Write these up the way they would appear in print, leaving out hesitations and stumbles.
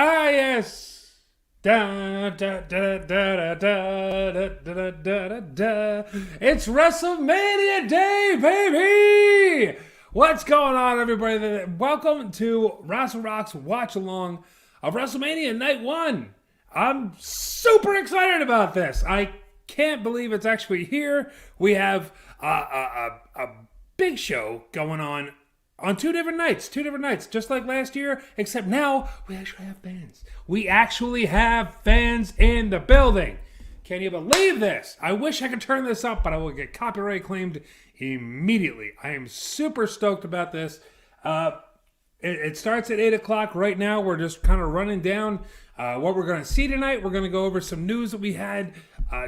Ah, yes. Da, da, da, da, da, da, da, da, da, da, da. It's WrestleMania Day, baby! What's going on, everybody? Welcome to Rassle Rock's watch along of WrestleMania Night 1. I'm super excited about this. I can't believe it's actually here. We have a big show going on two different nights, just like last year, except now we actually have fans. We actually have fans in the building. Can you believe this? I wish I could turn this up, but I will get copyright claimed immediately. I am super stoked about this. It starts at 8 o'clock. Right now, we're just kind of running down what we're going to see tonight. We're going to go over some news that we had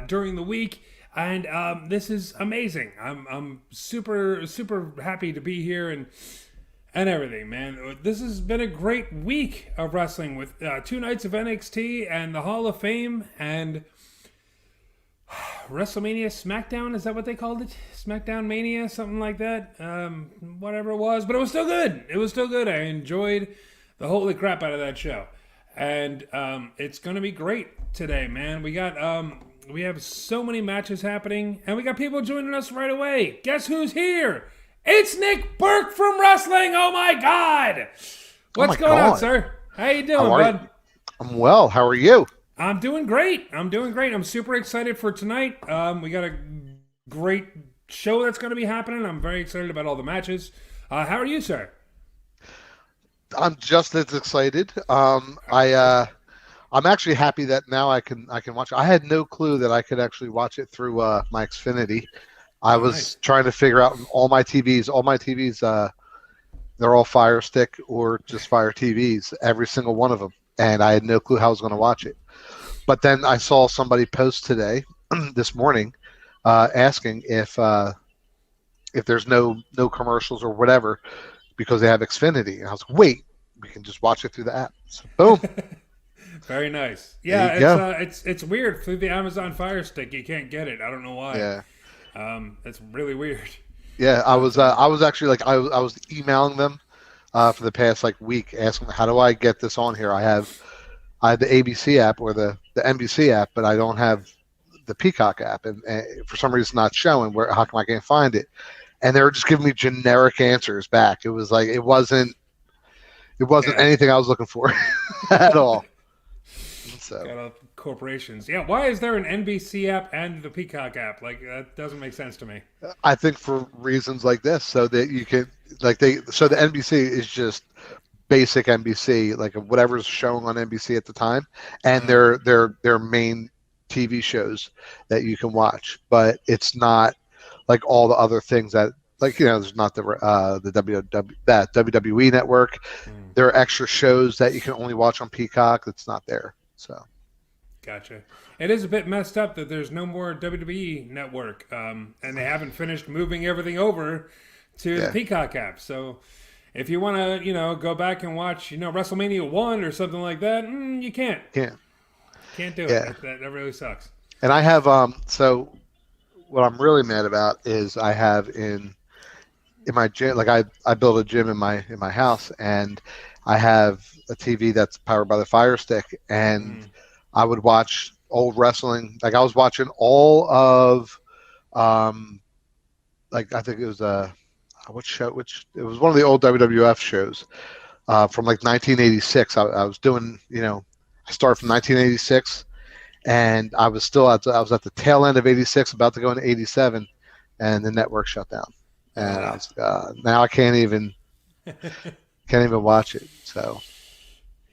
during the week. And this is amazing. I'm super happy to be here and everything, man. This has been a great week of wrestling with 2 nights of NXT and the Hall of Fame and WrestleMania SmackDown. Is that what they called it? SmackDown Mania, something like that. Whatever it was, but it was still good. It was still good. I enjoyed the holy crap out of that show, and it's gonna be great today, man. We have so many matches happening, and we got people joining us right away. Guess who's here? It's Nick Burke from wrestling. Oh my God! What's going on, sir? How you doing, bud? I'm well. How are you? I'm doing great. I'm super excited for tonight. We got a great show that's going to be happening. I'm very excited about all the matches. How are you, sir? I'm just as excited. I'm actually happy that now I can watch it. I had no clue that I could actually watch it through my Xfinity. I was Nice. trying to figure out all my TVs. All my TVs, they're all Fire Stick or just Fire TVs. Every single one of them, and I had no clue how I was going to watch it. But then I saw somebody post today, this morning, asking if there's no commercials or whatever because they have Xfinity. And I was like, wait, we can just watch it through the app. So, boom. Very nice. There Yeah, you go. it's weird through the Amazon Fire Stick. You can't get it. I don't know why. Yeah. It's really weird. Yeah, But I was actually like I was emailing them for the past like week asking how do I get this on here? I have the ABC app or the NBC app, but I don't have the Peacock app, and for some reason it's not showing. Where how come I can't find it? And they were just giving me generic answers back. It was like it wasn't yeah, anything I was looking for at all. So got all corporations. Yeah, why is there an NBC app and the Peacock app? Like that doesn't make sense to me. I think for reasons like this, so that you can so the NBC is just basic NBC, like whatever's showing on NBC at the time, and Uh, their main TV shows that you can watch. But it's not like all the other things that there's not the WWE network. hmm. There are extra shows that you can only watch on Peacock that's not there. So Gotcha. It is a bit messed up that there's no more WWE network, and they haven't finished moving everything over to the yeah, Peacock app. So if you want to, go back and watch, WrestleMania 1 or something like that, you can't. yeah, Can't do it. yeah. That really sucks. And I have so what I'm really mad about is I have in my gym, like I built a gym in my house, and I have a TV that's powered by the Fire Stick, and Mm. I would watch old wrestling. Like I was watching all of, like I think it was what show? Which it was one of the old WWF shows from like 1986. I was doing, I started from 1986, and I was at the tail end of 86, about to go into 87, and the network shut down. And I Uh, was now I can't even watch it. So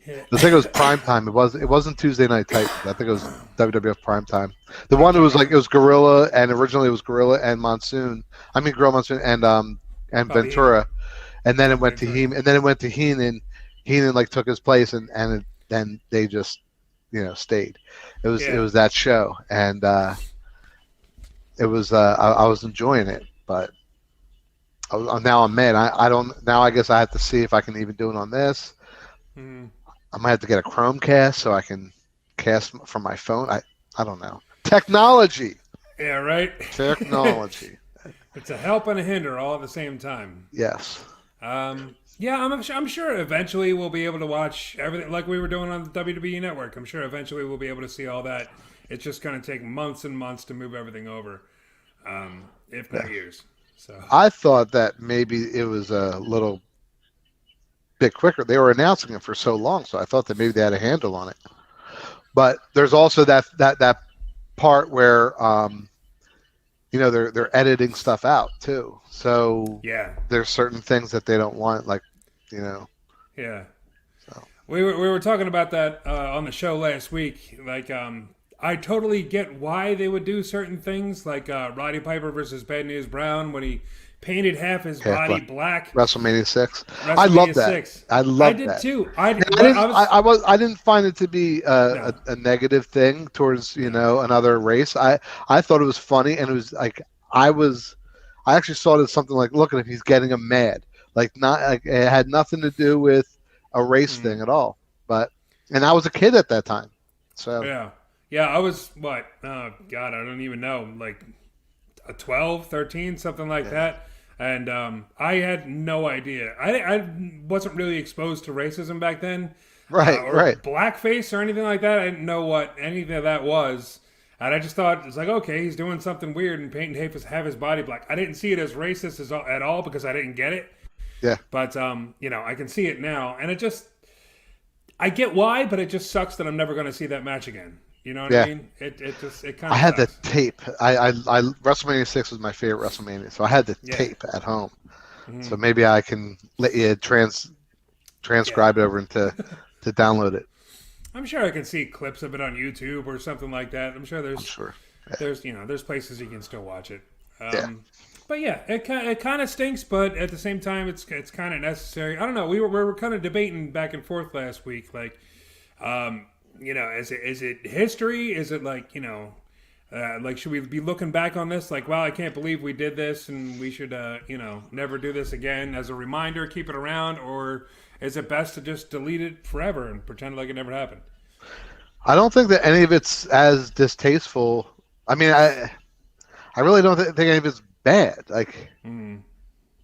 yeah. the thing was prime time. It wasn't Tuesday Night Titans. I think it was WWF prime time. The one that was Okay. like it was Gorilla, and originally it was Gorilla and Monsoon. I mean Gorilla Monsoon and Bobby Heenan. Ventura, and then it went to Ventura. him, and then it went to Heenan. Heenan like took his place, then they just stayed. It Yeah. was that show, and I was enjoying it, but. Now I'm mad. I don't. Now I guess I have to see if I can even do it on this. Mm. I might have to get a Chromecast so I can cast from my phone. I don't know. Technology. Yeah, right? Technology. It's a help and a hinder all at the same time. Yes. Um, Yeah, I'm sure eventually we'll be able to watch everything like we were doing on the WWE Network. I'm sure eventually we'll be able to see all that. It's just going to take months and months to move everything over, if not Yeah. years. So I thought that maybe it was a little bit quicker. They were announcing it for so long, so I thought that maybe they had a handle on it. But there's also that part where they're editing stuff out too. So yeah, there's certain things that they don't want, like you know. yeah. So We were talking about that on the show last week. Like, I totally get why they would do certain things, like Roddy Piper versus Bad News Brown when he painted half his body black. WrestleMania 6. I love WrestleMania that. 6. I I love did that. too. I didn't find it to be No, a negative thing towards no. another race. I thought it was funny, and it was like I actually saw it as something like, look at him, he's getting him mad. Like not like it had nothing to do with a race thing at all. And I was a kid at that time, so Yeah. Yeah, I was, what? Oh, God, I don't even know. Like a 12, 13, something like yeah. that. And I had no idea. I wasn't really exposed to racism back then, or Right. blackface or anything like that. I didn't know what anything of that was. And I just thought, it's like, okay, he's doing something weird and painting half his body black. I didn't see it as racist at all because I didn't get it. Yeah. But, I can see it now. And it just, I get why, but it just sucks that I'm never going to see that match again. You know what I Yeah. mean? It kind I of had the sucks. tape. I WrestleMania 6 was my favorite WrestleMania, so I had the Yeah. tape at home. So Mm-hmm. maybe I can let you Yeah. transcribe it over into to download it. I'm sure I can see clips of it on YouTube or something like that. I'm sure I'm sure. there's places you can still watch it. Yeah. But yeah, it kind of stinks, but at the same time, it's kind of necessary. I don't know. We were kind of debating back and forth last week, like, is it history? Is it like like should we be looking back on this like, wow, I can't believe we did this, and we should never do this again as a reminder, keep it around, or is it best to just delete it forever and pretend like it never happened? I don't think that any of it's as distasteful. I mean, I really don't think any of it's bad. Like, Mm.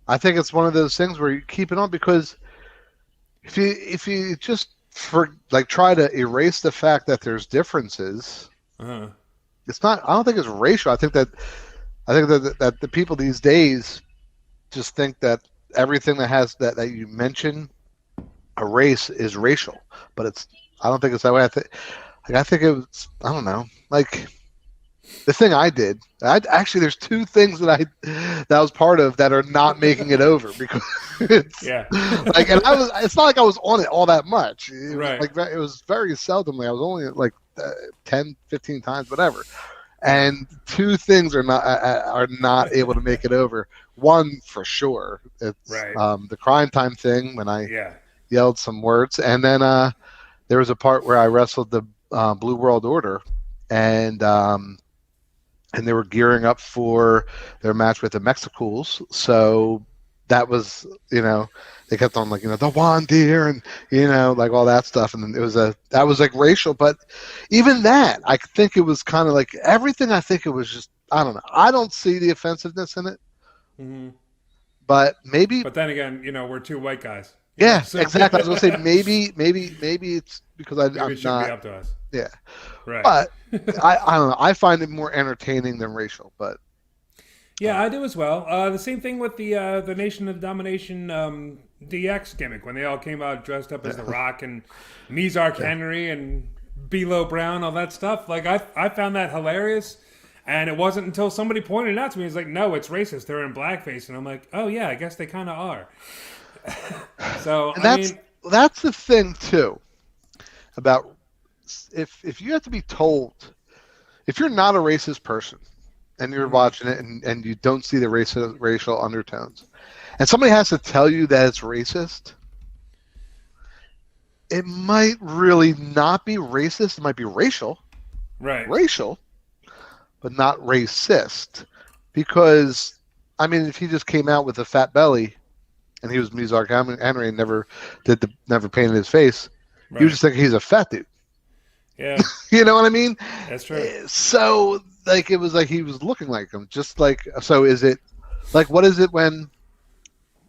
I think it's one of those things where you keep it on because if you just try to erase the fact that there's differences, Uh-huh. it's not. I don't think it's racial. I think that the people these days just think that everything that has that you mention a race is racial, but it's. I don't think it's that way. I think it was. I don't know. Like the thing I did. Actually, there's two things that was part of that are not making it over because it's Yeah. like, and I was. It's not like I was on it all that much. It was Right. like it was very seldomly. I was only like 10, 15 times, whatever. Yeah. And two things are not able to make it over. One for sure, it's Right. the crime time thing when I Yeah. yelled some words, and then there was a part where I wrestled the Blue World Order, and they were gearing up for their match with the Mexicools. So that was, they kept on like, the Juan Deere and, like all that stuff. And then that was like racial, but even that, I think it was kind of like everything. I think it was just, I don't know. I don't see the offensiveness in it, Hmm. but maybe, But then again, we're two white guys. yeah, So exactly. I was going to say, maybe it's because maybe I'm it should be not, up to us. yeah, Right. but I don't know. I find it more entertaining than racial, but Yeah, I do as well. The same thing with the Nation of Domination DX gimmick when they all came out dressed up as The Rock and Mizark Henry and D'Lo Brown, all that stuff. Like I found that hilarious, and it wasn't until somebody pointed it out to me. It's like, no, it's racist. They're in blackface, and I'm like, oh yeah, I guess they kind of are. So and that's the thing too about if you have to be told, if you're not a racist person and you're watching it and you don't see the racial undertones, and somebody has to tell you that it's racist, it might really not be racist. It might be racial, right. but not racist. Because, I mean, if he just came out with a fat belly and he was Mizark Henry and never painted his face, Right. you would just think he's a fat dude. Yeah, You know what I mean? that's true. So, like, it was like he was looking like him. Just like, so is it, like, what is it when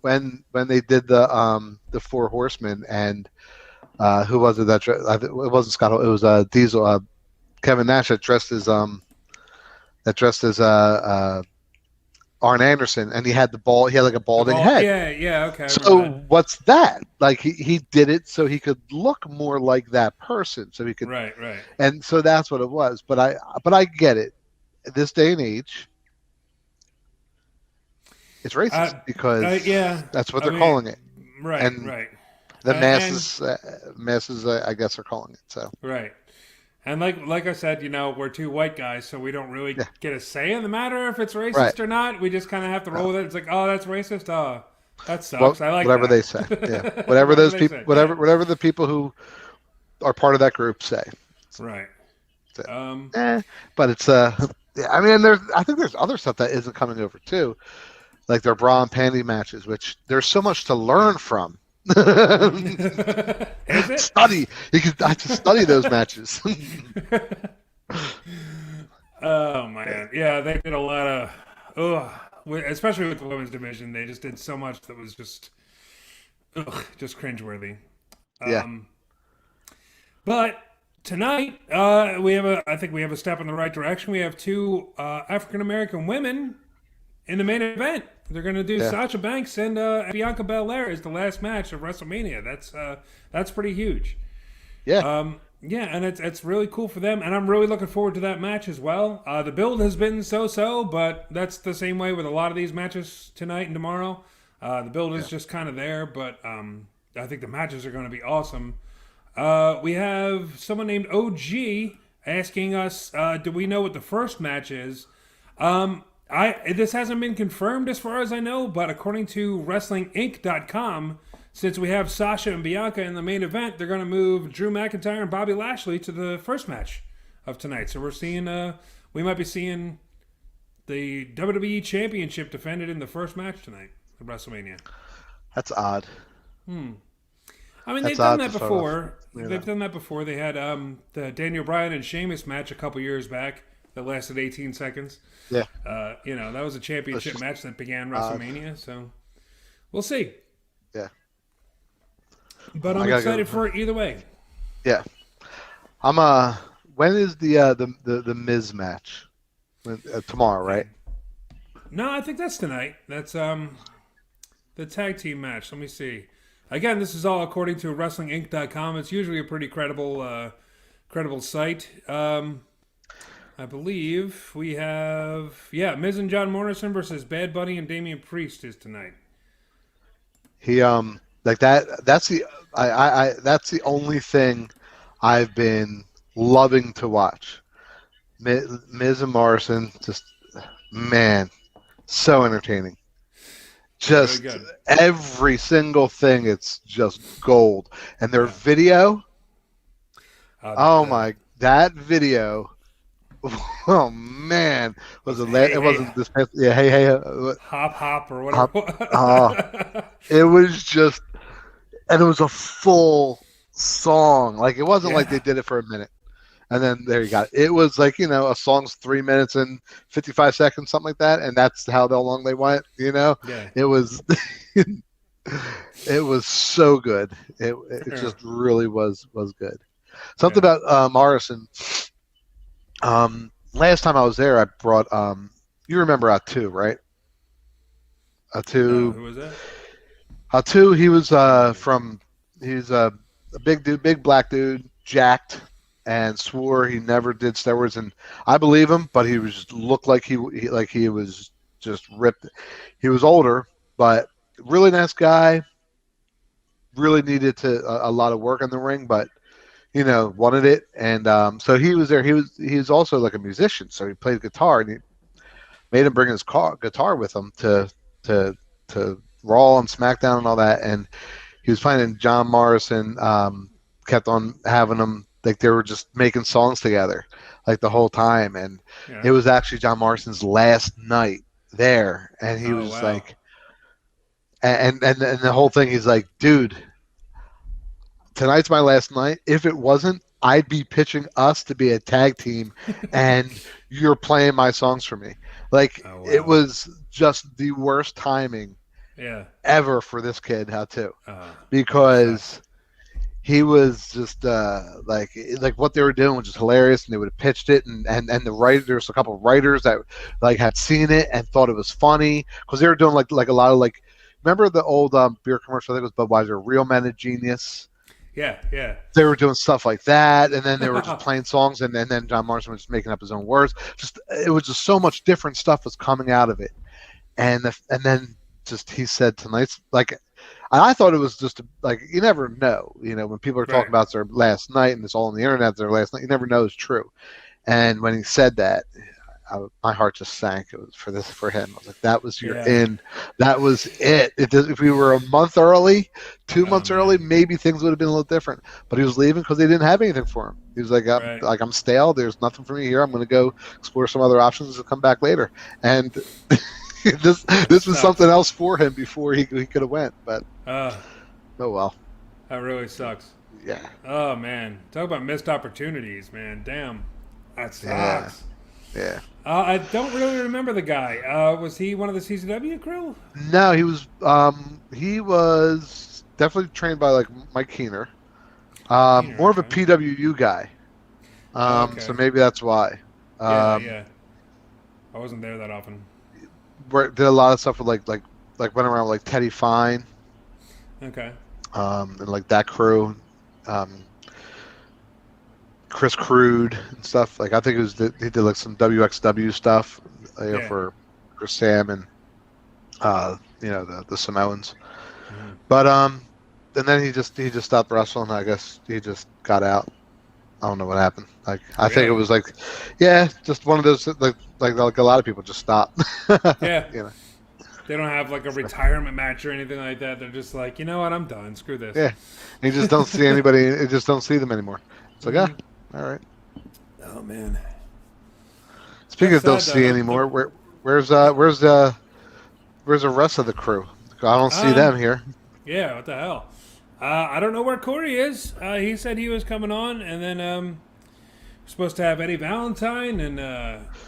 when they did the Four Horsemen, and who was it that it wasn't Scott, it was Diesel, Kevin Nash that dressed as Arn Anderson, and he had like a balding head. Yeah, okay. So what's that? Like he did it so he could look more like that person, so he could. Right. And so that's what it was. But I get it. This day and age, it's racist because that's what they're calling it. Right. And right. The masses, I guess, are calling it. So right. And like I said, we're two white guys, so we don't really get a say in the matter if it's racist or not. We just kind of have to roll with it. It's like, oh, that's racist. Oh, that sucks. I like whatever that. they say. Yeah, whatever those people, whatever the people who are part of that group say. Right. So, but it's I mean, I think there's other stuff that isn't coming over too, like their bra and panty matches, which there's so much to learn from. Is it? Study. I have to study those matches. Oh man, yeah, they did a lot of, especially with the women's division. They just did so much that was just cringeworthy. Yeah. But tonight, I think we have a step in the right direction. We have two African American women in the main event. They're going to do Sasha Banks and Bianca Belair as the last match of WrestleMania. That's pretty huge. Yeah. And it's really cool for them, and I'm really looking forward to that match as well. The build has been so-so, but that's the same way with a lot of these matches tonight and tomorrow. The build is just kind of there, but I think the matches are going to be awesome. We have someone named OG asking us, do we know what the first match is? This hasn't been confirmed as far as I know, but according to WrestlingInc.com, since we have Sasha and Bianca in the main event, they're going to move Drew McIntyre and Bobby Lashley to the first match of tonight. So we might be seeing the WWE Championship defended in the first match tonight at WrestleMania. That's odd. I mean, they've done that before. They've done that before. They had the Daniel Bryan and Sheamus match a couple years back that lasted 18 seconds. Yeah. That was a championship match that began WrestleMania, so we'll see. Yeah. But I'm excited for it either way. Yeah. When is the Miz match? Tomorrow, right? No, I think that's tonight. That's the tag team match. Let me see. Again, this is all according to WrestlingInc.com. It's usually a pretty credible site. I believe we have Miz and John Morrison versus Bad Bunny and Damian Priest is tonight. He like that's the only thing I've been loving to watch. Miz and Morrison, just man, so entertaining. Just every single thing, it's just gold. And their video, that video. Oh man, was it? It wasn't this past. Yeah, hey, hop or whatever. It was just, and it was a full song. Like it wasn't like they did it for a minute, and then there you got it. It was like a song's 3 minutes and 55 seconds, something like that, and that's how long they went. Yeah. It was, it was so good. It just really was good. Something about Morrison. Last time I was there, I brought you remember Atu, right? Atu. Who was that? Atu, he was he's a big dude, big black dude, jacked, and swore he never did steroids, and I believe him, but he was looked like he was just ripped. He was older, but really nice guy. Really needed a lot of work in the ring, but wanted it, and so he was there. He was also like a musician, so he played guitar, and he made him bring his guitar with him to Raw and SmackDown and all that. And he was finding John Morrison kept on having them like they were just making songs together like the whole time, and it was actually John Morrison's last night there, and he was like, and the whole thing, he's like, dude, tonight's my last night. If it wasn't, I'd be pitching us to be a tag team, and you're playing my songs for me. Like, it was just the worst timing Yeah. ever for this kid, how too, That sucks. because he was just like what they were doing was just hilarious, and they would have pitched it, and the writer, there's a couple of writers that like had seen it and thought it was funny because they were doing like a lot of like, remember the old beer commercial? I think it was Budweiser, Real Men of Genius. Yeah, yeah. They were doing stuff like that, and then they were just playing songs, and then John Marston was just making up his own words. Just it was just so much different stuff was coming out of it, and then just he said tonight's like, I thought it was just like you never know, when people are talking Right. about their last night and it's all on the internet, their last night, you never know it's true. And when he said that, my heart just sank. It was for him. I was like, that was your Yeah. end. That was it. If we were a month early, two Oh months early, man. maybe things would have been a little different. But he was leaving because they didn't have anything for him. He was like, Right. I'm stale. There's nothing for me here. I'm going to go explore some other options and come back later. And That this was something sucks. else for him before he could have went. But Uh, oh well. that really sucks. Yeah. Oh man. Talk about missed opportunities, man. Damn. That Yeah. sucks. Yeah. I don't really remember the guy. Was he one of the CCW crew? No, he was definitely trained by like Mike Keener. Keener, More of a okay. PWU guy. So Okay. maybe that's why. Yeah, Um, yeah. I wasn't there that often. did a lot of stuff with like went around with, like Teddy Fine, Okay. and like that crew, um, Chris Crude and stuff. Like I think he did like some WXW stuff, Yeah. for Sam and the Samoans. Mhm. But and then he just stopped wrestling. I guess he just got out. I don't know what happened. Like I think it Really? was like, yeah, just one of those like a lot of people just stop. Yeah. you know, They don't have like a retirement match or anything like that. They're just like, you know what? I'm done. Screw this. yeah, you just don't see anybody. You just don't see them anymore. It's like, Hmm. all right. Oh man. Speaking That's of don't sad though. see anymore, where's the rest of the crew? I don't see them Um. here. Yeah. What the hell? I don't know where Corey is. He said he was coming on, and then we're supposed to have Eddie Valentine and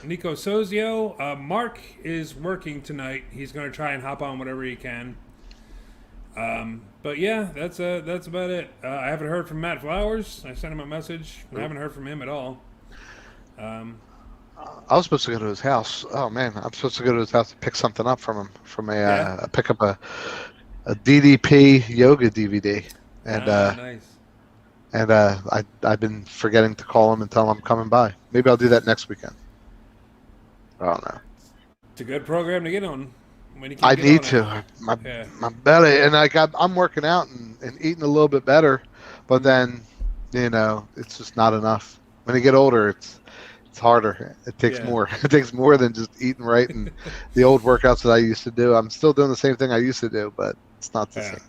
Nico Sozio. Mark is working tonight. He's going to try and hop on whatever he can. But yeah, that's about it. I haven't heard from Matt Flowers. I sent him a message. I haven't heard from him at all. I was supposed to go to his house. Oh man, I'm supposed to go to his house to pick something up from him Yeah. pick up a DDP yoga DVD, and Nice. I've been forgetting to call him and tell him I'm coming by. Maybe I'll do that next weekend. I don't know. It's a good program to get on when you can I get need on it. to. My Yeah. my belly, and I'm working out and eating a little bit better, but then it's just not enough. When you get older, it's harder. It takes Yeah. more. It takes more than just eating right and the old workouts that I used to do. I'm still doing the same thing I used to do, but it's not the Yeah. same.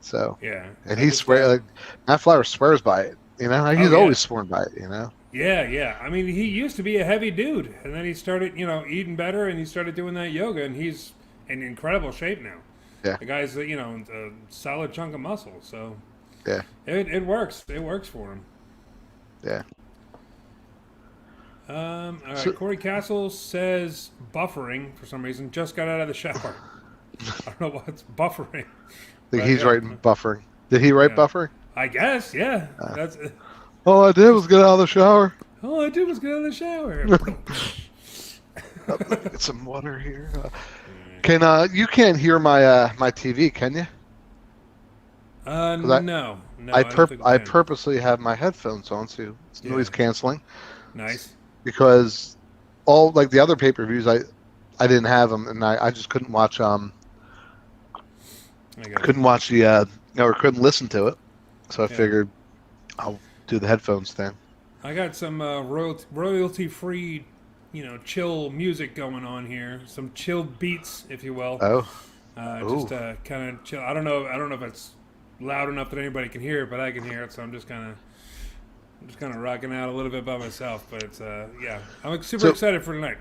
So, Yeah. and I he just swear like Matt Flowers swears by it. oh He's yeah. always sworn by it. Yeah, yeah. I mean, he used to be a heavy dude, and then he started, eating better, and he started doing that yoga, and he's in incredible shape now. Yeah, The guy's, a solid chunk of muscle, so yeah, it works. It works for him. yeah. All So, right. Corey Castle says buffering for some reason. Just got out of the shower. I don't know what's buffering, think but he's yeah, writing buffering. Did he write yeah. buffering? I guess, yeah. That's All I did was get out of the shower. all I did was get out of the shower. Let me get some water here. You can't hear my TV, can you? 'Cause No, no, I don't think I we can. purposely have my headphones on so it's Yeah, noise canceling nice. because all like the other pay-per-views I didn't have them and I just couldn't watch I I got it. couldn't watch the or couldn't listen to it, so I Yeah. figured I'll do the headphones thing. I got some royalty free, chill music going on here. Some chill beats, if you will. Oh, Just ooh. kind of chill. I don't know. I don't know if it's loud enough that anybody can hear it, but I can hear it. So I'm just kind of rocking out a little bit by myself. But it's yeah, I'm super So excited for tonight.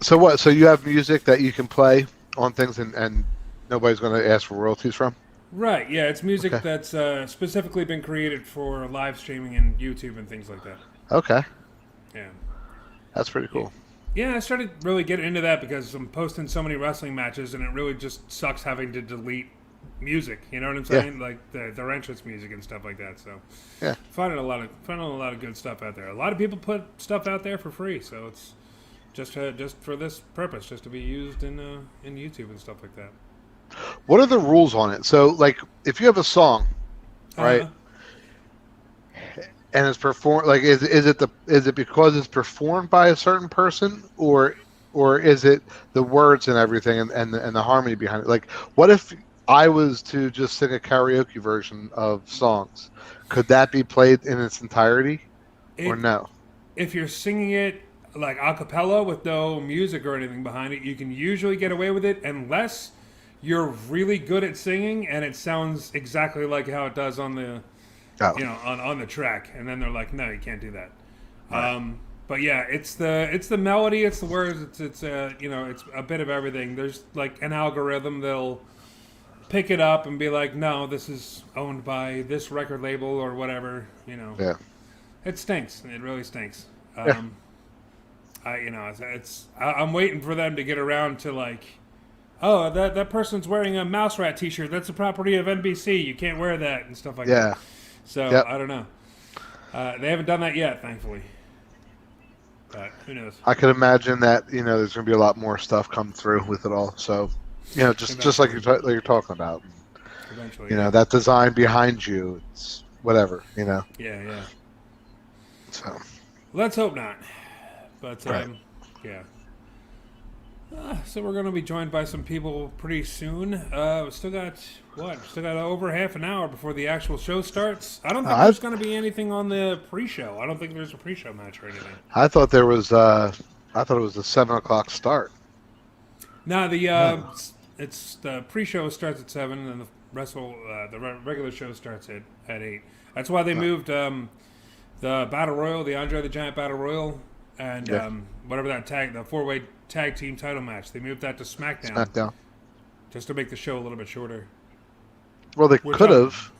so what? So you have music that you can play on things and nobody's going to ask for royalties from? Right. Yeah, it's music Okay. that's specifically been created for live streaming and YouTube and things like that. Okay, Yeah. that's pretty Yeah. cool. Yeah, I started really getting into that because I'm posting so many wrestling matches, and it really just sucks having to delete music. You know what I'm Yeah, saying? Like their entrance music and stuff like that. So yeah. finding a lot of good stuff out there. A lot of people put stuff out there for free, so it's just for this purpose, just to be used in YouTube and stuff like that. What are the rules on it? So, like, if you have a song, right, Uh, and it's performed, like, is it because it's performed by a certain person, or is it the words and everything and the harmony behind it? Like, what if I was to just sing a karaoke version of songs? Could that be played in its entirety, or it no? if you're singing it like a cappella with no music or anything behind it, you can usually get away with it unless you're really good at singing and it sounds exactly like how it does on the Oh, on the track, and then they're like, no, you can't do that. right. But yeah, it's the melody, it's the words, it's a bit of everything. There's like an algorithm that'll pick it up and be like, no, this is owned by this record label or whatever. Yeah, It stinks. It really stinks. yeah. I'm waiting for them to get around to like, oh, that person's wearing a Mouse Rat T-shirt. That's the property of NBC. You can't wear that and stuff like that. Yeah. So Yep. I don't know. They haven't done that yet, thankfully. But who knows? I could imagine that there's going to be a lot more stuff come through with it all. So just like you're talking about. Eventually, That design behind you, it's whatever. yeah. So Let's hope not. But right. yeah. So we're going to be joined by some people pretty soon. We still got over half an hour before the actual show starts. I don't think there's going to be anything on the pre-show. I don't think there's a pre-show match or anything. I thought there was. I thought it was a 7 o'clock start. No, it's the pre-show starts at 7, and the regular show starts at 8. That's why they moved the Battle Royal, the Andre the Giant Battle Royal, and Yeah. whatever the 4-way tag team title match. They moved that to SmackDown. just to make the show a little bit shorter. Well, they Which could have.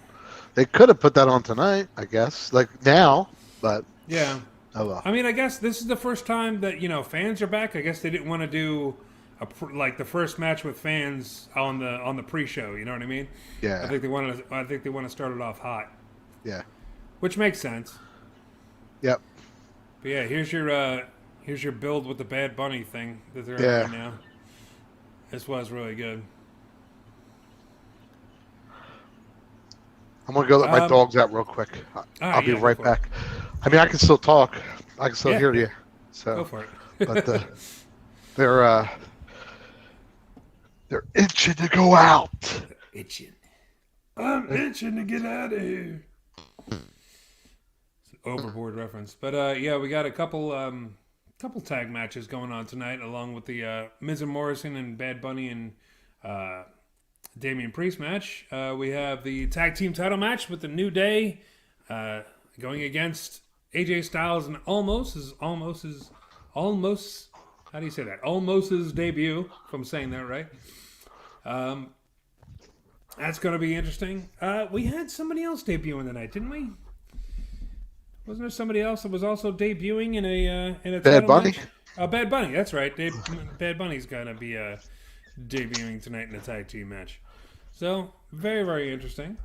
They could have put that on tonight, I guess. Like now, but Yeah. oh well. I mean, I guess this is the first time that fans are back. I guess they didn't want to do like the first match with fans on the pre-show. You know what I mean? Yeah. I think they want to start it off hot, Yeah. which makes sense. Yep. But yeah, here's your build with the Bad Bunny thing that they're Yeah. at right now. This was really good. I'm gonna go let my dogs out real quick. I'll be right go for back. I mean, I can still talk. I can still Yeah. hear you. Go So, for it. but they're itching to go out. Itching. I'm itching to get out of here. It's an overboard reference, but yeah, we got a couple tag matches going on tonight, along with the Miz and Morrison and Bad Bunny and Damian Priest match. We have the tag team title match with the New Day going against AJ Styles and Almost. How do you say that? Almost's debut, if I'm saying that right. That's going to be interesting. We had somebody else debuting tonight, didn't we? Wasn't there somebody else that was also debuting in a Bad Bunny. match? Oh, Bad Bunny. That's right. Bad Bunny's going to be debuting tonight in a tag team match. So very, very interesting.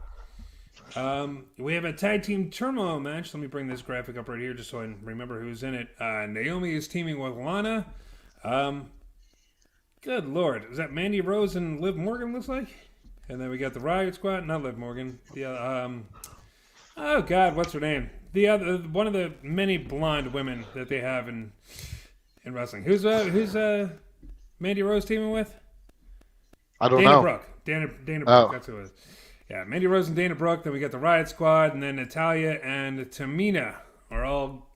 We have a tag team turmoil match. Let me bring this graphic up right here just so I remember who's in it. Naomi is teaming with Lana. Good Lord. Is that Mandy Rose and Liv Morgan, looks like? And then we got the Riot Squad. Not Liv Morgan. Oh, God, what's her name? The other one of the many blonde women that they have in wrestling. Who's Mandy Rose teaming with? I don't Dana know. Brooke. Dana Brooke, Oh. that's who it is. Yeah, Mandy Rose and Dana Brooke. Then we got the Riot Squad, and then Natalia and Tamina are all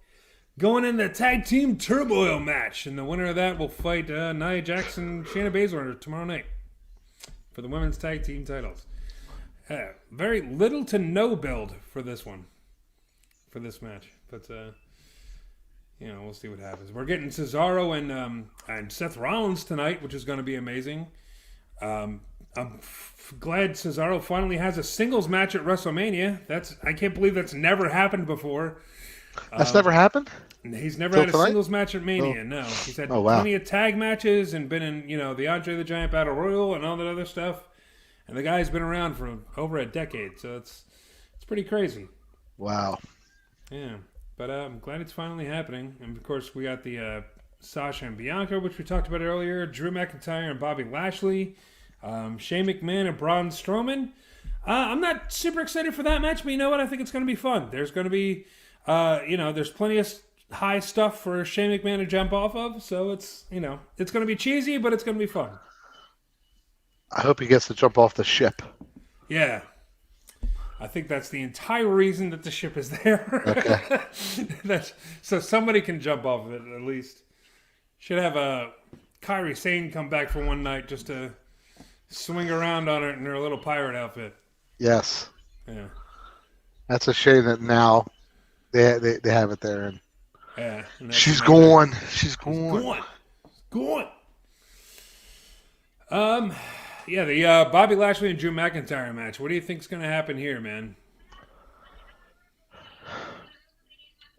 going in the tag team turmoil match, and the winner of that will fight Nia Jax and Shayna Baszler tomorrow night for the women's tag team titles. Very little to no build for this one, for this match, but we'll see what happens. We're getting Cesaro and Seth Rollins tonight, which is going to be amazing. I'm glad Cesaro finally has a singles match at WrestleMania. I can't believe that's never happened before. That's never happened? He's never Till had a tonight? singles match at Mania. Oh. No, he's had Oh, wow. plenty of tag matches and been in, the Andre the Giant Battle Royal and all that other stuff. And the guy's been around for over a decade, so it's pretty crazy. Wow. Yeah, but I'm glad it's finally happening. And of course, we got the Sasha and Bianca, which we talked about earlier. Drew McIntyre and Bobby Lashley. Shane McMahon and Braun Strowman. I'm not super excited for that match, but you know what? I think it's going to be fun. There's going to be, there's plenty of high stuff for Shane McMahon to jump off of. So it's going to be cheesy, but it's going to be fun. I hope he gets to jump off the ship. Yeah. I think that's the entire reason that the ship is there. Okay. So somebody can jump off of it at least. Should have Kairi Sane come back for one night just to swing around on it in her little pirate outfit. Yes. Yeah. That's a shame that now they have it there. And Yeah. And she's gone. She's gone. Gone. Yeah, the Bobby Lashley and Drew McIntyre match. What do you think's going to happen here, man?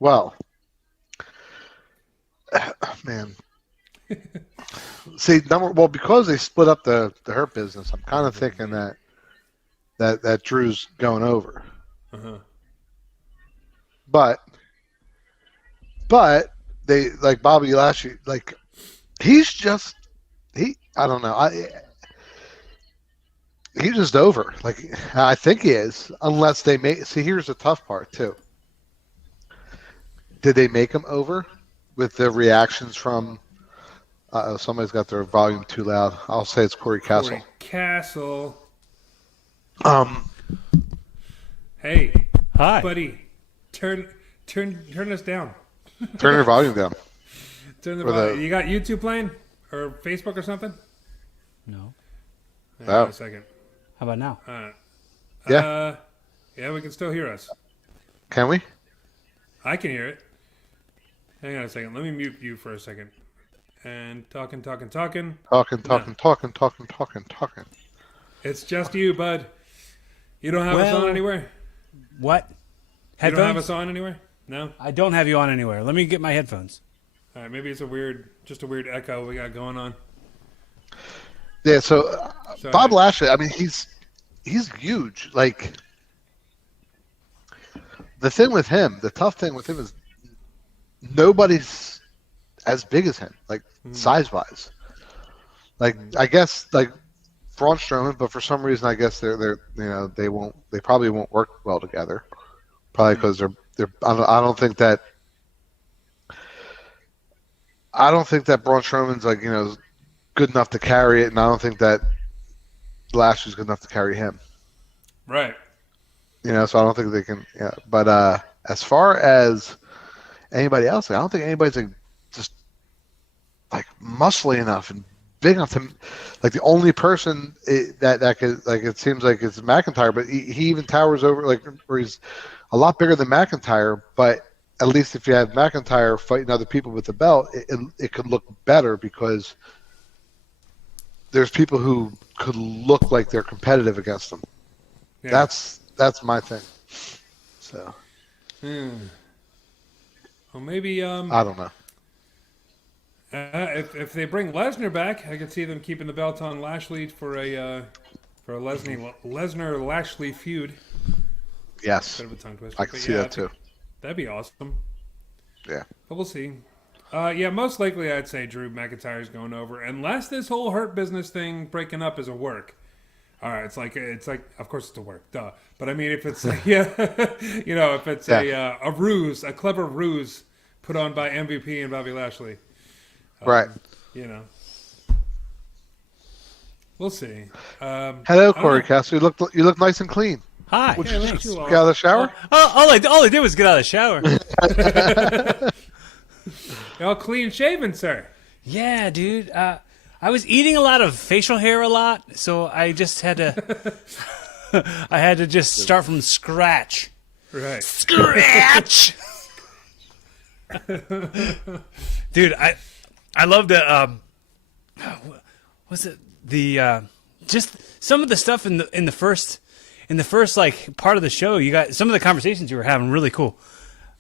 Well, man. See, because they split up the Hurt Business, I'm kind of thinking that Drew's going over. Uh-huh. But they like Bobby Lashley, like he's I don't know. He's just over. Like I think he is, unless they make. See, here's the tough part too. Did they make him over with the reactions from? Somebody's got their volume too loud. I'll say it's Corey Castle. Corey Castle. Um. Hey. Hi, buddy. Turn us down. Turn your volume down. Turn the Or volume. the- You got YouTube playing or Facebook or something? No. Hang on Oh. a second. How about now? Yeah. Yeah, we can still hear us. Can we? I can hear it. Hang on a second. Let me mute you for a second. And talking. Talking. It's just you, bud. You don't have us Well, on anywhere? What? You Headphones? don't have us on anywhere? No? I don't have you on anywhere. Let me get my headphones. All right, maybe it's a weird echo we got going on. Yeah. So Sorry. Bob Lashley. I mean, he's huge. Like the tough thing with him is nobody's as big as him. Like size wise. Like I guess like Braun Strowman, but for some reason I guess they probably won't work well together. Probably because they're I don't think that Braun Strowman's like good enough to carry it, and I don't think that Lashley's good enough to carry him. Right. So I don't think they can. Yeah, but as far as anybody else, I don't think anybody's like just like muscly enough and big enough to like the only person that could like it seems like it's McIntyre, but he even towers over like where he's a lot bigger than McIntyre, but at least if you have McIntyre fighting other people with the belt, it could look better because there's people who could look like they're competitive against them. Yeah. That's my thing. So. Well, maybe I don't know. if they bring Lesnar back, I could see them keeping the belt on Lashley for a Lesnar Lashley feud. Yes, Bit of a tongue twister. I can see that too. That'd be awesome. Yeah. But we'll see. Yeah, most likely I'd say Drew McIntyre's going over, unless this whole Hurt Business thing breaking up is a work. All right, it's like of course it's a work, duh. But I mean, if it's if it's a ruse, a clever ruse put on by MVP and Bobby Lashley, Right. We'll see. Hello, Corey Castle. You look nice and clean. Hi. Would Yeah, you thanks. just get out of the shower? All I did was get out of the shower. You're all clean shaven, sir. Yeah, dude. I was eating a lot of facial hair a lot, so I just had to. I had to just start from scratch. Right. Scratch. Dude, I love the what's it just some of the stuff in the first like part of the show. You got some of the conversations you were having really cool.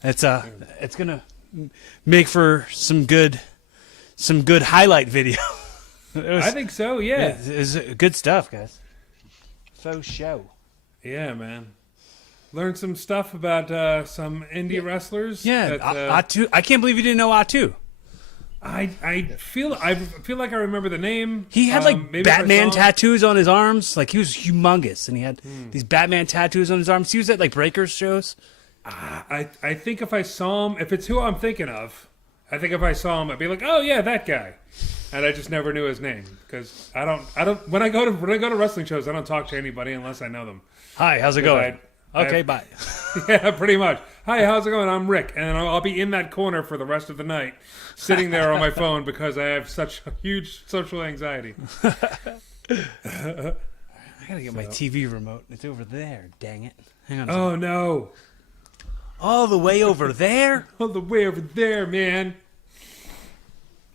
It's gonna make for some good highlight video. I think so. Yeah. It's good stuff, guys. Faux show. Yeah, man. Learned some stuff about some indie wrestlers. Yeah, that, Atu. I can't believe you didn't know Atu. I feel like I remember the name. He had maybe if I Batman saw him- tattoos on his arms. Like he was humongous, and he had these Batman tattoos on his arms. He was at like Breakers shows. I think if I saw him, if it's who I'm thinking of, I think if I saw him, I'd be like, oh yeah, that guy. And I just never knew his name because I don't. When I go to wrestling shows, I don't talk to anybody unless I know them. Hi, how's it going? Okay, bye. Yeah, pretty much. Hi, how's it going? I'm Rick, and I'll be in that corner for the rest of the night, sitting there on my phone because I have such huge social anxiety. I gotta get my TV remote. It's over there. Dang it! Hang on. Oh no! All the way over there? All the way over there, man.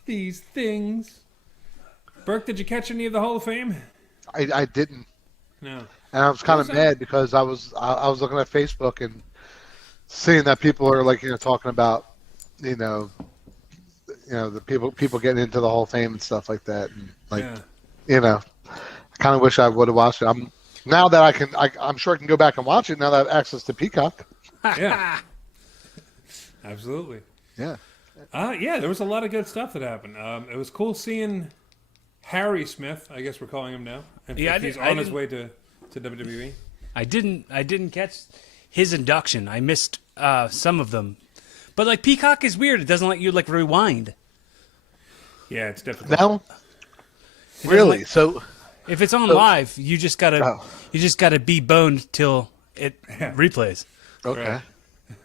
These things. Burke, did you catch any of the Hall of Fame? I didn't. No. And I was kind of mad because I was looking at Facebook and seeing that people are talking about the people getting into the Hall of Fame and stuff like that, and I kind of wish I would have watched it. Now that I'm sure I can go back and watch it now that I have access to Peacock. Yeah. Absolutely. Yeah. There was a lot of good stuff that happened. It was cool seeing Harry Smith, I guess we're calling him now. If he's on his way to WWE. I didn't catch his induction. I missed some of them. But like Peacock is weird. It doesn't let you rewind. Yeah, it's difficult. No. Really? So if it's on live, you just gotta be boned till it replays. Okay.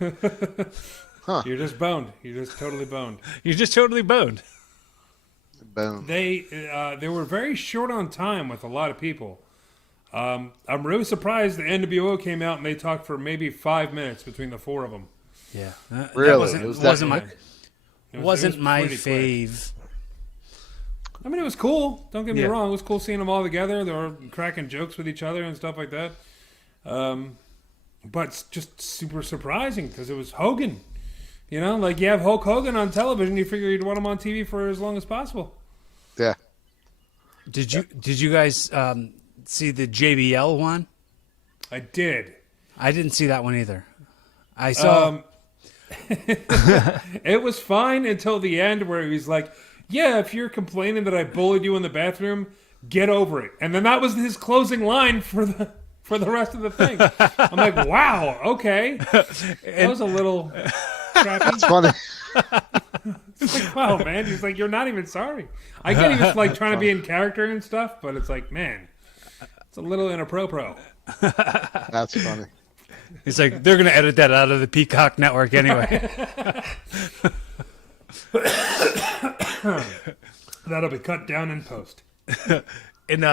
Right. You're just boned. You're just totally boned. You're just totally boned. Boom. They were very short on time with a lot of people. I'm really surprised the NWO came out and they talked for maybe 5 minutes between the four of them. Yeah. Really? Wasn't my pretty fave. I mean, it was cool. Don't get me Yeah. wrong. It was cool seeing them all together. They were cracking jokes with each other and stuff like that. But it's just super surprising because it was Hogan. You have Hulk Hogan on television. You figure you'd want him on TV for as long as possible. Yeah. Did you guys see the JBL one? I did. I didn't see that one either. I saw. It was fine until the end where he's like, yeah, if you're complaining that I bullied you in the bathroom, get over it. And then that was his closing line for the rest of the thing. I'm like, wow, okay. That was a little crappy. It's funny. It's like, wow, man. He's like, you're not even sorry. I get he was trying to be in character and stuff, but it's like, man, it's a little inappropriate. That's funny. It's like they're gonna edit that out of the Peacock network anyway. That'll be cut down in post. In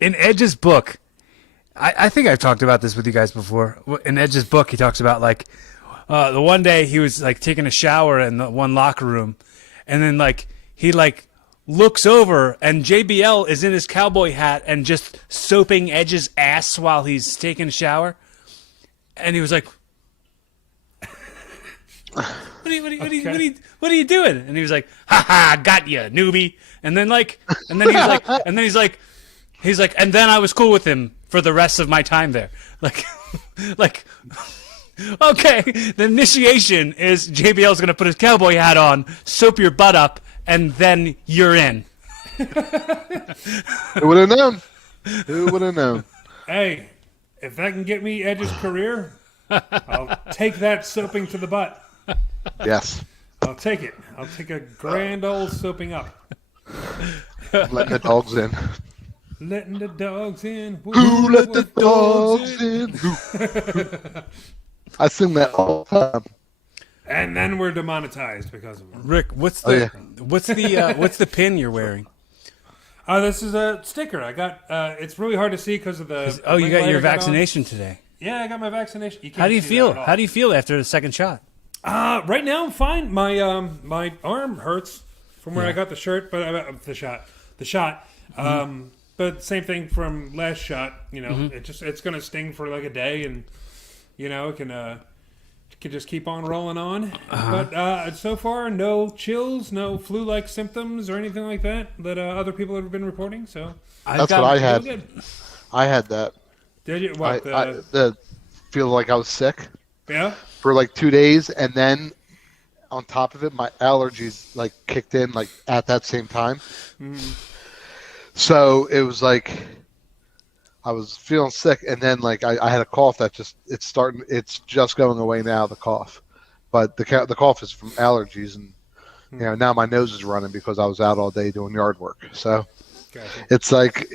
Edge's book, I think I've talked about this with you guys before. In Edge's book, he talks about the one day he was taking a shower in the one locker room, and then he looks over and JBL is in his cowboy hat and just soaping Edge's ass while he's taking a shower, and he was like, "What are you doing?" And he was like, "Ha ha, got you, newbie." And then he's like, and then I was cool with him for the rest of my time there. Okay, the initiation is JBL's going to put his cowboy hat on, soap your butt up, and then you're in. Who would have known? Who would have known? Hey, if that can get me Edge's career, I'll take that soaping to the butt. Yes. I'll take it. I'll take a grand old soaping up. Letting the dogs in. Letting the dogs in. Who let the dogs in? Who? I sing that all the time. And then we're demonetized because of it. Rick, what's the pin you're wearing? This is a sticker. I got. It's really hard to see because of the. Oh, you got light your I got on. vaccination today. Yeah, I got my vaccination. You can't How do you see feel? that at all. How do you feel after the second shot? Right now I'm fine. My arm hurts from where I got the shirt, but the shot. But same thing from last shot. It's going to sting for like a day, and it can could just keep on rolling on. But so far, no chills, no flu-like symptoms or anything like that other people have been reporting. So That's what I had. good. I had that. Did you? What? I feel like I was sick Yeah. for like 2 days, and then on top of it, my allergies like kicked in like at that same time. So it was like I was feeling sick, and then like I had a cough that it's just going away now, the cough, but the cough is from allergies, and now my nose is running because I was out all day doing yard work. So it's like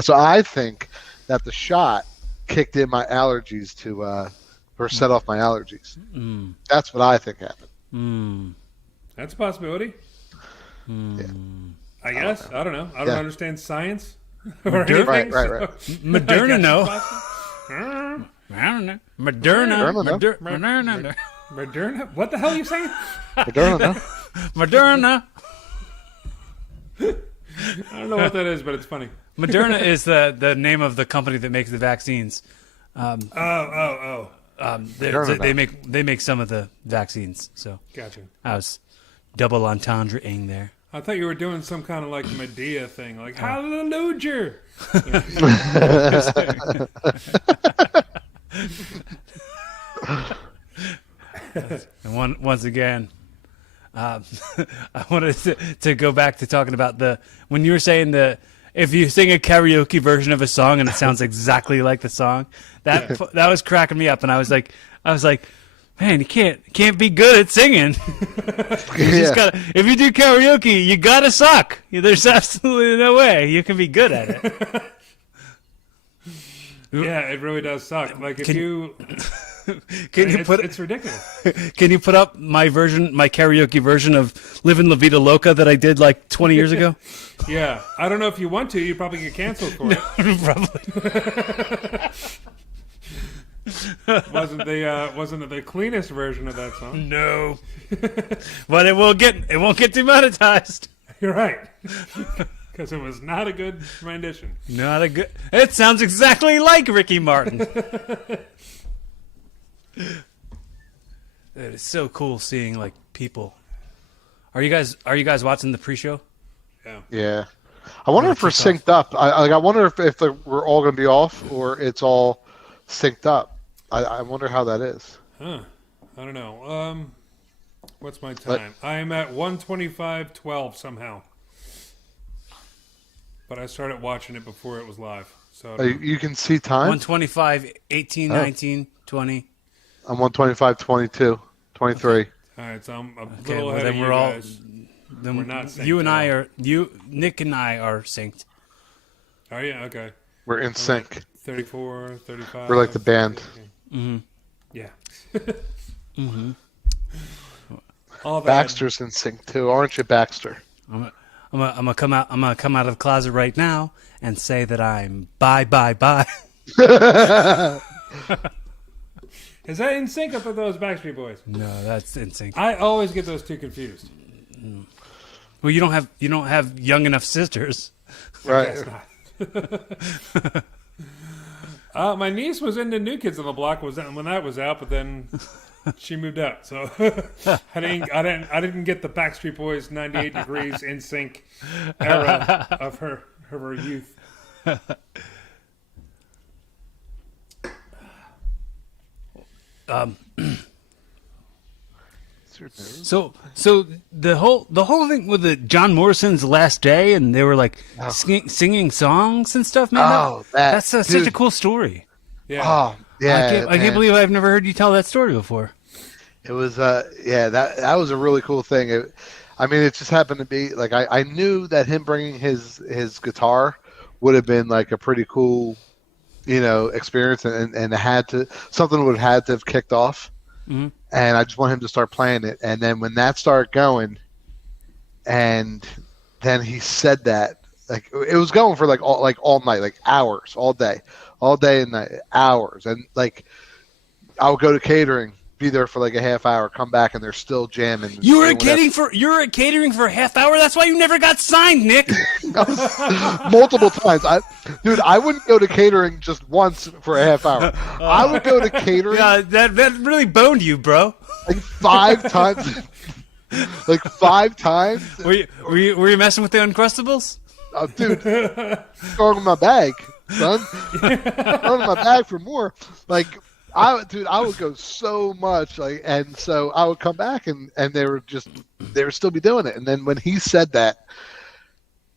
so I think that the shot kicked in my allergies or set off my allergies. That's what I think happened. That's a possibility. Yeah. I guess. I don't know. I don't understand science or Right. anything. Moderna, no. I I don't know. Moderna. Moderna? What the hell are you saying? Moderna. I don't know what that is, but it's funny. Moderna is the name of the company that makes the vaccines. They make some of the vaccines. So Gotcha. I was double entendre-ing there. I thought you were doing some kind of like Medea thing, like hallelujah. And once again, I wanted to go back to talking about when you were saying if you sing a karaoke version of a song and it sounds exactly like the song, that was cracking me up, and I was like, man, you can't be good at singing. If you do karaoke, you gotta suck. There's absolutely no way you can be good at it. Yeah, it really does suck. Like if you, it's ridiculous. Can you put up my karaoke version of "Livin' La Vida Loca" that I did like 20 years ago? Yeah, I don't know if you want to. You probably get canceled for it. Probably. Wasn't the cleanest version of that song? No, but it won't get demonetized. You're right, because it was not a good rendition. Not a good. It sounds exactly like Ricky Martin. It is so cool seeing like people. Are you guys watching the pre-show? Yeah. I wonder if we're synced up. I wonder if we're all going to be off or it's all synced up. I wonder how that is. Huh. I don't know. What's my time? I'm at 1:25:12 somehow. But I started watching it before it was live. So you can see time? 125, 18, 19, 20. I'm 125, 22, 23. All right, so I'm a little ahead of you guys. Then we're not synced. Nick and I are synced. Are you? Okay. We're in sync. 34, 35. We're like the band. Mm-hmm. Yeah. Mm-hmm. All that. Baxter's in sync too, aren't you, Baxter? I'm gonna come out of the closet right now and say that I'm bye. Is that in sync up with those Backstreet Boys? No, that's in sync. I always get those two confused. Well, you don't have young enough sisters, right? My niece was into New Kids on the Block when that was out, but then she moved out, so I didn't get the Backstreet Boys 98 Degrees in sync era of her youth. So the whole thing with the John Morrison's Last Day, and they were like singing songs and stuff, man. That's such a cool story. Yeah. Oh, yeah. I can't believe I've never heard you tell that story before. It was that was a really cool thing. It just happened to be like I knew that him bringing his guitar would have been like a pretty cool, experience, and something would have had to have kicked off. Mm-hmm. And I just want him to start playing it. And then when that started going, and then he said that, like it was going for all night, like hours, all day and night, hours. And like I would go to catering be there for like a half hour, come back, and they're still jamming. You were catering for a half hour. That's why you never got signed, Nick. Multiple times. I wouldn't go to catering just once for a half hour. I would go to catering. Yeah, that really boned you, bro. Like 5 times. Like 5 times. Were you messing with the Uncrustables? Oh, dude, throwing in my bag, son. Throwing in my bag for more. Like, I would go so much, like, and so I would come back and they would still be doing it. And then when he said that,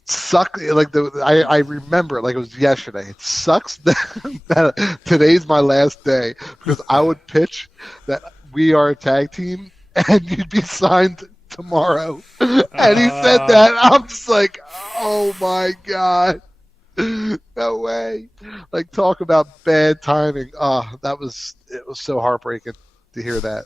I remember it like it was yesterday. It sucks that today's my last day because I would pitch that we are a tag team and you'd be signed tomorrow. And he said that. I'm just like, oh my God. No way. Like, talk about bad timing. It was so heartbreaking to hear that.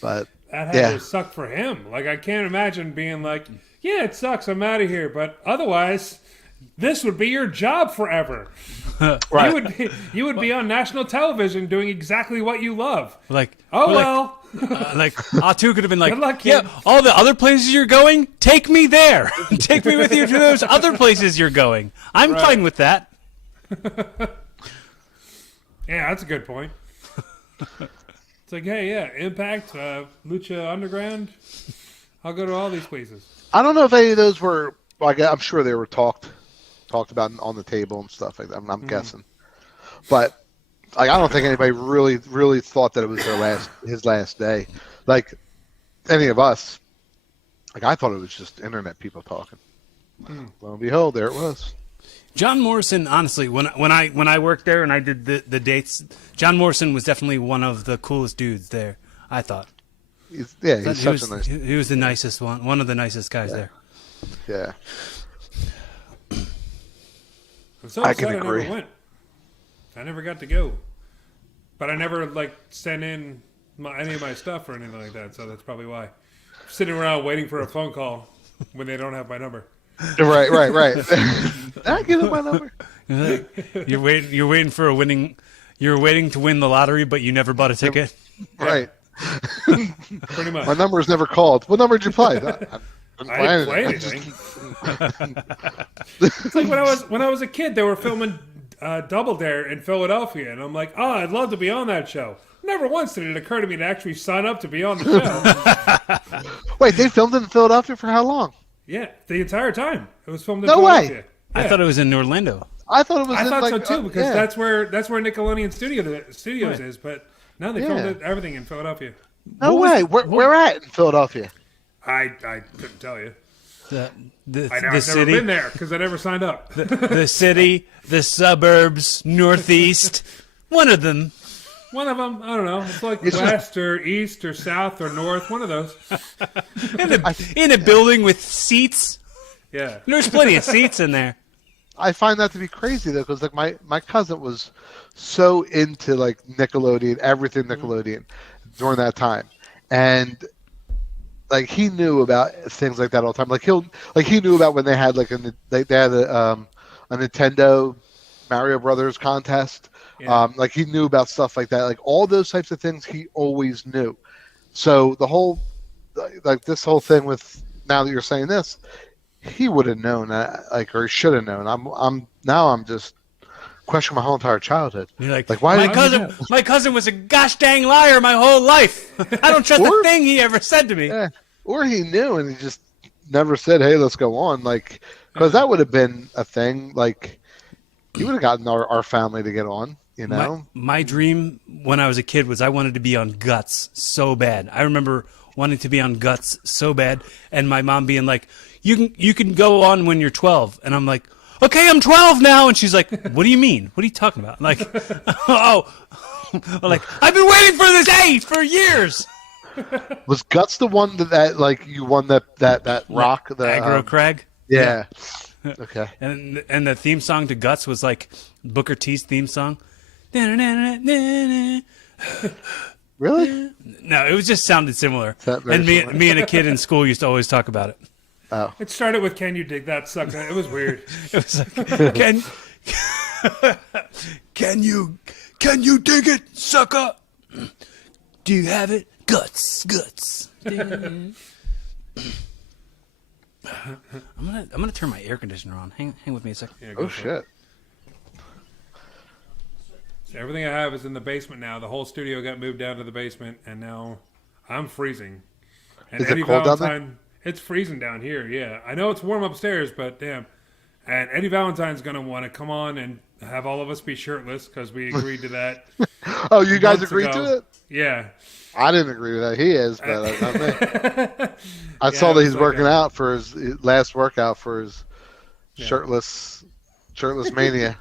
But that had to suck for him. Like, I can't imagine being like, yeah, it sucks, I'm out of here, but otherwise this would be your job forever. right. You would be on national television doing exactly what you love. Like, well. Like Atu could have been like, good luck, yeah, kid. all the other places you're going, take me there. Take me with you to those other places you're going. I'm fine with that. Yeah, that's a good point. It's like, hey, yeah, Impact, Lucha Underground. I'll go to all these places. I don't know if any of those were, like, I'm sure they were talked about on the table and stuff like that. I'm guessing. But like, I don't think anybody really thought that it was his last day. Like, any of us. Like, I thought it was just internet people talking. Lo and behold, there it was. John Morrison, honestly, when I worked there and I did the dates, John Morrison was definitely one of the coolest dudes there, I thought. He's such a nice. He was the nicest one of the nicest guys there. Yeah. I'm so I upset can agree. I never went. I never got to go. But I never, like, sent in any of my stuff or anything like that, so that's probably why. Sitting around waiting for a phone call when they don't have my number. Right. Did I give him my number? You're waiting for a winning. You're waiting to win the lottery, but you never bought a ticket. Right. Pretty much. My number was never called. What number did you play? I didn't play anything. It's like when I was a kid, they were filming Double Dare in Philadelphia, and I'm like, I'd love to be on that show. Never once did it occur to me to actually sign up to be on the show. Wait, they filmed it in Philadelphia for how long? Yeah, the entire time it was filmed in No way. Philadelphia. I Yeah. thought it was in Orlando. I thought it was. I thought like, so too because yeah. that's where Nickelodeon Studios is, but now they Yeah. filmed everything in Philadelphia. No way. Where at in Philadelphia? I couldn't tell you. The I've never city, been there because I never signed up. the city, the suburbs, northeast. One of them. One of them, I don't know. It's like west or east or south or north. One of those. In a building with seats. Yeah. There's plenty of seats in there. I find that to be crazy though, because like my cousin was so into like Nickelodeon, everything Nickelodeon during that time, and like he knew about things like that all the time. Like he knew about when they had they had a Nintendo Mario Brothers contest. Yeah. Like he knew about stuff like that. Like all those types of things, he always knew. So the whole like this whole thing with now that you're saying this. He would have known, or he should have known. I'm just questioning my whole entire childhood. You're like why? My cousin was a gosh dang liar my whole life. I don't trust a thing he ever said to me. Yeah. Or he knew and he just never said, "Hey, let's go on." Like, because that would have been a thing. Like, he would have gotten our family to get on. You know, my dream when I was a kid was I wanted to be on Guts so bad. I remember wanting to be on Guts so bad, and my mom being like, You can go on when you're 12. And I'm like, okay, I'm 12 now. And she's like, what do you mean? What are you talking about? Like, like, I've been waiting for this age for years. Was Guts the one that like you won that rock? The Aggro Crag? Yeah. Okay. And the theme song to Guts was like Booker T's theme song. Really? No, it just sounded similar. Very And similar. me and a kid in school used to always talk about it. Oh. It started with "Can you dig that, sucker?" It was weird. It was like, can you dig it, sucker? Do you have it? Guts. I'm gonna turn my air conditioner on. Hang with me a second. Yeah, go Oh, for shit. it. So everything I have is in the basement now. The whole studio got moved down to the basement, and now I'm freezing. And Is it cold down there? It's freezing down here. Yeah, I know it's warm upstairs, but damn. And Eddie Valentine's gonna want to come on and have all of us be shirtless because we agreed to that. Oh, you guys months agreed ago. to it? Yeah. I didn't agree with that. He is, but not me. I Yeah, saw it that was he's like working a- out for his last workout for his Yeah. shirtless mania.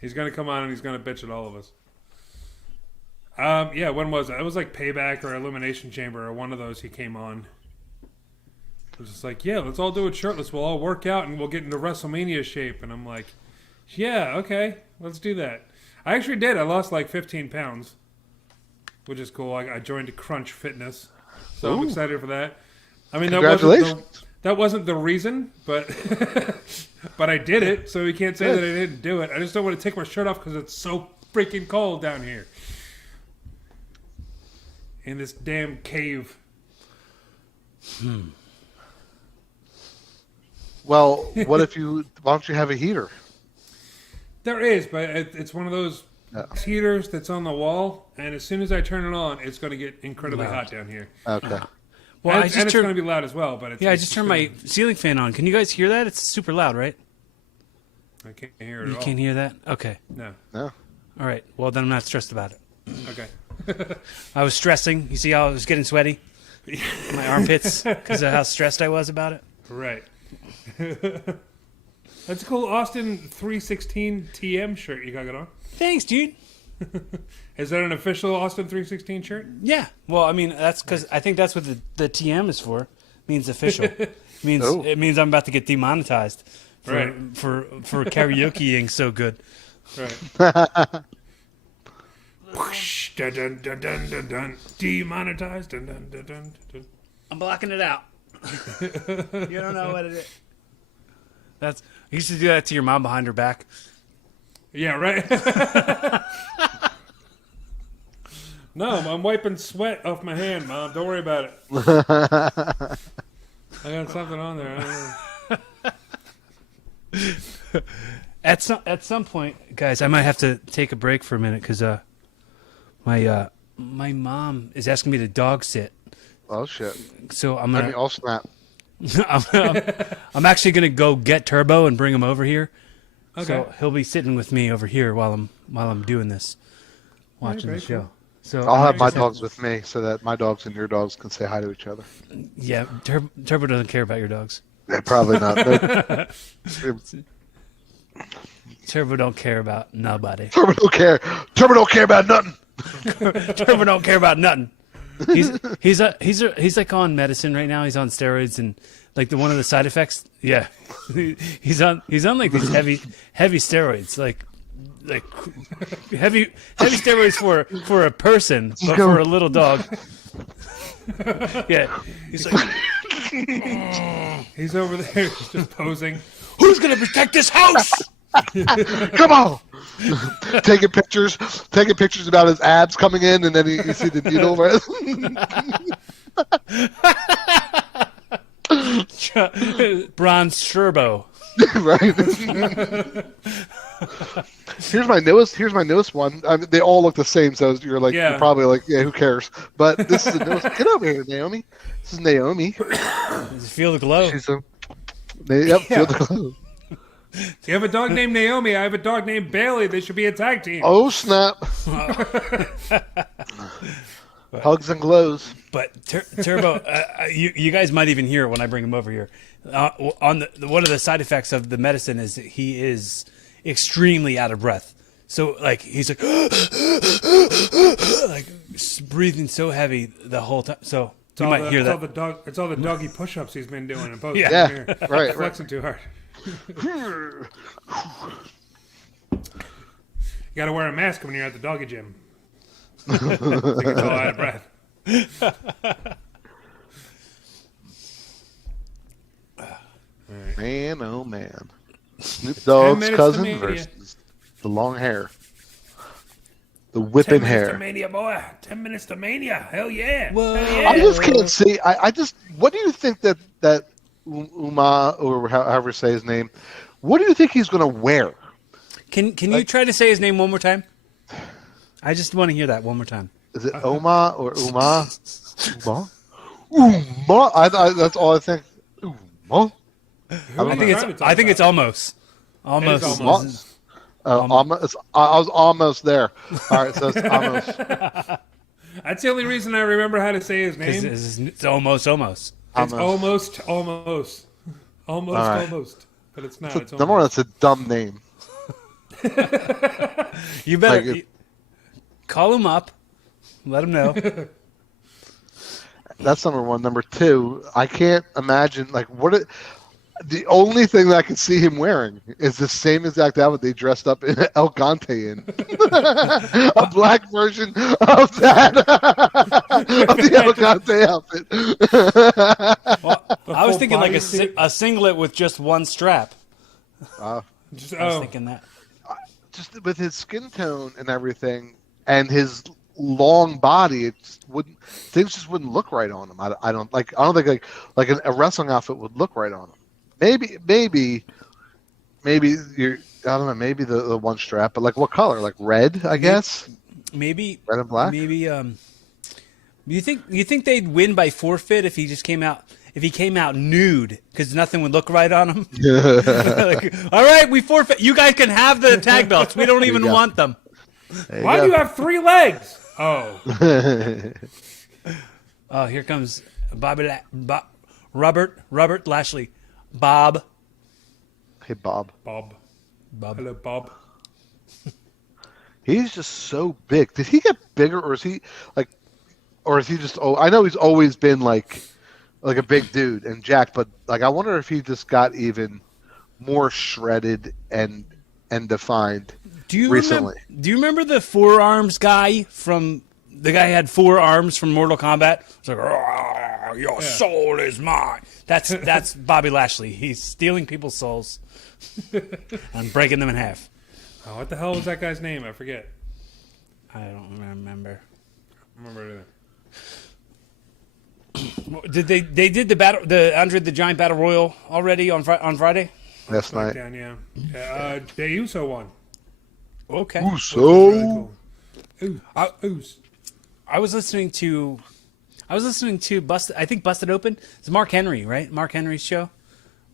He's gonna come on and he's gonna bitch at all of us. Yeah, when was it? It was like Payback or Elimination Chamber or one of those. He came on. It was just like, yeah, let's all do it shirtless. We'll all work out and we'll get into WrestleMania shape. And I'm like, yeah, okay, let's do that. I actually did. I lost like 15 pounds, which is cool. I joined Crunch Fitness, so I'm Ooh. excited for that. I mean, Congratulations. that wasn't the reason, but but I did it, so you can't say that I didn't do it. I just don't want to take my shirt off because it's so freaking cold down here in this damn cave. Well, why don't you have a heater? There is, but it's one of those Yeah. heaters that's on the wall, and as soon as I turn it on, it's going to get incredibly Loud. hot down here. Okay. Well, and I it's just going to turned. be loud as well, but it's, Yeah, I just turned my ceiling fan on. Can you guys hear that? It's super loud, right? I can't hear it You at all. can't hear that? Okay. No. No. All right. Well, then I'm not stressed about it. Okay. I was stressing. You see how I was getting sweaty? My armpits because of how stressed I was about it. Right. That's a cool Austin 316 TM shirt you got on. Thanks, dude. Is that an official Austin 316 shirt? Yeah. Well, I mean, that's because I think that's what the TM is for. Means official. means Oh. It means I'm about to get demonetized for Right. for karaokeing so good. Right. Whoosh, dun, dun, dun, dun, dun, dun. Demonetized. Dun, dun, dun, dun, dun. I'm blocking it out. You don't know what it is. That's I used to do that to your mom behind her back. Yeah, right. No, I'm wiping sweat off my hand, Mom. Don't worry about it. I got something on there. I don't know. At some point, guys, I might have to take a break for a minute because my mom is asking me to dog sit. Oh shit. So I'm I gonna mean, I'll snap. I'm actually gonna go get Turbo and bring him over here. Okay. So he'll be sitting with me over here while I'm doing this, watching very the show. cool. So I'll have my just dogs with me so that my dogs and your dogs can say hi to each other. Yeah, Turbo doesn't care about your dogs. Yeah, probably not. Turbo don't care about nobody. Turbo don't care. Turbo don't care about nothing. Turbo don't care about nothing. He's like on medicine right now. He's on steroids and like one of the side effects. Yeah, he's on like these heavy steroids, like heavy steroids for a person, but for a little dog. Yeah, he's like, He's over there just posing. who's gonna protect this house? Come on. taking pictures about his abs coming in, and then you see the needle. Right? Bronze Turbo. Right. Here's my newest one. I mean, they all look the same, so you're Yeah. you're probably like, yeah, who cares? But this is the newest. Get over here, Naomi. This is Naomi. Does it feel the glow? She's a. Yep. Feel the glow. You have a dog named Naomi. I have a dog named Bailey. They should be a tag team. Oh snap! Hugs and glows. But Turbo, you guys might even hear it when I bring him over here. On one of the side effects of the medicine is that he is extremely out of breath. So like he's like like breathing so heavy the whole time. So you might hear that. It's all the doggy push-ups he's been doing. And posing. Yeah. Here. Right. Flexing too hard. You got to wear a mask when you're at the doggy gym. So you get all out of breath. Man, oh man. Snoop Dogg's minutes cousin to Mania. versus the long hair. The whipping 10 minutes to hair. mania, boy. 10 minutes to mania. Hell yeah. Whoa. Hell I yeah. just can't see. I just. What do you think that Uma, or however you say his name, what do you think he's going to wear? Can you try to say his name one more time? I just want to hear that one more time. Is it Oma or Uma? Uma? Uma? That's all I think. Uma? I think it's almost. It is Almost. almost. Almost. I was almost there. All right, so it's almost. That's the only reason I remember how to say his name. It's almost. It's almost. Almost, right. but it's not. It's Number one, that's a dumb name. You better Like call him up. Let him know. That's number one. Number two, I can't imagine the only thing that I can see him wearing is the same exact outfit they dressed up in El Gante in. A black version of that of the El Gante outfit. Well, I was thinking like bodysuit? a singlet with just one strap. Uh, Just, I was thinking that. just with his skin tone and everything, and his long body, things just wouldn't look right on him. I don't think a wrestling outfit would look right on him. Maybe you're, I don't know, maybe the one strap, but like what color? Like red, I guess. Maybe Red and black. Maybe you think they'd win by forfeit if he just came out nude because nothing would look right on him? Like, all right, we forfeit. You guys can have the tag belts. We don't even want them. Why do you have 3 legs? Oh. Oh, here comes Robert Lashley. Bob. Hey, Bob. Bob. Hello, Bob. He's just so big. Did he get bigger, or is he just? Oh, I know he's always been like a big dude and jacked, but like I wonder if he just got even more shredded and defined. Do you recently? Remember the forearms guy from the guy who had 4 arms from Mortal Kombat? It's like, "Rawr, your soul is mine." That's Bobby Lashley. He's stealing people's souls and breaking them in half. Oh, what the hell was that guy's name? I forget. I don't remember. I remember it. Did they did the Andre the Giant Battle Royal already on Friday? Last night. SmackDown, yeah. Jey Uso won. Okay. So Really cool. Oos. I was listening to Busted. I think Busted Open. It's Mark Henry, right? Mark Henry's show.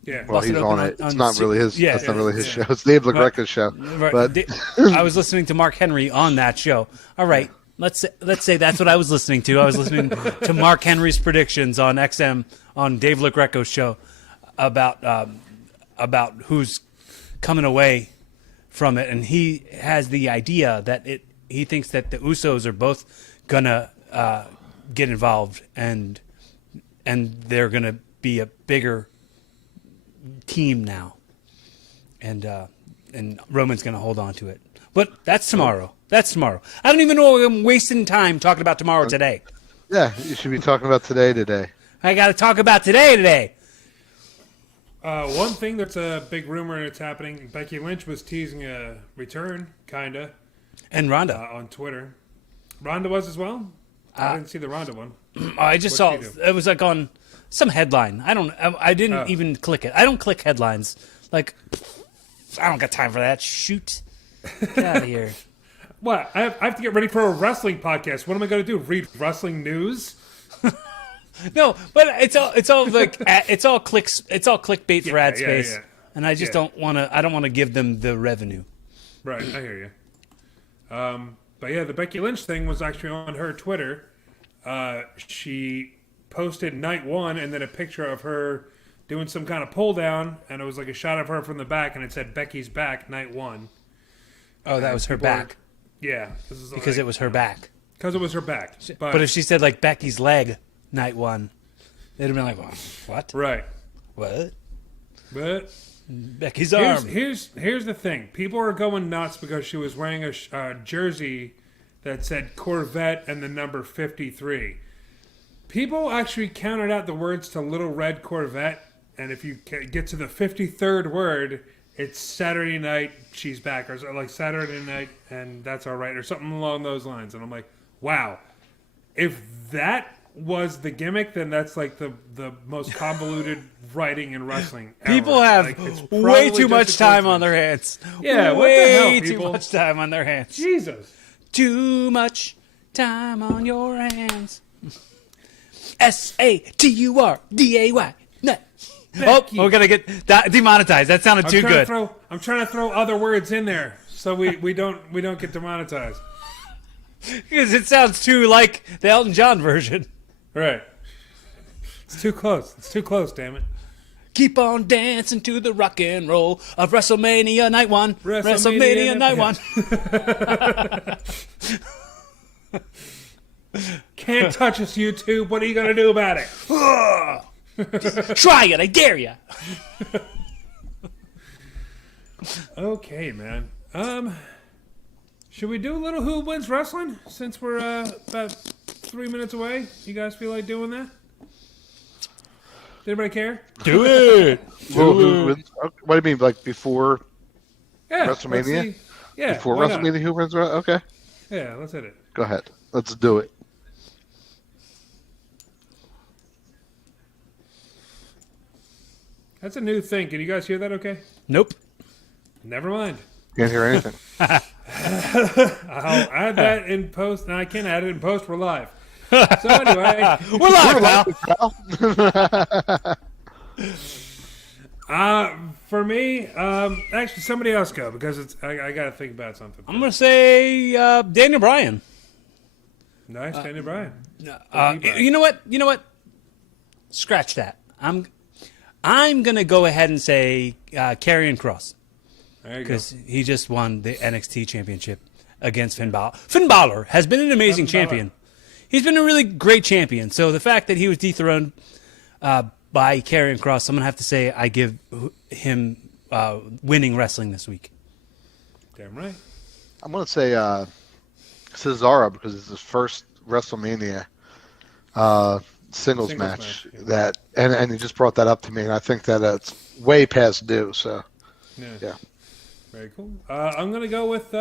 Yeah. well, Busted he's Open on it. It's on not really his. yeah, That's not really his yeah. show. It's Dave LaGreca's show. Right. But I was listening to Mark Henry on that show. All right, let's say that's what I was listening to. I was listening to Mark Henry's predictions on XM on Dave LaGreca's show about who's coming away from it, and he has the idea that he thinks that the Usos are both gonna get involved and they're gonna be a bigger team now, and Roman's gonna hold on to it. But that's tomorrow. That's tomorrow. I don't even know I'm wasting time talking about tomorrow today. yeah, you should be talking about today. I got to talk about today. One thing that's a big rumor and it's happening, Becky Lynch was teasing a return, kinda, And Ronda. on Twitter. Ronda was as well? I didn't see the Ronda one. I just What'd saw she do? it was like on some headline. I didn't even click it. I don't click headlines. Like, I don't got time for that. Shoot. Get out of here. What? I have to get ready for a wrestling podcast. What am I going to do? Read wrestling news? No, but it's all like it's all clicks. It's all clickbait for ad space, yeah. and I just Yeah. don't want to. I don't want to give them the revenue. Right, I hear you. But yeah, the Becky Lynch thing was actually on her Twitter. She posted night 1 and then a picture of her doing some kind of pull down, and it was like a shot of her from the back, and it said Becky's back night 1. Oh, that was her people are- back Yeah, this is because it was her back. because it was her back. But if she said like Becky's leg night 1, they'd have been like, what? right, What? but Becky's arm. here's the thing: people are going nuts because she was wearing a jersey that said Corvette and the number 53. People actually counted out the words to Little Red Corvette, and if you get to the 53rd word, it's Saturday night, she's back, or like Saturday night, and that's all right, or something along those lines. And I'm like, wow, if that was the gimmick, then that's like the most convoluted writing in wrestling ever. People have Like, it's way probably too just much a time on coincidence. their hands. Yeah, what the way hell, too people? much time on their hands. Jesus. Too much time on your hands. SATURDAY. No. Oh, we're gonna get demonetized. That sounded too good. I'm trying to throw other words in there so we don't get demonetized. Because it sounds too like the Elton John version. Right. It's too close. It's too close, damn it. Keep on dancing to the rock and roll of WrestleMania Night 1. WrestleMania Night 1. Can't touch us, YouTube. What are you going to do about it? Try it, I dare ya. Okay, man. Should we do a little Who Wins Wrestling since we're about 3 minutes away? You guys feel like doing that? Does anybody care? Do it. Well, who wins? What do you mean, like before Yeah. WrestleMania? let's see. Yeah. Before why not? WrestleMania, who wins? Okay, Yeah, let's hit it. go ahead. Let's do it. That's a new thing. Can you guys hear that okay? Nope. Never mind. Can't hear anything. I'll add that in post. No, I can't add it in post. We're live. So anyway, We're live now. for me, actually, somebody else go because I got to think about something. I'm going to say Daniel Bryan. Nice, Daniel Bryan. You know what? You know what? Scratch that. I'm going to go ahead and say Karrion Kross. There you go. Because he just won the NXT championship against Finn Balor. Finn Balor has been an amazing champion. He's been a really great champion. So the fact that he was dethroned by Karrion Kross, I'm going to have to say I give him winning wrestling this week. Damn right. I'm going to say Cesaro because it's his first WrestleMania singles match. Yeah. That and he just brought that up to me, and I think that it's way past due. So yeah. Very cool. I'm gonna go with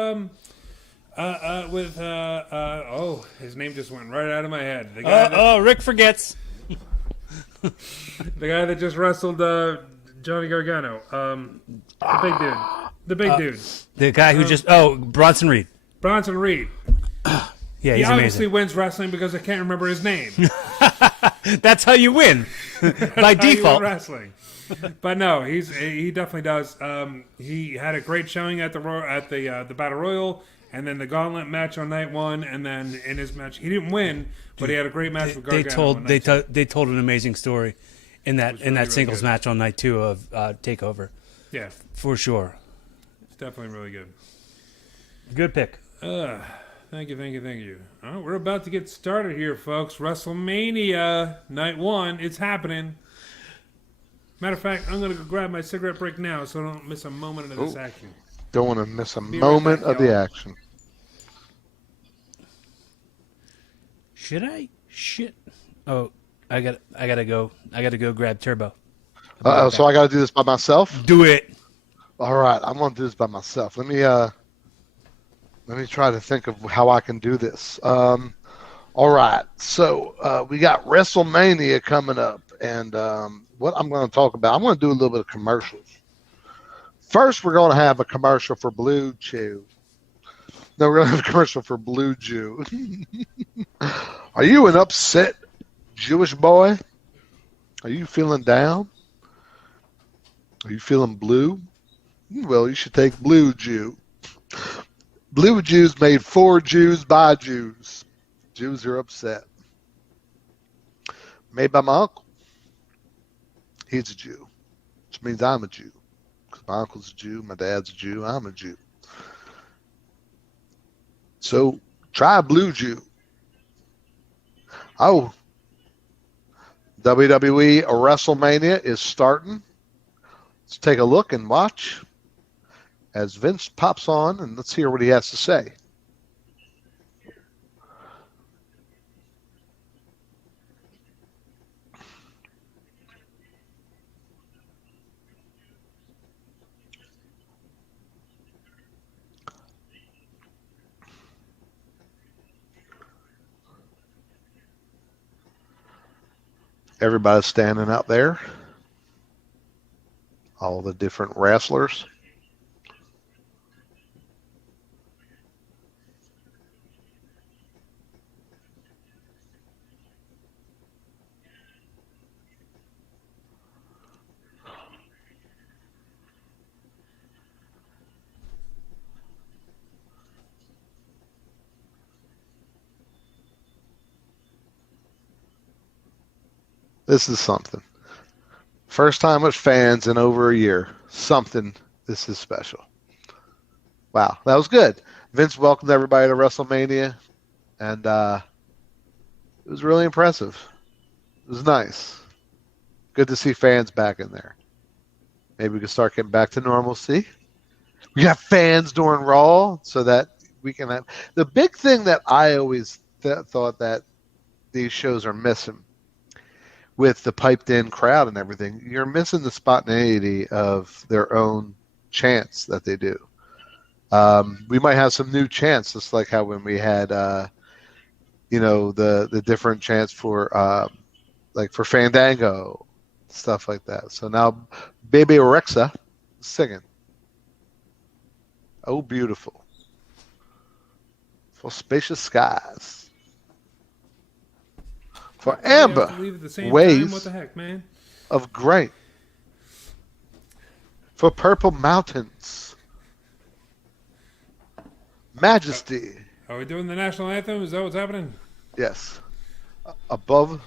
his name just went right out of my head. The guy Rick forgets. the guy that just wrestled Johnny Gargano. The big dude. The big dude. The guy who Bronson Reed. Bronson Reed. Yeah, He he's obviously amazing. wins wrestling because I can't remember his name. That's how you win by How you win default. wrestling. But no, he definitely does. He had a great showing at the Battle Royal, and then the Gauntlet match on night one, and then in his match he didn't win, but he had a great match with Gargano. They told an amazing story in that really singles good. match on night 2 of Takeover Yeah, for sure. it's definitely really good. Good pick. Thank you. All right, we're about to get started here, folks. WrestleMania night 1, it's happening. Matter of fact, I'm going to go grab my cigarette break now so I don't miss a moment of this action. Don't want to miss a Be right moment back, of the y'all. action. Should I? Shit. Oh, I gotta go grab Turbo. So I got to do this by myself. Do it. All right, I'm going to do this by myself. Let me try to think of how I can do this. All right, so we got WrestleMania coming up, and what I'm going to talk about, I'm going to do a little bit of commercials. First, we're going to have a commercial for Blue Chew. No, we're going to have a commercial for Blue Jew. Are you an upset Jewish boy? Are you feeling down? Are you feeling blue? Well, you should take Blue Jew. Blue Jews made for Jews by Jews. Jews are upset. Made by my uncle. He's a Jew, which means I'm a Jew. Because my uncle's a Jew, my dad's a Jew, I'm a Jew. So try Blue Jew. Oh, WWE WrestleMania is starting. Let's take a look and watch as Vince pops on, and let's hear what he has to say. Everybody's standing out there. All the different wrestlers. This is something. First time with fans in over a year. Something. This is special. Wow, that was good. Vince welcomed everybody to WrestleMania, and it was really impressive. It was nice. Good to see fans back in there. Maybe we can start getting back to normalcy. We have fans during Raw, so that we can have the big thing that I always thought that these shows are missing. With the piped-in crowd and everything, you're missing the spontaneity of their own chants that they do. We might have some new chants, just like how when we had, the different chants for, like for Fandango, stuff like that. So now, Baby Alexa is singing. Oh, beautiful. For spacious skies. For amber ways what the heck, man? of grain. For purple mountains. Majesty. Are we doing the national anthem? Is that what's happening? Yes. Above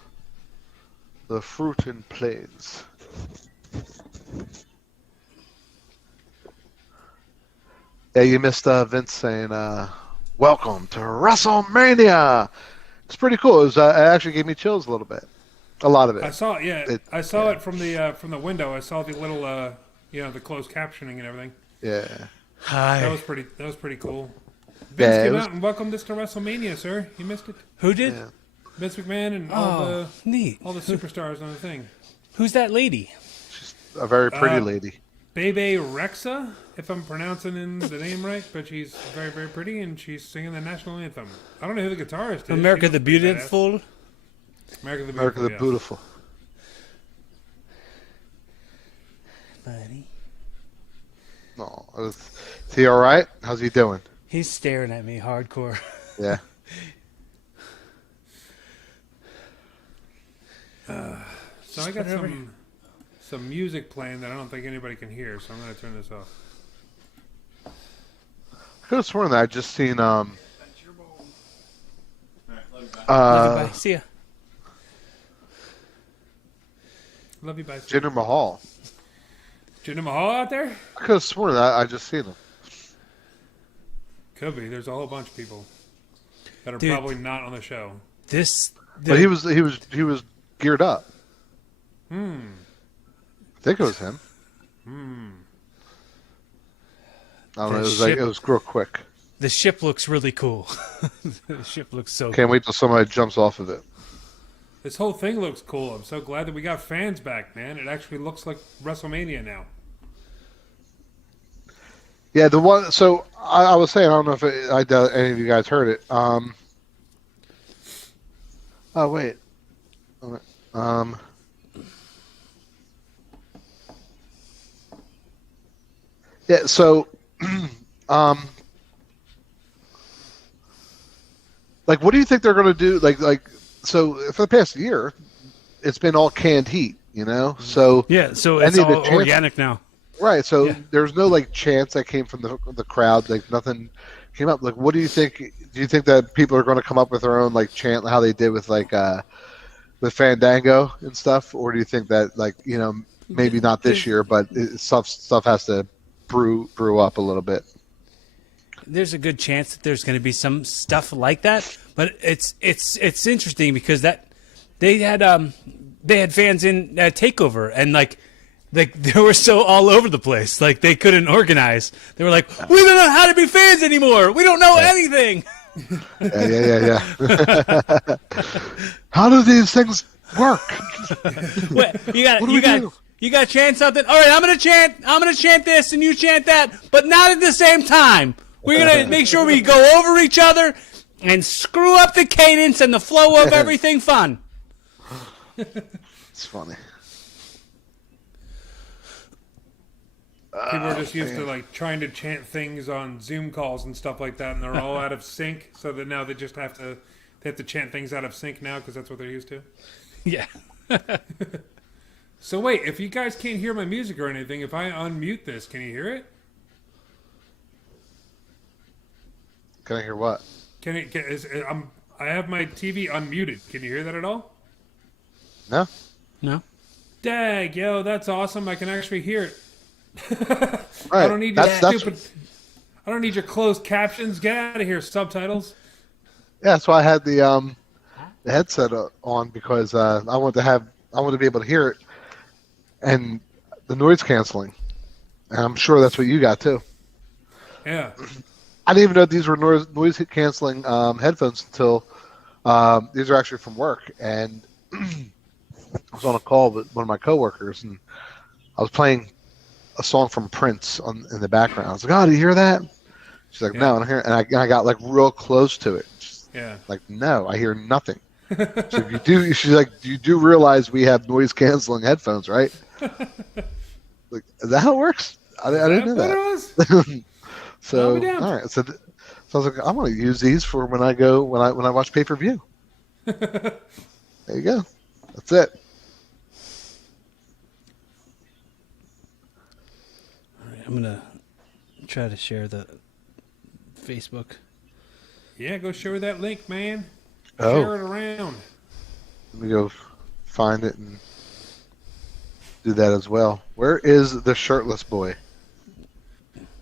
the fruiting plains. Yeah, you missed Vince saying, welcome to WrestleMania. It's pretty cool. It actually gave me chills a little bit. A lot of it. I saw it, yeah. I saw it from the window. I saw the little, the closed captioning and everything. Yeah. Hi. That was pretty cool. Vince came out and welcomed us to WrestleMania, sir. You missed it. Who did? Yeah. Vince McMahon and neat. all the superstars on the thing. Who's that lady? She's a very pretty lady. Bebe Rexha, if I'm pronouncing the name right, but she's very, very pretty, and she's singing the national anthem. I don't know who the guitarist is. America the Beautiful. America the Beautiful. Buddy. No, is he all right? How's he doing? He's staring at me hardcore. Yeah. So I got some music playing that I don't think anybody can hear, so I'm going to turn this off. I could have sworn that I just seen Love you, bye. See ya. Love you, bye. Jinder Mahal. Jinder Mahal out there? I could have sworn that I just seen him. Could be. There's a whole bunch of people that are Dude, probably not on the show. But he was geared up. I think it was him. I don't know. It was real quick. The ship looks really cool. The ship looks so Can't cool. wait till somebody jumps off of it. This whole thing looks cool. I'm so glad that we got fans back, man. It actually looks like WrestleMania now. Yeah, the one. So I was saying, I don't know if I doubt any of you guys heard it. Oh wait. Yeah. So, like, what do you think they're going to do? So for the past year, it's been all canned heat, you know. So Yeah, so it's all organic now. right. So Yeah. there's no like chants that came from the crowd. Like nothing came up. Like, what do you think? Do you think that people are going to come up with their own like chant, how they did with with Fandango and stuff, or do you think that maybe not this year, but stuff has to brew up a little bit? There's a good chance that there's going to be some stuff like that, but it's interesting because that they had fans in Takeover and like they were so all over the place, like they couldn't organize. They were like, we don't know how to be fans anymore. We don't know anything. Yeah. How do these things work? Wait, you got to chant something. All right, I'm gonna chant this, and you chant that, but not at the same time. We're gonna make sure we go over each other and screw up the cadence and the flow of everything fun. It's funny. People are just used to like trying to chant things on Zoom calls and stuff like that, and they're all out of sync. So that now they have to chant things out of sync now because that's what they're used to. Yeah. So wait, if you guys can't hear my music or anything, if I unmute this, can you hear it? Can I hear what? I have my TV unmuted. Can you hear that at all? No. No. Dag, yo, that's awesome. I can actually hear it. Right. I don't need your stupid. I don't need your closed captions. Get out of here, subtitles. Yeah, that's why I had the headset on because I wanted to be able to hear it, and the noise canceling. And I'm sure that's what you got too. Yeah. I didn't even know these were noise canceling headphones until these are actually from work. And I was on a call with one of my coworkers, and I was playing a song from Prince in the background. I was like, "Oh, do you hear that?" She's like, "No, I don't hear it." And I got like real close to it. Yeah. Like, no, I hear nothing. So you do. She's like, you do realize we have noise canceling headphones, right? Like, is that how it works? I didn't know that. It was? So I'll be down. all right. So I was like, I'm going to use these for when I watch pay-per-view. There you go. That's it. All right, I'm gonna try to share the Facebook. Yeah, go share that link, man. Oh. Share it around. Let me go find it and do that as well. Where is the shirtless boy?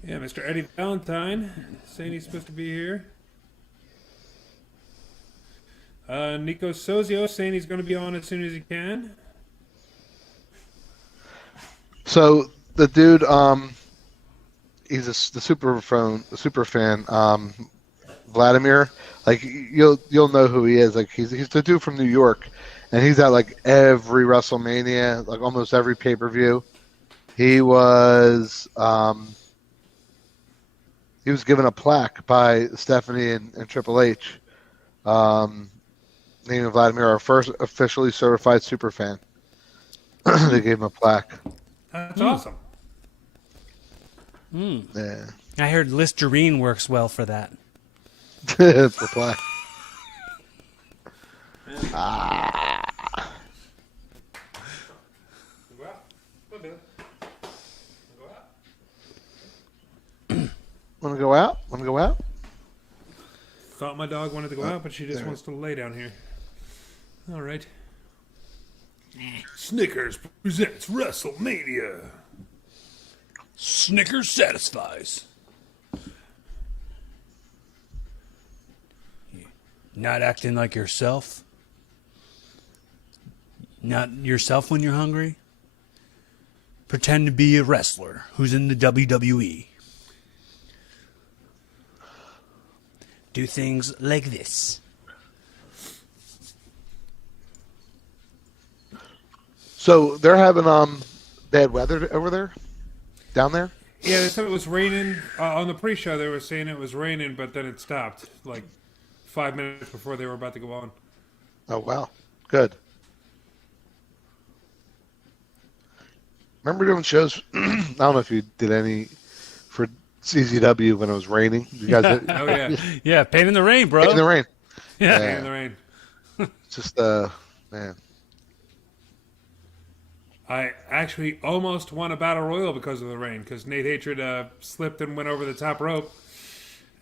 Yeah, Mr. Eddie Valentine saying he's supposed to be here. Nico Sozio saying he's going to be on as soon as he can. So the dude, he's the super fan. Vladimir, like you'll know who he is. Like he's the dude from New York, and he's at like every WrestleMania, like almost every pay-per-view. He was given a plaque by Stephanie and Triple H, naming Vladimir our first officially certified super fan. They gave him a plaque. That's awesome. Yeah. I heard Listerine works well for that. The plaque. Want to go out? Want to go out? Thought my dog wanted to go out, but she just wants to lay down here. All right. Snickers presents WrestleMania. Snickers satisfies. Not acting like yourself. Not yourself when you're hungry. Pretend to be a wrestler who's in the WWE. Do things like this. So they're having bad weather over there, down there. Yeah, they said it was raining. On the pre-show, they were saying it was raining, but then it stopped like 5 minutes before they were about to go on. Oh wow, good. Remember doing shows? I don't know if you did any for CZW when it was raining. You guys did? Oh yeah, Yeah, pain in the rain, bro. In the rain. Yeah. Rain in the rain. Just man. I actually almost won a battle royal because of the rain, because Nate Hatred slipped and went over the top rope,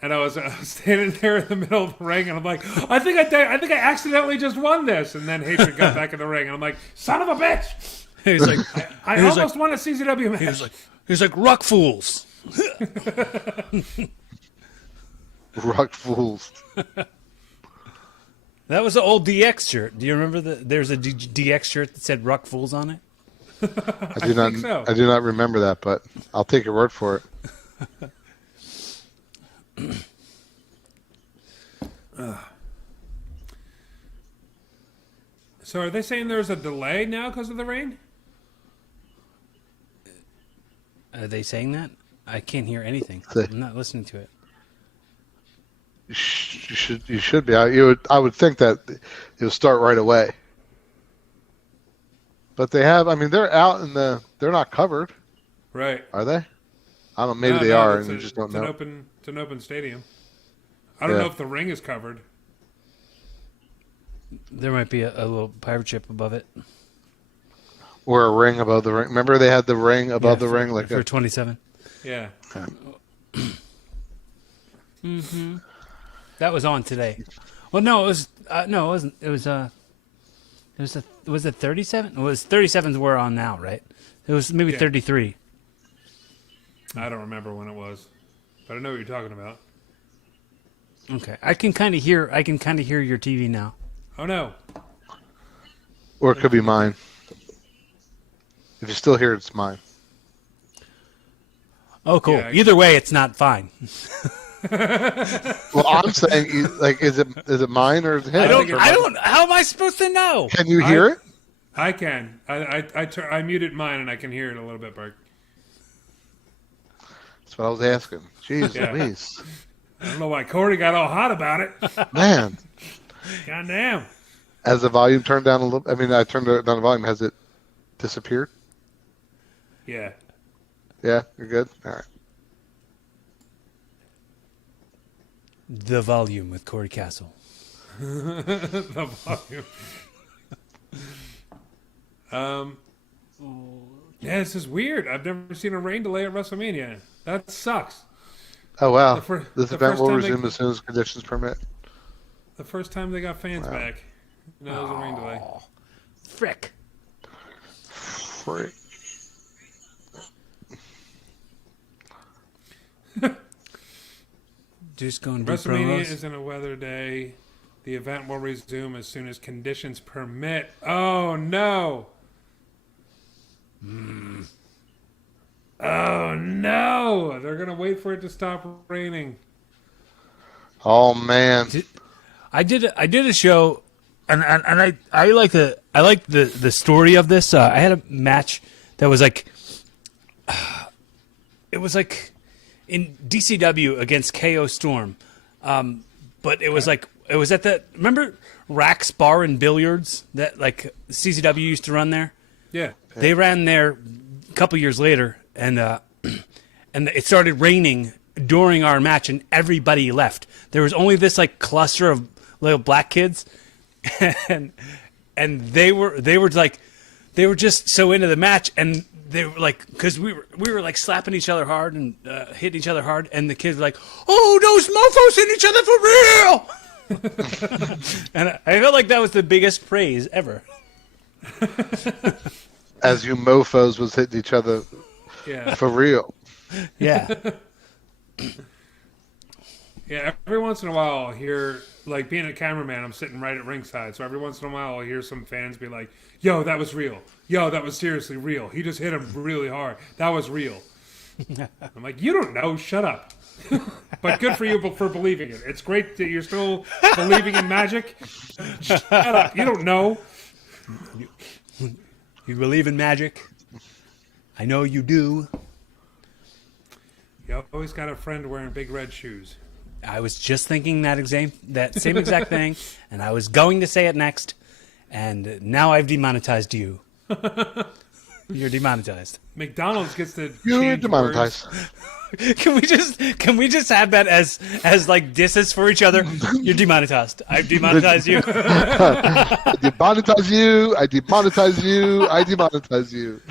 and I was standing there in the middle of the ring, and I'm like, I think I accidentally just won this, and then Hatred got back in the ring, and I'm like, son of a bitch! He was like, I almost won a CZW match. he was like, ruck fools. Rock fools. That was an old DX shirt. Do you remember there's a DX shirt that said ruck fools on it? I do not. think so. I do not remember that, but I'll take your word for it. So are they saying there's a delay now because of the rain? Are they saying that? I can't hear anything. The- I'm not listening to it. You should be. I would think that it would start right away. But they have. I mean, they're out in the. They're not covered, Right. are they? I don't. Maybe No, they no, are, it's and you just don't know. It's an open stadium. I don't Yeah. know if the ring is covered. There might be a little pirate ship above it. Or a ring above the ring. Remember they had the ring above the ring, like for 27. Yeah. Mm-hmm. That was on today. Well, no, it was no, it wasn't. It was was it 37? It was 37s were on now, right? It was maybe 33. I don't remember when it was, but I know what you're talking about. Okay, I can kind of hear your TV now. Oh no. or it could be mine. If you still hear it, it's mine. Oh, cool. Yeah, Either way, it's not fine. Well, I'm saying, like, is it mine or is it his? I don't. How am I supposed to know? Can you hear it? I can. I muted mine and I can hear it a little bit, Bert. That's what I was asking. Jeez Yeah. Louise. I don't know why Corey got all hot about it. Man. God damn. Has the volume turned down a little? I mean, I turned down the volume. Has it disappeared? Yeah. Yeah, you're good? All right. The volume with Corey Castle. The volume. Yeah, this is weird. I've never seen a rain delay at WrestleMania. That sucks. Oh, wow. The This the event first will time resume as soon as conditions permit. The first time they got fans Wow. back. No, it was a rain delay. Frick. Freak. Just going to do WrestleMania promos. isn't a weather day. The event will resume as soon as conditions permit. Oh, no. Oh, no. They're going to wait for it to stop raining. Oh, man. I did a show, and I like the story of this. I had a match that was like, it was like in DCW against KO Storm, but it was like it was at the remember Rack's Bar and Billiards that like CZW used to run there. Yeah. They ran there a couple years later, and it started raining during our match, and everybody left. There was only this like cluster of little black kids, and they were just so into the match, and they were like, because we were like slapping each other hard and hitting each other hard, and the kids were like, "Oh, those mofos hit each other for real!" And I felt like that was the biggest praise ever. As you mofos was hitting each other Yeah. for real. Yeah. Yeah, every once in a while I'll hear, like being a cameraman, I'm sitting right at ringside, so every once in a while I'll hear some fans be like, "Yo, that was real. Yo, that was seriously real. He just hit him really hard. That was real." I'm like, "You don't know. Shut up." But good for you for believing it. It's great that you're still believing in magic. Shut up. You don't know. You believe in magic? I know you do. You always got a friend wearing big red shoes. I was just thinking that same exact thing, and I was going to say it next, and now I've demonetized you. You're demonetized. McDonald's gets to You're change demonetized. words. Can we just have that as like disses for each other? You're demonetized. I've demonetized you. I demonetize you. I demonetize you. I demonetize you.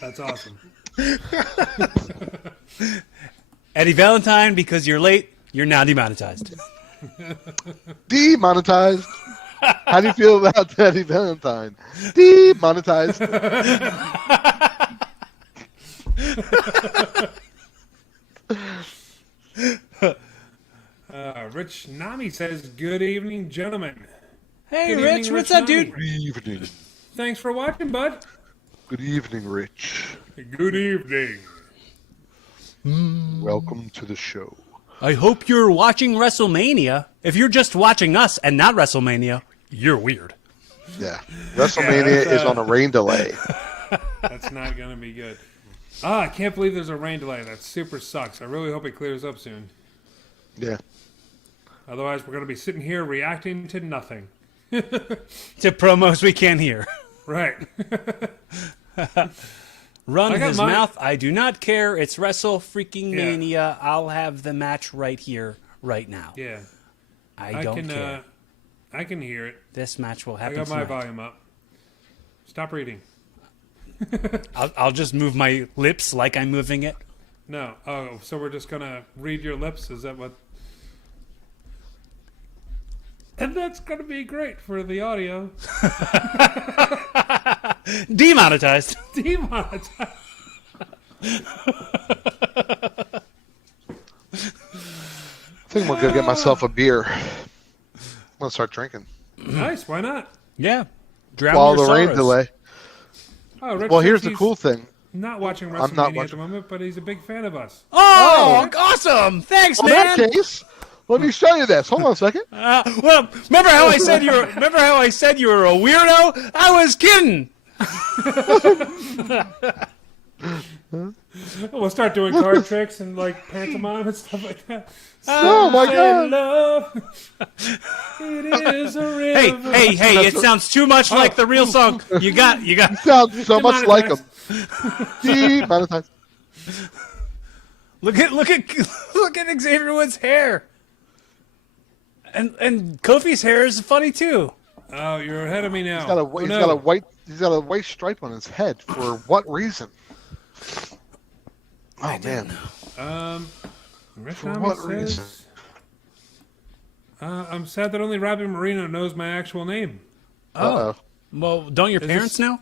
That's awesome. Eddie Valentine, because you're late, you're now demonetized. Demonetized. How do you feel about Eddie Valentine? Demonetized. Rich Nami says, "Good evening, gentlemen. Hey, Good Rich, evening, what's Rich up, dude? Good evening. Thanks for watching, bud." Good evening, Rich. Good evening. Welcome to the show. I hope you're watching WrestleMania. If you're just watching us and not WrestleMania, you're weird. Yeah. WrestleMania is on a rain delay. That's not going to be good. I can't believe there's a rain delay. That super sucks. I really hope it clears up soon. Yeah. Otherwise, we're going to be sitting here reacting to nothing. to promos we can't hear. Right. Run I got his mine. mouth. I do not care. It's Wrestle freaking Mania. I'll have the match right here, right now. Yeah. I don't care. I can hear it. This match will I happen got my tonight. volume up. Stop reading. I'll just move my lips like I'm moving it. No. Oh, so we're just gonna read your lips? Is that what? And that's gonna be great for the audio. Demonetized. Demonetized. I think I'm gonna go get myself a beer. I'm gonna start drinking Nice. Why not? Yeah. Drown while your the rain sorrows. delay. Oh, Rich Well, says here's the he's cool thing. Not watching I'm not WrestleMania at the watching. moment, but he's a big fan of us. Oh, awesome! Thanks, Well, in man. that case, let me show you this. Hold on a second. Well, remember how I said you were? Remember how I said you were a weirdo? I was kidding. We'll start doing card tricks and like pantomime and stuff like that. Oh my Say god! love, it is a Hey, river. hey! It sounds too much like the real song. You got. Sounds so much like him. Demonetized. Demonetized. Look at Xavier Woods' hair. And Kofi's hair is funny too. Oh, you're ahead of me now. He's got Oh, he's no. got a white stripe on his head. For what reason? Oh man! Rich For Nami what says, reason? I'm sad that only Robbie Marino knows my actual name. Uh-oh. Well, don't your parents know?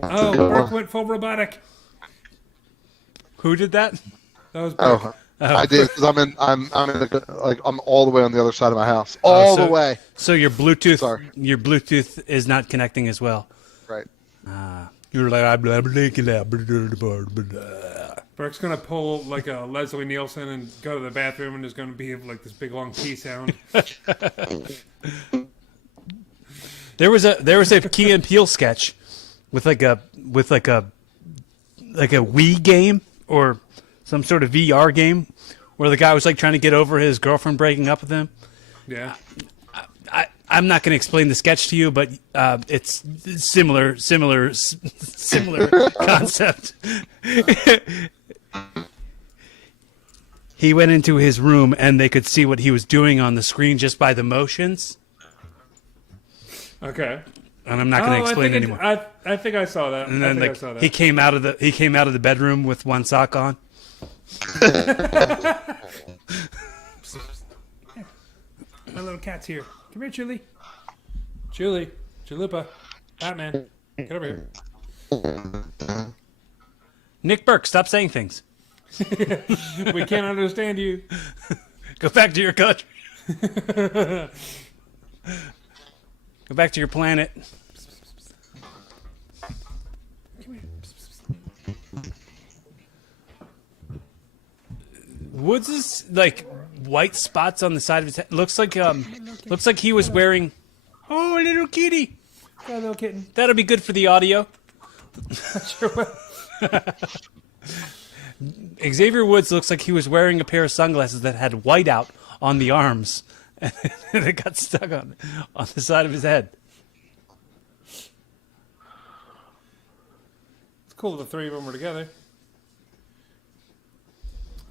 Oh, Burke went full robotic. Who did that? That was Burke. Oh, I did because I'm in I'm all the way on the other side of my house, all so- the way. So your Bluetooth, Sorry. your Bluetooth is not connecting as well. Right. You're like blah, blah, blah, blah, blah, blah. Burke's gonna pull like a Leslie Nielsen and go to the bathroom, and there's gonna be like this big long P sound. There was a Key and Peele sketch with like a Wii game or some sort of VR game where the guy was like trying to get over his girlfriend breaking up with him. Yeah. I'm not going to explain the sketch to you, but it's similar concept. He went into his room and they could see what he was doing on the screen just by the motions. Okay. And I'm not going to explain anymore. I think I saw that. And I then think I like saw that. he came out of the bedroom with one sock on. My little cat's here. Come here, Julie. Julie. Chalupa. Batman. Get over here. Nick Burke, stop saying things. We can't understand you. Go back to your country. Go back to your planet. Woods is like white spots on the side of his head. Looks like he was wearing. Oh, a little kitty. Yeah, little kitten. That'll be good for the audio. Sure will. Xavier Woods looks like he was wearing a pair of sunglasses that had whiteout on the arms, and it got stuck on the side of his head. It's cool the three of them were together.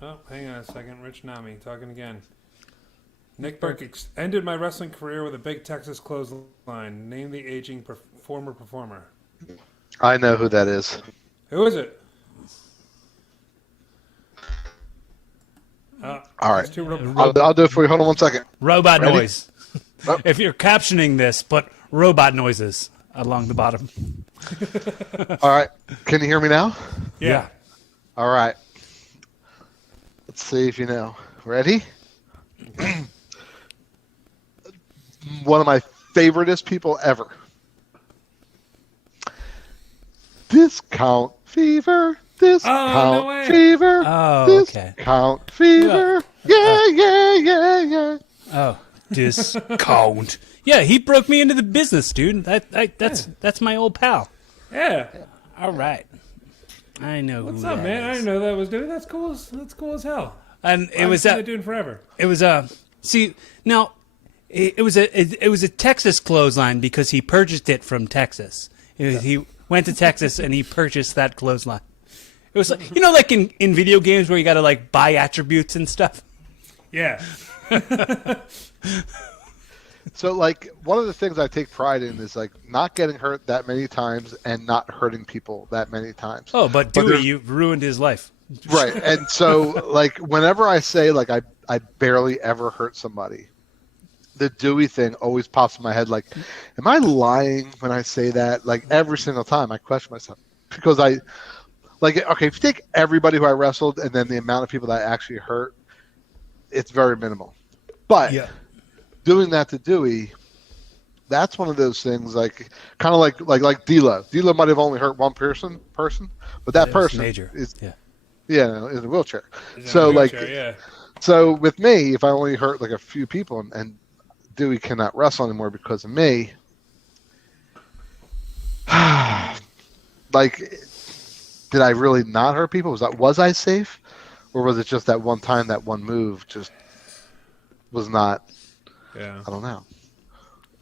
Oh, hang on a second. Rich Nami talking again. Nick Burke ended my wrestling career with a big Texas clothesline. Name the aging former performer. I know who that is. Who is it? All right. It's too I'll do it for you. Hold on 1 second. Robot Ready? noise. Oh. If you're captioning this, put robot noises along the bottom. All right. Can you hear me now? Yeah. All right. Let's see if you know. Ready? One of my favoriteest people ever. Discount fever. Discount no way. fever. Oh, okay. Discount fever. Yeah. Oh, discount. Yeah, he broke me into the business, dude. That's my old pal. Yeah. All right. I know What's who up, that man? I is. didn't know that was doing. That's cool as hell. And it I've was seen it doing forever. it was a see now it was a Texas clothesline because he purchased it from Texas. He went to Texas and he purchased that clothesline. It was like, like in video games where you got to like buy attributes and stuff. Yeah. So, like, one of the things I take pride in is, like, not getting hurt that many times and not hurting people that many times. Oh, but Dewey, you ruined his life. Right. And so, like, whenever I say, like, I barely ever hurt somebody, the Dewey thing always pops in my head. Like, am I lying when I say that? Like, every single time I question myself. Because okay, if you take everybody who I wrestled and then the amount of people that I actually hurt, it's very minimal. But doing that to Dewey, that's one of those things, like kind of like D'Lo. D'Lo might have only hurt one person, but that person major. is Yeah. in a wheelchair. So with me, if I only hurt like a few people and Dewey cannot wrestle anymore because of me, like, did I really not hurt people? Was I safe, or was it just that one time, that one move just was not? Yeah. I don't know.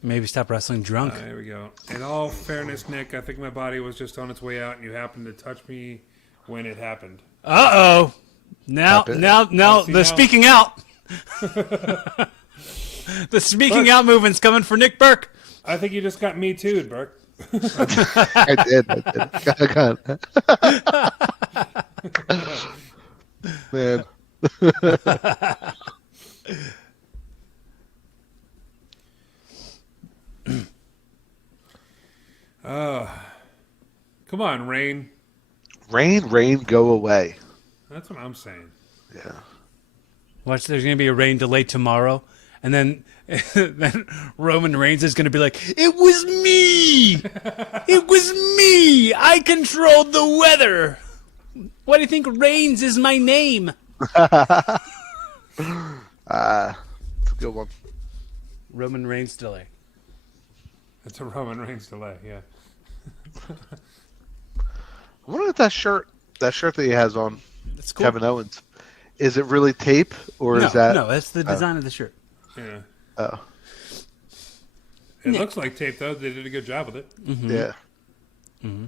Maybe stop wrestling drunk. There we go. In all fairness, Nick, I think my body was just on its way out, and you happened to touch me when it happened. Uh-oh. Now, the speaking out. The speaking out movement's coming for Nick Burke. I think you just got me too'd, Burke. I did. Man. Come on, Rain. Rain, go away. That's what I'm saying. Yeah. Watch, there's going to be a rain delay tomorrow, and then Roman Reigns is going to be like, "It was me! It was me! I controlled the weather! Why do you think Reigns is my name?" It's a good one. Roman Reigns delay. It's a Roman Reigns delay, yeah. I wonder if that shirt that he has on, That's cool. Kevin Owens, is it really tape, or is that? No, that's the design of the shirt. Yeah. Oh. It looks like tape, though. They did a good job with it. Mm-hmm. Yeah. Mm-hmm.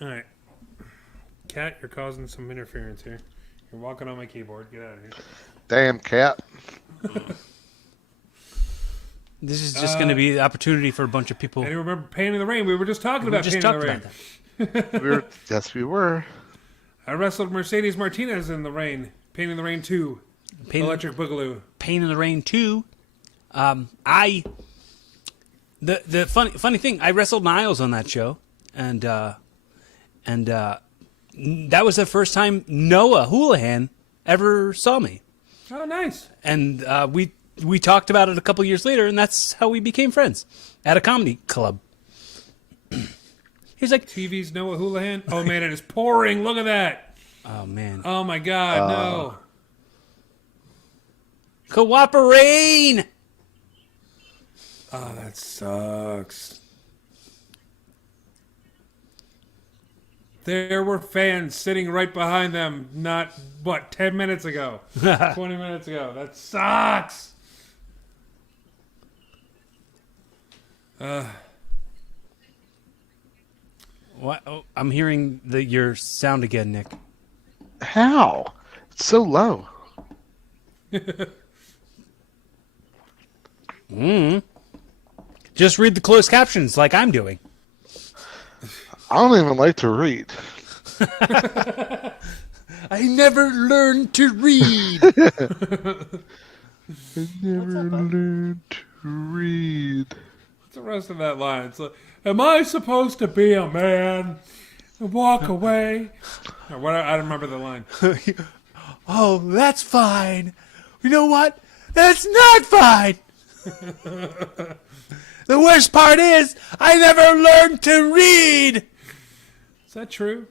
All right. Cat, you're causing some interference here. You're walking on my keyboard. Get out of here. Damn, Cat. This is just going to be the opportunity for a bunch of people. And you remember Pain in the Rain? We were just talking about Pain in the Rain. Yes, we were. I wrestled Mercedes Martinez in the Rain. Pain in the Rain 2. Electric Boogaloo. Pain in the Rain 2. The funny thing, I wrestled Niles on that show, and that was the first time Noah Houlihan ever saw me. Oh, nice. And we talked about it a couple years later, and that's how we became friends at a comedy club. He's like, TV's Noah Houlihan. Oh, man, it is pouring. Look at that. oh, man. Oh, my God, no. Cooperate! Oh, that sucks. There were fans sitting right behind them not, 10 minutes ago? 20 minutes ago. That sucks. What? Oh, I'm hearing your sound again, Nick. How? It's so low. Just read the closed captions like I'm doing. I don't even like to read. I never learned to read. I never learned to read. What's the rest of that line? It's like, am I supposed to be a man and walk away? Or what? I don't remember the line. Oh, that's fine. You know what? That's not fine. The worst part is, I never learned to read. Is that true?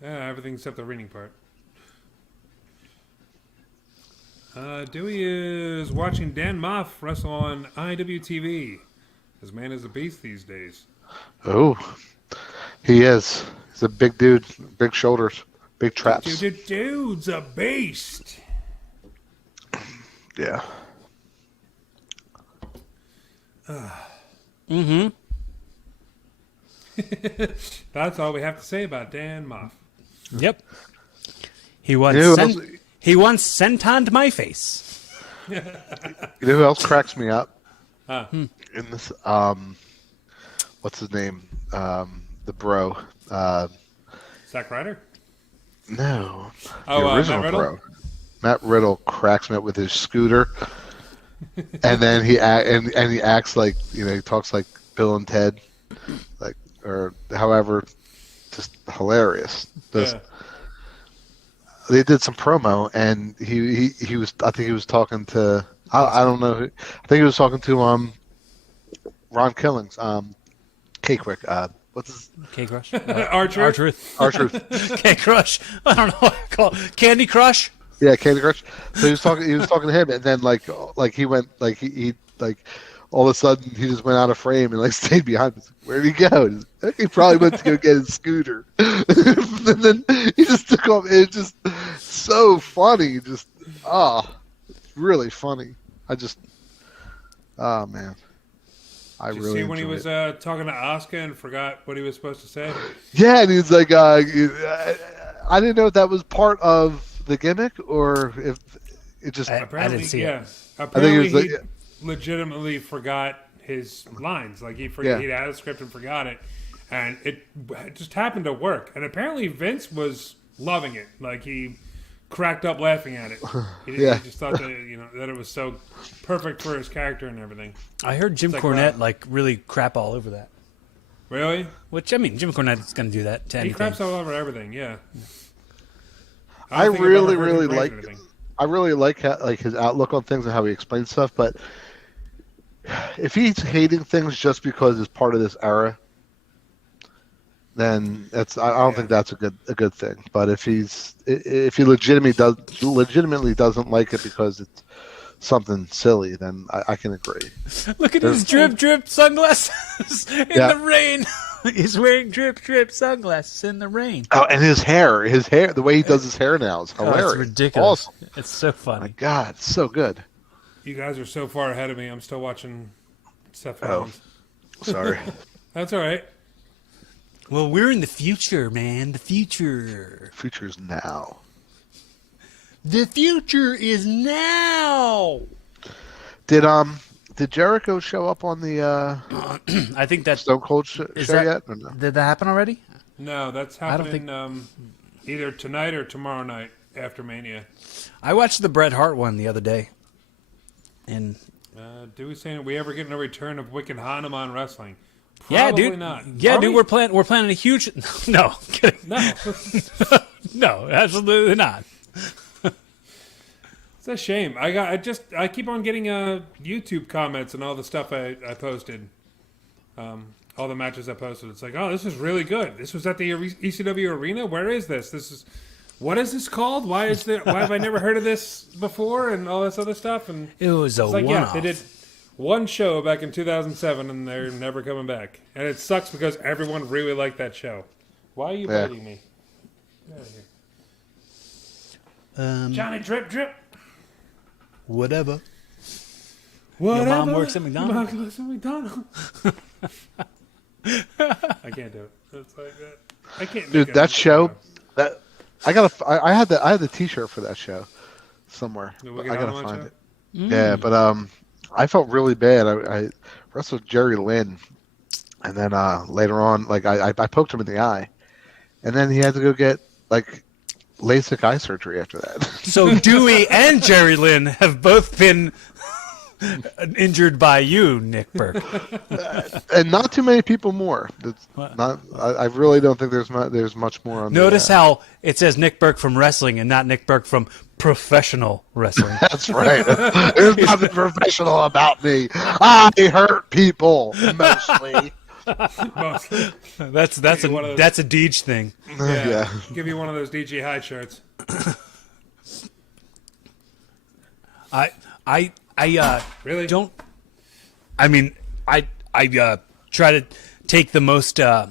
Yeah, everything except the reading part. Dewey is watching Dan Moff wrestle on IWTV. This man is a beast these days. Oh, he is. He's a big dude, big shoulders. big traps. Dude's a beast. Yeah. Mm-hmm. That's all we have to say about Dan Moff. Yep. He once sentoned my face. You know who else cracks me up? Huh. In this, what's his name? The bro. Zack Ryder? No. Oh, the original Matt Riddle? bro. Matt Riddle cracks me up with his scooter. And then he acts like, he talks like Bill and Ted, like, or however, just hilarious. Yeah. They did some promo, and he was, I think he was talking to, I don't know, I think he was talking to Ron Killings, K-Quick, what's his? K-Crush? R-Truth. R-Truth. K-Crush. I don't know what I call it. Candy Crush? Yeah, Candy Crush. So he was talking to him, and then like he went like he all of a sudden he just went out of frame and like stayed behind us. Where'd he go? He probably went to go get his scooter. And then he just took off. It's just so funny. Just really funny. Oh man. Did you see when he was talking to Asuka and forgot what he was supposed to say? Yeah, and he's like, I didn't know if that was part of the gimmick or if it just. I didn't see it. Apparently, he legitimately forgot his lines. Like he'd had a script and forgot it, and it just happened to work. And apparently, Vince was loving it. Like he cracked up laughing at it. He just thought that that it was so perfect for his character and everything. I heard Jim Cornette really crap all over that. Really? Which, I mean, Jim Cornette's going to do that to anything. He craps all over everything. Yeah. I really like his outlook on things and how he explains stuff. But if he's hating things just because it's part of this era, then I don't think that's a good thing. But if he legitimately doesn't like it because it's something silly, then I can agree. Look at his drip sunglasses in the rain. He's wearing drip sunglasses in the rain. Oh, and his hair, the way he does his hair now is hilarious. It's ridiculous. Awesome. It's so funny. My God, it's so good. You guys are so far ahead of me. I'm still watching Seth Oh, Rollins. sorry. That's all right. Well, we're in the future, man. The future. Future's now. The future is now. Did Jericho show up on the I think that's Stone Cold show yet? Or no? Did that happen already? No, that's happening either tonight or tomorrow night after Mania. I watched the Bret Hart one the other day. And do we say we ever getting a return of Wicked Hanuman wrestling? yeah, Probably dude. not. Yeah, Are dude. we? We're planning a huge. No, kidding. No. No, absolutely not. It's a shame. I keep on getting YouTube comments and all the stuff I posted. All the matches I posted. It's like, oh, this is really good. This was at the ECW arena. Where is this? What is this called? Why have I never heard of this before? And all this other stuff. And It was a like, one-off. they did one show back in 2007, and they're never coming back. And it sucks because everyone really liked that show. Why are you biting me? Get out of here. Johnny Drip. Whatever. Your mom works at McDonald's. Your mom works at McDonald's. I can't do it. It's like that. I can't. Dude, that show. I had the T-shirt for that show somewhere. I gotta find it. Yeah, but I felt really bad. I wrestled Jerry Lynn, and then later on, like I poked him in the eye, and then he had to go get like LASIK eye surgery after that. So Dewey and Jerry Lynn have both been injured by you, Nick Burke. And not too many people more. I really don't think there's much more on. Notice how it says Nick Burke from wrestling and not Nick Burke from professional wrestling. That's right. There's nothing professional about me. I hurt people mostly. That's a Deej thing. Yeah. Give you one of those DG Hyde shirts. I Really? don't. I mean, I try to take the most pride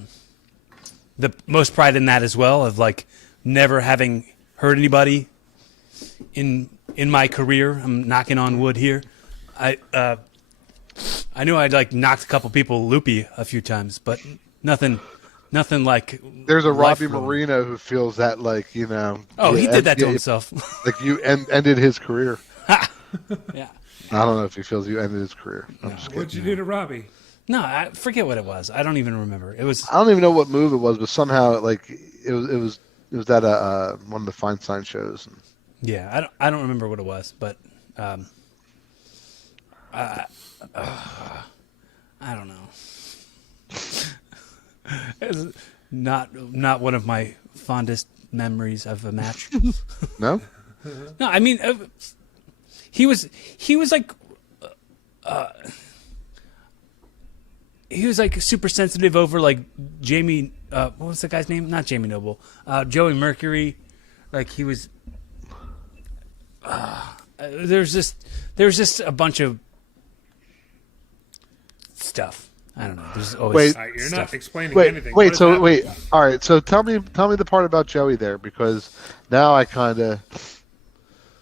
in that as well. Of like never having hurt anybody in my career. I'm knocking on wood here. I knew I'd like knocked a couple people loopy a few times, but nothing like. There's a Robbie life-ruining. Marino who feels that, like, you know. Oh, he did that to yeah, himself. Like you ended his career. Yeah. I don't know if he feels you ended his career. I'm just kidding. What'd you do to Robbie? No, I forget what it was. I don't even remember. It was. I don't even know what move it was, but somehow like it was at one of the Feinstein shows. Yeah, I don't remember what it was, but I don't know. It's not one of my fondest memories of a match. No? No, I mean, he was like, he was like super sensitive over like Jamie. What was the guy's name? Not Jamie Noble. Joey Mercury. Like he was. There's just a bunch of stuff. I don't know. There's always You're stuff. not explaining anything. What Wait. is So happening? wait. All right. So tell me the part about Joey there, because now I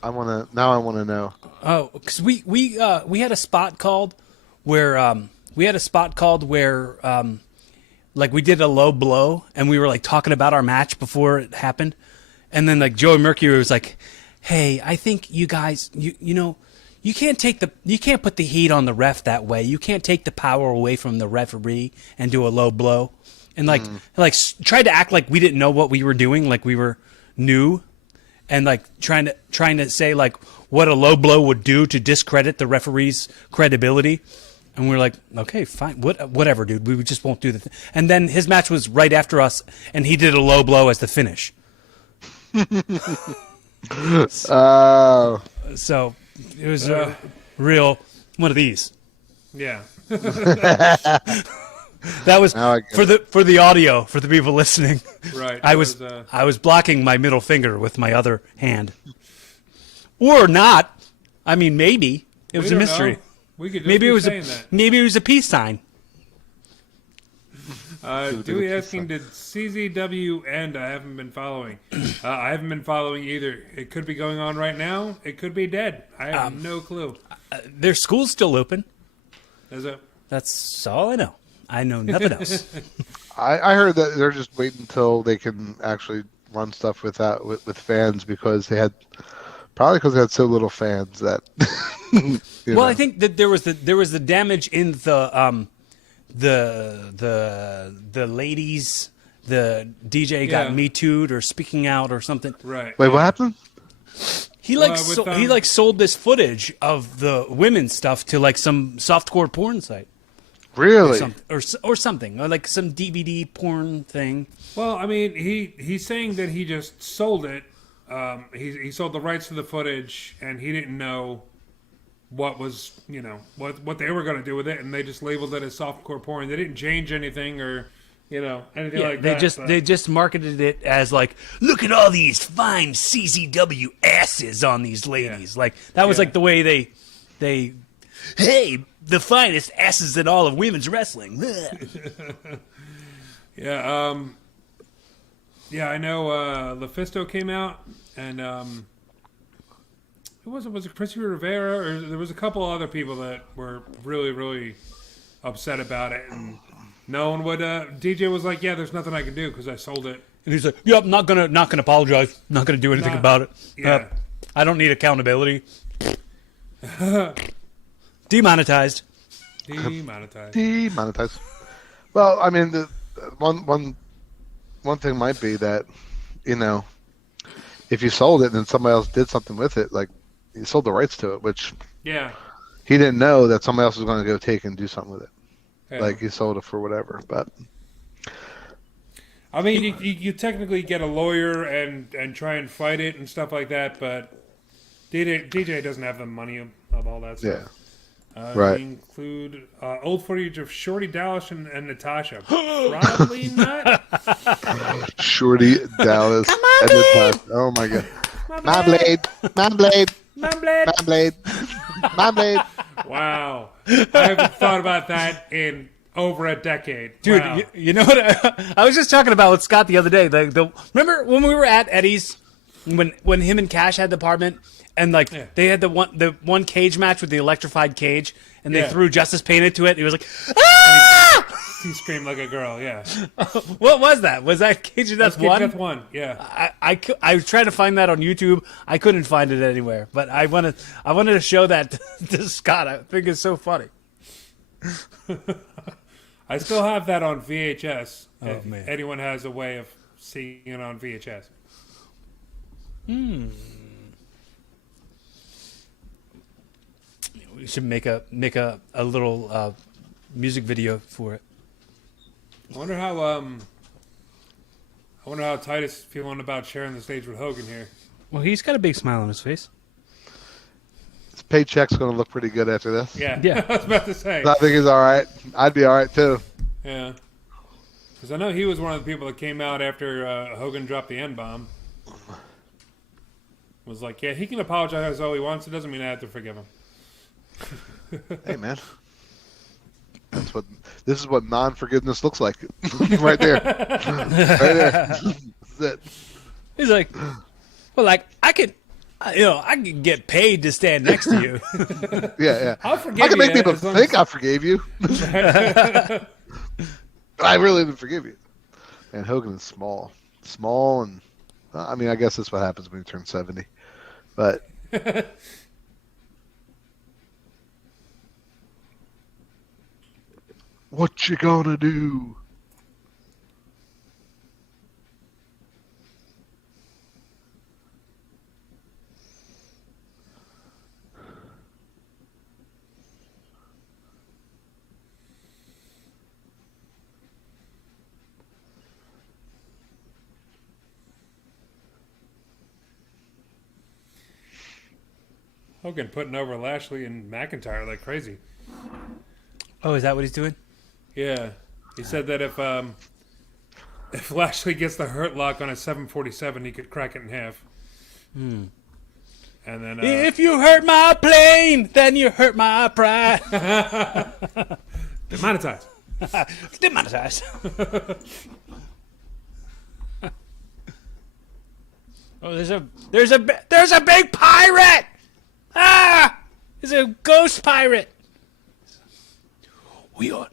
want to know. Oh, because we had a spot called where like we did a low blow and we were like talking about our match before it happened, and then like Joey Mercury was like, "Hey, I think you guys, you know, you can't put the heat on the ref that way. You can't take the power away from the referee and do a low blow." And like tried to act like we didn't know what we were doing, like we were new, and like trying to say like what a low blow would do to discredit the referee's credibility. And we were like, okay, fine, whatever, dude. We just won't do the thing. And then his match was right after us, and he did a low blow as the finish. Oh. So it was a real one of these. Yeah. That was Now I get for the audio for the people listening. Right. I was blocking my middle finger with my other hand, or not. I mean, maybe it was a mystery. Know. We could just Maybe be it was saying that. maybe it was a peace sign. Dewey asking, did CZW end? I haven't been following. I haven't been following either. It could be going on right now. It could be dead. I have no clue. Their school's still open. Is it? That's all I know. I know nothing else. I heard that they're just waiting until they can actually run stuff with fans, because they had so little fans that. Well, I think that there was the damage in the ladies. The DJ got Me Too'd or speaking out or something. Right. Wait, what happened? He sold this footage of the women's stuff to like some softcore porn site. Really? Or something, or like some DVD porn thing. Well, I mean, he's saying that he just sold it. He sold the rights to the footage, and he didn't know what was, what they were going to do with it, and they just labeled it as softcore porn. They didn't change anything or, anything like that. They just marketed it as like, look at all these fine CZW asses on these ladies. Yeah. Like that was like the way they hey, the finest asses in all of women's wrestling. Yeah, I know LuFisto came out, and who was it? Was it Christopher Rivera? Or there was a couple other people that were really, really upset about it, and no one would. DJ was like, "Yeah, there's nothing I can do because I sold it." And he's like, "Yep, not gonna apologize. Not gonna do anything about it. Yeah. I don't need accountability." Demonetized. Demonetized. Well, I mean, the one thing might be that, if you sold it and then somebody else did something with it, like you sold the rights to it, which he didn't know that somebody else was going to go take and do something with it. Yeah. Like he sold it for whatever, but. I mean, you technically get a lawyer and try and fight it and stuff like that, but DJ doesn't have the money of all that stuff. Yeah. Right. We include old footage of Shorty Dallas and Natasha. Probably not. Shorty Dallas Come on, and Natasha. Oh my god. My blade. My blade. My blade. My blade. My blade. Wow. I haven't thought about that in over a decade. Dude, Wow. you know what? I was just talking about with Scott the other day. Remember when we were at Eddie's when him and Cash had the apartment and they had the one cage match with the electrified cage and they threw Justice Pain into it. He was like, ah! He screamed like a girl. Yeah. What was that? Was that Cage of Death Cage of 1? Death 1. Yeah. I tried to find that on YouTube. I couldn't find it anywhere. But I wanted to show that to Scott. I think it's so funny. I still have that on VHS. Oh, if man. anyone has a way of seeing it on VHS. We should make a little music video for it. I wonder how Titus is feeling about sharing the stage with Hogan here. Well, he's got a big smile on his face. His paycheck's going to look pretty good after this. Yeah. Yeah. I was about to say. I think he's all right. I'd be all right too. Yeah. Because I know he was one of the people that came out after Hogan dropped the N-bomb. Was like, yeah, he can apologize all he wants. It doesn't mean I have to forgive him. Hey, man. This is what non-forgiveness looks like. Right there. Right there. That's it. He's like, well, like I can get paid to stand next to you. Yeah. I'll forgive I can make you people as long think as- I forgave you. I really didn't forgive you. And Hogan is small, and I mean, I guess that's what happens when you turn 70. But what you gonna do? Hogan putting over Lashley and McIntyre like crazy. Oh, is that what he's doing? Yeah. He said that if Lashley gets the Hurt Lock on a 747, he could crack it in half. And then If you hurt my plane, then you hurt my pride. demonetized. Demonetized. Oh, there's a big pirate. Ah, there's a ghost pirate. We are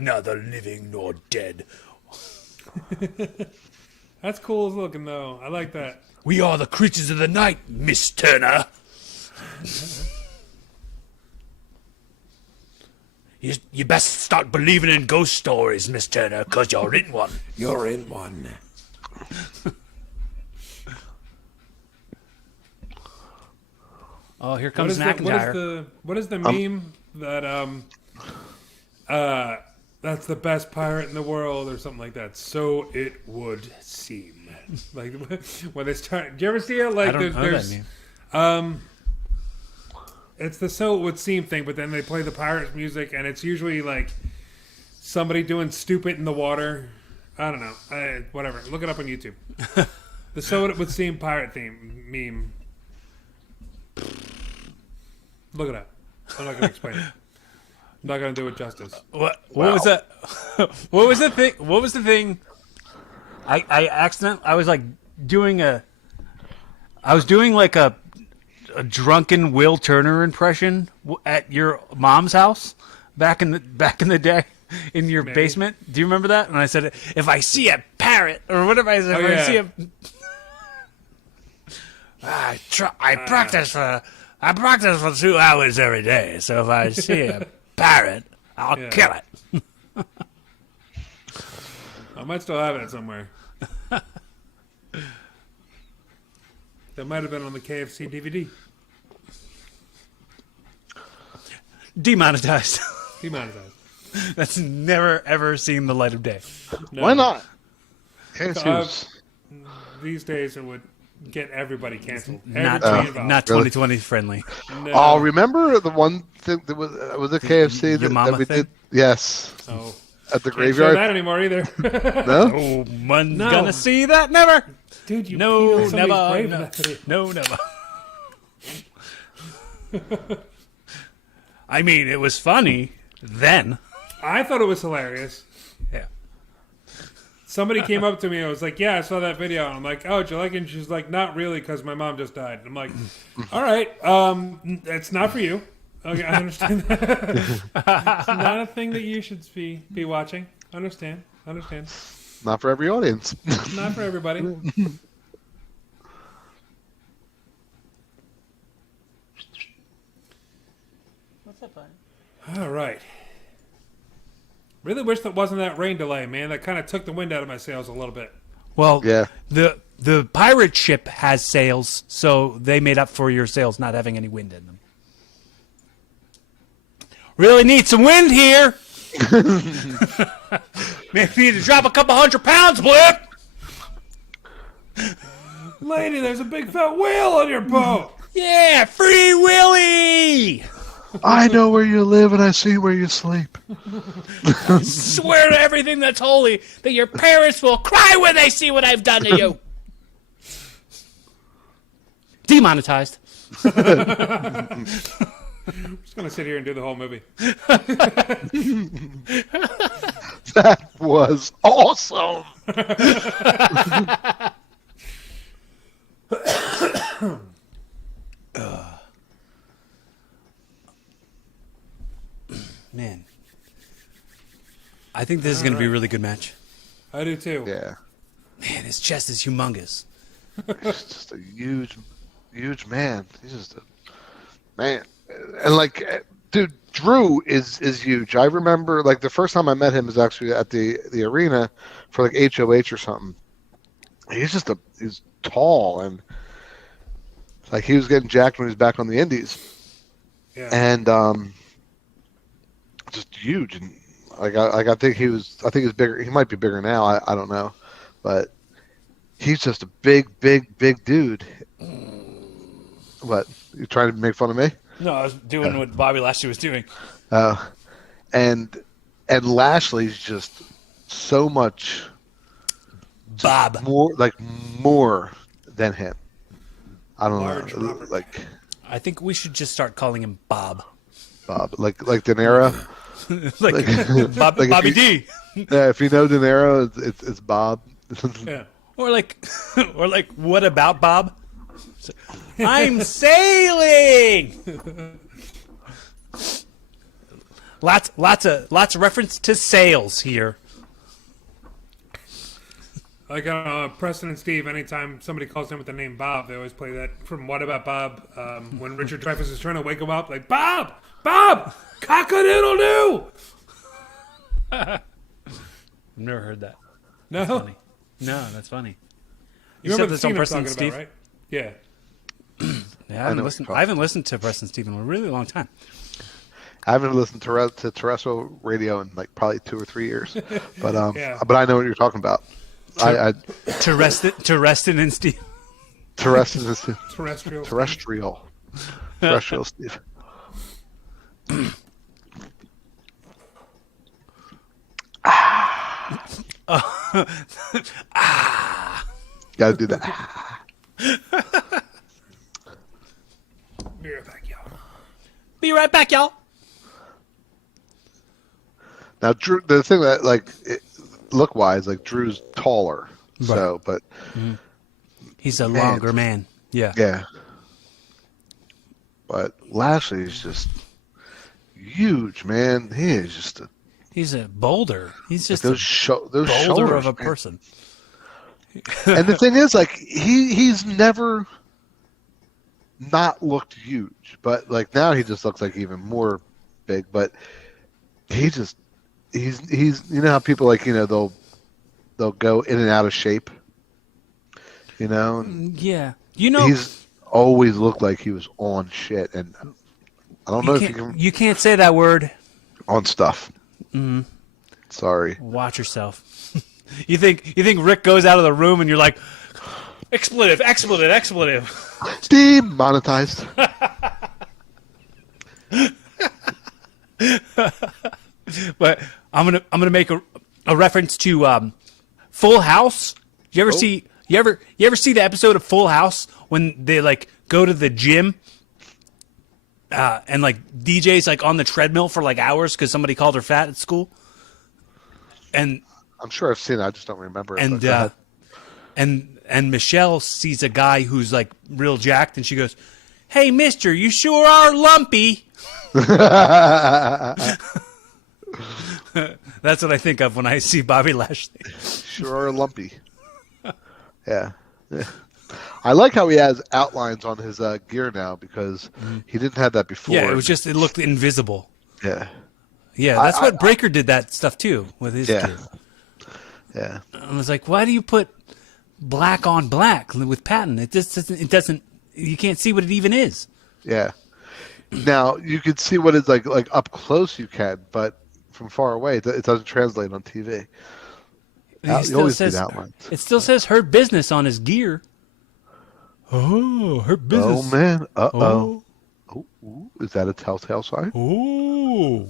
neither living nor dead. That's cool as looking though. I like that. We are the creatures of the night, Miss Turner. You best start believing in ghost stories, Miss Turner, because you're in one. You're in one. Oh, here comes McIntyre. What is the meme that that's the best pirate in the world or something like that? So it would seem. Like when they start. Do you ever see it? Like I don't know there's that meme. it's the so it would seem thing, but then they play the pirate music, and it's usually like somebody doing stupid in the water. I don't know. Whatever. Look it up on YouTube. The so it would seem pirate theme meme. Look it up. I'm not going to explain it. I'm not going to do it justice. What was that? What was the thing? What was the thing? I was like doing I was doing like a drunken Will Turner impression at your mom's house back in the day in your basement. Do you remember that? And I said, if I see a parrot or whatever I said, I see a I practice for 2 hours every day. So if I see a parrot, I'll kill it. I might still have it somewhere. That might have been on the KFC DVD. Demonetized. Demonetized. That's never ever seen the light of day. No. Why not? Jesus. These days it would get everybody canceled. Not Everybody involved. not 2020 friendly. No. Oh, remember the one thing that was a KFC Your that mama we thing? did? Yes, Oh, at the can't show graveyard. that anymore either. No, Oh, one's No. gonna see that never. Dude, you No, peed on somebody's never, grave no. in that video. No, never. I mean, it was funny, Then. I thought it was hilarious. Yeah. Somebody came up to me and was like, yeah, I saw that video. And I'm like, oh, did you like it? And she's like, not really, because my mom just died. And I'm like, all right, it's not for you. Okay, I understand that. It's not a thing that you should be watching. Understand. Not for every audience. Not for everybody. What's up, bud? All right. Really wish that wasn't that rain delay, man. That kind of took the wind out of my sails a little bit. Well, Yeah. the pirate ship has sails, so they made up for your sails not having any wind in them. Really need some wind here. Maybe need to drop a couple 100 pounds, Blip. Lady, there's a big fat whale on your boat. Yeah, Free Willy. I know where you live and I see where you sleep. Swear to everything that's holy that your parents will cry when they see what I've done to you. Demonetized. I'm just going to sit here and do the whole movie. That was awesome. Man. I think this is going to be a really good match. I do too. Yeah. Man, his chest is humongous. He's just a huge man. He's just a man. And like, dude, Drew is huge. I remember like the first time I met him was actually at the arena for like HOH or something. He's tall and like he was getting jacked when he was back on the Indies. Yeah. And just huge. And I think he's bigger. He might be bigger now. I don't know, but he's just a big dude. What, you trying to make fun of me? No, I was doing what Bobby Lashley was doing. And Lashley's just so much Bob. more than him. I don't Large know. Robert. Like I think we should just start calling him Bob. Bob. Like De Niro. Bobby D. Yeah, if you know De Niro, it's Bob. Yeah. Or like what about Bob? I'm sailing. Lots of reference to sails here. Like Preston and Steve, anytime somebody calls him with the name Bob, they always play that from What About Bob? When Richard Dreyfuss is trying to wake him up, like, Bob! Cock-a-doodle-doo! I've never heard that. No? Funny. No, that's funny. You said remember the this on scene I'm Preston talking and Steve? about, right? Yeah. Yeah, I haven't listened to Preston and Steve in a really long time. I haven't listened to terrestrial radio in like probably 2 or 3 years, but Yeah. but I know what you're talking about. To rest and Steve. Terrestrial Steve. Got to do that. Be right back, y'all. Be right back, y'all. Now, Drew, the thing that like look wise, like Drew's taller, so but He's a longer man. Yeah. yeah. But Lashley's just huge, man. He is just He's a boulder. He's just those boulder shoulders, of a man. person. And the thing is, like he's never not looked huge, but like now he just looks like even more big. But he's you know how people like they'll go in and out of shape, and Yeah. he's always looked like he was on shit, and I don't know if you can't say that word. on stuff. Sorry. Watch yourself. You think Rick goes out of the room and you're like, expletive. Demonetized. But I'm gonna make a reference to Full House. You ever see the episode of Full House when they like go to the gym and like DJ's like on the treadmill for like hours because somebody called her fat at school. And I'm sure I've seen it. I just don't remember it. and Go ahead. and Michelle sees a guy who's like real jacked, and she goes, "Hey, Mister, you sure are lumpy." That's what I think of when I see Bobby Lashley. Sure, lumpy. Yeah. I like how he has outlines on his gear now because he didn't have that before. Yeah, it looked invisible. Yeah. Yeah, that's what Breaker did that stuff too with his Yeah. gear. Yeah. I was like, why do you put black on black with patent? It just doesn't. It doesn't. You can't see what it even is. Yeah. Now you can see what it's like up close. You can, but from far away, it doesn't translate on TV. You always see the outlines. It still says her business on his gear. Oh, her business. Oh man. Uh-oh. Oh, is that a telltale sign? Oh.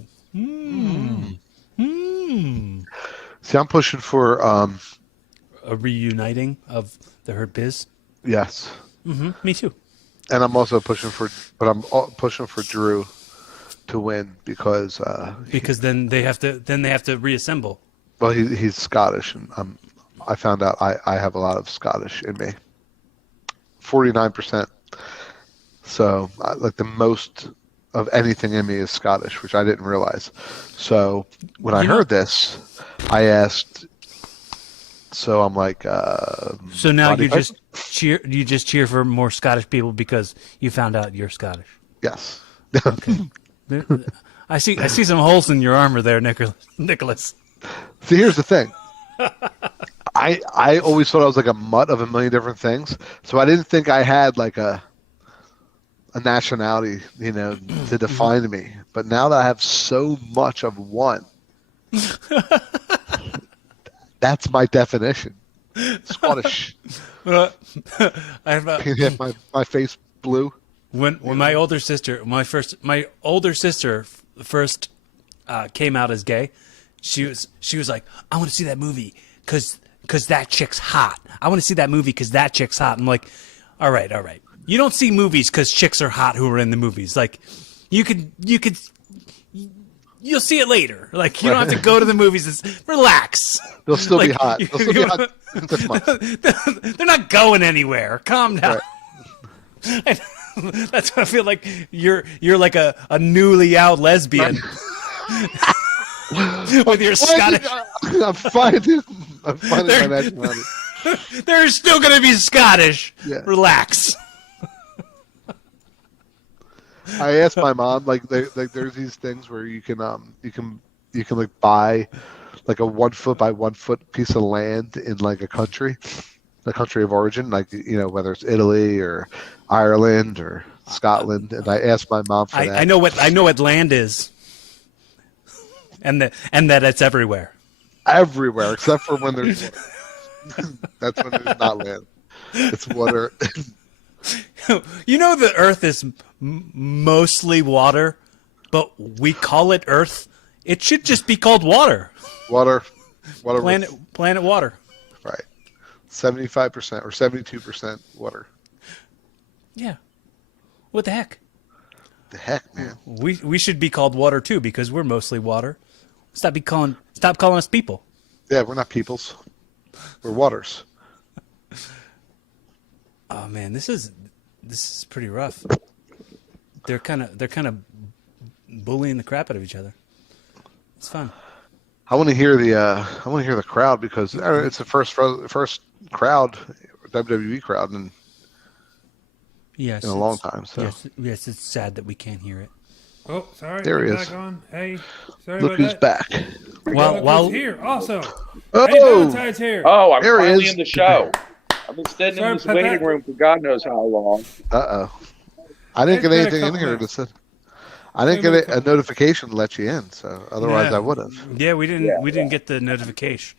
See, I'm pushing for A reuniting of the Hurt Biz. yes. Me too. And I'm also pushing for Drew to win because Then they have to reassemble. well, he's Scottish, and I found out I have a lot of Scottish in me. 49%. So like the most of anything in me is Scottish, which I didn't realize. So when I heard this, I asked. So I'm like. So now body you type? just cheer for more Scottish people because you found out you're Scottish. Yes. Okay. I see some holes in your armor there, Nicholas. See, here's the thing. I always thought I was like a mutt of a million different things, so I didn't think I had like a nationality, to define me. But now that I have so much of one, that's my definition. Scottish. I have Can you have my face blue? when my older sister first came out as gay, she was like, I want to see that movie because that chick's hot. I want to see that movie because that chick's hot. I'm like, all right. You don't see movies because chicks are hot who are in the movies. Like, you'll see it later. Like, you don't have to go to the movies. Relax. They'll still be hot. They'll still be hot in 6 months. They're not going anywhere. Calm down. Right. That's what I feel like. You're like a newly out lesbian with your Scottish. I'm finding my nationality. They're still going to be Scottish. Yeah. Relax. I asked my mom, like there's these things where you can like buy like a 1 foot by 1 foot piece of land in like a country of origin, like whether it's Italy or Ireland or Scotland. And I asked my mom for that. I know what land is, and that it's everywhere. Everywhere except for when there's water. That's when there's not land. It's water. The Earth is mostly water, but we call it Earth. It should just be called water. Water. Planet water. Right. 75% or 72% water. Yeah. What the heck? The heck, man. We should be called water too because we're mostly water. Stop calling us people. Yeah, we're not peoples. We're waters. Oh man, this is pretty rough. They're kind of bullying the crap out of each other. It's fun. I want to hear the crowd because it's the first crowd, WWE crowd in a long time. So yes, it's sad that we can't hear it. Oh, sorry. There he I'm is. Back on. Hey, sorry Look about who's that. back. Look who's here also. Oh! Hey, Valentine's here. Oh, I'm There he finally is. in the show. I've been sitting Sorry, in this Pepe. waiting room for God knows how long. Uh-oh. I didn't get It's been a anything in couple here minutes. that said. I didn't get a notification to let you in, so otherwise I would have. Yeah, we didn't get the notification.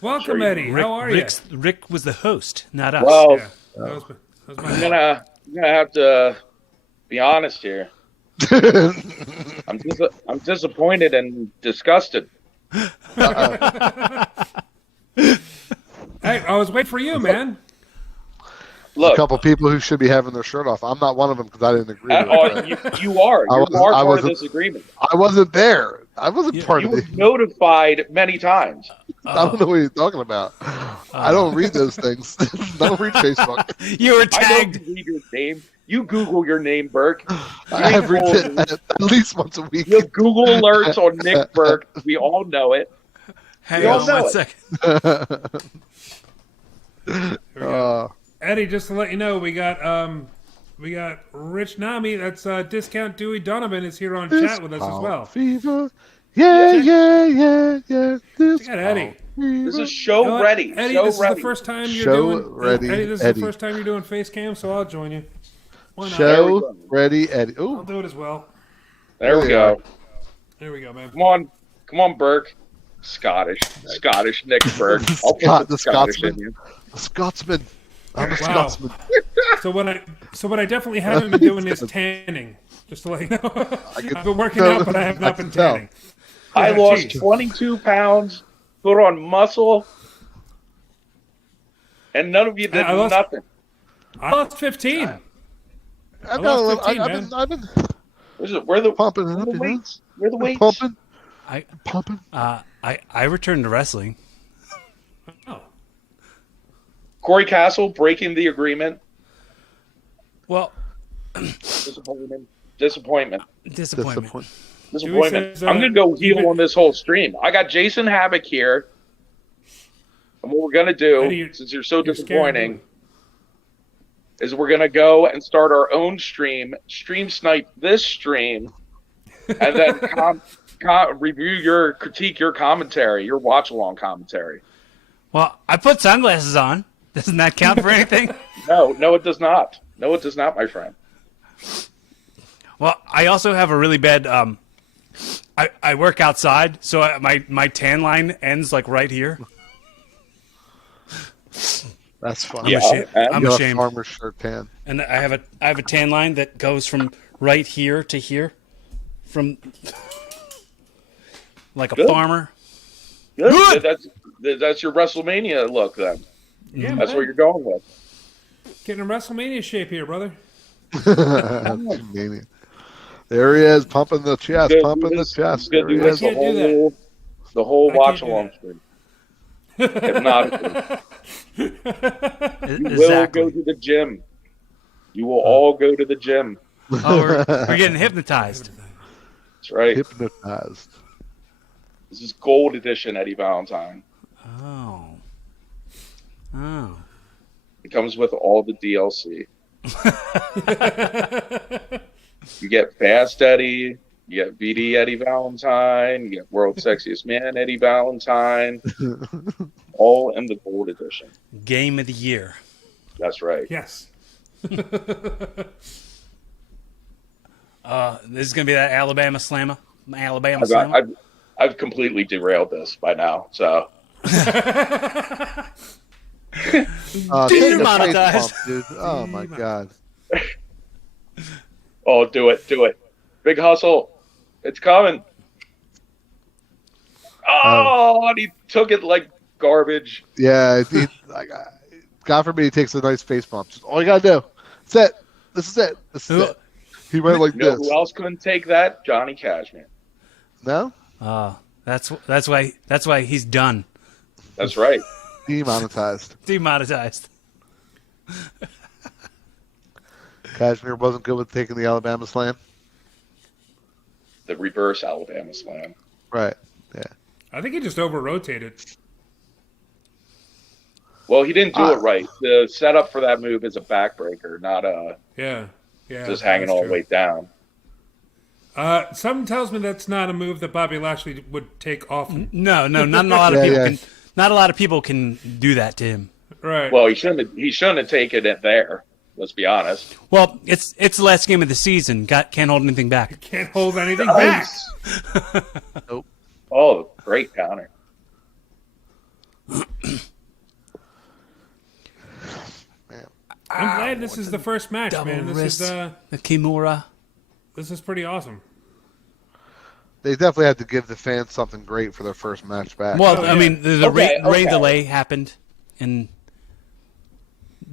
Welcome, Eddie. How are you? Rick was the host, not us. Well, Yeah, that was my I'm gonna have to be honest here. I'm disappointed and disgusted. Hey, I was waiting for you, man. a couple people who should be having their shirt off. I'm not one of them because I didn't agree with it. You are. You are part of this agreement. I wasn't there. I wasn't part You of were it. notified many times. I don't know what you're talking about. I don't read those things. I don't read Facebook. You were I tagged. don't read your name. You Google your name, Burke. I have read it at least once a week. You have Google alerts on Nick Burke. We all know it. Hang We all on know one it. second. Eddie, just to let you know, we got Rich Nami. That's Discount Dewey Donovan is here on chat with us as well. Fever. Yeah. Check out Eddie. This is show ready. Eddie, show this ready. is the first time you're Show doing. ready, Eddie, this is Eddie. the first time you're doing face cam, so I'll join you. Why not? Show ready, Eddie. I'll Ooh, do it as well. There we go. There we go, man. Come on, Burke. Scottish Nick Burke. I'll put the Scottish Scotsman. in you. the Scotsman. I'm a Wow. Scotsman. So what I definitely haven't been doing is tanning. Just to let you know, I've been working out, but I have not been tanning. I Yeah, lost geez. 22 pounds, put on muscle, and none of you did I lost- nothing. I lost 15. I've lost got a little. 15, I've been Where the pumping it up, where the you know? weights? Where the weights? pumping, I pumping. I returned to wrestling. Oh, Corey Castle breaking the agreement. Well, Disappointment. disappointment. Disappointment. Disappointment. says, I'm gonna go keep heel it- on this whole stream. I got Jason Havoc here, and what we're gonna do, Eddie, since you're so you're disappointing, is we're gonna go and start our own stream snipe this stream, and then review critique your commentary, your watch along commentary. Well, I put sunglasses on. Doesn't that count for anything? No, it does not. No, it does not, my friend. Well, I also have a really bad. I work outside, so my tan line ends like right here. That's fine. Yeah, ashamed. and- I'm You got a ashamed. farmer's shirt tan. And I have a tan line that goes from right here to here, from like a Good. farmer. Good. That's your WrestleMania look then. yeah, That's man. what you're going with. Getting in WrestleMania shape here, brother. Mania. There he is, pumping the chest, Good, pumping the this- chest. Good There he news, is. the can't do whole I watch can't do along that. stream. Hypnotically. You will Exactly. go to the gym. You will all go to the gym. Oh, we're getting hypnotized. That's right. Hypnotized. This is Gold Edition Eddie Valentine. Oh. It comes with all the DLC. You get Fast Eddie. You get VD Eddie Valentine. You get World's Sexiest Man Eddie Valentine. All in the Gold Edition. Game of the year. That's right. Yes. This is gonna be that Alabama Slammer. Alabama Slammer. I've completely derailed this by now. So Take a face Demonetized. pump, dude. Oh my god. do it. Big hustle. It's coming. Oh, and he took it like garbage. Yeah, God forbid he takes a nice face bump. Just all you gotta do. That's it. This is it. This is it. He went like You know this. who else couldn't take that? Johnny Cashman. No? That's why he's done. That's right. Demonetized. Demonetized. Kashmir wasn't good with taking the Alabama slam. The reverse Alabama slam. Right. Yeah. I think he just over rotated. Well, he didn't do it right. The setup for that move is a backbreaker, not Yeah. just hanging that's all true. the way down. Something tells me that's not a move that Bobby Lashley would take often. No, not a lot of Yeah, people yeah. can. Not a lot of people can do that to him. Right. Well, he shouldn't have taken it there. Let's be honest. Well, it's the last game of the season. Can't hold anything back. Can't hold anything back. Nope. Oh, great counter. I'm glad this is the first match, Double man. wrist, This the Kimura. is pretty awesome. They definitely had to give the fans something great for their first match back. Well, Oh, I yeah. mean, the Okay, rain okay. delay happened, and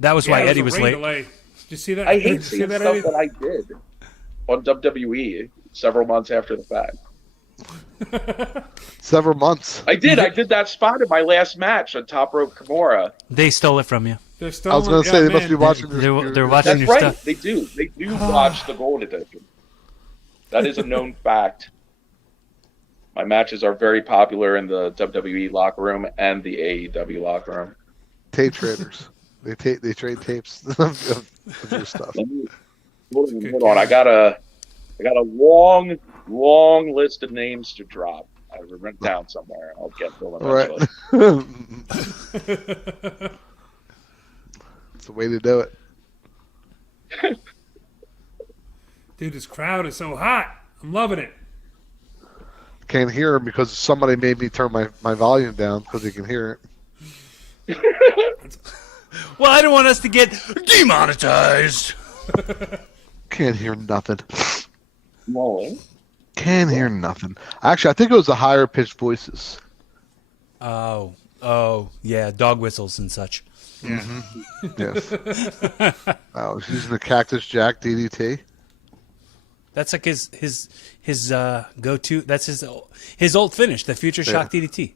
That was Yeah, why it Eddie a was rain late. delay. Did you see that? I Did you hate see seeing that, stuff Eddie? that I did on WWE several months after the fact. Several months. I did that spot in my last match on Top Rope Kimura. They stole it from you. They're I was stolen. going to say yeah, they must be man. watching. They're watching That's your right. stuff. They do. They do watch the Gold Edition. That is a known fact. My matches are very popular in the WWE locker room and the AEW locker room. Tape traders. They trade tapes of your stuff. Hold on. I got a long list of names to drop. I written down somewhere. I'll get to them eventually. Right. It's the way to do it. Dude, this crowd is so hot. I'm loving it. Can't hear him because somebody made me turn my volume down because he can hear it. Well, I don't want us to get demonetized. Can't hear nothing. Well, Can't hear nothing. Actually, I think it was the higher pitched voices. Oh, yeah, dog whistles and such. Yeah. Yes. I was using the Cactus Jack DDT. That's like his go-to. That's his old finish, the Future Shock DDT.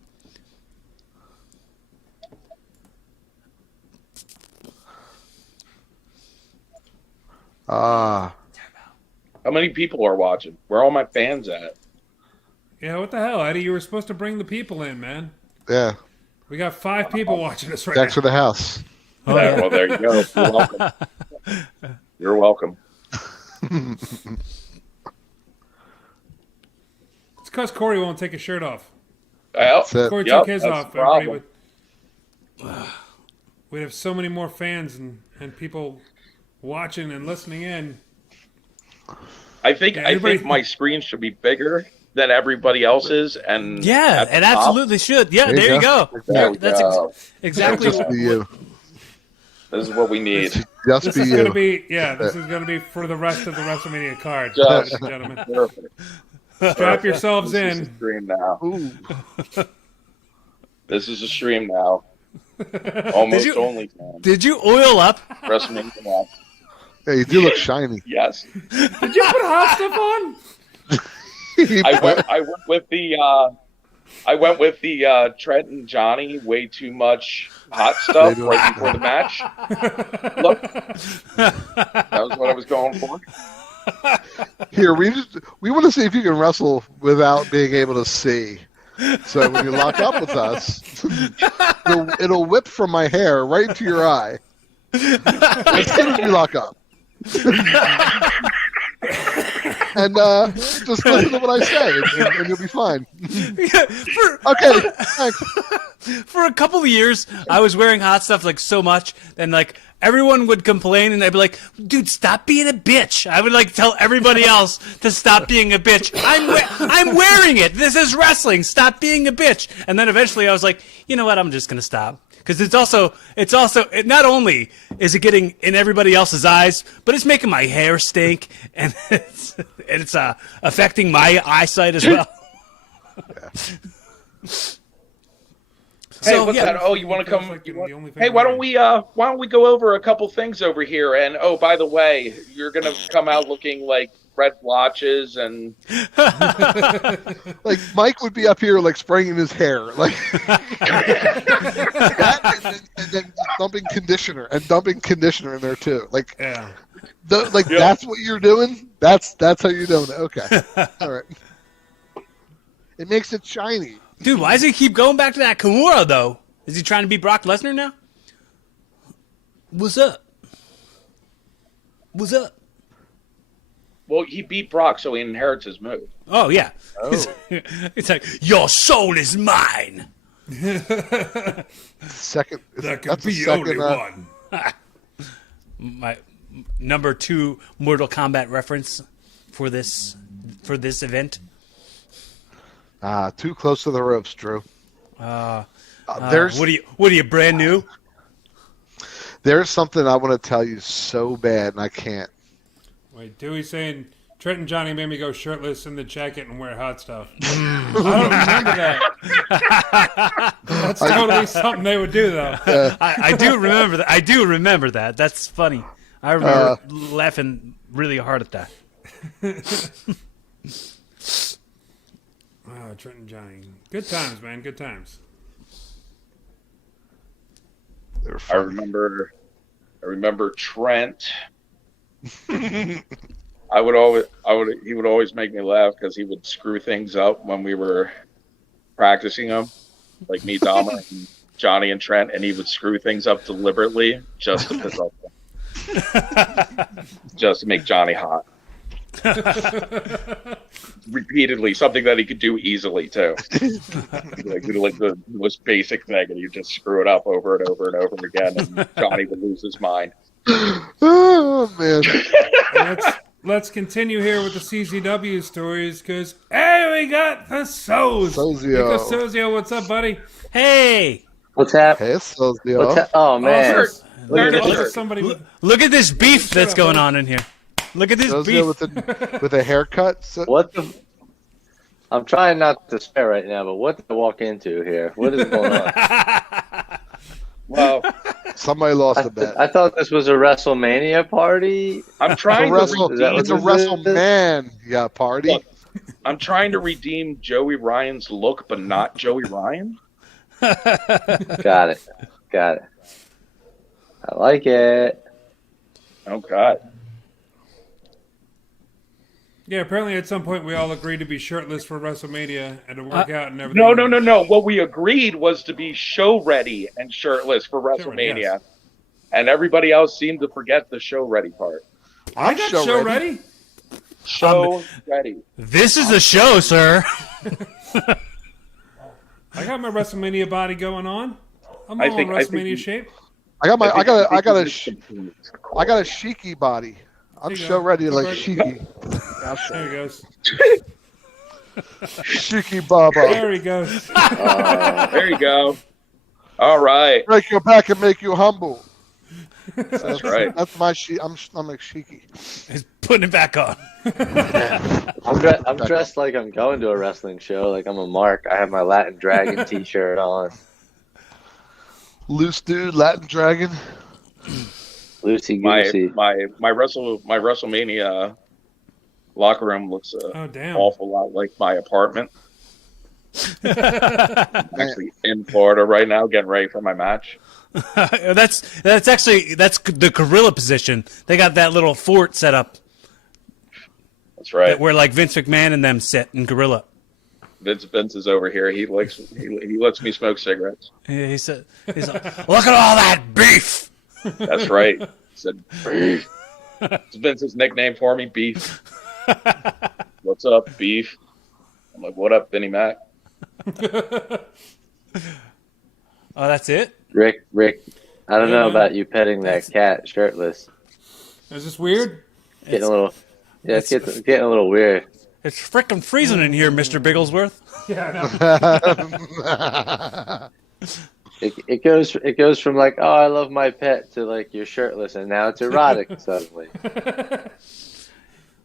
Ah. how many people are watching? Where are all my fans at? Yeah, what the hell, Eddie? You were supposed to bring the people in, man. Yeah. We got 5 people watching us right Thanks now. for the house. Oh, Yeah, yeah. well, there you go. You're welcome. You're welcome. It's because Corey won't take his shirt off. Well, That's it. Corey Yep, took his that's off. the problem. Everybody we'd have so many more fans and people watching and listening in. I think Yeah, everybody- my screen should be bigger than everybody else's, and Yeah, at the it top, absolutely should. Yeah, there you go. There we That's go. exactly Just be you. This is what we need. Just This be is you. gonna be this is gonna be for the rest of the WrestleMania card, Just ladies and gentlemen. perfect. Strap yourselves This is a in. stream now. Ooh. This is a stream now. Almost you- only Did you oil up? WrestleMania now. Yeah, you do look shiny. Yes, Did you put hot stuff on? I went with the Trent and Johnny way too much hot stuff right before the match. Look, that was what I was going for. Here, we want to see if you can wrestle without being able to see. So when you lock up with us, it'll whip from my hair right into your eye as soon as we lock up. And just listen to what I say, and you'll be fine. Okay, thanks. For a couple of years, I was wearing hot stuff like so much, and like everyone would complain, and I'd be like, "Dude, stop being a bitch." I would like tell everybody else to stop being a bitch. I'm wearing it. This is wrestling. Stop being a bitch. And then eventually, I was like, you know what? I'm just gonna stop. Because it's not only is it getting in everybody else's eyes, but it's making my hair stink, and it's affecting my eyesight as well. Hey, So, what's yeah. that? Oh, you want to come? Like the only thing Hey, why don't we go over a couple things over here? And oh, by the way, you're gonna come out looking like red blotches and Like Mike would be up here, like spraying in his hair, like that, and then dumping conditioner in there too. Like, Yeah. That's what you're doing. That's how you're doing it. Okay, all right. It makes it shiny. Dude, why does he keep going back to that Kimura, though? Is he trying to be Brock Lesnar now? What's up? What's up? well, he beat Brock, so he inherits his move. Oh, yeah. Oh. It's like, your soul is mine. Second, That could that's be the the only second. one. My number 2 Mortal Kombat reference for this event. Too close to the ropes, Drew. What are you, brand new? There's something I want to tell you so bad, and I can't. Wait, Dewey's saying Trent and Johnny made me go shirtless in the jacket and wear hot stuff. I don't remember that. That's totally something they would do, though. I do remember that. I do remember that. That's funny. I remember laughing really hard at that. Oh, Trent and Johnny. Good times, man. Good times. They were I fun. remember Trent. He would always make me laugh because he would screw things up when we were practicing them, like me, Dama, and Johnny and Trent, and he would screw things up deliberately just to piss off them. Just to make Johnny hot. Repeatedly, something that he could do easily too. Like the most basic thing, and you just screw it up over and over and over again, and Johnny would lose his mind. Oh man! Let's continue here with the CZW stories, because hey, we got the Soz. Sozio. Nico Sozio, what's up, buddy? Hey, What's happening? Hey, Sozio. Oh man! Also, Learn it, also sir. somebody. look at this beef that's up, going buddy. on in here. Look at this Sozio beef. with a haircut. What the? I'm trying not to swear right now, but what did I walk into here? What is going on? Well, Somebody lost a bet. I thought this was a WrestleMania party. I'm It's a trying to Wrestle, Is that what it's a this is? WrestleMan, yeah, party. Look. I'm trying to redeem Joey Ryan's look, but not Joey Ryan. Got it. I like it. Oh God. Yeah, apparently at some point we all agreed to be shirtless for WrestleMania and to work out and everything. No. What we agreed was to be show ready and shirtless for WrestleMania, yes. and everybody else seemed to forget the show ready part. I got show ready. Show ready. This is a show, sir. I got my WrestleMania body going on. I'm I all think- in I think WrestleMania you- shape. I got a I Sheiky body. I'm There you show go. ready like Right. Sheiky. There he goes. Sheiky Baba. There he goes. There you go. All right. Break your back and make you humble. That's right. That's my I'm like Sheiky. He's putting it back on. I'm dressed like I'm going to a wrestling show. Like I'm a mark. I have my Latin Dragon T-shirt on. Loose dude, Latin dragon. Loosey My goosey. WrestleMania locker room looks an Oh damn. awful lot like my apartment. I'm actually in Florida right now, getting ready for my match. that's the gorilla position. They got that little fort set up That's right. where like Vince McMahon and them sit in gorilla. Vince is over here. He lets me smoke cigarettes. He said, "He's like, look at all that beef." That's right. He said beef. It's Vince's nickname for me, Beef. What's up, Beef? I'm like, what up, Vinnie Mac? Oh, that's it. Rick, I don't Yeah, know man. about you petting that cat shirtless. Is this weird? Getting a little, it's getting a little weird. It's frickin' freezing in here, Mr. Bigglesworth. Yeah. It goes from like, oh, I love my pet to like you're shirtless, and now it's erotic suddenly.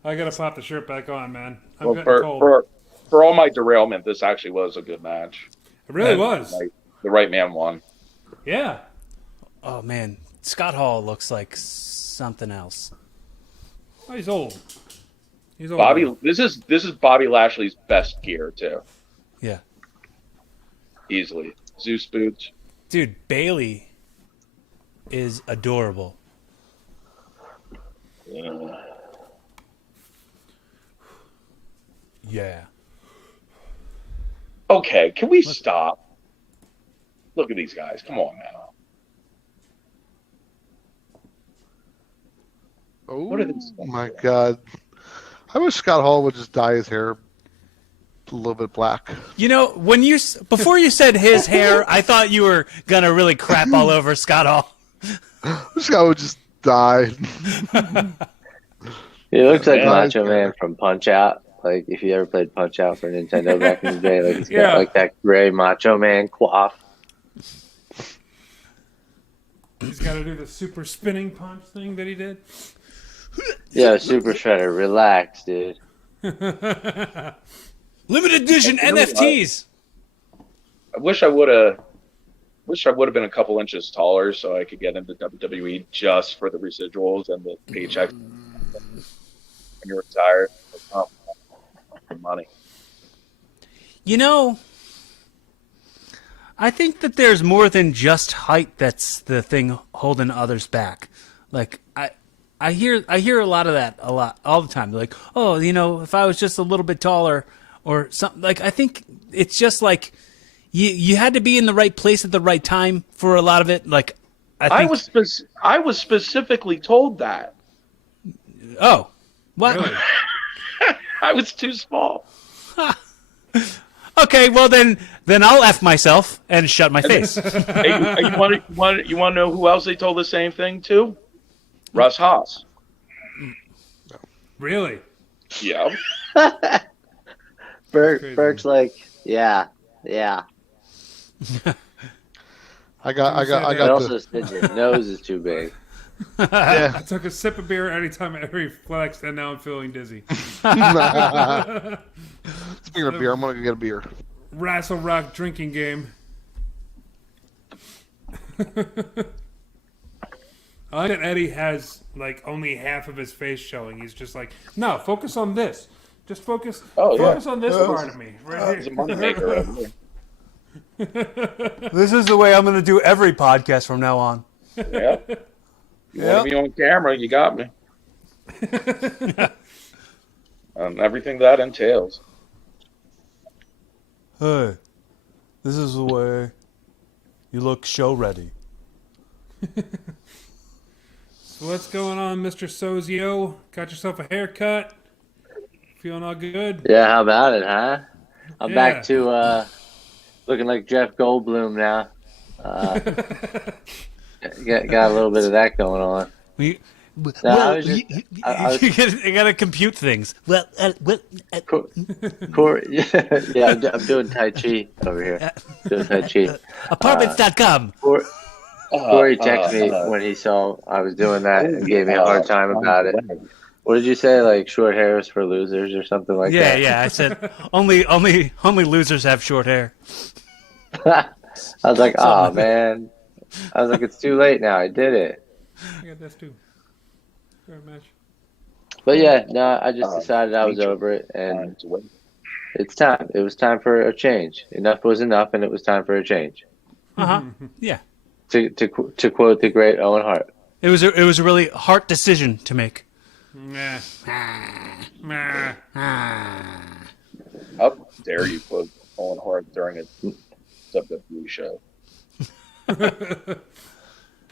I gotta pop the shirt back on, man. I'm Well, getting cold. for all my derailment, this actually was a good match. It really was. Like, the right man won. Yeah. Oh man, Scott Hall looks like something else. Oh, he's old. He's old. Bobby, this is Bobby Lashley's best gear too, Yeah, easily. Zeus boots. dude, Bailey is adorable. Yeah. Okay, can we stop? Look at these guys. Come on now. Oh What are these? my god! I wish Scott Hall would just dye his hair a little bit black. You know, when before you said his hair, I thought you were gonna really crap all over Scott Hall. This guy would just die. He looks like Yeah. Macho Man from Punch Out. Like if you ever played Punch Out for Nintendo back in the day, like he's got Yeah. like that gray Macho Man coif. He's got to do the super spinning punch thing that he did. Yeah, Super Shredder, relax, dude. Limited edition You know what? NFTs. I wish I would have. Wish I would have been a couple inches taller so I could get into WWE just for the residuals and the paychecks when you're retired. Oh, the money. You know, I think that there's more than just height that's the thing holding others back. Like I hear a lot of that all the time. They're like, oh, if I was just a little bit taller or something. Like I think it's just like you had to be in the right place at the right time for a lot of it. Like I was specifically told that. Oh, what? Really? I was too small. Okay, well then I'll F myself and shut my face. Hey, you want to know who else they told the same thing to? Russ Haas. Really? Yeah. Berg's like, yeah. I got But also said your nose is too big. yeah. I took a sip of beer anytime I reflexed, and now I'm feeling dizzy. Speaking of beer, I'm gonna go get a beer. Rassle Rock drinking game. I like that Eddie has like only half of his face showing. He's just like, no, focus on this. Just focus. Oh, yeah. Focus on this part of me right He's a here. money maker over here. This is the way I'm going to do every podcast from now on. Yeah. You want to be on camera, you got me. Everything that entails. Hey, this is the way you look show ready. So what's going on, Mr. Sozio? Got yourself a haircut? Feeling all good? Yeah, how about it, huh? I'm Yeah. back to looking like Jeff Goldblum now. Got a little bit of that going on. You I was just- gotta compute things. Corey, yeah, I'm doing Tai Chi over here. Doing Tai Chi. Apartments.com. Corey texted me when he saw I was doing that and gave me a hard time about it. What did you say? Like short hair is for losers or something like that? Yeah. I said only losers have short hair. I was like, oh man. I was like, it's too late now. I did it. I got this too. Very much. But yeah, no, I just decided I was over it, and it's time. It was time for a change. Enough was enough, and it was time for a change. Yeah. To quote the great Owen Hart. It was a really hard decision to make. Nah. Nah. How dare you quote Owen Hart during a WWE show?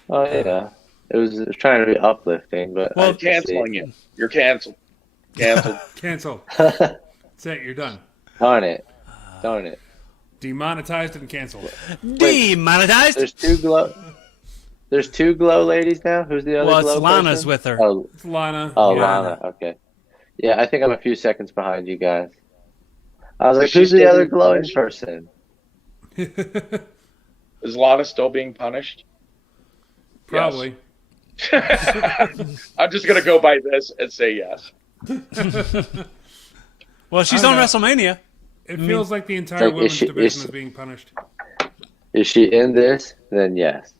Oh yeah, it was trying to be uplifting, but Well, I'm canceling you. You're canceled. Canceled. Cancel. That's it. You're done. Darn it. Demonetized and canceled. Demonetized. There's two glow ladies now. Who's the other Well, glow it's Lana's person? with her. Oh, It's Lana. Lana. Okay. Yeah, I think I'm a few seconds behind you guys. I was like, Is she who's the still other being glowing punished? person? Is Lana still being punished? Probably. I'm just gonna go by this and say yes. Well, she's I on know. WrestleMania. It feels like the entire Like, women's is she- division is- is being punished. Is she in this? Then yes.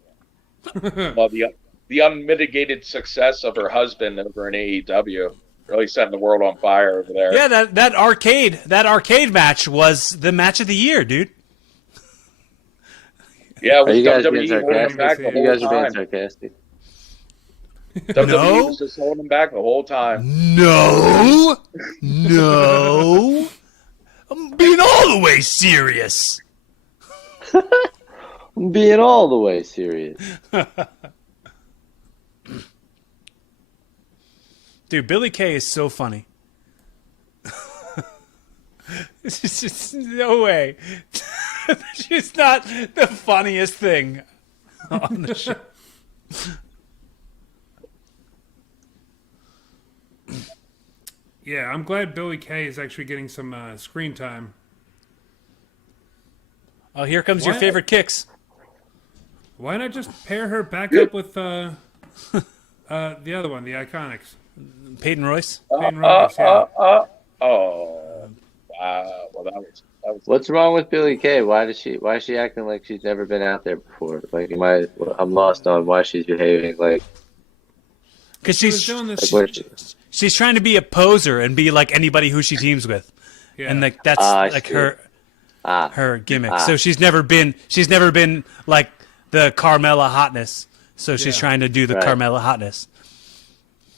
Well, the unmitigated success of her husband over in AEW really setting the world on fire over there. Yeah, that arcade match was the match of the year, dude. Yeah, it Are was you guys WWE being holding him back sarcastic? the You whole guys are being time. sarcastic. WWE No. was just holding him back the whole time. No. I'm being all the way serious. I'm being all the way serious. Dude, Billy Kay is so funny. It's just no way. She's not the funniest thing on the show. Yeah, I'm glad Billy Kay is actually getting some screen time. Oh, here comes your What? favorite kicks. Why not just pair her back up with the other one, the Iconics? Peyton Royce. Peyton Royce, yeah. Oh, wow. Well, that was. What's wrong with Billie Kay? Why is she acting like she's never been out there before? Like, I'm lost on why she's behaving like. Because She was doing this. Like, where she's trying to be a poser and be like anybody who she teams with, Yeah. and like that's I like see. her gimmick. So she's never been like the Carmella hotness. So she's Yeah. trying to do the Right. Carmella hotness.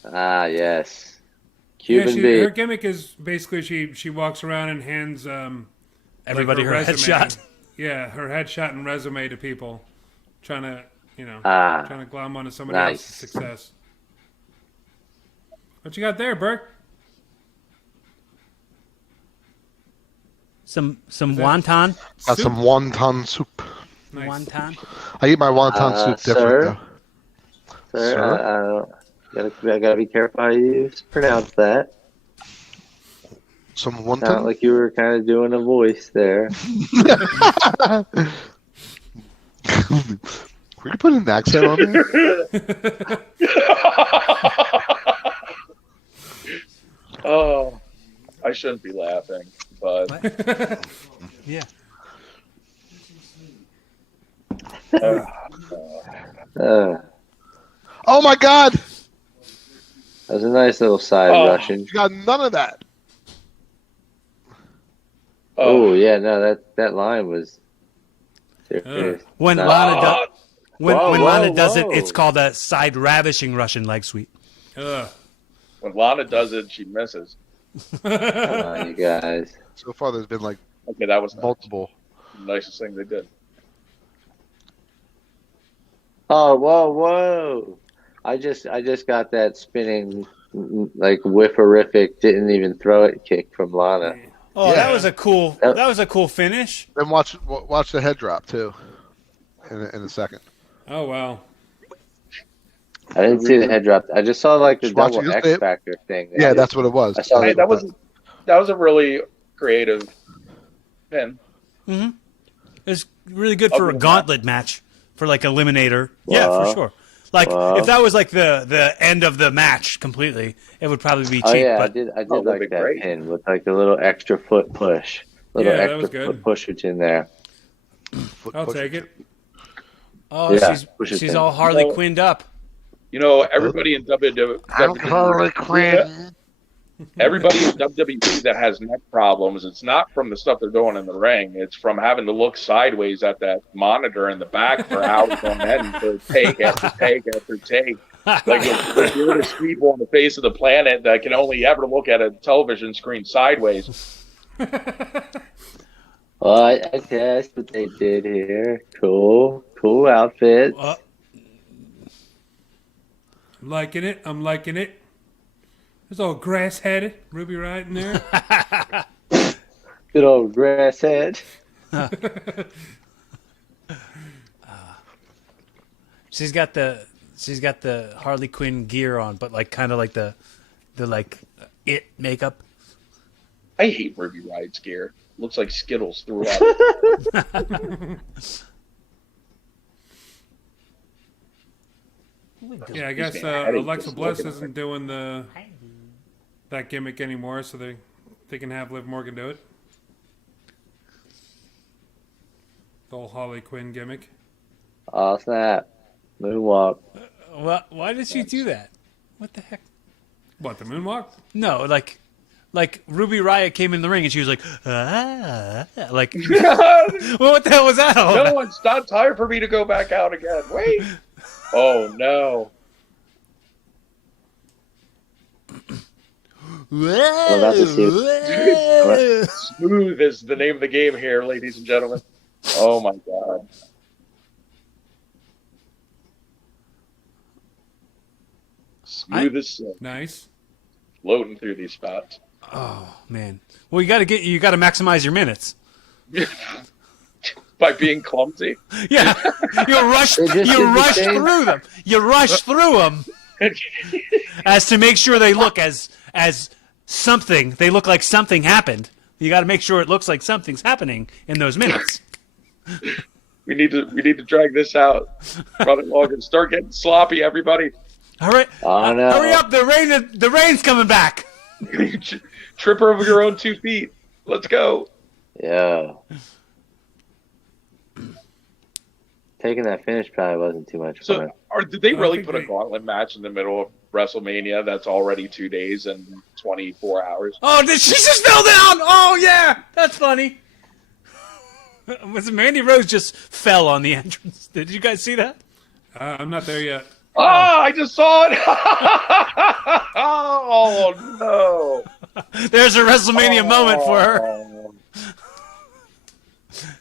Yes. Yeah, Cuban her beat. gimmick is basically she walks around and hands Everybody like her resume. headshot. Yeah, her headshot and resume to people, trying to trying to glom onto somebody Nice. else's success. What you got there, Burke? Some that- wonton. Got some wonton soup. Nice. Wonton. I eat my wonton soup different though. Sir, I gotta be careful how you pronounce that. Some Sound wonton. like you were kind of doing a voice there. Were you putting an accent on there? Oh, I shouldn't be laughing, but Yeah. Uh, Oh my God! that was a nice little side Oh. Russian. You got none of that. Oh yeah, no, that line was serious. When No. Lana does when Whoa, Lana whoa, does it, whoa. it's called a side ravishing Russian leg sweep. Ugh. when Lana does it, she misses. Come on, you guys. So far, there's been like Okay, that was multiple. the nicest thing they did. Oh, whoa! I just got that spinning, like whifferific, didn't even throw it kick from Lana. Oh, Yeah. that was a cool finish. Then watch the head drop too. In a second. Oh wow. I didn't see the head drop. I just saw like the Just watch double it. X Factor thing. Yeah, that's what it was. I saw Hey, that was a really creative pin. It's really good for a Other than gauntlet match, for like eliminator. Yeah, for Wow. sure. Like Wow. if that was like the end of the match completely, it would probably be cheap. Oh yeah, I but did that'd like be that great. pin with like a little extra foot push, little Yeah, that extra was good. foot pushage in there. I'll take it. oh, Yeah, she's push it she's in. all Harley Well, Quinned up. You know, everybody in WWE, everybody in WWE that has neck problems, it's not from the stuff they're doing in the ring. It's from having to look sideways at that monitor in the back for hours on end for take after take after take. Like the weirdest people on the face of the planet that can only ever look at a television screen sideways. Well, I guess what they did here. Cool outfits. I'm liking it. I'm liking it. There's old grass headed Ruby Riott in there. Good old grass head. She's got the Harley Quinn gear on, but like kind of like the like it makeup. I hate Ruby Riott's gear. Looks like Skittles throughout. Yeah, I guess Alexa Bliss isn't doing that gimmick anymore, so they can have Liv Morgan do it. The whole Harley Quinn gimmick. Oh snap! Moonwalk. Well, why did she do that? What the heck? What, the moonwalk? No, like Ruby Riott came in the ring and she was like, like, well, what the hell was that all No, about? it's not time for me to go back out again. Wait. Oh no. Well, that's a Smooth is the name of the game here, ladies and gentlemen. Oh my god. Smooth as silk, Nice. floating through these spots. Oh man. Well, you got to maximize your minutes. By being clumsy. Yeah, you rush They just did the same. through them. You rush through them as to make sure they look as something. They look like something happened. You got to make sure it looks like something's happening in those minutes. We need to drag this out. Run it long and start getting sloppy, everybody. All right. Oh, no. Hurry up! The rain's coming back. Trip over your own 2 feet. Let's go. Yeah. Taking that finish probably wasn't too much fun. Did they really think put a they- gauntlet match in the middle of WrestleMania that's already 2 days and 24 hours? Oh, did she just fell down? Oh yeah, that's funny. Was Mandy Rose just fell on the entrance? Did you guys see that? I'm not there yet. Oh, I just saw it. Oh, no. There's a WrestleMania moment for her. Oh.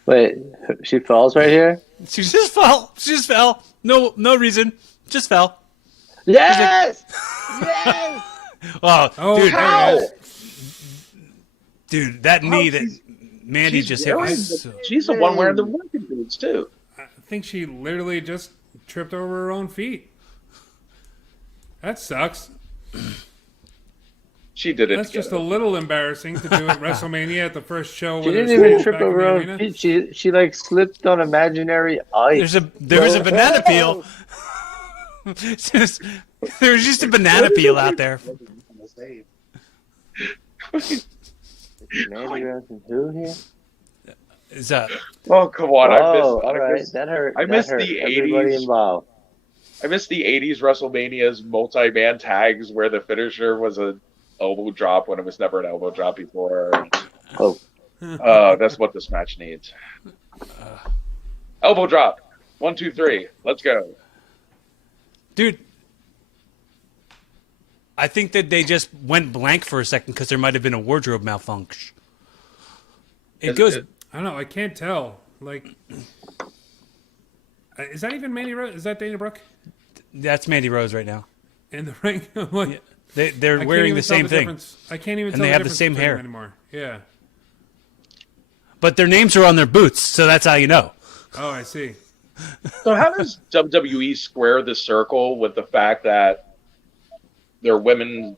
Wait, she falls right here? She just fell. She just fell. No reason. Just fell. Yes! Yes! Oh, dude. How? Dude, that knee that Mandy She's just hit wearing was the- She's the one wearing the working boots, too. I think she literally just tripped over her own feet. That sucks. She did it. That's just a together. little embarrassing to do at WrestleMania at the first show. She when didn't it was even trip back in over the her own arena. feet. She like slipped on imaginary ice. there was a banana peel. There was just a banana peel out there. Mandy Rose and who here? Is that Oh, come on. Oh, all I right. missed That hurt. I that missed hurt the everybody 80s. involved. I missed the 80s WrestleMania's multi-man tags where the finisher was an elbow drop when it was never an elbow drop before. Oh, That's what this match needs. Elbow drop. 1, 2, 3. Let's go. dude? I think that they just went blank for a second because there might have been a wardrobe malfunction. It goes. I don't know. I can't tell. Like, is that even Mandy Rose? Is that Dana Brooke That's Mandy Rose right now. in the ring? I'm like, They're I can't wearing even the tell same thing, difference. I can't even And tell they have the difference same between them hair. anymore. Yeah. but their names are on their boots, so that's how you know. Oh, I see. So how does WWE square the circle with the fact that their women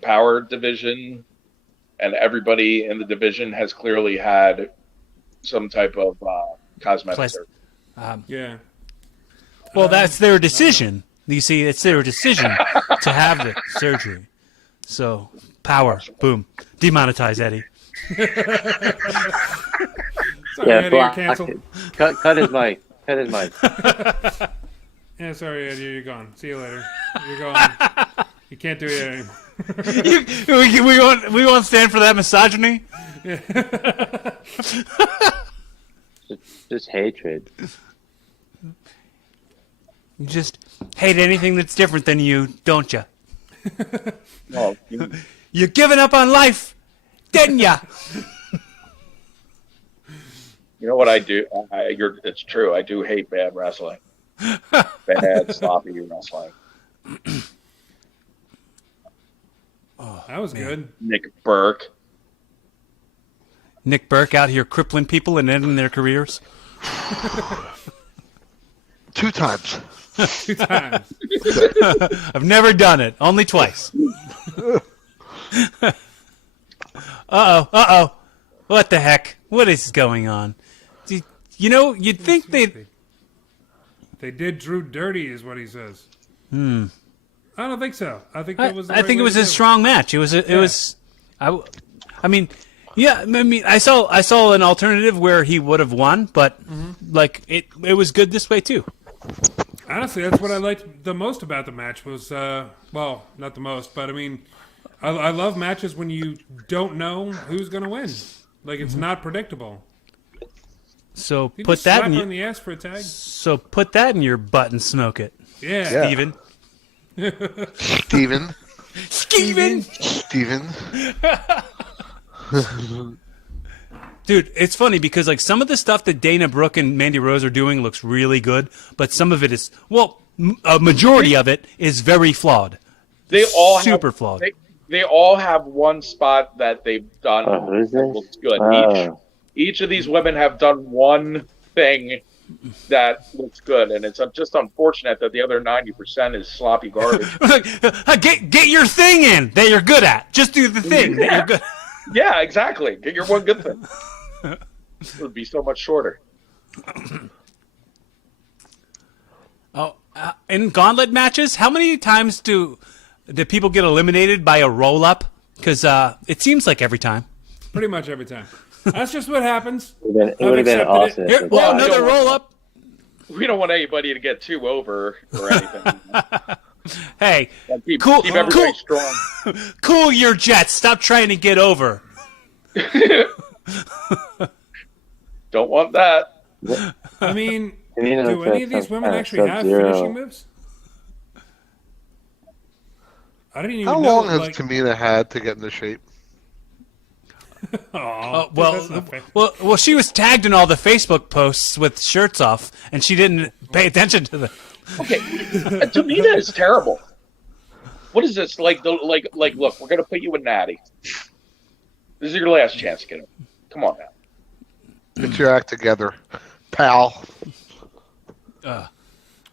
power division and everybody in the division has clearly had some type of cosmetic Plus- surgery? Yeah. Well, that's their decision. You see, it's their decision to have the surgery. So, power, boom, demonetize Eddie. Sorry, yeah, Eddie, you're block canceled. it. Cut his mic. Cut his mic. Yeah, sorry, Eddie, you're gone. See you later. You're gone. You can't do it anymore. we won't stand for that misogyny. Just hatred. You just hate anything that's different than you, don't you? Well, you- You're giving up on life, didn't ya? You know what I do? It's true. I do hate bad wrestling. Bad, sloppy wrestling. That was good. Nick Burke. Nick Burke out here crippling people and ending their careers. 2 times. 2 times. I've never done it, only twice. Uh-oh. What the heck? What is going on? You know, you'd think they... They did Drew dirty, is what he says. I don't think so. I think that was. The I right think it way was to a do strong match. It was. I mean, yeah. I mean, I saw an alternative where he would have won, but like it was good this way too. Honestly, that's what I liked the most about the match was, well, not the most, but I mean, I love matches when you don't know who's going to win. Like, it's not predictable. So You put just that slap in her in the ass for a tag. so put that in your butt and smoke it, Yeah. Steven. Steven. Steven. Dude, it's funny because like some of the stuff that Dana Brooke and Mandy Rose are doing looks really good, but some of it is a majority of it is very flawed. They all Super have, flawed. They all have one spot that they've done who's that this? looks good. Oh. Each of these women have done one thing that looks good, and it's just unfortunate that the other 90% is sloppy garbage. Get your thing in that you're good at. Just do the thing that you're good. Yeah, exactly. Get your one good thing. It would be so much shorter. Oh, in gauntlet matches, how many times do people get eliminated by a roll up? Because it seems like every time. Pretty much every time. That's just what happens. It would have been accepted awesome. Here, Well, I another don't roll up. We don't want anybody to get too over or anything. Hey, Keep cool, everybody cool, strong. cool your jets. Stop trying to get over. Don't want that. I mean, Tamina do looks any like of these some women kind of actually have Sub-Zero. finishing moves? I didn't even How know. long has like, Tamina had to get into shape? Aw, dude, that's not fair. well, she was tagged in all the Facebook posts with shirts off, and she didn't pay attention to them. Okay, Tamina is terrible. What is this? Like, look, we're gonna put you in Natty. This is your last chance to get him. Come on now. Get your act together, pal.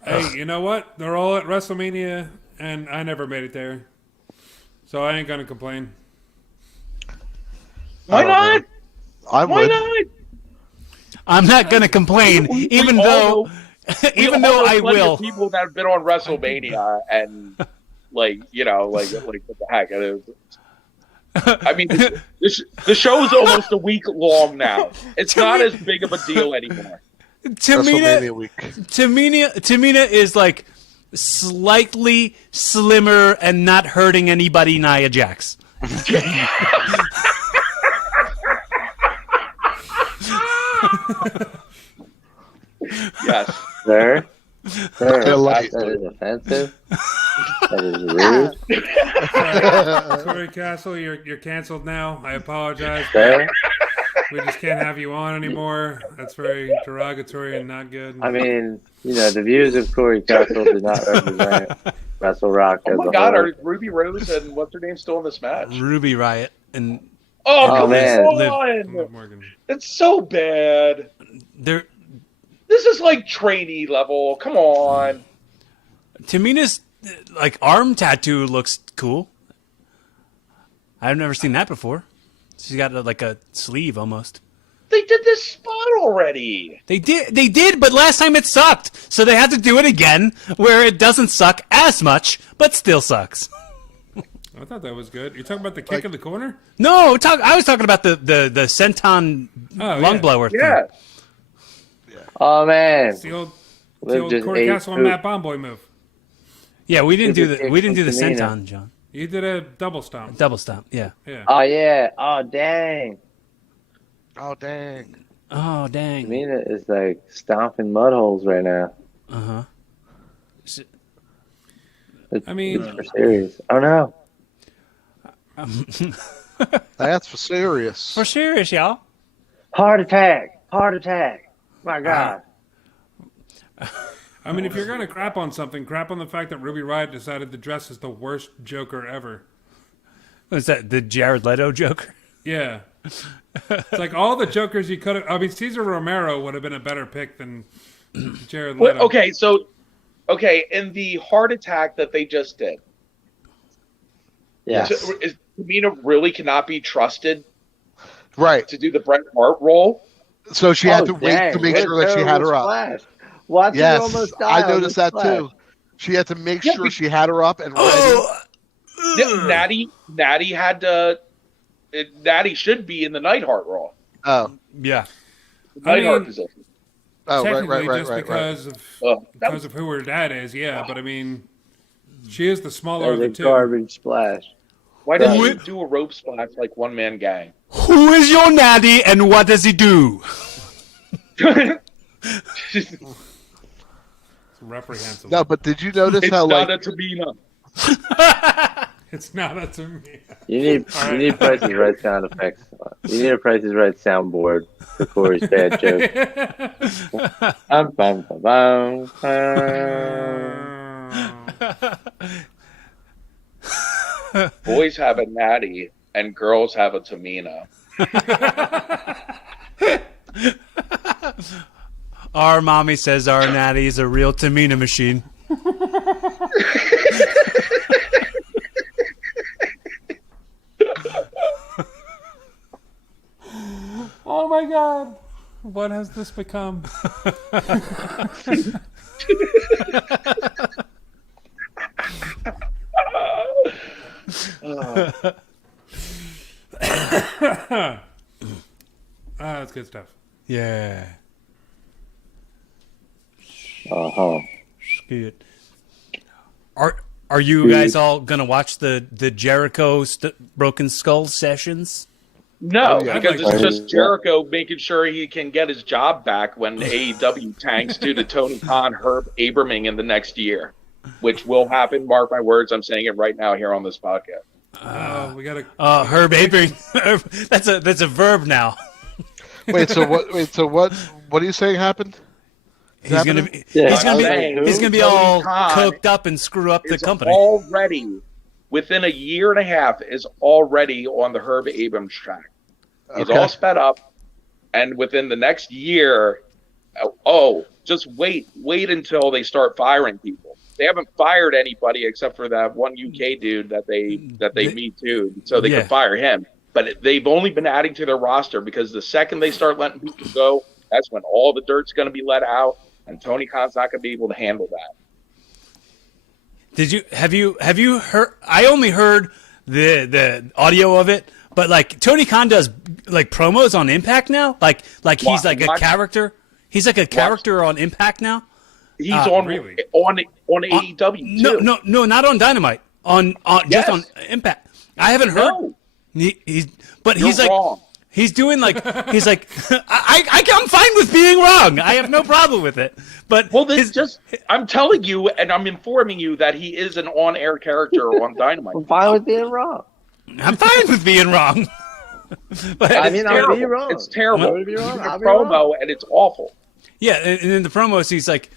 Hey, you know what? They're all at WrestleMania, and I never made it there. So I ain't gonna complain. Why not? I Why would. not? I'm not going to complain, even though I will. People that have been on WrestleMania and like what the heck? I mean, the show's almost a week long now. It's not as big of a deal anymore. WrestleMania week. Tamina is like slightly slimmer and not hurting anybody. Nia Jax. Yes. Sir, I like it. that is offensive. That is rude. Corey Castle, you're canceled now. I apologize. Sir, We just can't have you on anymore. That's very derogatory and not good. I mean, the views of Corey Castle do not represent Rassle Rock as Oh my a God, whole. are Ruby Rose and what's her name still in this match? Ruby Riot and Oh, come man. on! Morgan. It's so bad. they're This is like trainee level. Come on. Tamina's like arm tattoo looks cool. I've never seen that before. She's got like a sleeve almost. They did this spot already. They did, but last time it sucked. So they had to do it again where it doesn't suck as much, but still sucks. I thought that was good. You're talking about the kick in the corner? No, I was talking about the senton lung yeah. blower thing. Yeah. Oh man, It's the old Liv just Corey ate Castle and poop. Matt Bomboy move. Yeah, we didn't do Super the kick we didn't do from the Tamina. senton, John. You did a double stomp. Double stomp. Yeah. Yeah. Oh yeah. Oh dang. Oh dang! Oh dang. Tamina is like stomping mud holes right now. Uh-huh. I mean, It's for serious. Oh no. That's for serious. For serious, y'all. Heart attack. Heart attack. My God. I mean, if you're gonna crap on something, crap on the fact that Ruby Riott decided to dress as the worst Joker ever. Was that the Jared Leto Joker? Yeah. It's like all the Jokers you could have. I mean, Cesar Romero would have been a better pick than Jared Leto. Well, okay, in the heart attack that they just did, Yeah. is Tamina really cannot be trusted Right. to do the Bret Hart role? So she had to wait dang, to make what a sure that she had her up. splash. Watch her Yes, almost die I on noticed the that splash. too. She had to make Yeah, sure she had her up and ready. Natty had to. Natty should be in the Neidhart role. Oh, Yeah. The I Neidhart mean, position. oh, right, Technically, right, just right, right, right. because of who her dad is, yeah. But I mean, she is the That smaller was of a the two. garbage splash. Why didn't Who you i- do a rope splash like one man gang? Who is your natty and what does he do? It's reprehensible. No, but did you notice It's how not like a Tamina. It's not up to me. You need Price is Right sound effects. You need a Price is Right soundboard for Corey's bad joke. Bum, bum, bum, bum, bum. Boys have a Natty and girls have a Tamina. Our mommy says our natty is a real Tamina machine. Oh my God! What has this become? That's good stuff. Yeah. Uh-huh. Good. Are you guys all gonna watch the Jericho Broken Skull sessions? No, Oh, yeah. because I'd like it's to. just Jericho making sure he can get his job back when AEW tanks due to Tony Khan, Herb Abrams in the next year, which will happen. Mark my words. I'm saying it right now here on this podcast. We gotta. Herb Abrams. That's a verb now. Wait, so what are you saying happened? He's gonna be Yeah, he's gonna saying be he's gonna be Tony all Khan coked up and screw up the Is company. already within a year and a half is already on the Herb Abrams track. He's Okay. all sped up, and within the next year, just wait until they start firing people. They haven't fired anybody except for that one UK dude that they me too, so they Yeah. could fire him. But they've only been adding to their roster because the second they start letting people go, that's when all the dirt's going to be let out, and Tony Khan's not going to be able to handle that. Have you heard? I only heard the audio of it, but like Tony Khan does like promos on Impact now. Like he's like a Watch- character. He's like a character on Impact now. He's on really? on AEW too. No, not on Dynamite. On Yes. just on Impact. I haven't heard. No, He's you're like wrong. he's doing like he's like I'm fine with being wrong. I have no problem with it. But Well, I'm telling you, and I'm informing you that he is an on-air character on Dynamite. I'm fine with being wrong. I'm fine with being wrong. But I It's mean, I'll terrible. be wrong. It's terrible. I'll be wrong. It's a I'll be promo, wrong. and it's awful. yeah, and in the promos he's like,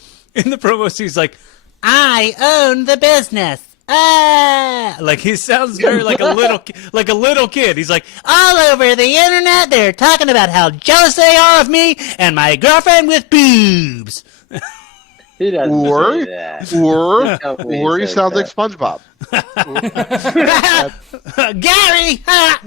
I own the business. Ah, like he sounds very like a little kid. He's like, all over the internet, they're talking about how jealous they are of me and my girlfriend with boobs. He doesn't Or say that. or he says sounds like that. SpongeBob. Gary. Ah.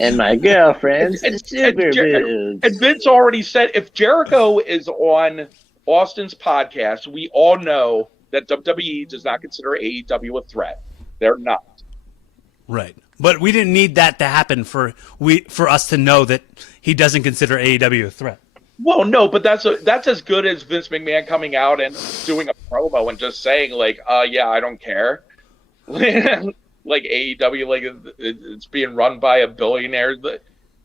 And my girlfriend's And, super boobs. and Vince already said if Jericho is on Austin's podcast, we all know that WWE does not consider AEW a threat. They're not. Right, but we didn't need that to happen for us to know that he doesn't consider AEW a threat. Well, no, but that's as good as Vince McMahon coming out and doing a promo and just saying like, yeah, I don't care. Like AEW, like it's being run by a billionaire.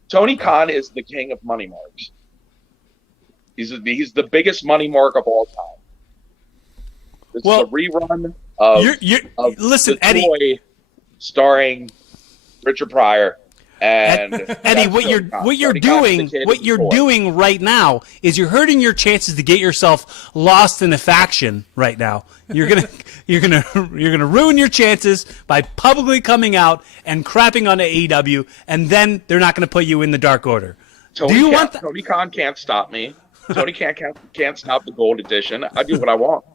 Tony Khan is the king of money marks. He's the biggest money mark of all time. This is a rerun of listen, The Eddie. Toy, starring Richard Pryor. And Eddie, that's what you're Tony Khan is the kid of the toy. doing right now is you're hurting your chances to get yourself lost in a faction right now. You're gonna ruin your chances by publicly coming out and crapping on AEW, and then they're not gonna put you in the Dark Order. Do you want that? Tony Khan can't stop me. Tony can't stop the Gold Edition. I do what I want.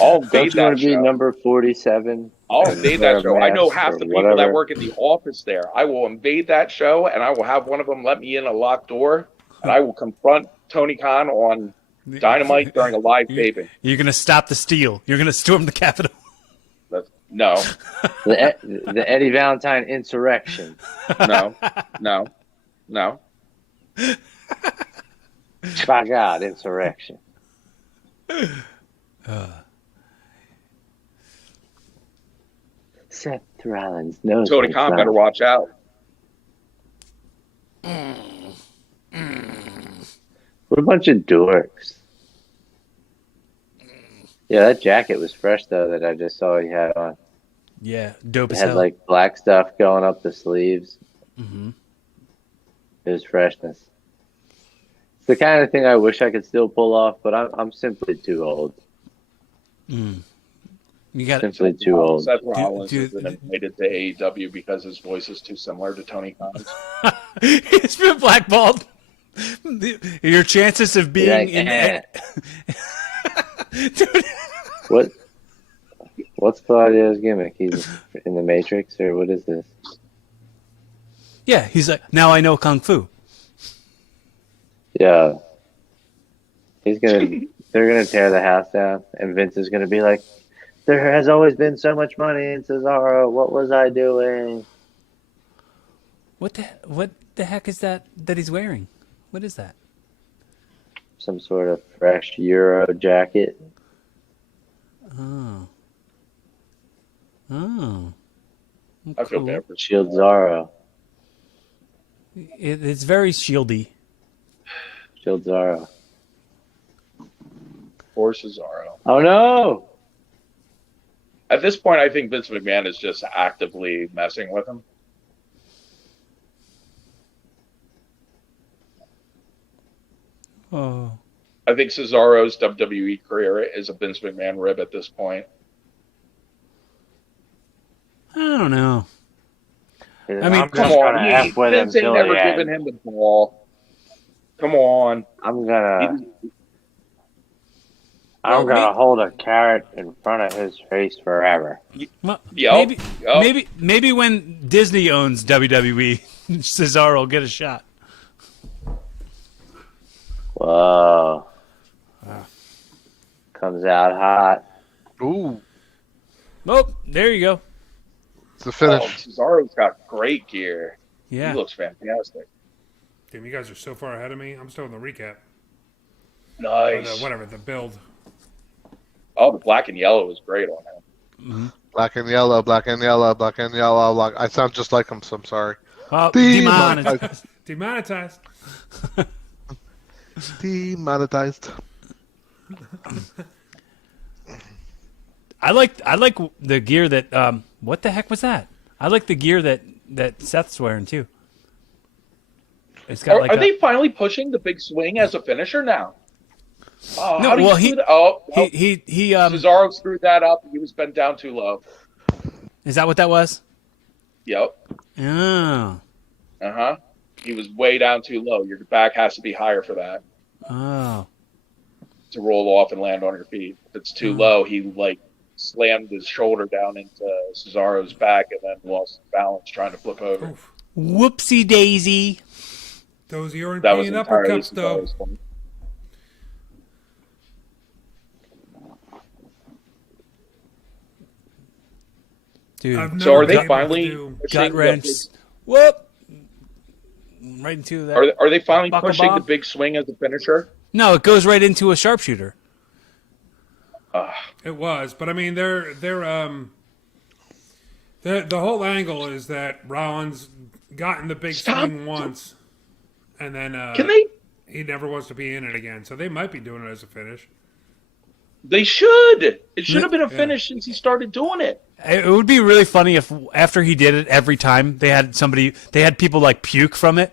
I'll invade Don't you that want to be show. number 47? I'll invade that show. I know half the people that whatever. work in the office there. I will invade that show, and I will have one of them let me in a locked door, and I will confront Tony Khan on Dynamite during a live taping. You're gonna stop the steal. You're gonna storm the Capitol. No, The Eddie Valentine insurrection. no. By God, insurrection. Seth Rollins knows. Tony what's Khan up. better watch out. We're a bunch of dorks. Yeah, that jacket was fresh though. That I just saw he had on. Yeah, dope It as had hell. like black stuff going up the sleeves. Mhm. It was freshness. It's the kind of thing I wish I could still pull off, but I'm simply too old. You got Simply too old. Seth Rollins do- has been invited to AEW because his voice is too similar to Tony Khan's. He's been blackballed. Your chances of being Like, in. Dude, What's Claudio's gimmick? He's in the Matrix, or what is this? yeah, he's like, now I know Kung Fu. Yeah. They're gonna tear the house down, and Vince is gonna be like, There has always been so much money in Cesaro. What was I doing? What the heck is that he's wearing? What is that? Some sort of fresh Euro jacket. Oh. I feel Cool. bad for Shield Zaro. It's very shieldy. Shield Zaro. poor Cesaro. Oh no! At this point, I think Vince McMahon is just actively messing with him. Oh. I think Cesaro's WWE career is a Vince McMahon rib at this point. I don't know. I mean, I'm Come just on, gonna F with him Vince ain't till never the given end. him the ball. Come on. I'm gonna Well, hold a carrot in front of his face forever. Well, Yup. maybe when Disney owns WWE, Cesaro will get a shot. Whoa. Comes out hot. Ooh, Oh, there you go. it's the Oh, finish. Cesaro's got great gear. Yeah. He looks fantastic. Damn, you guys are so far ahead of me. I'm still in the recap. Or Nice. the build. Oh, the black and yellow is great on him. Black and yellow, black and yellow, black and yellow. Black. I sound just like him, so I'm sorry. Oh, Demonetized. demonetized. Demonetized. Demonetized. I like the gear that. What the heck was that? I like the gear that Seth's wearing too. It's got Are they finally pushing the big swing as a finisher now? Oh, No, how do you well, screw that? Oh, well, he Cesaro screwed that up. He was bent down too low. Is that what that was? Yep. Oh. Uh-huh. He was way down too low. Your back has to be higher for that Oh. to roll off and land on your feet. If it's too low, he slammed his shoulder down into Cesaro's back and then lost balance trying to flip over. Oof. Whoopsie daisy. Those That was European entirely uppercuts, though. Cesaro's fault. Dude. I've So are never they been able to finally do- Gut pushing wrench. the Whoop. Right into that. big, are they finally Buckle pushing the bomb? big swing as a finisher? No, it goes right into a sharpshooter. It was, but I mean, the whole angle is that Rollins got in the big Stop. swing once, and then Can they? he never wants to be in it again. So they might be doing it as a finish. They should. It should have been a finish since he started doing it. It would be really funny if after he did it every time they had people like puke from it.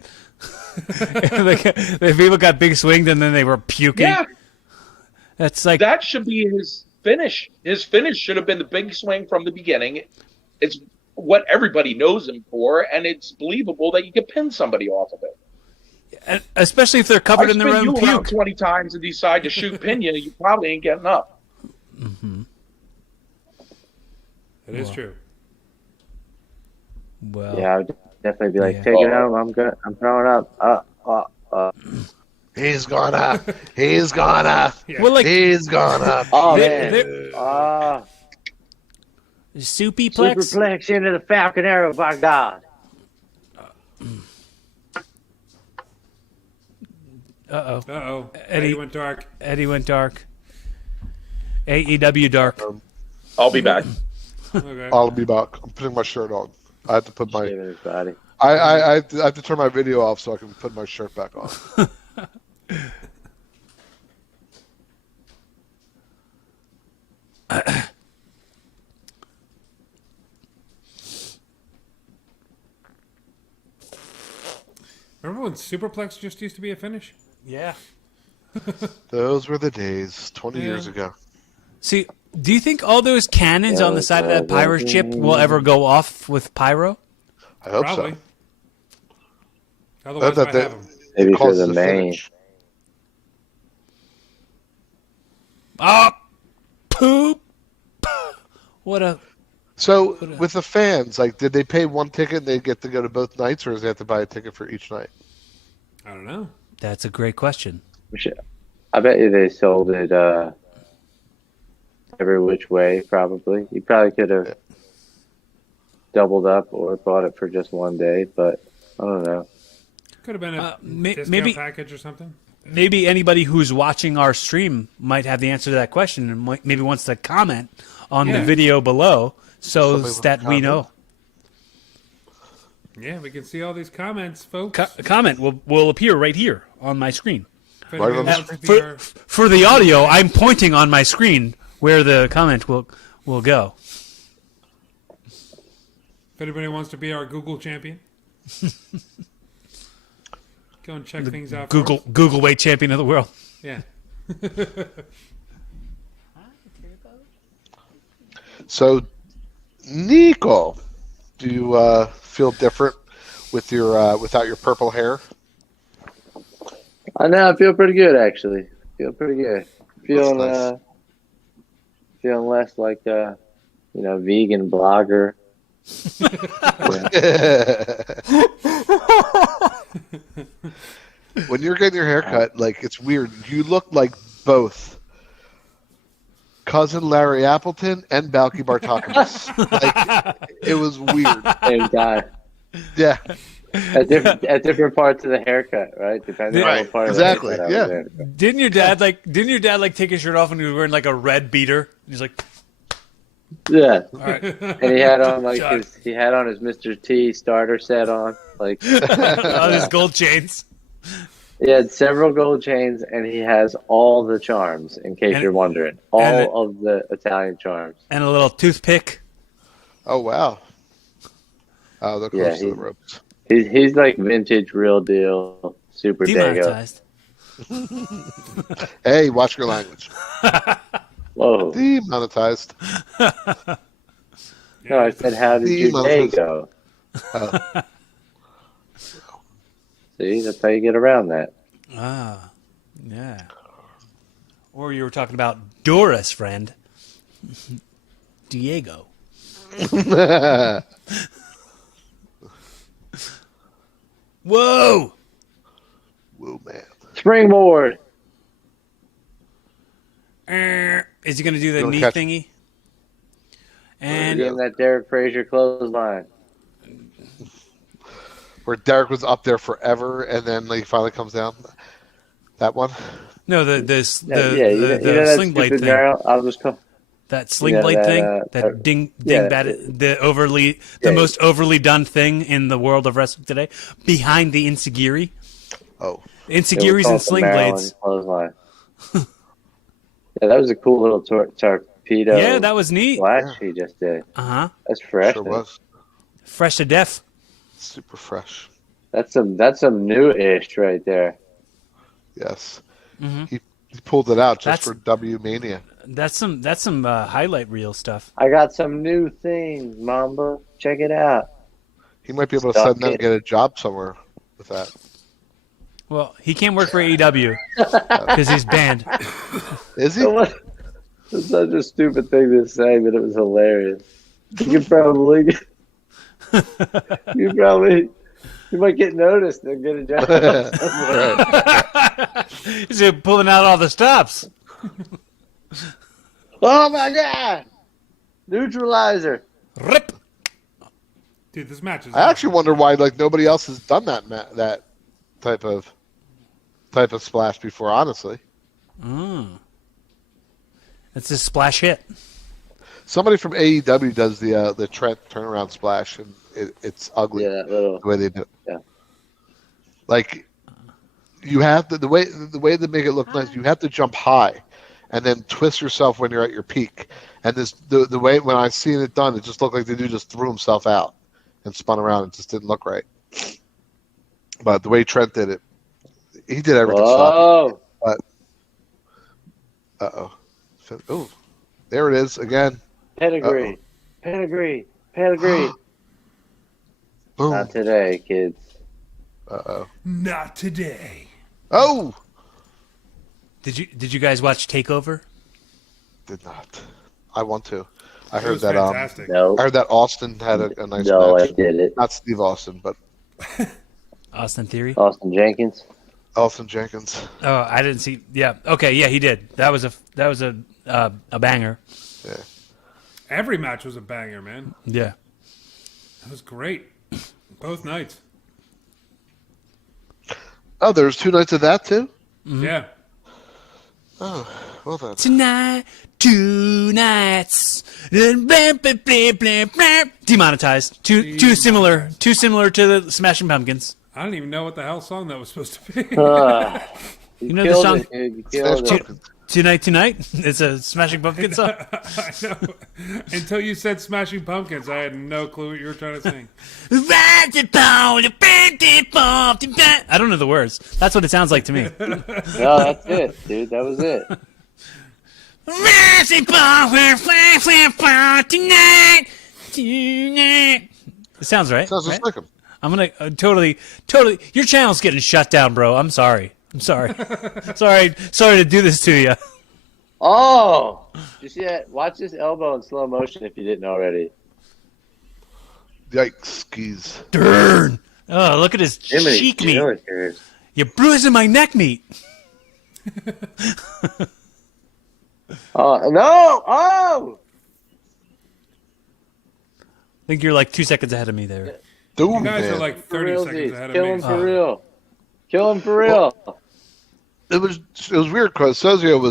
If people got big swings and then they were puking. Yeah, That's like that should be his finish. His finish should have been the big swing from the beginning. It's what everybody knows him for, and it's believable that you can pin somebody off of it. and especially if they're covered in their spin own you around puke. 20 times and decide to shoot pin you, you probably ain't getting up. It is true. Well, Yeah, I would definitely be like, Yeah. take it home. I'm throwing up. He's gonna. He's gonna. well, like He's gonna. Oh They- man. Ah, soupy plex. superplex into the Falcon Arrow, by God. Uh-oh. Uh-oh. Eddie- Eddie went dark. Eddie went dark. AEW dark. I'll be back. Okay. I'll be back. I'm putting my shirt on. I have to put my. Shaving his body. I have to turn my video off so I can put my shirt back on. Remember when Superplex just used to be a finish? Yeah. Those were the days 20 years ago. See, do you think all those cannons on the side of that pirate ship will ever go off with pyro? I hope Probably. so. Otherwise, that I they- have them. Maybe for Causes the a main. finish. Oh, poop. What a... So with the fans, like, did they pay one ticket and they get to go to both nights, or does they have to buy a ticket for each night? I don't know. That's a great question. I bet you they sold it every which way, probably. He probably could have doubled up or bought it for just one day, but I don't know. Could have been a discount maybe- package or something. Maybe anybody who's watching our stream might have the answer to that question and maybe wants to comment on the video below so Somebody with that a we comment. know. Yeah, we can see all these comments, folks. Comment will appear right here on my screen. If anybody Right on the wants to be our- For the audio, I'm pointing on my screen where the comment will go. If anybody wants to be our Google champion, go and check things out. for us. Google weight champion of the world. Yeah. So, Nico, do you feel different with your without your purple hair? I know. I feel pretty good, actually. Feel pretty good. Feeling nice. feeling less like vegan blogger. When you're getting your hair cut, like, it's weird. You look like both cousin Larry Appleton and Balky Bartokomous. Like, it was weird. Same guy. Yeah, At different parts of the haircut, right? Depending on Right, what part exactly, of the haircut I was in. Didn't your dad like take his shirt off when he was wearing like a red beater? He's like, Yeah. all right, And he had on John. his Mr. T starter set on. Like all his gold chains. he had several gold chains, and he has all the charms. In case And- you're wondering, and all of the Italian charms. And a little toothpick. Oh wow. Oh, they're Yeah, close to he- the ropes. He's like vintage, real deal, super dago. Demonetized. Hey, watch your language. Whoa! Demonetized. No, I said, how did your day go? Oh. See, that's how you get around that. Ah, yeah. Or you were talking about Doris, friend. Diego. Whoa! Whoa, man. Springboard. Is he going to do the Don't knee catch- thingy? And And getting that Derek Frazier clothesline. Where Derek was up there forever, and then he finally comes down. That one. no, the that sling blade stupid thing. narrow? I'll just call. That sling Yeah, blade that, thing, that uh, ding yeah, bat, the yeah. most overly done thing in the world of wrestling today, behind the Insigiri. Oh. Insigiris and sling blades. Clothesline. Yeah, that was a cool little torpedo. Yeah, that was neat. Flash he just did. Uh huh. That's fresh. Sure man. was. Fresh to death. Super fresh. That's some new-ish right there. Yes. Mm-hmm. He pulled it out just That's- for W Mania. That's some highlight reel stuff. I got some new things, Mamba. Check it out. He might be able to Stop send them it. and get a job somewhere with that. Well, he can't work for AEW because he's banned. Is he? It's such a stupid thing to say, but it was hilarious. You might get noticed and get a job. He's pulling out all the stops. Oh my god! Neutralizer. Rip. Dude, this match is. I actually wonder why nobody else has done that type of splash before. Honestly, It's a splash hit. somebody from AEW does the Trent turnaround splash, and it's ugly Yeah, that little. the way they do it. Yeah. Like you have the way they make it look nice. You have to jump high, and then twist yourself when you're at your peak. And the way when I seen it done, it just looked like the dude just threw himself out and spun around. It just didn't look right. But the way Trent did it, he did everything. Whoa! Uh-oh. Oh, there it is again. Pedigree. Pedigree. Pedigree. Boom. Not today, kids. Uh-oh. Not today. Oh! Did you guys watch Takeover? Did not. I want to. I It heard was that fantastic. No. I heard that Austin had a nice No, match. I did it. Not Steve Austin, but Austin Theory. Austin Jenkins. Austin Jenkins. Oh, I didn't see. Yeah. Okay. Yeah, he did. That was a banger. Yeah. Every match was a banger, man. Yeah. It was great. Both nights. Oh, there's 2 nights of that too. Yeah. Oh, well then. Tonight, 2 nights. Demonetized. Too similar to the Smashing Pumpkins. I don't even know what the hell song that was supposed to be. You know the killed song? it, dude. You killed Smash it. Pumpkins. Tonight. It's a Smashing Pumpkins song. I know. Until you said Smashing Pumpkins, I had no clue what you were trying to sing. I don't know the words. That's what it sounds like to me. No, that's it, dude. That was it. It sounds right. Sounds just right? like him. I'm gonna totally. Your channel's getting shut down, bro. I'm sorry. sorry to do this to you. Oh, you see that? Watch this elbow in slow motion if you didn't already. Yikes, skis. Darn. Oh, look at his Jiminy cheek meat. Jillikers. You're bruising my neck meat. Oh no! Oh, I think you're like 2 seconds ahead of me there. Dude, You guys man. are like 30 for seconds realsies. ahead Kill of him me. for real. Kill him for real. It was weird because Sergio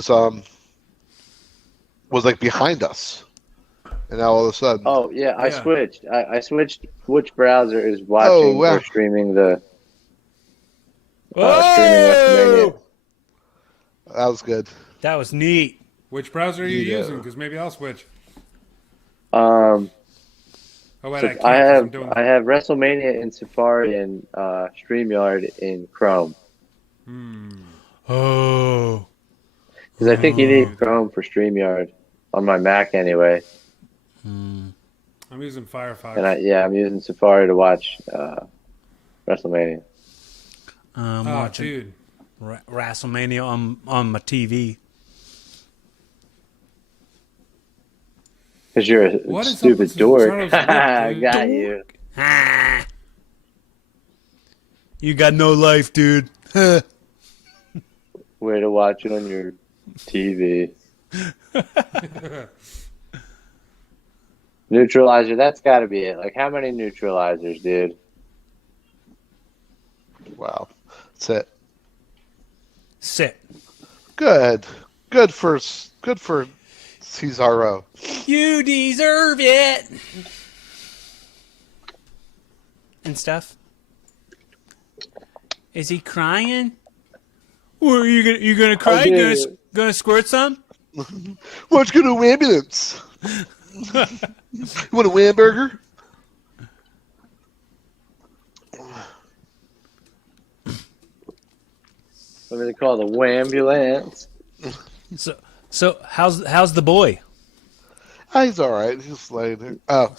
was like behind us, and now all of a sudden, Oh yeah, I Yeah. switched. I switched which browser is watching wow. or streaming the streaming Whoa! WrestleMania. that was good. That was neat. Which browser are you Yeah. using? Because maybe I'll switch. Oh, wait, So I can't. 'cause I I'm doing... have WrestleMania in Safari and StreamYard in Chrome Oh. because I think you need Chrome for StreamYard on my Mac anyway. I'm using Firefox. And I'm using Safari to watch WrestleMania. I'm oh, watching dude. WrestleMania on my TV. Because you're a What is up stupid with dork. Sopranos lip, I dude? got you. Ah. You got no life, dude. Way to watch it on your TV. Neutralizer, that's got to be it. Like, how many neutralizers, dude? Wow, that's it. Sit. Good for Cesaro. You deserve it. And stuff. Is he crying? Or are you gonna cry? dude. Gonna squirt some? Let's go to ambulance. You want a Whamburger? What do they call the Wambulance? So how's the boy? Ah, he's all right. He's just laying there. Oh,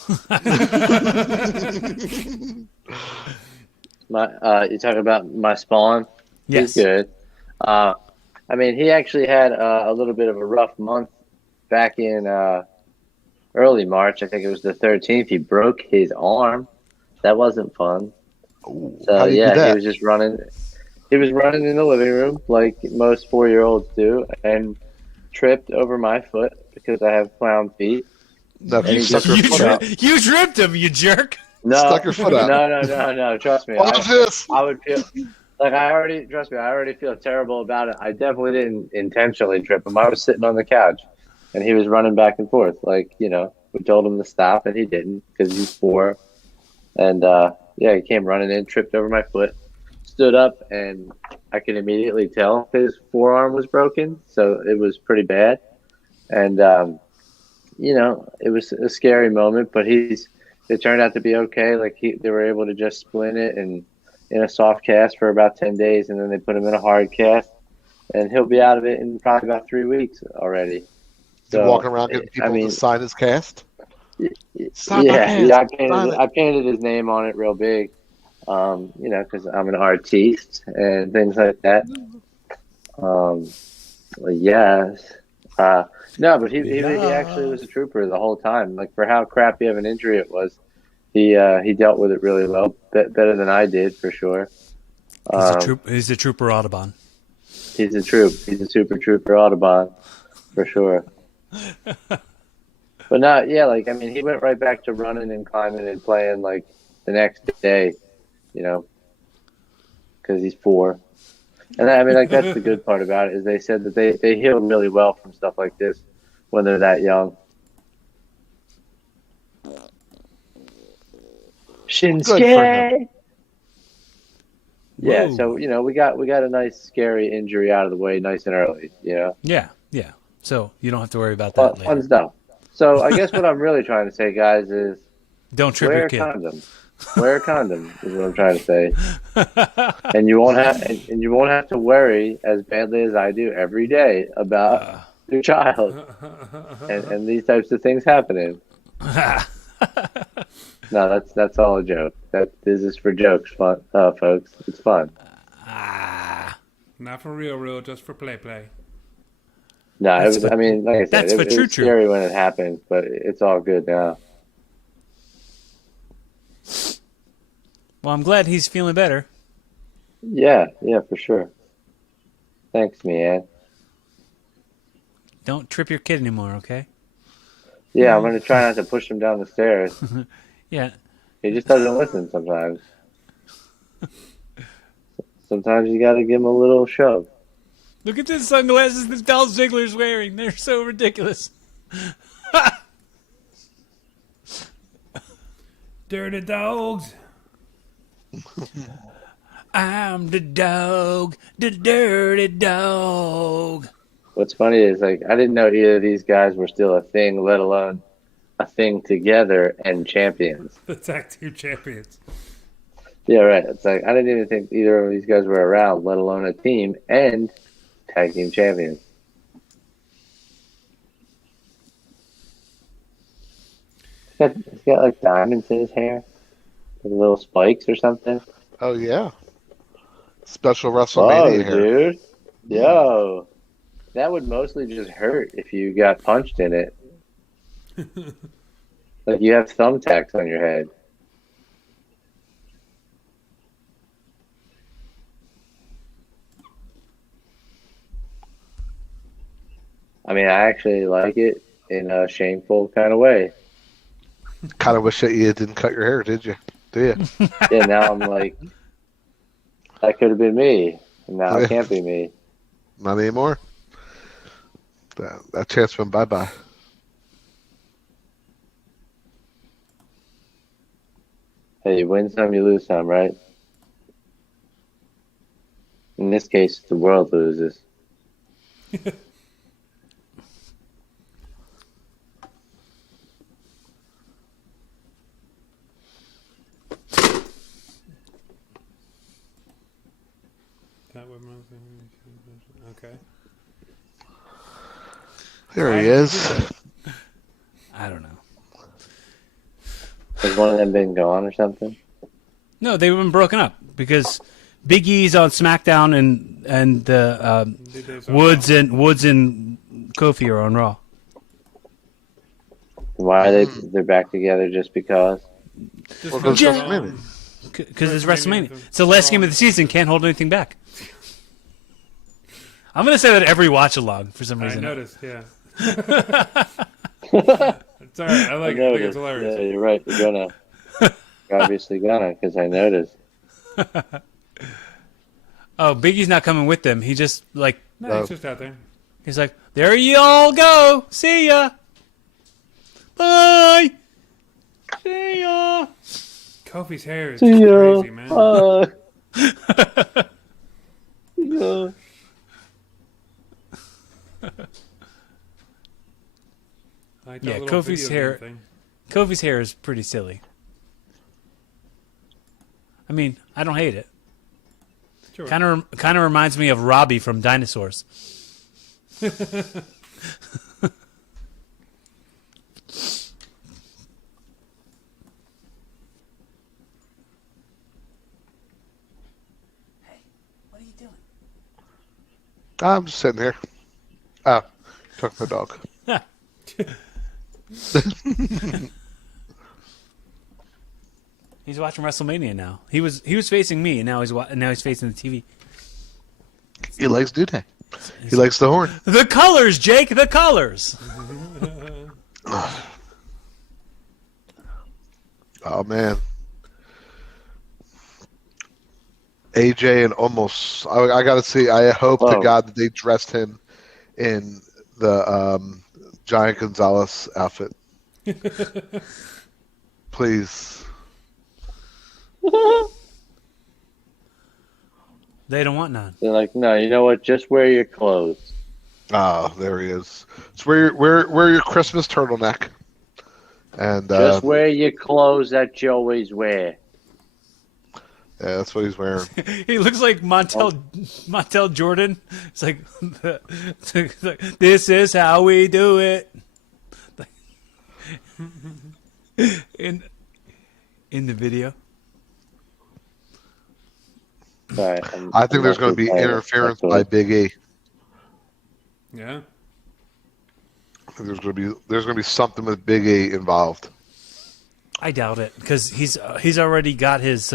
You talk about my Spawn? Yes. He's good. I mean, he actually had a little bit of a rough month back in early March. I think it was the 13th. He broke his arm. That wasn't fun. Ooh, So how do you do yeah, that? he was just running. He was running in the living room like most 4-year-olds do, and tripped over my foot because I have clown feet. No, you he stuck just- your foot out. You tripped him, you jerk. No, Stuck your foot out. No. Trust me. Watch this. I would feel like I already feel terrible about it. I definitely didn't intentionally trip him. I was sitting on the couch, and he was running back and forth. Like, we told him to stop, and he didn't because he's 4. And he came running in, tripped over my foot, stood up, and I could immediately tell his forearm was broken. So it was pretty bad. And it was a scary moment, but it turned out to be okay. Like they were able to just splint it and in a soft cast for about 10 days, and then they put him in a hard cast, and he'll be out of it in probably about 3 weeks already. So, walking around getting people to sign his cast. Sign my cast. I painted his name on it real big, because I'm an artiste and things like that. No, but he actually was a trooper the whole time. Like, for how crappy of an injury it was, he dealt with it really well, better than I did for sure. He's a trooper Audubon. He's a troop. He's a super trooper Audubon for sure. But not, yeah, like, I mean, he went right back to running and climbing and playing, like, the next day, you know, because he's 4. And I mean, like, that's the good part about it, is they said that they heal really well from stuff like this when they're that young. Shinsuke! Yeah, Whoa. so, you know, we got a nice, scary injury out of the way nice and early, you know? Yeah. So you don't have to worry about that later. Fun stuff. So I guess what I'm really trying to say, guys, is Don't trip wear your a kid. condom. Wear a condom is what I'm trying to say, and you won't have to worry as badly as I do every day about your child and these types of things happening. No, that's all a joke. This is for jokes, fun, folks. It's fun. Not for real, just for play. No, it was. I mean, like I said, that's it for was true. scary when it happened, but it's all good now. Well, I'm glad he's feeling better. Yeah, for sure. Thanks, man. Don't trip your kid anymore, okay? Yeah, I'm gonna try not to push him down the stairs. Yeah. He just doesn't listen sometimes. Sometimes you gotta give him a little shove. Look at the sunglasses that Dolph Ziggler's wearing. They're so ridiculous. Dirty dogs. I'm the dog, the dirty dog. What's funny is, like, I didn't know either of these guys were still a thing, let alone a thing together and champions. The tag team champions. Yeah, right. It's like, I didn't even think either of these guys were around, let alone a team and tag team champions. He's got like diamonds in his hair, like little spikes or something. Oh yeah, special Whoa, WrestleMania hair. dude! Yo, that would mostly just hurt if you got punched in it. Like you have thumbtacks on your head. I mean, I actually like it in a shameful kind of way. Kind of wish that you didn't cut your hair, did you? Do you? Yeah, now I'm like, that could have been me, and now it can't be me. Not anymore. That chance went bye-bye. Hey, you win some, you lose some, right? In this case, the world loses. Okay. There he is. I don't know. Has one of them been gone or something? No, they've been broken up because Big E's on SmackDown and the Woods and Kofi are on Raw. Why are they're back together just because? Well, goes WrestleMania. Because it's WrestleMania. It's the last game of the season. Can't hold anything back. I'm going to say that every watch along for some reason. I noticed, yeah. It's all right. I like it. I think it's hilarious. Yeah, you're right. You're gonna. You're obviously gonna, because I noticed. Oh, Big E's not coming with them. He just, like... No, he's just out there. He's like, there you all go. See ya. Bye. See ya. Kofi's hair is See ya. crazy, man. Yeah. Like Yeah, little Kofi's video hair. game thing. Kofi's hair is pretty silly. I mean, I don't hate it. Sure. Kind of reminds me of Robbie from Dinosaurs. What are you doing? I'm just sitting here. Oh, talking to the dog. He's watching WrestleMania now. He was facing me, and now he's facing the TV. He likes Duday. He likes the horn. The colors, Jake. The colors. Oh man, AJ and almost. I got to see. I hope to Whoa. God that they dressed him in the Giant Gonzalez outfit. Please. They don't want none. They're like, no, you know what? Just wear your clothes. Oh, there he is. So wear your Christmas turtleneck. And Just wear your clothes that you always wear. yeah, that's what he's wearing. He looks like Montel Jordan. It's like, this is how we do it. In the video. Sorry, I think there's going to be interference by Big E. Yeah. I think there's going to be something with Big E involved. I doubt it because he's already got his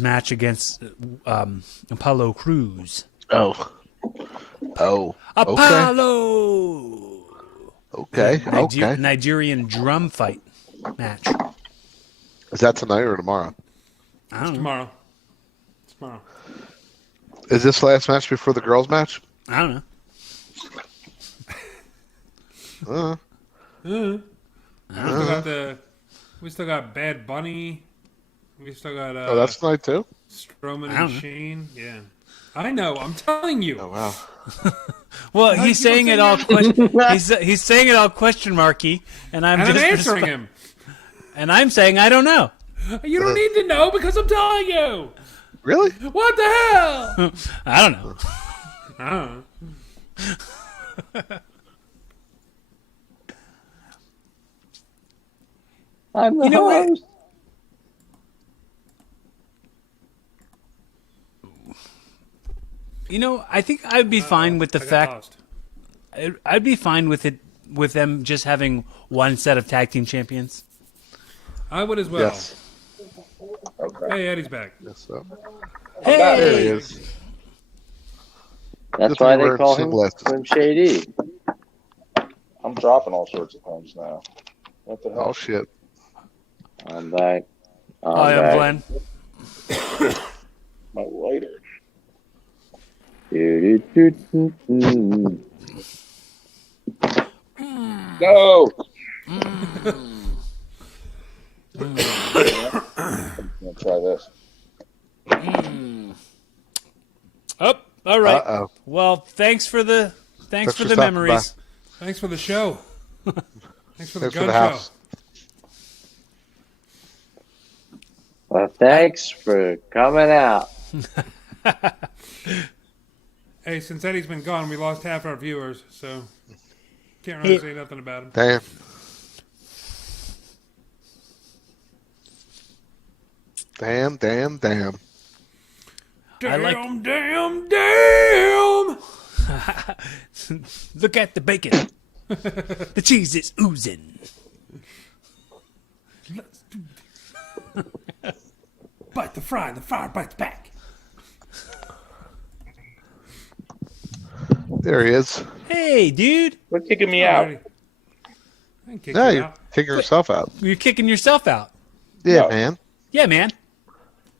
match against Apollo Crews. Oh. Apollo. Okay. Nigerian drum fight match. Is that tonight or tomorrow? I don't know. Tomorrow. Tomorrow. Is this last match before the girls' match? I don't know. We still got Bad Bunny. We still got Oh, that's tonight too? Strowman I don't and know. Shane. Yeah. I know. I'm telling you. Oh, wow. Well, How he's you saying it don't all. think He's saying it all question marky, and I'm And I'm just answering him. And I'm saying I don't know. You don't need to know because I'm telling you. Really? What the hell? I don't know. I don't know. I'm the You know what? host. You know, I think I'd be fine with the I got fact. lost. I'd be fine with it with them just having one set of tag team champions. I would as well. Yes. Hey, Eddie's back. Yes, so. Hey, There he is. That's Just why they wearing call him sunglasses. Slim Shady. I'm dropping all sorts of things now. What the hell? Oh, shit. I'm back. Hi, I'm Glenn. My lighter. Do-do-do-do-do. No. I'm gonna try this. Oh, all right. Uh-oh. Well, thanks for the Thanks for the stopping memories. Thanks for the show. Thanks for the Thanks gun for the show. house. Well, thanks for coming out. Hey, since Eddie's been gone, we lost half our viewers, so can't really say nothing about him. Damn. Damn. Damn, I like- damn. Look at the bacon. The cheese is oozing. Bite the fry, the fire bites back. There he is. Hey, dude, Quit kicking me out. Alrighty. I can kick No, you you're out. kicking yourself out. you're kicking yourself out. Yeah, No. man. Yeah, man.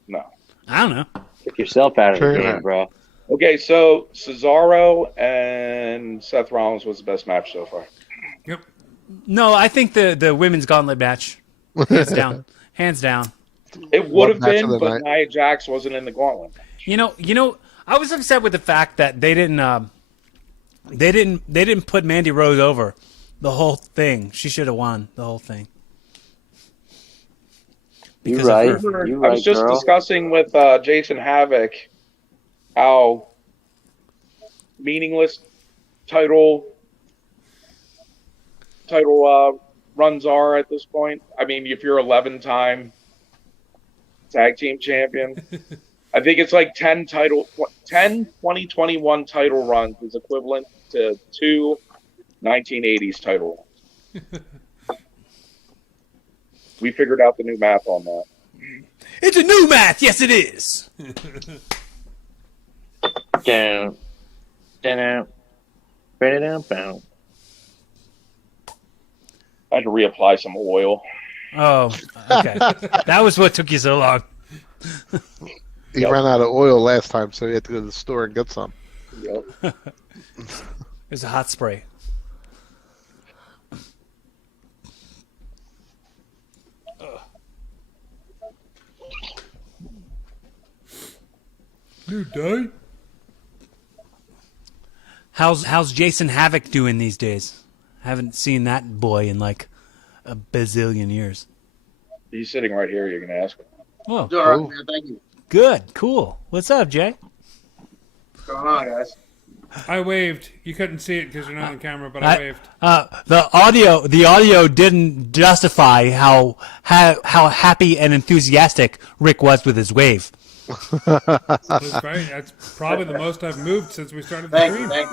No. I don't know. Kick yourself out of the Sure. game, bro. Okay, so Cesaro and Seth Rollins was the best match so far. Yep. No, I think the women's gauntlet match, hands down, hands down. It would What have match been, of the but night? Nia Jax wasn't in the gauntlet. You know, I was upset with the fact that they didn't put Mandy Rose over the whole thing. She should have won the whole thing. You're Because of right. her. You're I right, was just girl. discussing with Jason Havoc how meaningless title runs are at this point. I mean, if you're 11-time tag team champion, I think it's like 10 2021 title runs is equivalent to 2 1980s title runs. We figured out the new math on that. It's a new math. Yes, it is. Down. Down. Down. I had to reapply some oil. Oh, okay. That was what took you so long. He ran out of oil last time, so he had to go to the store and get some. Yep. It's a hot spray. You die? How's Jason Havoc doing these days? Haven't seen that boy in like a bazillion years. He's sitting right here. You're gonna ask him. Oh, All right, man. Thank you. good, cool. What's up, Jay? What's going on, guys? I waved. You couldn't see it because you're not on camera, but I waved. The audio didn't justify how happy and enthusiastic Rick was with his wave. That's right. That's probably the most I've moved since we started the Thank you. stream.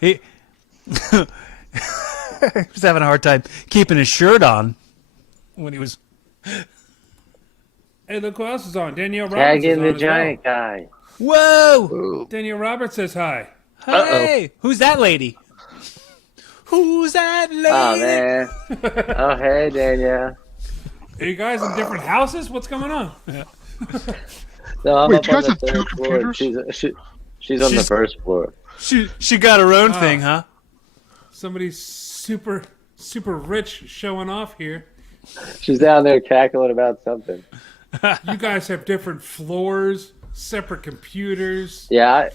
Thank you. He was having a hard time keeping his shirt on when he was. Hey, look who else is on. Danielle Roberts Tag is in on the as giant guy. Whoa! Ooh. Danielle Roberts says hi. Hey, who's that lady? Who's that lady? Oh man. Oh hey Danielle. Are you guys in different houses? What's going on? No, I'm Wait, up you on guys the have two third floor. computers? She's on the first floor. She got her own thing, huh? Somebody's super rich showing off here. She's down there cackling about something. You guys have different floors, separate computers. Yeah,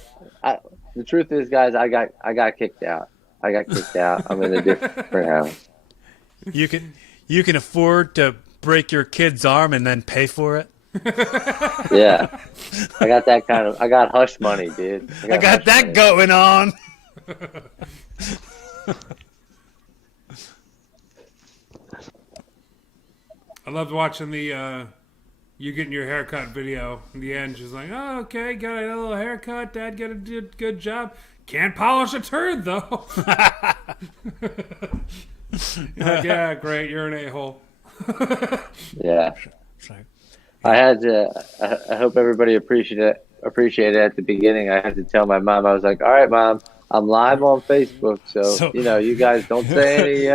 the truth is, guys, I got kicked out. I got kicked out. I'm in a different house. You can afford to break your kid's arm and then pay for it. Yeah, I got hush money, dude. I got hush that money. going on. I loved watching the you getting your haircut video. In the end, she's like, "Oh, okay, got a little haircut. Dad got a good job. Can't polish a turd though." You're like, yeah, great. You're an a-hole. Yeah, Sorry. I had to. I hope everybody appreciated it at the beginning. I had to tell my mom. I was like, "All right, Mom, I'm live on Facebook, so you guys don't say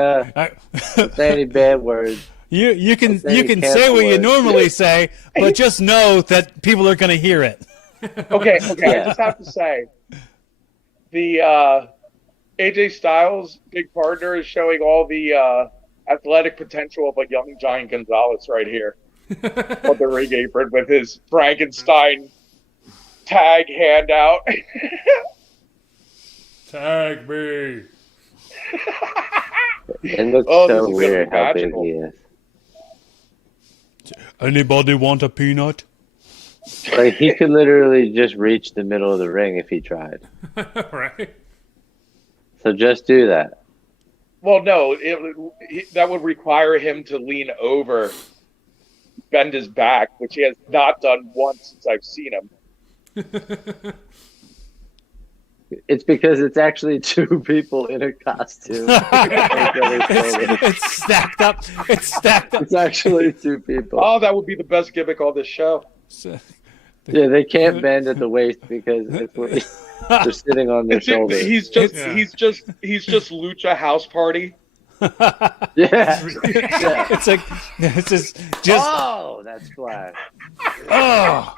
any bad words." You can can't say what you afford. normally say, but just know that people are going to hear it. Okay. Yeah. I just have to say, the AJ Styles big partner is showing all the athletic potential of a young Giant Gonzalez right here on the ring apron with his Frankenstein tag handout. Tag me. It looks Oh, this so is gonna weird be how big magical. he is. Anybody want a peanut? Like he could literally just reach the middle of the ring if he tried. Right. So just do that. Well, no, that would require him to lean over, bend his back, which he has not done once since I've seen him. It's because it's actually two people in a costume. It's stacked up. It's stacked up. It's actually two people. Oh, that would be the best gimmick on this show. Yeah, they can't bend at the waist because they're sitting on their shoulders. He's just Lucha House Party. Yeah. It's like it's just Oh, that's flash. oh.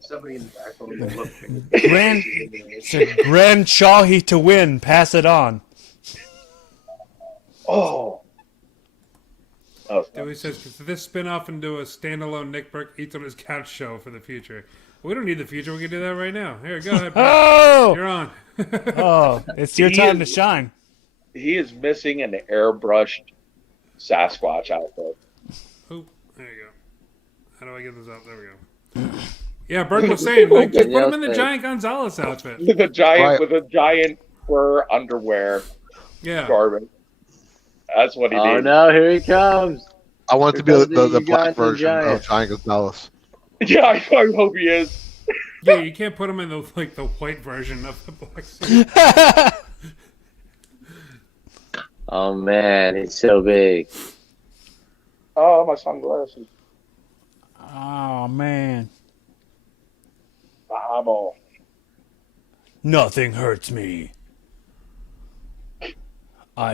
Somebody in the back will look. It's a grand Shahi to win. Pass it on. Oh. Dewey says, "Could this spin off into a standalone Nick Burke eats on his couch show for the future?" We don't need the future. We can do that right now. Here, go ahead. Pat. Oh, You're on. oh! It's your time to shine. He is missing an airbrushed Sasquatch outfit. Oh, there you go. How do I get this up? There we go. Yeah, Burke was saying, like, just put him in the Giant Gonzalez outfit. With a giant Right. with a giant fur underwear Yeah. garment. That's what he Oh needs. no, here he comes. I want it to be Here the comes black the version giant. of Giant Gonzalez. Yeah, I hope he is. Yeah, you can't put him in the white version of the black suit. Oh man, he's so big. Oh, my sunglasses. Oh man, Vamos. nothing hurts me.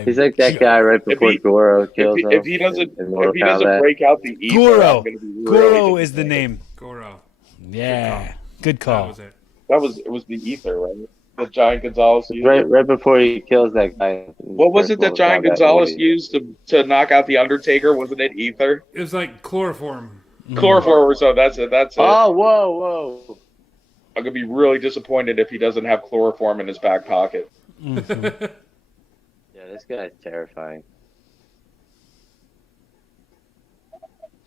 He's like that guy right before Goro kills him. If he doesn't in Mortal Kombat. break out the ether, Goro. I'm gonna be really Goro is the disappointed. name. Goro. Yeah. Good That call. was it. It was the ether, right? The Giant Gonzalez used. Right before he kills that guy. What was it that Giant Gonzalez used to knock out the Undertaker? Wasn't it ether? It was like chloroform. Chloroform or so. That's it. That's it. Oh, whoa. I'm gonna be really disappointed if he doesn't have chloroform in his back pocket. Yeah, this guy's terrifying.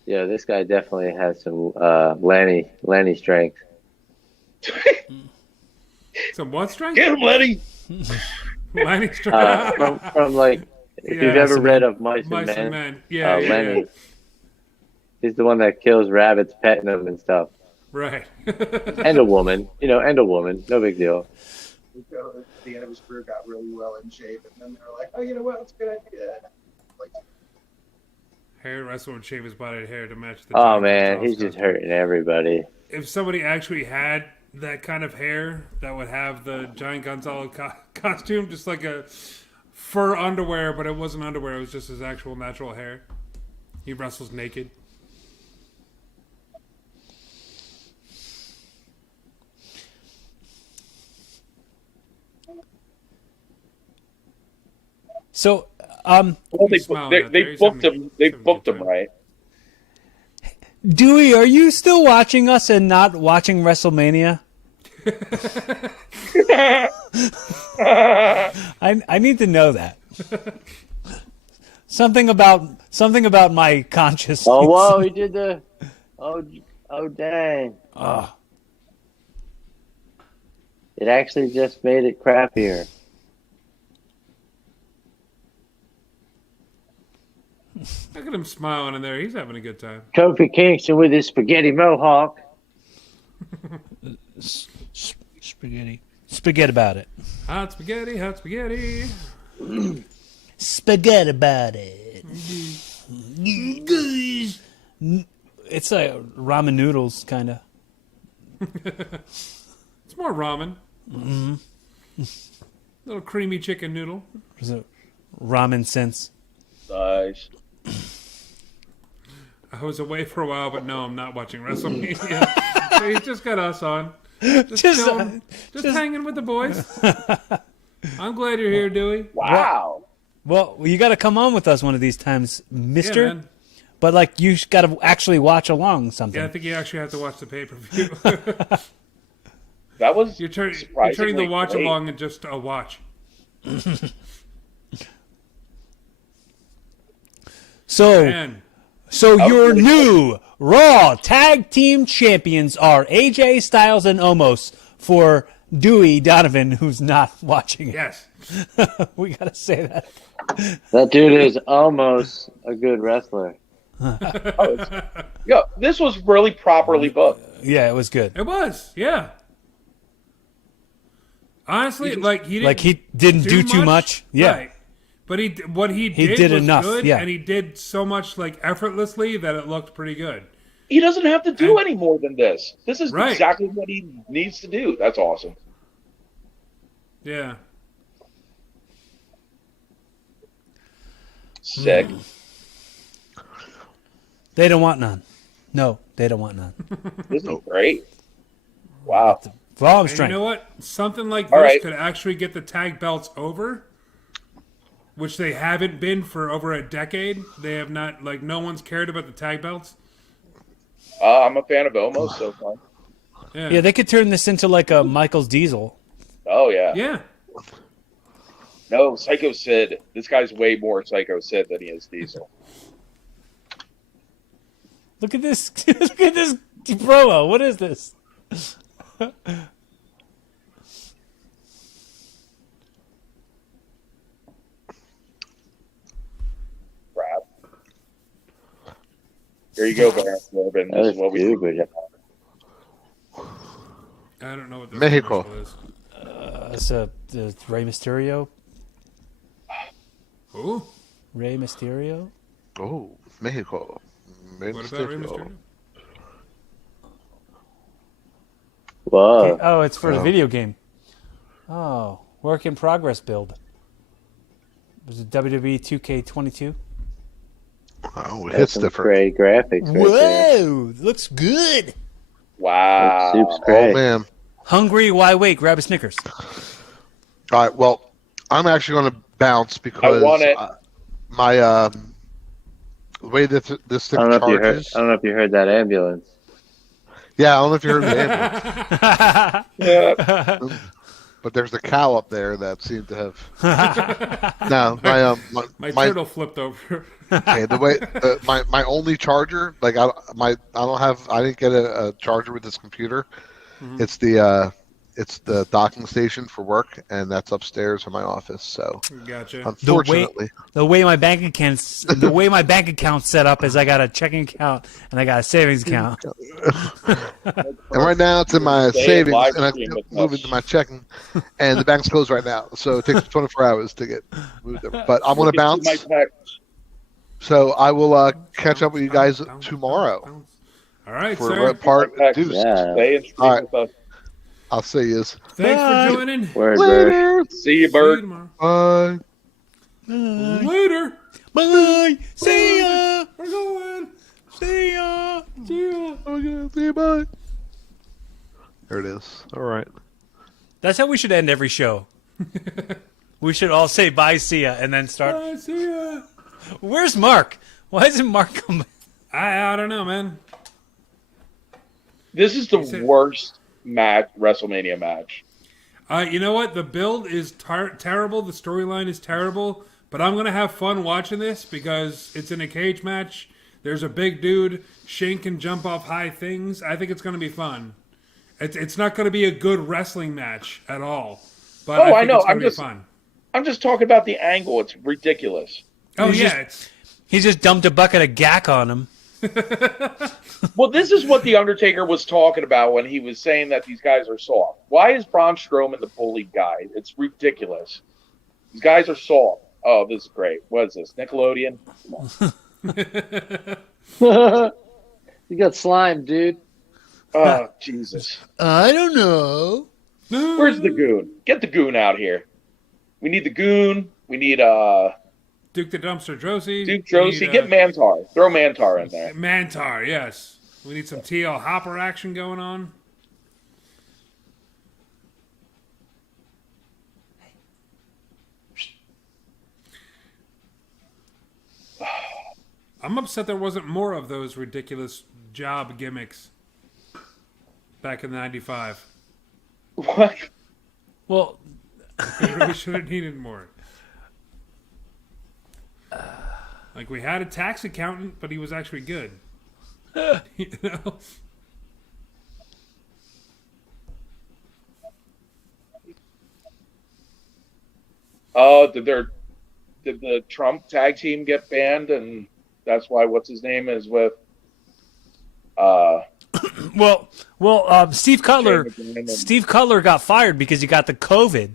Yeah, this guy definitely has some Lanny strength. Some what strength? Get him, Lenny. Lanny strength. From like, if Yeah, you've ever read of Mice and Men. Yeah, Lenny. yeah. He's the one that kills rabbits, petting them and stuff. Right. And a woman, no big deal. At the end of his career, got really well in shape, and then they were like, "Oh, you know what? It's a good idea." Like, Hair wrestle would shave his body hair to match the. Oh Giant man, Gonzalez he's just costume. hurting everybody. If somebody actually had that kind of hair, that would have the Giant Gonzalez costume, just like a fur underwear, but it wasn't underwear; it was just his actual natural hair. He wrestles naked. So, Well, He's smiling out there. they He's booked having- him. They he's having a booked good him time. right. Dewey, are you still watching us and not watching WrestleMania? I need to know that. Something about my conscience. Oh whoa, he did the. Oh dang! Ah. It actually just made it crappier. Look at him smiling in there. He's having a good time. Kofi Kingston with his spaghetti mohawk. Spaghetti. Spaghetti about it. Hot spaghetti, hot spaghetti. Spaghetti about it. It's like ramen noodles, kind of. It's more ramen. Mm-hmm. Little creamy chicken noodle. There's a ramen sense. Nice. I was away for a while, but no, I'm not watching WrestleMania. So he's just got us on. Just hanging with the boys. I'm glad you're here, Dewey. Wow. Well, you got to come on with us one of these times, Mister. Yeah, man. But like, you got to actually watch along something. Yeah, I think you actually have to watch the pay-per-view. That was you're turning surprisingly the watch great. along into just a watch. So, Man, your new Raw Tag Team Champions are AJ Styles and Omos for Dewey Donovan, who's not watching it. yes. We got to say that. That dude is almost a good wrestler. Yeah, this was really properly booked. Yeah, it was good. It was, yeah. Honestly, like he didn't, Like, he didn't do too much. Yeah. right. But he did did was enough, good, yeah. and he did so much like effortlessly that it looked pretty good. He doesn't have to do any more than this. This is Right. exactly what he needs to do. That's awesome. Yeah. Sick. They don't want none. No, they don't want none. This is great. Wow. For all I'm And you strength. know what? Something like All this right. could actually get the tag belts over, which they haven't been for over a decade. They have not, like, no one's cared about the tag belts. I'm a fan of Omos so far. Yeah. Yeah, they could turn this into like a Michael's Diesel. Oh, yeah. Yeah. No, Psycho Sid. This guy's way more Psycho Sid than he is Diesel. Look at this. Look at this promo. What is this? Crap. Here you go, Baron Corbin. That This was is what we stupid. I don't know what this Mexico. commercial is. It's Rey Mysterio. Ooh. Rey Mysterio. Oh, Mexico. What about Rey Mysterio? Whoa. Oh, it's for the Oh. video game. Oh, work in progress build. Was it WWE 2K22? Oh, it That's hits some different. great graphics. Right there. Whoa, looks good. Wow. Soup's Oh great. man! Hungry? Why wait? Grab a Snickers. All right. Well, I'm actually going to bounce because want it. my the way that this I thing don't know if you heard. charges. I don't know if you heard that ambulance. Yeah, I don't know if you heard the ambulance, Yeah. but there's a cow up there that seemed to have. No, My my turtle flipped over. okay, the way my only charger, like I didn't get a charger with this computer. Mhm. It's the docking station for work, and that's upstairs in my office. So Gotcha. unfortunately, The way my bank account's set up is I got a checking account and I got a savings account. and right now it's in my Stay in savings, live and I stream with move us. into my checking, and the bank's closed right now, so it takes 24 hours to get moved over. But I'm gonna Look bounce, at my text. so I will catch up with you guys Bounce, tomorrow bounce. All right, for sir. part My text. deuce. Yeah. Stay in stream All right. with us. I'll see you. Thanks Bye. for joining. Word, word. Later. See you, See you Bert. tomorrow. Bye. Later. Bye. See ya. We're going. See ya. See ya. Okay, see you. Bye. There it is. All right. That's how we should end every show. We should all say bye, see ya, and then start. Bye, see ya. Where's Mark? Why isn't Mark coming? I don't know, man. This is the He said- worst WrestleMania match. You know what? The build is terrible. The storyline is terrible. But I'm gonna have fun watching this because it's in a cage match. There's a big dude. Shane can jump off high things. I think it's gonna be fun. It's not gonna be a good wrestling match at all. But Oh, I I think know. it's gonna I'm be just- fun. I'm just talking about the angle. It's ridiculous. Oh He's yeah, He just dumped a bucket of gack on him. Well, this is what The Undertaker was talking about when he was saying that these guys are soft. Why is Braun Strowman the bully guy? It's ridiculous. These guys are soft. Oh, this is great. What is this? Nickelodeon? Come on. You got slime, dude. Oh, Jesus. I don't know. Where's the goon? Get the goon out here. We need the goon. We need Duke the Dumpster Drosy. Duke We Drosy. need, Get Mantar. Throw Mantar in there. Mantar, yes. We need some TL Hopper action going on. I'm upset there wasn't more of those ridiculous job gimmicks back in '95. What? Well, We really should have needed more. Like we had a tax accountant, but he was actually good. You know? Oh, did the Trump tag team get banned, and that's why what's his name is with Steve Cutler. Shane McMahon and- Steve Cutler got fired because he got the COVID,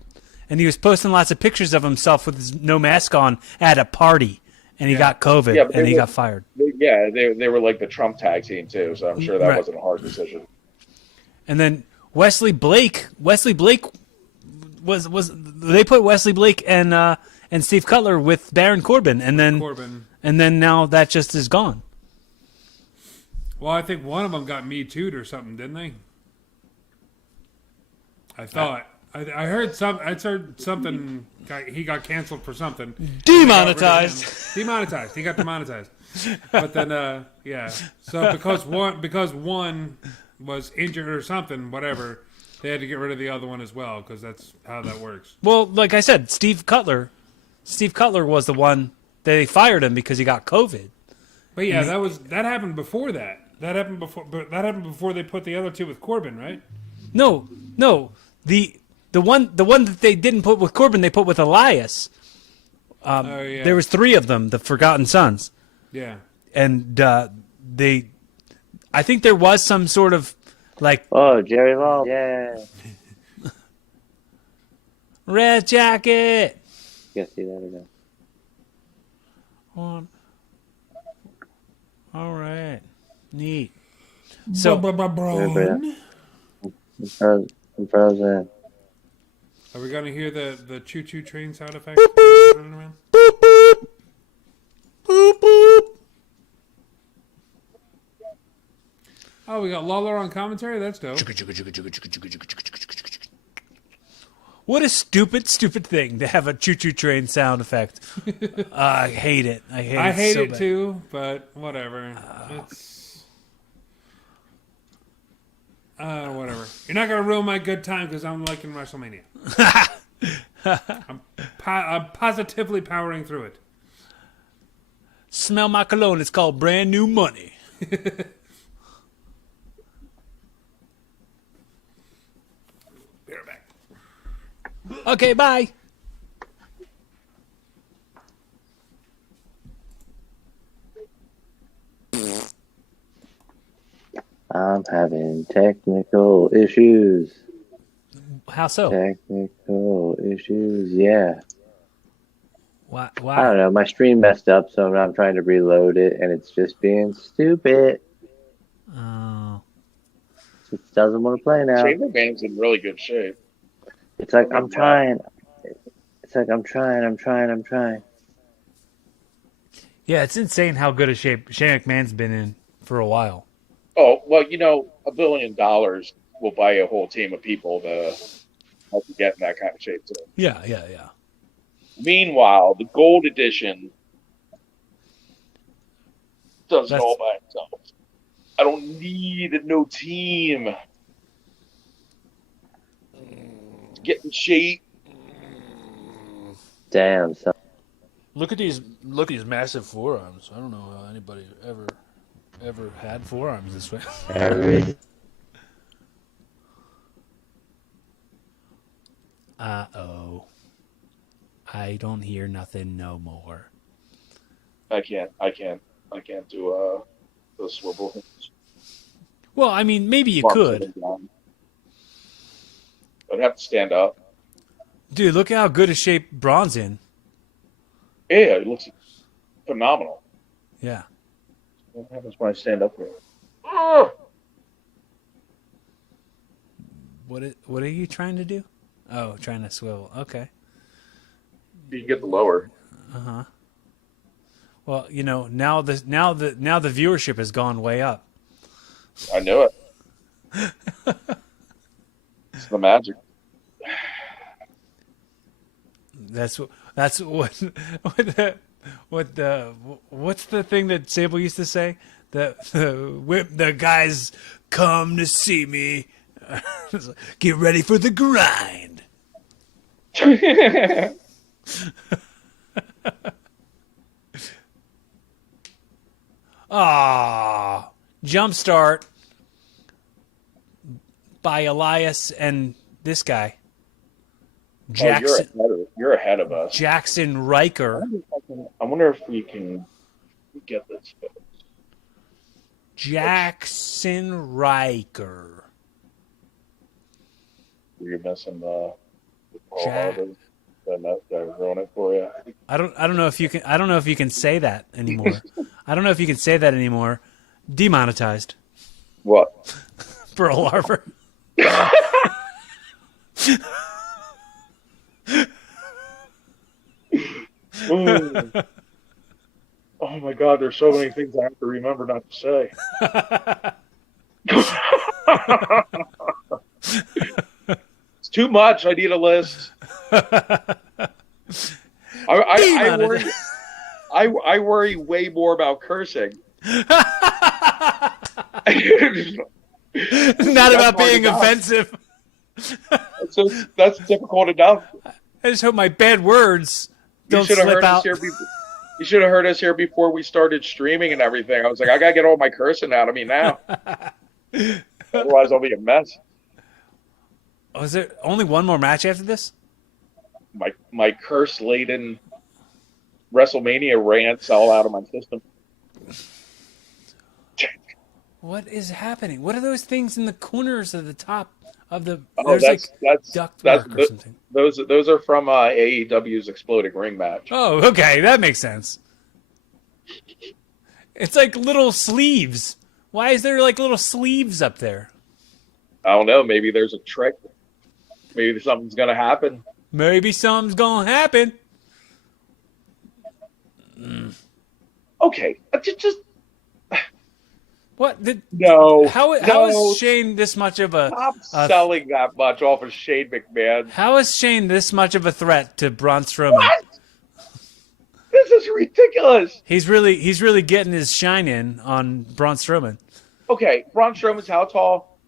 and he was posting lots of pictures of himself with his no mask on at a party, and he got COVID, Yeah, but and they he were- got fired. they were like the Trump tag team too, so I'm sure that Right. wasn't a hard decision. And then Wesley Blake was they put Wesley Blake and Steve Cutler with Baron Corbin, and then Corbin. now that just is gone. Well, I think one of them got Me Too'd or something, didn't they? I thought. I heard something. He got canceled for something. Demonetized. Demonetized. He got demonetized. But then, yeah. So because one was injured or something, whatever, they had to get rid of the other one as well because that's how that works. Well, like I said, Steve Cutler was the one they fired him because he got COVID. But yeah, that happened before that. That happened before they put the other two with Corbin, right? No. The one that they didn't put with Corbin, they put with Elias. Oh yeah. There was 3 of them, the Forgotten Sons, Yeah. and I think there was some sort of like Oh, Jerry Law. Yeah. red jacket. You see that again. All right, neat. So Braun. I'm frozen. Are we gonna hear the choo-choo train sound effect? Running around? Oh, we got Lawler on commentary? That's dope. What a stupid thing to have a choo-choo train sound effect. I hate it. I hate it bad. too, but whatever. It's whatever. You're not gonna ruin my good time because I'm liking WrestleMania. I'm positively powering through it. Smell my cologne. It's called Brand New Money. Be right back. Okay, bye. I'm having technical issues. How so? Technical issues, yeah. Why? I don't know. My stream messed up, so I'm trying to reload it, and it's just being stupid. Oh. It doesn't want to play now. Shane McMahon's in really good shape. It's like I'm trying. It's like I'm trying. Yeah, it's insane how good a shape Shane McMahon's been in for a while. Oh, well, $1 billion will buy a whole team of people to help you get in that kind of shape, too. Yeah. Meanwhile, the gold edition does it all by itself. I don't need no team. Get in shape. Damn. So Look at these massive forearms. I don't know how anybody ever had forearms this way. Uh-oh. I don't hear nothing no more. I can't do those swivel things. Well, I mean, maybe you could. I'd have to stand up. Dude, look at how good a shape Braun's in. Yeah, it looks phenomenal. Yeah. What happens when I stand up there? Oh! What are you trying to do? Oh, trying to swivel. Okay. You can get the lower. Uh-huh. Well, now the viewership has gone way up. I knew it. It's the magic. What's the thing that Sable used to say? The guys come to see me. Get ready for the grind. Ah, Jumpstart by Elias and this guy. Jackson. Oh, you're ahead of us. Jackson Riker. I wonder if we can get this. Jackson Riker. You're missing the Pearl Harbor. Did I ruin it for you? I don't know if you can say that anymore. I don't know if you can say that anymore. Demonetized. What? Pearl Harbor. Oh my God, there's so many things I have to remember not to say. It's too much. I need a list. I worry way more about cursing. Not about being offensive. That's difficult enough. I just hope my bad words don't slip out. You should have heard us here before we started streaming and everything. I was like, I gotta get all my cursing out of me now. Otherwise, I'll be a mess. Oh, is there only one more match after this? My curse-laden WrestleMania rants all out of my system. What is happening? What are those things in the corners of the top of the? Oh, that's ductwork or something. Those are from AEW's Exploding Ring match. Oh, okay, that makes sense. It's like little sleeves. Why is there like little sleeves up there? I don't know. Maybe there's a trick. Maybe something's gonna happen. Maybe something's gonna happen. Okay, just What? Did, No. how no. is Shane this much of a... Stop selling that much off of Shane McMahon. How is Shane this much of a threat to Braun Strowman? What? This is ridiculous. He's really getting his shine in on Braun Strowman. Okay, Braun Strowman's how tall?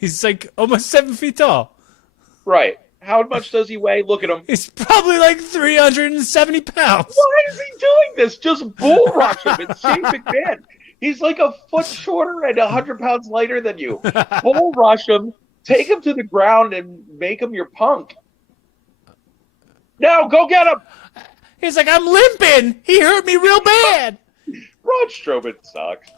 He's like almost 7 feet tall. Right. How much does he weigh? Look at him. He's probably like 370 pounds. Why is he doing this? Just bull rush him and Shane McMahon. He's like a foot shorter and 100 pounds lighter than you. Bull rush him, take him to the ground, and make him your punk. No, go get him. He's like, I'm limping. He hurt me real bad. Braun Strowman sucks.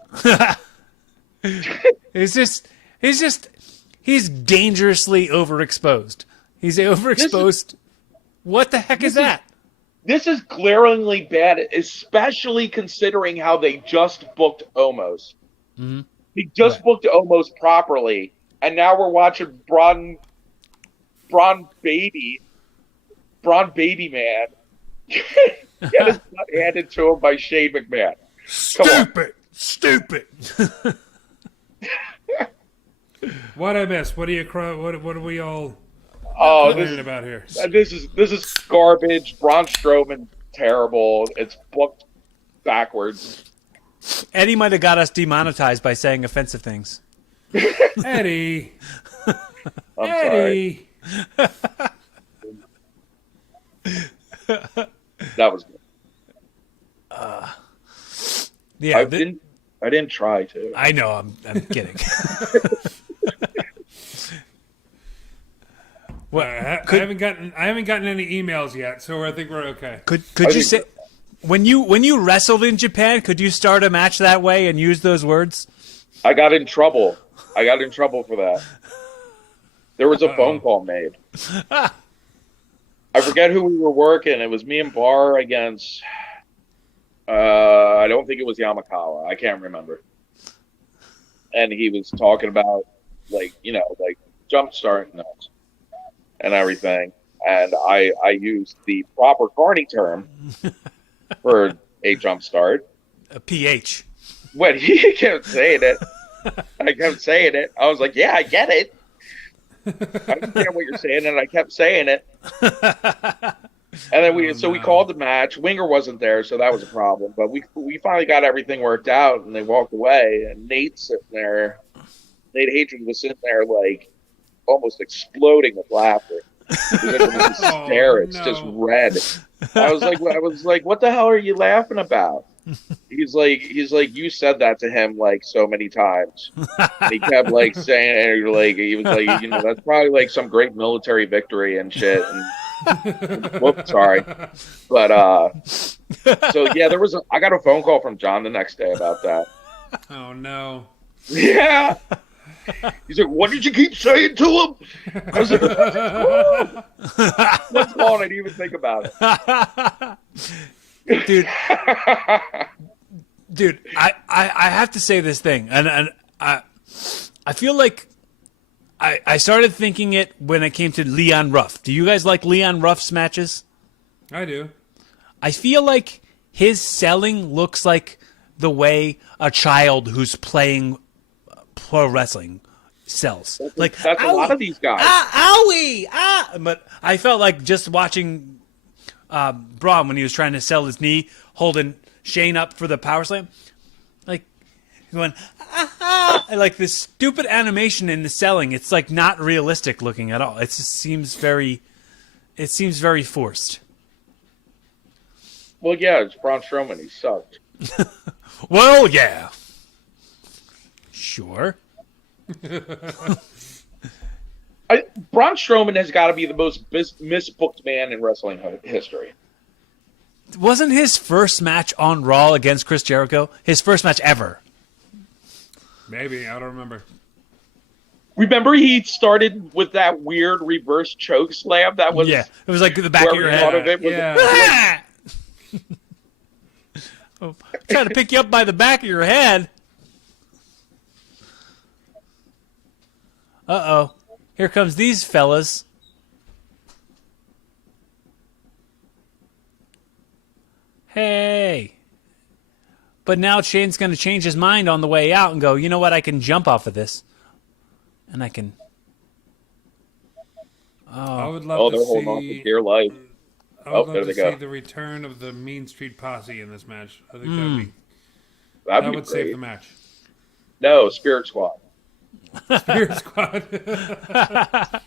He's dangerously overexposed. He's overexposed. What the heck is that? This is glaringly bad, especially considering how they just booked Omos. Mm-hmm. He just booked Omos properly, and now we're watching Braun Baby Man get his butt handed to him by Shane McMahon. Stupid. What I missed? What are we all This about here? This is garbage. Braun Strowman, terrible. It's booked backwards. Eddie might have got us demonetized by saying offensive things. Eddie. I'm Eddie. sorry. That was good. Yeah, I didn't try to. I know. I'm kidding. Well, I haven't gotten any emails yet, so I think we're okay. Could you say when you wrestled in Japan? Could you start a match that way and use those words? I got in trouble. for that. There was a phone call made. I forget who we were working. It was me and Barr against. I don't think it was Yamakawa. I can't remember. And he was talking about like jump starting us and everything. And I used the proper Carney term for a jump start. A PH. When he kept saying it, I was like, yeah, I get it. I understand what you're saying, and I kept saying it. And then we called the match. Winger wasn't there, so that was a problem. But we finally got everything worked out, and they walked away. And Nate Hadrian was sitting there like almost exploding with laughter. He was like hysterics, just red. I was like, what the hell are you laughing about? He's like, you said that to him like so many times. And he kept like saying it, he was like, that's probably like some great military victory and shit. And, whoops, sorry, but so yeah, I got a phone call from John the next day about that. Oh no. Yeah. He's like, what did you keep saying to him? I was like, what's going on? I didn't even think about it. Dude, I have to say this thing, and I feel like I started thinking it when it came to Leon Ruff. Do you guys like Leon Ruff's matches? I do. I feel like his selling looks like the way a child who's playing pro wrestling sells. That's a lot of these guys. Owie! But I felt like just watching Braun when he was trying to sell his knee, holding Shane up for the power slam, like going and like this stupid animation in the selling. It's like not realistic looking at all. It just seems very forced. Well, yeah, it's Braun Strowman. He sucked. Well, yeah, sure. Braun Strowman has got to be the most misbooked man in wrestling history. Wasn't his first match on Raw against Chris Jericho his first match ever? Maybe, I don't remember. Remember he started with that weird reverse choke slam that was... Yeah, it was like the back of your head. Of it was I'm trying to pick you up by the back of your head. Uh-oh. Here comes these fellas. Hey. But now Shane's going to change his mind on the way out and go, you know what? I can jump off of this. And I can... I would Oh, love they're to holding on for see. dear life. I would there love they to go. see the return of the Mean Street Posse in this match. I think That'd that be would great. save the match. No, Spirit Squad. Spirit Squad.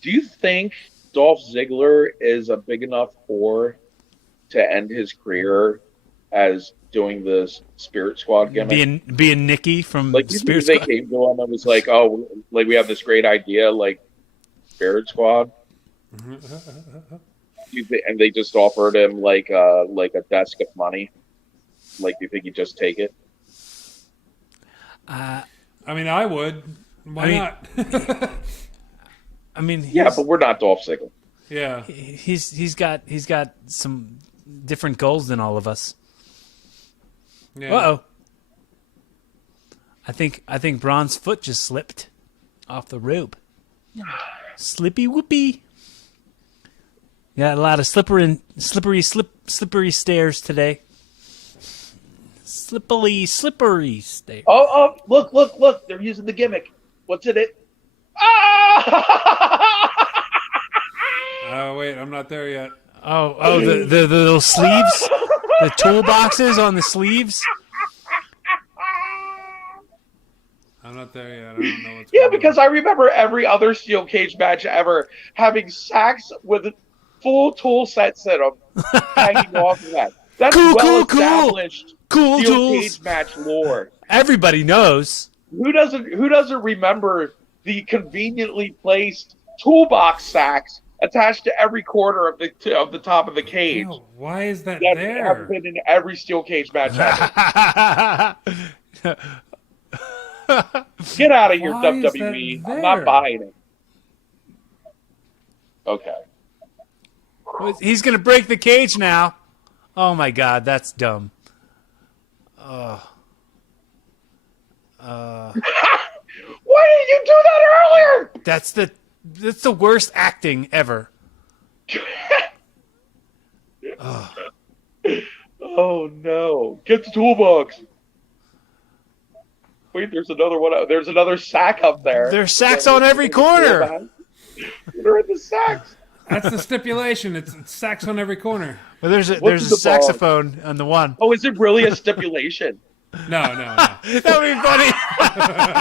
Do you think Dolph Ziggler is a big enough whore to end his career as doing the Spirit Squad gimmick? Being Nikki from Like, you Spirit think Squad. they came to him and was like, "Oh, like we have this great idea, like Spirit Squad," and they just offered him like a desk of money. Like, do you think he'd just take it? I mean, I would. Why not? I mean, Yeah, but we're not Dolph Ziggler. Yeah. he's got some different goals than all of us. Yeah. Uh-oh. I think Braun's foot just slipped off the rope. Slippy whoopee. Got a lot of slippery stairs today. Slippery stairs. Oh, look! They're using the gimmick. What's in it? Ah! Oh, wait, I'm not there yet. Oh, the little sleeves, the toolboxes on the sleeves. I'm not there yet. I don't know what's Yeah, going because I remember every other steel cage match ever having sacks with full tool sets in them hanging off of that. That's well-established Cool steel tools. cage match lore. Everybody knows. Who doesn't remember the conveniently placed toolbox sacks attached to every corner of the top of the cage? on. Yo, why is that That there? have been in every steel cage match ever. Get out of here, Why is WWE. that I'm not there? buying it. Okay. He's gonna break the cage now. Oh my God, that's dumb. Why didn't you do that earlier? That's the worst acting ever. Oh no! Get the toolbox. Wait, there's another one. There's another sack up there. There's sacks on every corner. They're in the sacks. That's the stipulation. It's sacks on every corner. Well, there's a What's the ball? saxophone on the one. Oh, is it really a stipulation? No. That would be funny.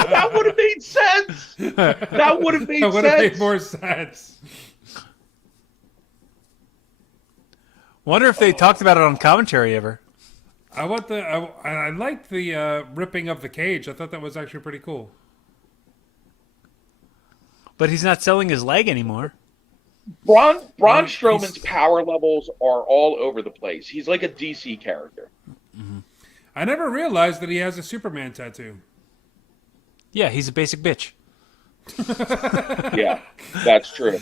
That would have made sense. That would have made That would have made sense. more sense. Wonder if they talked about it on commentary ever. I liked the ripping of the cage. I thought that was actually pretty cool. But he's not selling his leg anymore. Braun Strowman's power levels are all over the place. He's like a DC character. I never realized that he has a Superman tattoo. Yeah, he's a basic bitch. Yeah, that's true.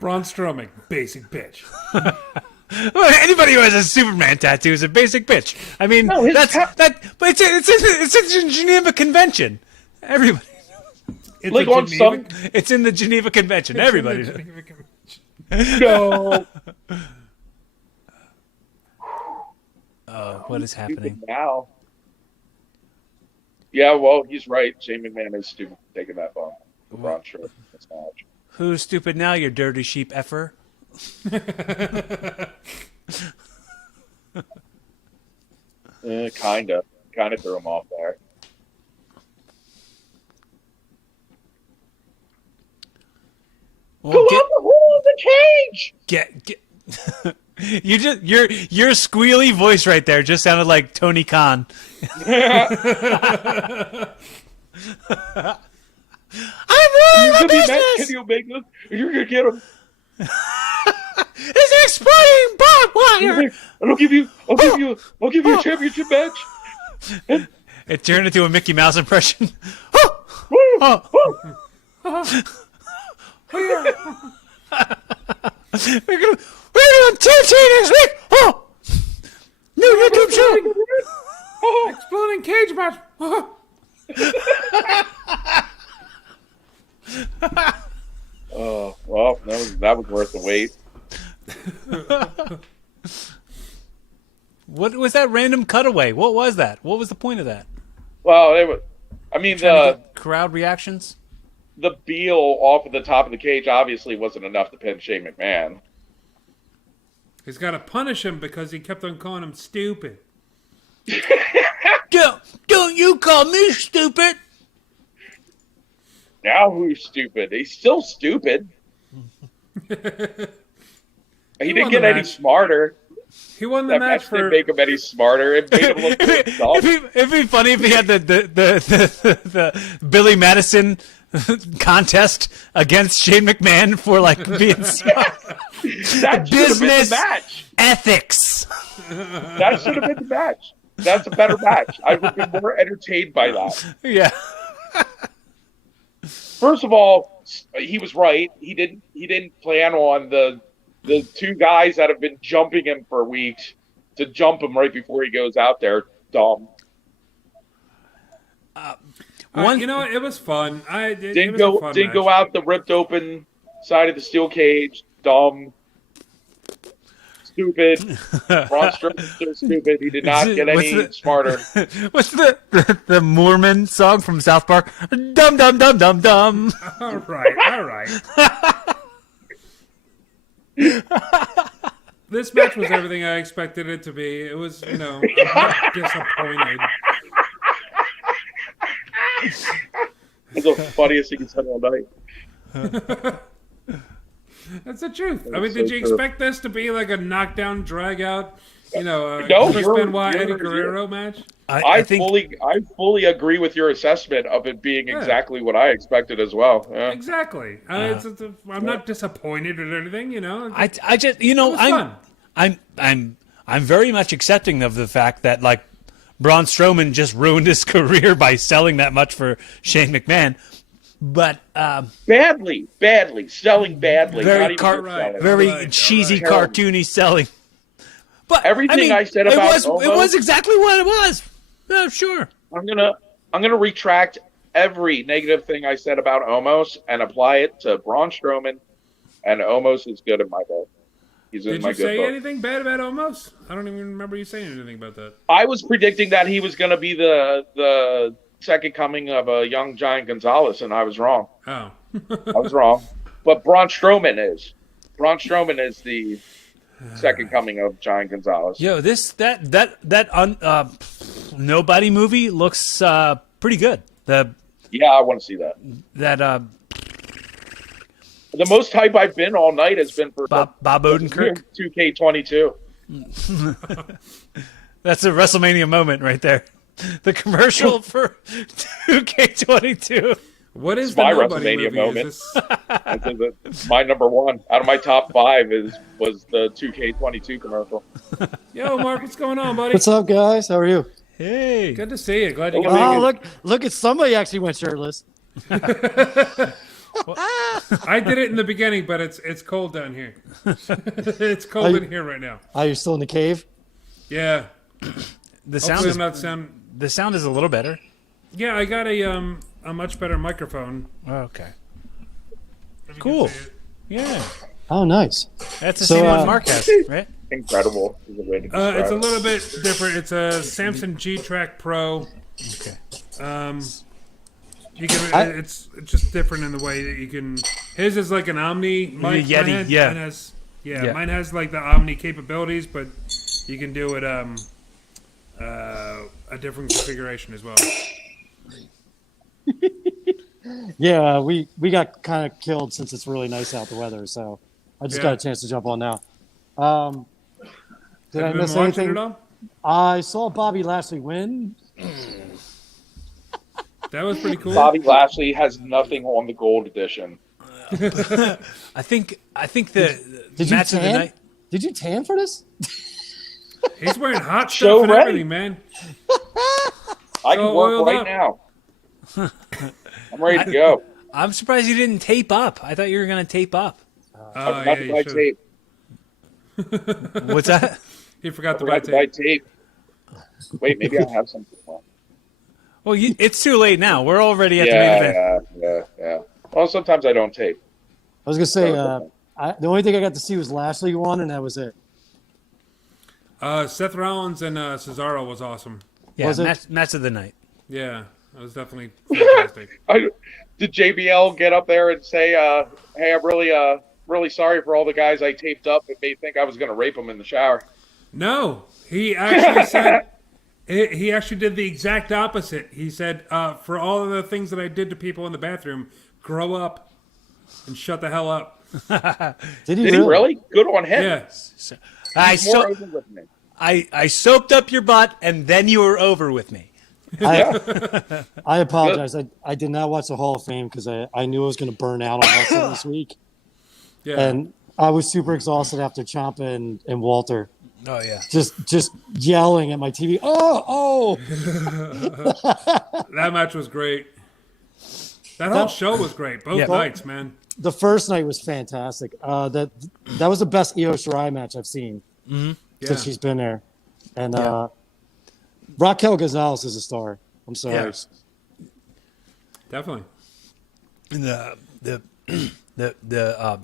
Braun Strowman, basic bitch. Well, anybody who has a Superman tattoo is a basic bitch. I mean, No, his but it's in Geneva Convention. Everybody, It's Like a on Geneva- it's in the Geneva Convention. it's in the Everybody. Geneva Convention. No. Oh, what is happening? Now. Yeah, well, he's right. Shane McMahon is stupid for taking that bump. For Braun Strowman. That's match. Who's stupid now, you dirty sheep effer? Kinda threw him off there. Well, Who in the cage? get your squealy voice right there just sounded like Tony Khan. I'm running the business. Can you make this? You're gonna get him. It's exploding barbed wire. I'll give you a championship match. It turned into a Mickey Mouse impression. We're doing TNT next week. Oh, new YouTube show. Exploding cage match. Oh, well, that was worth the wait. What was that random cutaway? What was that? What was the point of that? Well, it was, I mean, Trying to get crowd reactions? the Beal off of the top of the cage obviously wasn't enough to pin Shane McMahon. He's got to punish him because he kept on calling him stupid. Don't you call me stupid? Now who's stupid? He's still stupid. He didn't get any smarter. He won the That match match for. didn't make him any smarter. It made him look dumb. It'd be funny if he had the Billy Madison contest against Shane McMahon for like being smart. That should have been the Business match. ethics. That should have been the match. That's a better match. I would be more entertained by that. Yeah. First of all, he was right. He didn't plan on the two guys that have been jumping him for weeks to jump him right before he goes out there. Dumb. You know what? It was fun. Didn't go out the ripped open side of the steel cage. Dumb. Stupid. Braun Strowman's so stupid. He did not get any smarter. What's the Mormon song from South Park? Dum dum dum dum dum. All right. This match was everything I expected it to be. It was, I'm not disappointed. It's the funniest thing he said all night. That's the truth. I mean, did you expect this to be like a knockdown, drag out, Chris Benoit, Eddie Guerrero match? I fully agree with your assessment of it being exactly what I expected as well. Yeah. Exactly. I'm not disappointed or anything. I just I'm very much accepting of the fact that like Braun Strowman just ruined his career by selling that much for Shane McMahon. But badly, selling badly. Very selling. cheesy, cartoony selling. But everything I said about it was exactly what it was. Sure. I'm gonna retract every negative thing I said about Omos and apply it to Braun Strowman, and Omos is good in my book. He's in my good book. Did you say anything bad about Omos? I don't even remember you saying anything about that. I was predicting that he was going to be the second coming of a young Giant Gonzalez, and I was wrong. Oh. I was wrong. But Braun Strowman is. Braun Strowman is the second coming of Giant Gonzalez. Yo, Nobody movie looks pretty good. Yeah, I want to see that. The most hype I've been all night has been for Bob Odenkirk. 2K22. That's a WrestleMania moment right there. The commercial for 2K22. What is my nobody WrestleMania movie? moment? I think that my number one out of my top 5 was the 2K22 commercial. Yo, Mark, what's going on, buddy? What's up, guys? How are you? Hey. Good to see you. Glad you got Oh, look at somebody actually went shirtless. I did it in the beginning, but it's cold down here. It's cold in here right now. Oh, you're still in the cave? Yeah. The sound is a little better. Yeah, I got a much better microphone. Oh, okay. Cool. Yeah. Oh, nice. That's the same one Mark has, right? Incredible. Is a way to describe It's a it. little bit different. It's a Samsung G-Track Pro. Okay. It's just different in the way that you can. His is like an Omni mic. Yeti, yeah. Mine has like the Omni capabilities, but you can do it a different configuration as well. Yeah, we got kind of killed since it's really nice out the weather, so I just got a chance to jump on now. Did I miss anything? At all? I saw Bobby Lashley win. That was pretty cool. Bobby Lashley has nothing on the gold edition. I think the Did match you of the tan? night. Did you tan for this? He's wearing hot Show stuff and ready. everything, man. I can work oiled right up. now. I'm ready to go. I'm surprised you didn't tape up. I thought you were going to tape up. I forgot to buy tape. What's that? He forgot I to forgot buy to buy tape. tape. Wait, maybe I have something. Well, it's too late now. We're already at the main event. Yeah. Well, sometimes I don't tape. was gonna say, the only thing I got to see was Lashley won, and that was it. Seth Rollins and Cesaro was awesome. Yeah, Was it? match of the night. Yeah, that was definitely fantastic. Did JBL get up there and say, "Hey, I'm really sorry for all the guys I taped up that made think I was going to rape them in the shower"? No, he actually said he actually did the exact opposite. He said, "For all of the things that I did to people in the bathroom, grow up and shut the hell up." Did he Did he really? Good on him. Yeah, He's more open with me. I soaped up your butt, and then you were over with me. I apologize. I did not watch the Hall of Fame because I knew I was going to burn out on wrestling this week. yeah. And I was super exhausted after Ciampa and Walter. Oh yeah. Just yelling at my TV. Oh! That match was great. That whole show was great. Both nights, man. The first night was fantastic. That was the best Io Shirai match I've seen since she's been there. And Raquel Gonzalez is a star. I'm sorry. Yeah. Definitely. The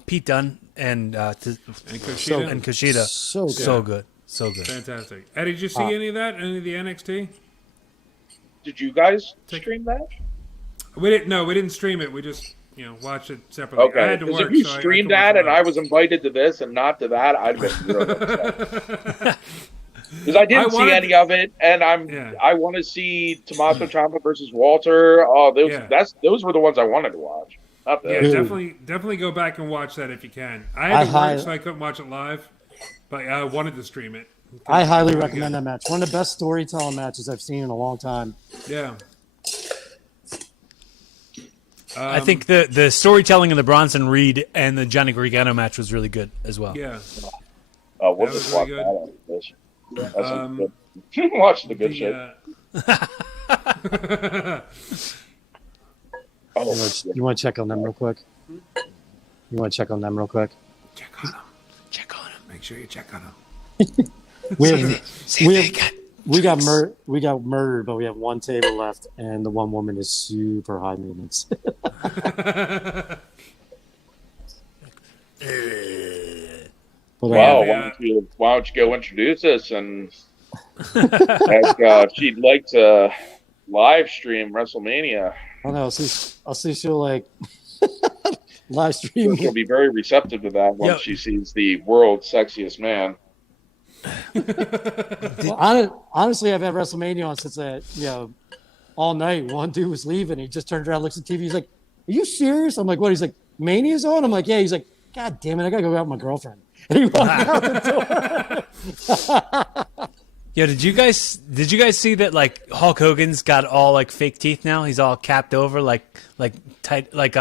Pete Dunne and Kushida. So good. So good. Fantastic. Eddie, did you see any of that? Any of the NXT? Did you guys stream that? We didn't. No, we didn't stream it. We just watched it separately. I Okay. had to Because work. if you so I streamed had that to and watch I was invited to this and not to that, I'd been really upset. Because I didn't see any of it, and I want to see Tommaso Ciampa versus Walter. Oh, those were the ones I wanted to watch. Not Yeah, those. definitely go back and watch that if you can. I had to work, so I couldn't watch it live, but I wanted to stream it. I highly recommend that match. One of the best storytelling matches I've seen in a long time. Yeah. I think the storytelling of the Bronson Reed and the Johnny Gargano match was really good as well. Yeah. We'll That just was watch really that on this. That's good. Watch the good shit. You want to check on them real quick? Check on them. Make sure you check on them. We got murdered, but we have one table left, and the one woman is super high maintenance. Wow, why don't you go introduce us and she'd like to live stream WrestleMania. I don't know. I'll see she'll like live stream. She'll be very receptive to that once she sees the world's sexiest man. Well, honestly, I've had WrestleMania on since all night. One dude was leaving. He just turned around, looks at TV. He's like, "Are you serious?" I'm like, "What?" He's like, "Mania's on." I'm like, "Yeah." He's like, "God damn it, I gotta go out with my girlfriend." And he walked out the door. Yeah, did you guys see that like Hulk Hogan's got all like fake teeth now? He's all capped over like tight like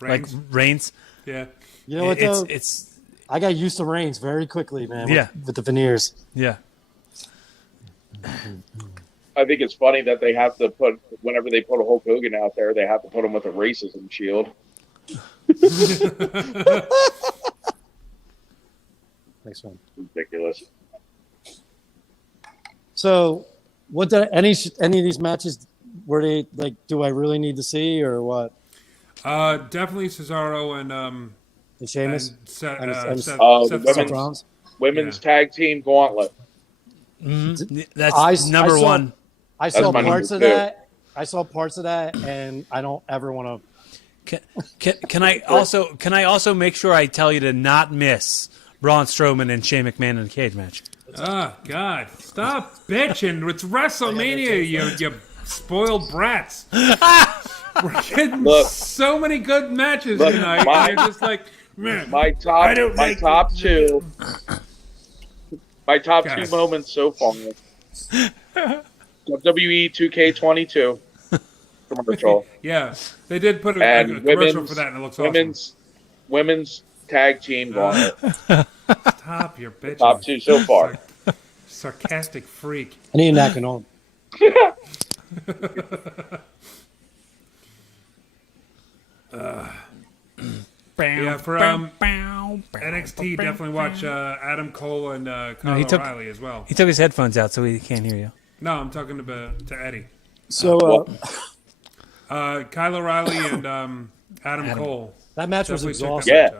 Reigns. Yeah. You know what though? It's I got used to Reigns very quickly, man. With the veneers. Yeah. I think it's funny that they have to put, whenever they put a Hulk Hogan out there, they have to put him with a racism shield. Next one. Ridiculous. So, any of these matches were they like? Do I really need to see or what? Definitely Cesaro and Sheamus the women's tag team gauntlet. Mm-hmm. That's number one. I saw parts of that. I saw parts of that, and I don't ever want to. Can I also make sure I tell you to not miss Braun Strowman and Shane McMahon in a cage match? Oh God! Stop bitching! It's WrestleMania, you spoiled brats. We're getting so many good matches tonight. You're just like, man, my top two moments so far. WWE 2K22 commercial. Yeah, they did put a commercial for that, and it looks awesome. Women's tag team gauntlet. Stop your bitch. Top two so far. Sarcastic freak. I need knocking on. Yeah, for NXT, definitely watch Adam Cole and Kyle O'Reilly as well. He took his headphones out, so he can't hear you. No, I'm talking to So, Kyle O'Reilly and Adam Cole. That match was Definitely check exhausting. that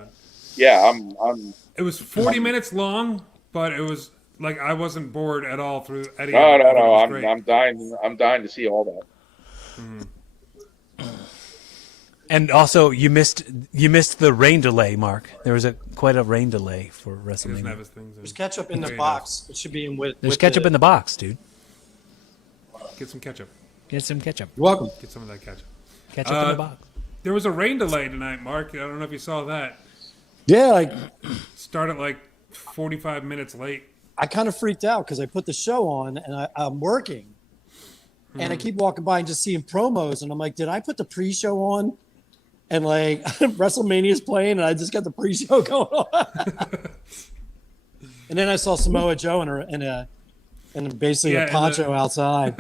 Yeah. match out. Yeah, I'm. It was 40 minutes long, but it was like I wasn't bored at all through any No, of it. no, I thought it no. was I'm great. I'm dying. I'm dying to see all that. And also, you missed the rain delay, Mark. There was quite a rain delay for He doesn't have WrestleMania. his things in. There's ketchup in the Yeah, he box. It should be in with. There's ketchup in the box, dude. Get some ketchup. Get some ketchup. You're welcome. Get some of that ketchup. Ketchup in the box. There was a rain delay tonight, Mark. I don't know if you saw that. Yeah, like Started like 45 minutes late. I kind of freaked out because I put the show on and I'm working, and I keep walking by and just seeing promos, and I'm like, did I put the pre-show on? And like WrestleMania's playing, and I just got the pre-show going on. And then I saw Samoa Joe in basically Yeah, a poncho outside.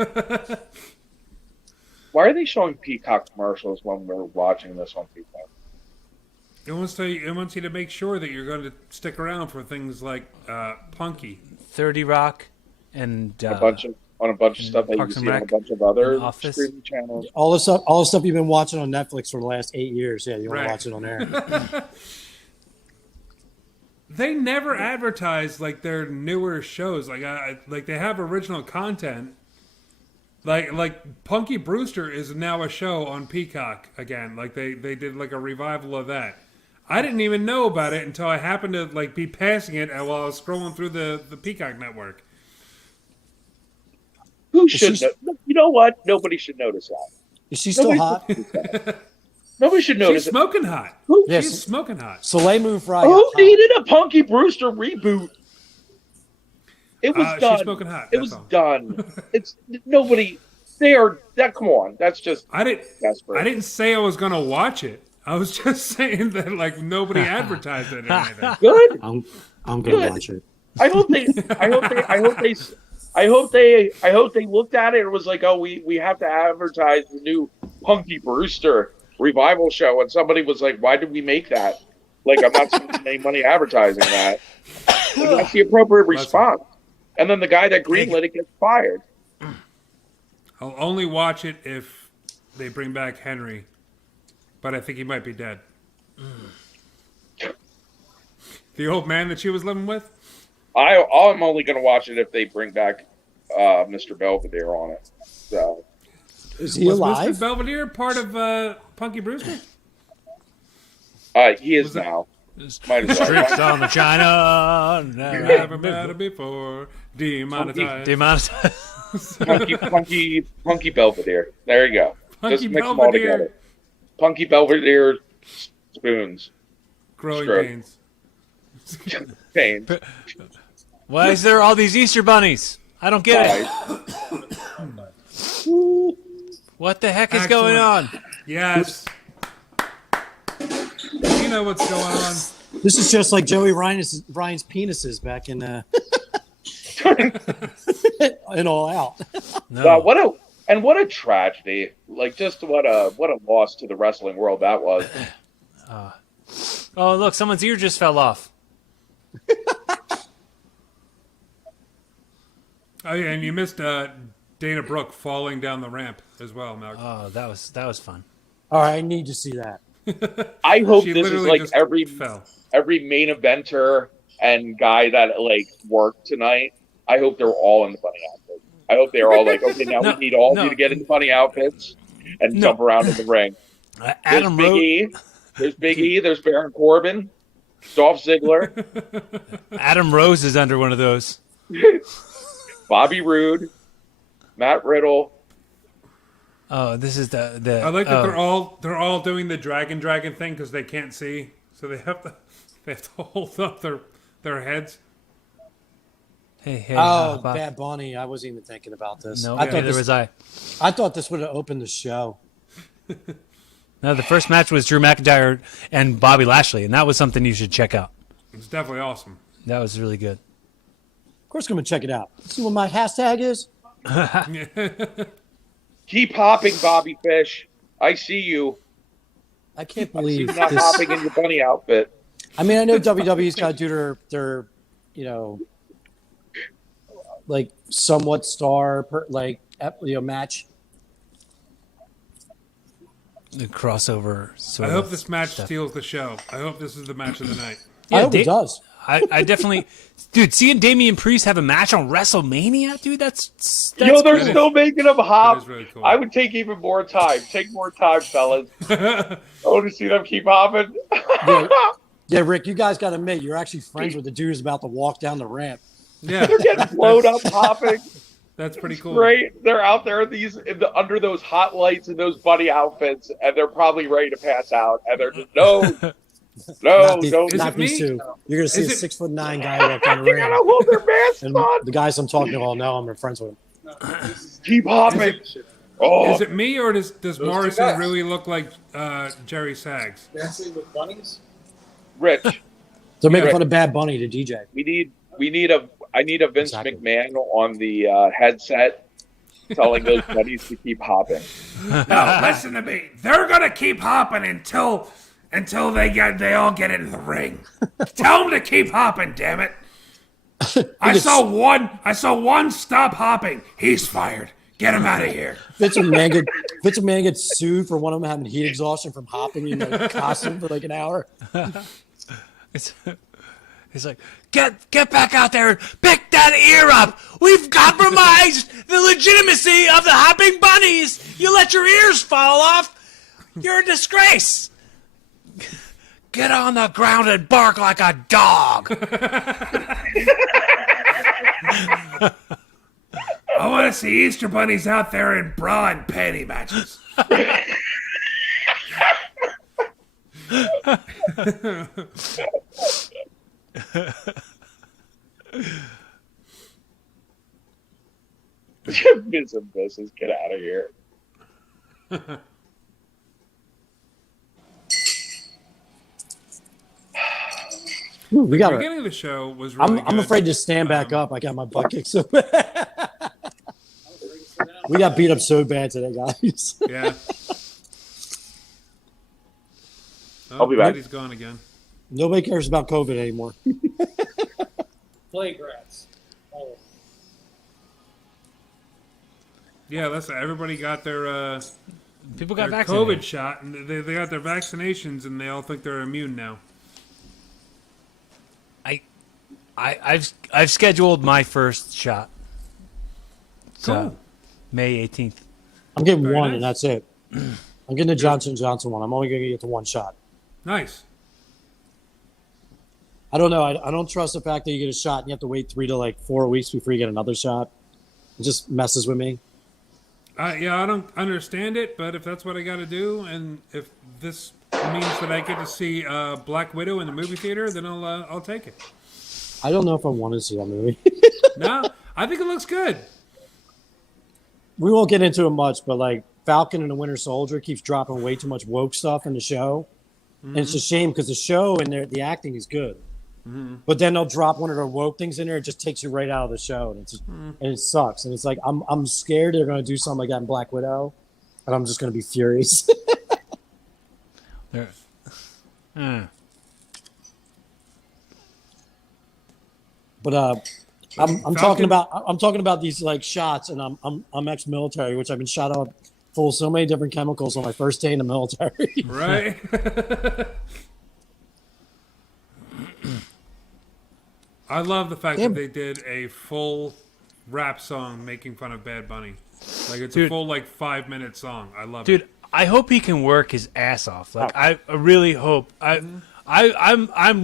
Why are they showing Peacock commercials when we're watching this on Peacock? It wants you to make sure that you're going to stick around for things like Punky. 30 Rock and A bunch of stuff that you Parks can and see on a Rec, bunch of other and Office. streaming channels. All the stuff you've been watching on Netflix for the last 8 years. Yeah, you want Right. to watch it on there. They never advertise like their newer shows. Like they have original content. Like Punky Brewster is now a show on Peacock again. Like they did like a revival of that. I didn't even know about it until I happened to like be passing it while I was scrolling through the Peacock network. Who should know? You know what? Nobody should notice that. Is she still hot? Nobody should She's notice it. smoking hot. Who, Yes. She's smoking hot. Soleil Moon Frye. who got hot. needed a Punky Brewster reboot? It was She's done. smoking hot. It that's was all. done. It's nobody. They are that. Come on, that's just I desperate. didn't say I was gonna watch it. I was just saying that like nobody advertised it or anything. Good. I'm gonna Good. watch it. I hope they looked at it and was like, oh, we have to advertise the new Punky Brewster revival show, and somebody was like, why did we make that? Like, I'm not spending any money advertising that. And that's the appropriate response. And then the guy that greenlit it gets fired. I'll only watch it if they bring back Henry, but I think he might be dead. The old man that she was living with? I'm only going to watch it if they bring back Mr. Belvedere on it. So Is he Was alive? Mr. Belvedere part of Punky Brewster? he is Was that- now. Might as well. Tricks on the China. Never met her before. Demonetized. Demonetized. Punky Belvedere. There you go. Punky Just mix them all Belvedere. together. Punky Belvedere spoons. Growing Stroke. pains. Pain. Why is there all these Easter bunnies? I don't get it. What the heck is going on? Yes. You know what's going on. This is just like Joey Ryan's penises back in in All Out. No. What a tragedy! Like just what a loss to the wrestling world that was. Oh, look, someone's ear just fell off. Oh yeah, and you missed Dana Brooke falling down the ramp as well, Malcolm. Oh, that was fun. All right, I need to see that. I hope She this is literally like just every fell. main eventer and guy that like worked tonight. I hope they're all in the funny outfits. I hope they're all like, okay, now No, we need all no. of you to get in the funny outfits and No. jump around in the ring. Adam There's Big Rose. E. There's Big E. There's Baron Corbin. Dolph Ziggler. Adam Rose is under one of those. Bobby Roode. Matt Riddle. Oh, this is the. I like that oh. they're all doing the dragon thing because they can't see, so they have to hold up their heads. Hey, Oh, Bob. Bad Bunny. I wasn't even thinking about this. No, I thought neither this, was I. I thought this would have opened the show. No, the first match was Drew McIntyre and Bobby Lashley, and that was something you should check out. It's definitely awesome. That was really good. Of course, I'm gonna check it out. See what my hashtag is. Keep hopping, Bobby Fish. I see you. I can't I see you believe not this. hopping in your bunny outfit. I mean, I know WWE's got to do their you know, like somewhat star match. the crossover sort I of hope this match stuff. steals the show. I hope this is the match of the night. Yeah, I hope it does. I definitely, dude. Seeing Damian Priest have a match on WrestleMania, dude. That's Yo, they're cool. still making them hop. That is really cool. I would take even more time. Take more time, fellas. I want to see them keep hopping. Yeah, Rick, you guys got to admit, you're actually friends with the dude who's about to walk down the ramp. Yeah, They're getting blown up, hopping. that's pretty cool. Great. They're out there under those hot lights and those bunny outfits, and they're probably ready to pass out. And they're just Not these, don't. not it these me? two. You're going to see a Is it- 6'9" guy walk down the They ramp. gotta hold their masks And on. the guys I'm talking to all know I'm friends with him. Keep hopping. Oh, Is it me or does two Morrison guys. really look like Jerry Sags? Dancing with bunnies? Rich? They're making Yeah. fun of Bad Bunny to DJ. I need a Vince Exactly. McMahon on the headset telling those buddies to keep hopping. No, listen to me. They're gonna keep hopping until they all get into the ring. Tell them to keep hopping, damn it. I saw one stop hopping. He's fired. Get him out of here. Vince McMahon gets sued for one of them having heat exhaustion from hopping in a costume for like an hour. It's like, get back out there and pick that ear up. We've compromised the legitimacy of the hopping bunnies. You let your ears fall off. You're a disgrace. Get on the ground and bark like a dog. I want to see Easter bunnies out there in bra and panty matches. Vince and Business, get out of here. Ooh, we got The it. beginning of the show was really I'm good. afraid to stand back up. I got my butt kicked so bad. We got beat up so bad today, guys. Yeah. I'll be back. He's gone again. Nobody cares about COVID anymore. Plague rats. Oh. Yeah, listen. Everybody got their People got their vaccinated. COVID shot, and they got their vaccinations, and they all think they're immune now. I've scheduled my first shot. So, Cool. May 18th. I'm getting Very one, nice. and that's it. I'm getting the Johnson & Johnson one. I'm only going to get the one shot. Nice. I don't know. I don't trust the fact that you get a shot and you have to wait 3 to 4 weeks before you get another shot. It just messes with me. Yeah, I don't understand it, but if that's what I got to do, and if this means that I get to see Black Widow in the movie theater, then I'll take it. I don't know if I want to see that movie. No, I think it looks good. We won't get into it much, but Falcon and the Winter Soldier keeps dropping way too much woke stuff in the show. And it's a shame because the show and the acting is good. But then they'll drop one of their woke things in there. It just takes you right out of the show. And, and it sucks. And it's like, I'm scared they're going to do something like that in Black Widow. And I'm just going to be furious. There. But I'm talking about these shots, and I'm ex-military, which I've been shot up full of so many different chemicals on my first day in the military. Right? I love the fact Damn. that they did a full rap song making fun of Bad Bunny. It's a Dude. full 5-minute song. I love Dude, it. I hope he can work his ass off. I really hope. I'm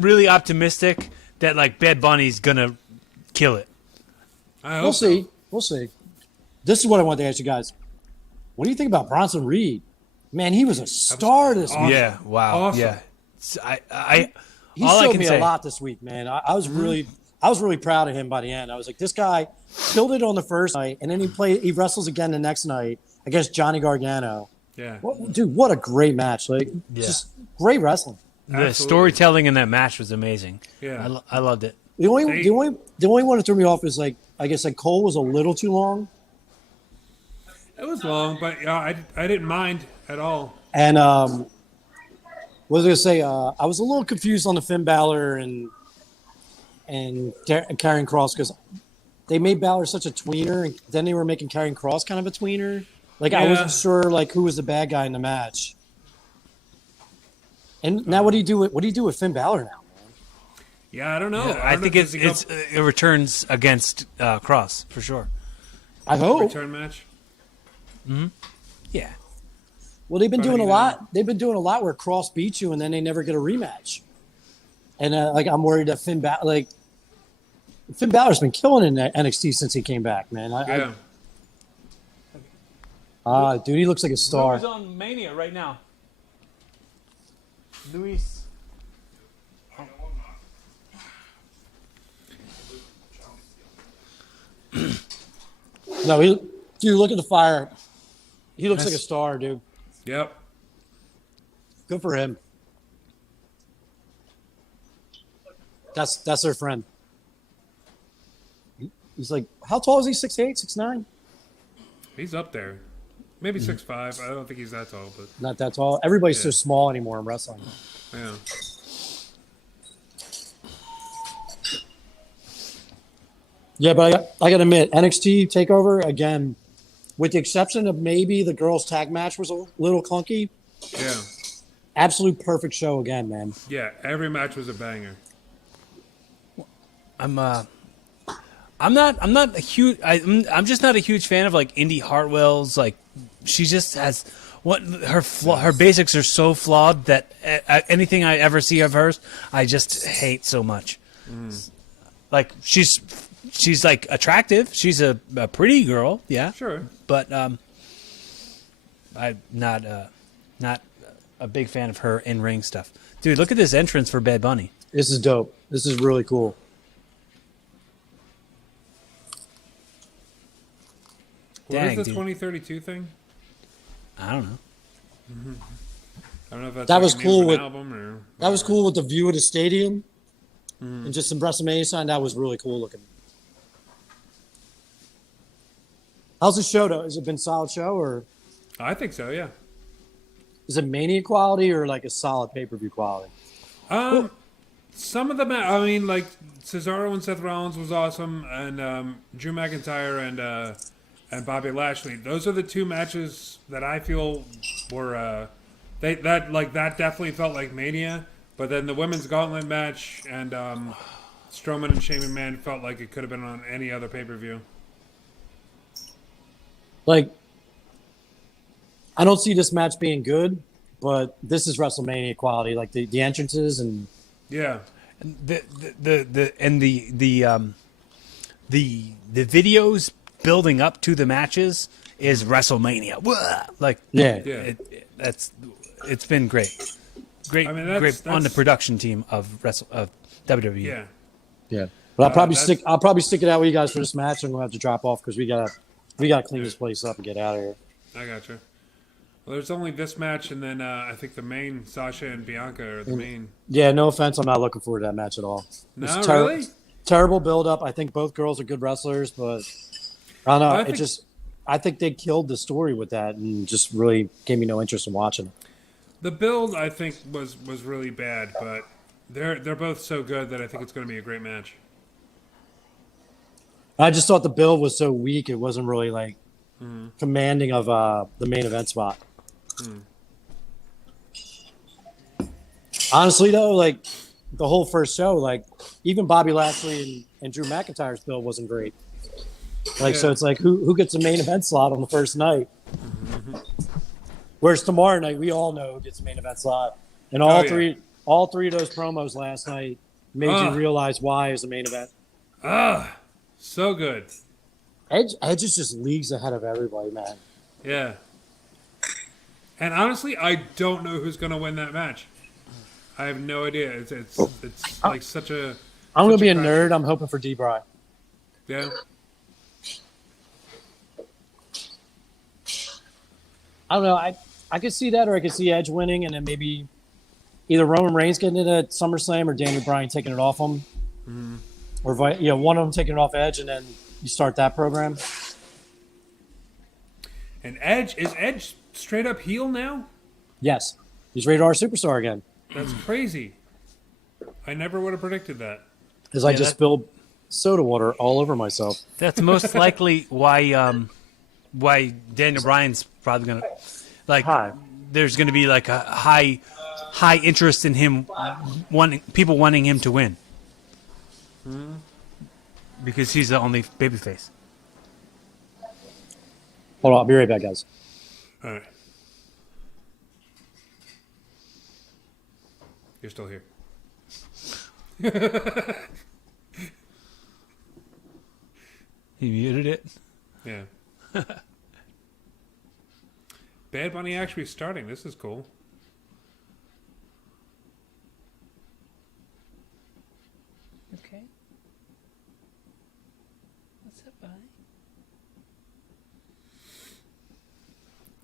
really optimistic that Bad Bunny's gonna kill it. I hope We'll so. see. We'll see. This is what I want to ask you guys. What do you think about Bronson Reed? Man, he was a star this week. Yeah. Wow. Awesome. Yeah. He all I showed can me say- a lot this week, man. I was really proud of him by the end. I was like, this guy killed it on the first night, and then he wrestles again the next night against Johnny Gargano. Yeah. Dude, what a great match! Just great wrestling. The Absolutely. storytelling in that match was amazing. Yeah. I loved it. The only one that threw me off is I guess Cole was a little too long, It was long, but I didn't mind at all. and what was I gonna say? I was a little confused on the Finn Balor and Karrion Kross because they made Balor such a tweener, and then they were making Karrion Kross kind of a tweener. I Yeah. wasn't sure who was the bad guy in the match. And now what do you do with Finn Balor now? Yeah, I don't know. I think it returns against Cross for sure. I hope. return match. Yeah. Well, they've been doing a Funny, lot. They've been doing a lot where Cross beats you and then they never get a rematch. And I'm worried that Finn Balor's been killing in NXT since he came back, man. Dude, he looks like a star. Who's on Mania right now? Luis. No, dude, look at the fire. He looks like a star, dude. Yep. Good for him. That's their friend. He's like, how tall is he? 6'8", 6'9"? He's up there. Maybe 6'5". I don't think he's that tall, but Not that tall. Everybody's so small anymore in wrestling. yeah. Yeah, but I got to admit, NXT TakeOver, again, with the exception of maybe the girls' tag match was a little clunky, Yeah. absolute perfect show again, man. Yeah. Every match was a banger. I'm not a huge. I'm just not a huge fan of like Indy Hartwell's. Like, she just has her basics are so flawed that anything I ever see of hers, I just hate so much. Like she's like attractive. She's a pretty girl, yeah. Sure. But I'm not a big fan of her in ring stuff. Dude, look at this entrance for Bad Bunny. This is dope. This is really cool. What Dang, is the dude. 2032 thing? I don't know. I don't know if that's That like was a name cool of an with- album or That was cool with the view of the stadium and just some WrestleMania sign. That was really cool looking. How's the show, though? Has it been a solid show, or I think so. Yeah. is it Mania quality or like a solid pay-per-view quality? Some of them, I mean, like Cesaro and Seth Rollins was awesome, and Drew McIntyre and Bobby Lashley. Those are the two matches that I feel were that definitely felt like Mania. But then the women's gauntlet match and Strowman and Shane McMahon felt like it could have been on any other pay-per-view. Like, I don't see this match being good, but this is WrestleMania quality. Like the entrances and Yeah. The videos building up to the matches is WrestleMania. Like yeah. Yeah. It's been great. Great, I mean, great on the that's- production team of WWE. Yeah. Yeah, but I'll probably that's- I'll probably stick it out with you guys for this match. I'm gonna have to drop off because we gotta clean this place up and get out of here. I gotcha. Well, there's only this match, and then I think the main Sasha and Bianca are the main. Yeah, no offense, I'm not looking forward to that match at all. No, It's really? terrible build up. I think both girls are good wrestlers, but I don't know. I think- I think they killed the story with that and just really gave me no interest in watching it. The build, I think, was really bad, but they're both so good that I think it's going to be a great match. I just thought the build was so weak; it wasn't really like commanding of the main event spot. Honestly, though, like the whole first show, like even Bobby Lashley and Drew McIntyre's build wasn't great. Like, so Yeah. it's like who gets a main event slot on the first night? Whereas tomorrow night, we all know who gets a main event slot, and all yeah. three of those promos last night made you realize why is the main event. So good. Edge is just leagues ahead of everybody, man. Yeah. And honestly, I don't know who's going to win that match. I have no idea. It's like such a. I'm gonna such be a crap- nerd. I'm hoping for D-Bry. Yeah. I don't know. I could see that, or I could see Edge winning, and then maybe either Roman Reigns getting it at SummerSlam, or Daniel Bryan taking it off him, or one of them taking it off Edge, and then you start that program. And is Edge straight up heel now? Yes, he's rated R superstar again. That's crazy. I never would have predicted that. Because I just spilled soda water all over myself. That's most likely why Daniel Bryan's probably gonna Hi. there's gonna be like a high high interest in him, people wanting him to win. Because he's the only babyface. Hold on, I'll be right back, guys. All right. You're still here. He muted it. Yeah. Bad Bunny actually starting. This is cool. Okay. What's up, buddy?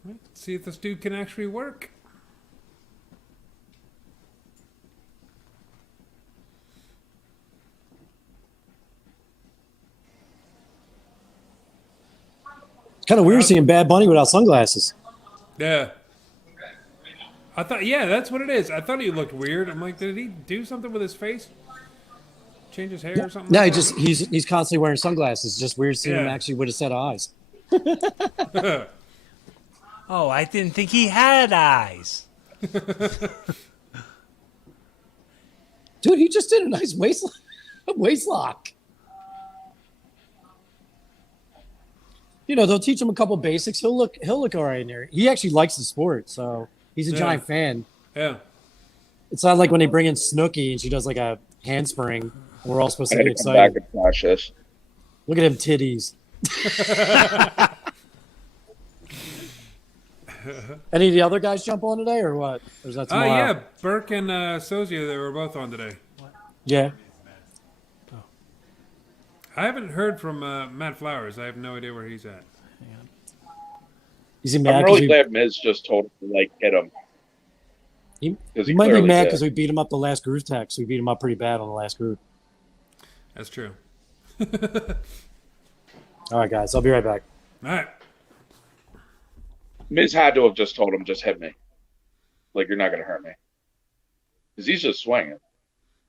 Let's see if this dude can actually work. Kind of weird seeing Bad Bunny without sunglasses. Yeah. I thought, yeah, that's what it is. I thought he looked weird. I'm like, did he do something with his face? Change his hair or something? No, like he's constantly wearing sunglasses. It's just weird seeing him Yeah. actually with a set of eyes. that? Oh, I didn't think he had eyes. Dude, he just did a nice waist lock. You know, they'll teach him a couple basics. He'll look all right in there. He actually likes the sport, so he's a Yeah. giant fan. Yeah. It's not like when they bring in Snooki and she does like a handspring. We're all supposed I to had be to come back excited. and flash this. Look at him titties. Any of the other guys jump on today or what? Or is that Oh, tomorrow? yeah. Burke and Sozia, they were both on today. Yeah. I haven't heard from Matt Flowers. I have no idea where he's at. Is he I'm mad? really glad Miz just told him to like hit him. He 'Cause he might be clearly mad did. because we beat him up the last group text. We beat him up pretty bad on the last group. That's true. All right, guys. I'll be right back. All right. Miz had to have just told him, just hit me. Like, you're not going to hurt me. Because he's just swinging.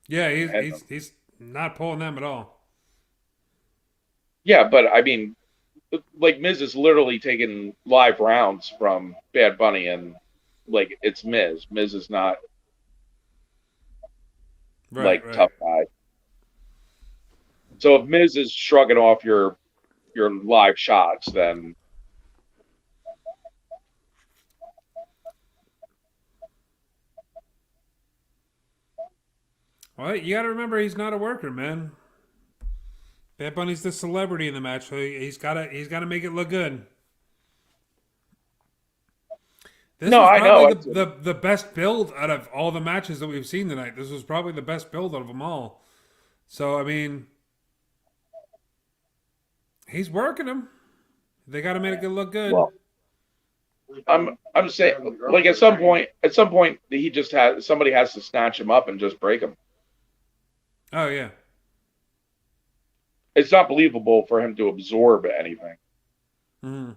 Yeah, Had he's not pulling them at all. Yeah, but I mean, like, Miz is literally taking live rounds from Bad Bunny, and, like, it's Miz. Miz is not, Right, right. tough guy. So if Miz is shrugging off your live shots, then Well, you got to remember he's not a worker, man. Bad Bunny's the celebrity in the match, so he's got to make it look good. This No, was I probably know. the best build out of all the matches that we've seen tonight. This was probably the best build out of them all. So I mean, he's working them. They got to make it look good. Well, I'm saying, like, at some point he just somebody has to snatch him up and just break him. Oh yeah. It's not believable for him to absorb anything. Mm.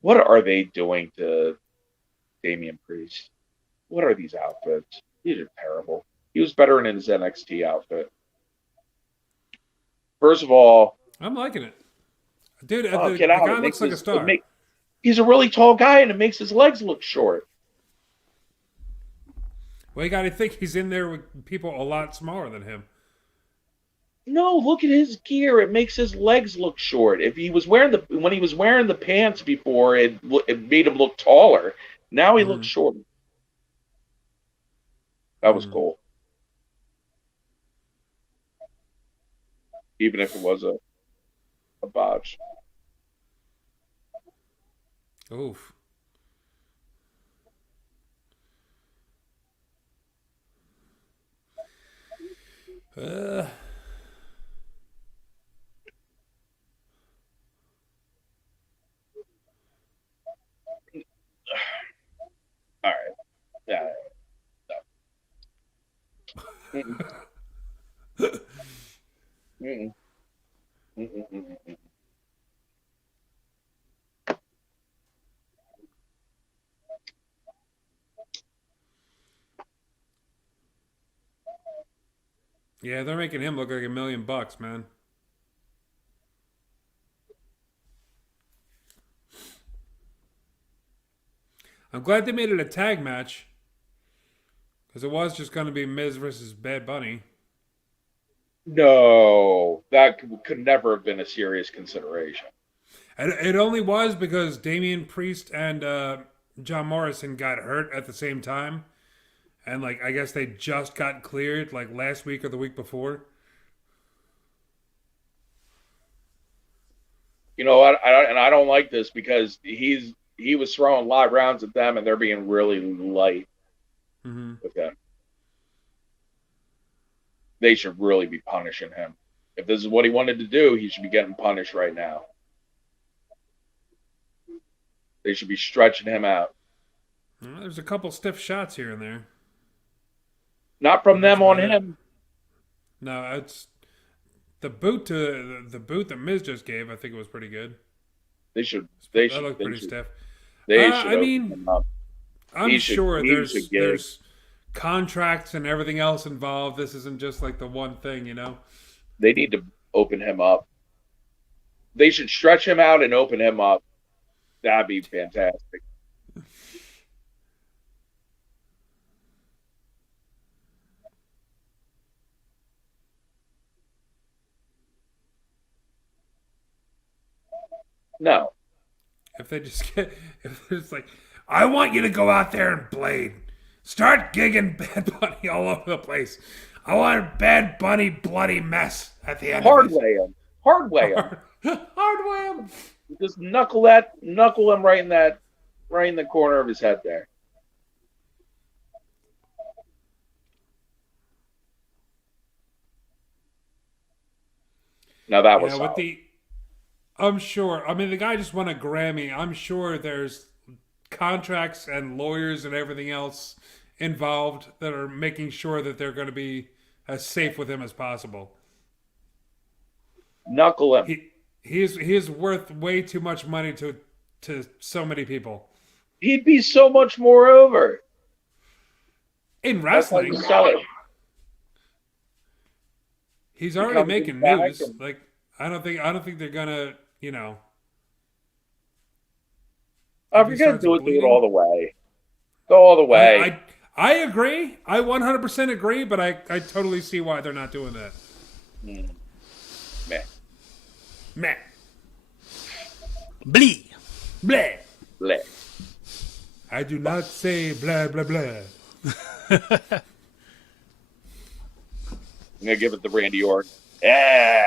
What are they doing to Damian Priest? What are these outfits? These are terrible. He was better in his NXT outfit. First of all, I'm liking it, dude. oh, the get out. guy It looks makes like a his- star. he's a really tall guy, and it makes his legs look short. Well, you got to think he's in there with people a lot smaller than him. No, look at his gear. It makes his legs look short. If he was wearing when he was wearing the pants before, it made him look taller. Now he looks short. That was cool. Even if it was a botch. Oof. All right. Yeah. No. Mm-mm. Mm-mm. Yeah, they're making him look like $1 million, man. I'm glad they made it a tag match. Because it was just going to be Miz versus Bad Bunny. No, that could never have been a serious consideration. And it only was because Damian Priest and John Morrison got hurt at the same time. And, like, I guess they just got cleared, like, last week or the week before. You know what? I don't like this because he was throwing live rounds at them, and they're being really light with him. They should really be punishing him. If this is what he wanted to do, he should be getting punished right now. They should be stretching him out. Well, there's a couple stiff shots here and there. Not from them on him. No, it's the boot that Miz just gave. I think it was pretty good. That looked pretty stiff. I mean, I'm sure there's contracts and everything else involved. This isn't just like the one thing, you know. They need to open him up. They should stretch him out and open him up. That'd be fantastic. No. If it's like, I want you to go out there and blade. Start gigging Bad Bunny all over the place. I want Bad Bunny bloody mess at the end. Hardway him. Hardway him. Just knuckle him right in the corner of his head there. Now that was solid. I'm sure. I mean, the guy just won a Grammy. I'm sure there's contracts and lawyers and everything else involved that are making sure that they're going to be as safe with him as possible. Knuckle him. He is worth way too much money to so many people. He'd be so much more over. In wrestling, he's already making moves. Like I don't think they're gonna, you know. If you're gonna do it all the way. Go all the way. I agree. I 100% agree, but I totally see why they're not doing that. Meh. Blee. Bleh. Bleh. I do not say blah, blah, blah. I'm going to give it to Randy Orton. Yeah.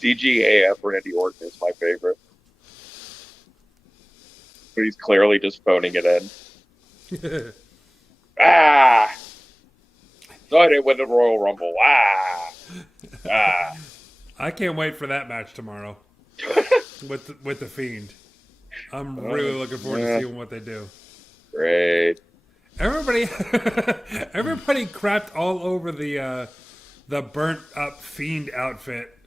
DGAF Randy Orton is my favorite. But he's clearly just phoning it in. So I didn't win the Royal Rumble. I can't wait for that match tomorrow with the Fiend. I'm really looking forward to seeing what they do. Great. Everybody crapped all over the burnt up Fiend outfit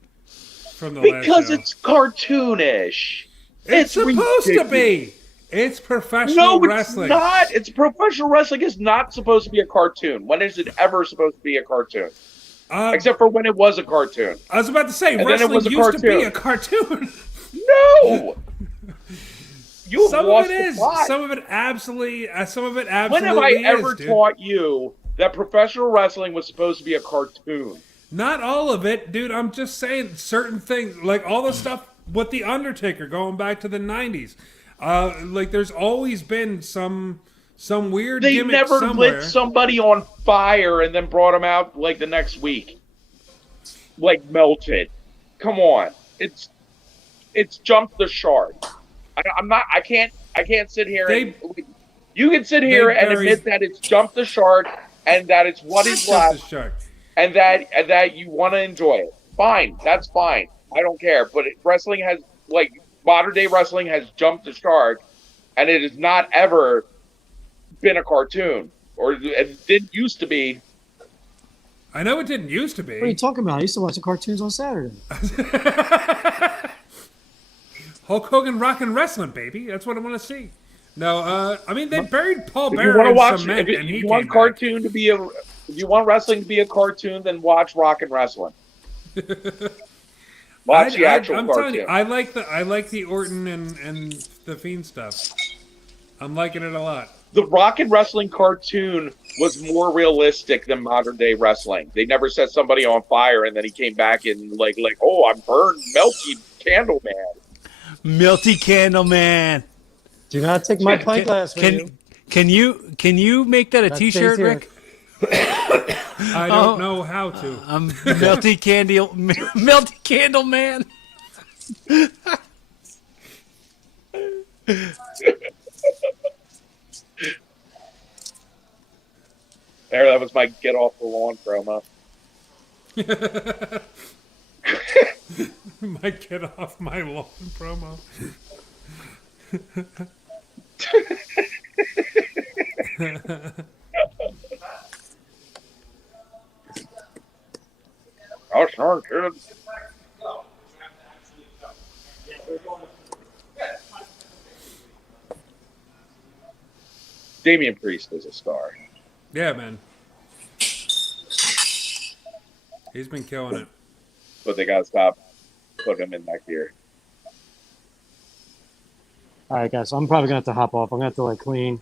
from the last show. Because it's cartoonish. It's supposed to be. It's professional wrestling. No, it's not. It's professional wrestling is not supposed to be a cartoon. When is it ever supposed to be a cartoon? Except for when it was a cartoon. I was about to say, wrestling used to be a cartoon. No! Some of it is. Some of it absolutely When have I ever taught you that professional wrestling was supposed to be a cartoon? Not all of it, dude. I'm just saying certain things. Like all the stuff with The Undertaker going back to the 90s. Like there's always been some weird gimmick somewhere. They never lit somebody on fire and then brought him out like the next week. Like melted. Come on. It's jumped the shark. I can't sit here you can sit here and admit that it's jumped the shark and that it's what is left and that you want to enjoy it. Fine. That's fine. I don't care. But wrestling has modern day wrestling has jumped the shark, and it has not ever been a cartoon, or it didn't used to be. I know it didn't used to be. What are you talking about? I used to watch the cartoons on Saturday. Hulk Hogan rockin' wrestling, baby. That's what I want to see. No, I mean they buried Paul Bearer in cement, and he want cartoon to be If you want wrestling to be a cartoon, then watch Rock and Wrestling. Watch the actual I'm cartoon. telling you, I like the Orton and the Fiend stuff. I'm liking it a lot. The Rock and Wrestling cartoon was more realistic than modern day wrestling. They never set somebody on fire and then he came back and like, oh, I'm burned, melty candle man. Melty Candle Man. Do not take my pint glass with you. Can you make that a That T-shirt, stays here. Rick? I don't know how to. I'm Melty Candle Man. There, that was my get off the lawn promo. Might get off my lawn promo. Oh, sure, kid. Damian Priest is a star. Yeah, man. He's been killing it. But they gotta stop putting him in that gear. All right, guys. So I'm probably gonna have to hop off. I'm gonna have to like clean.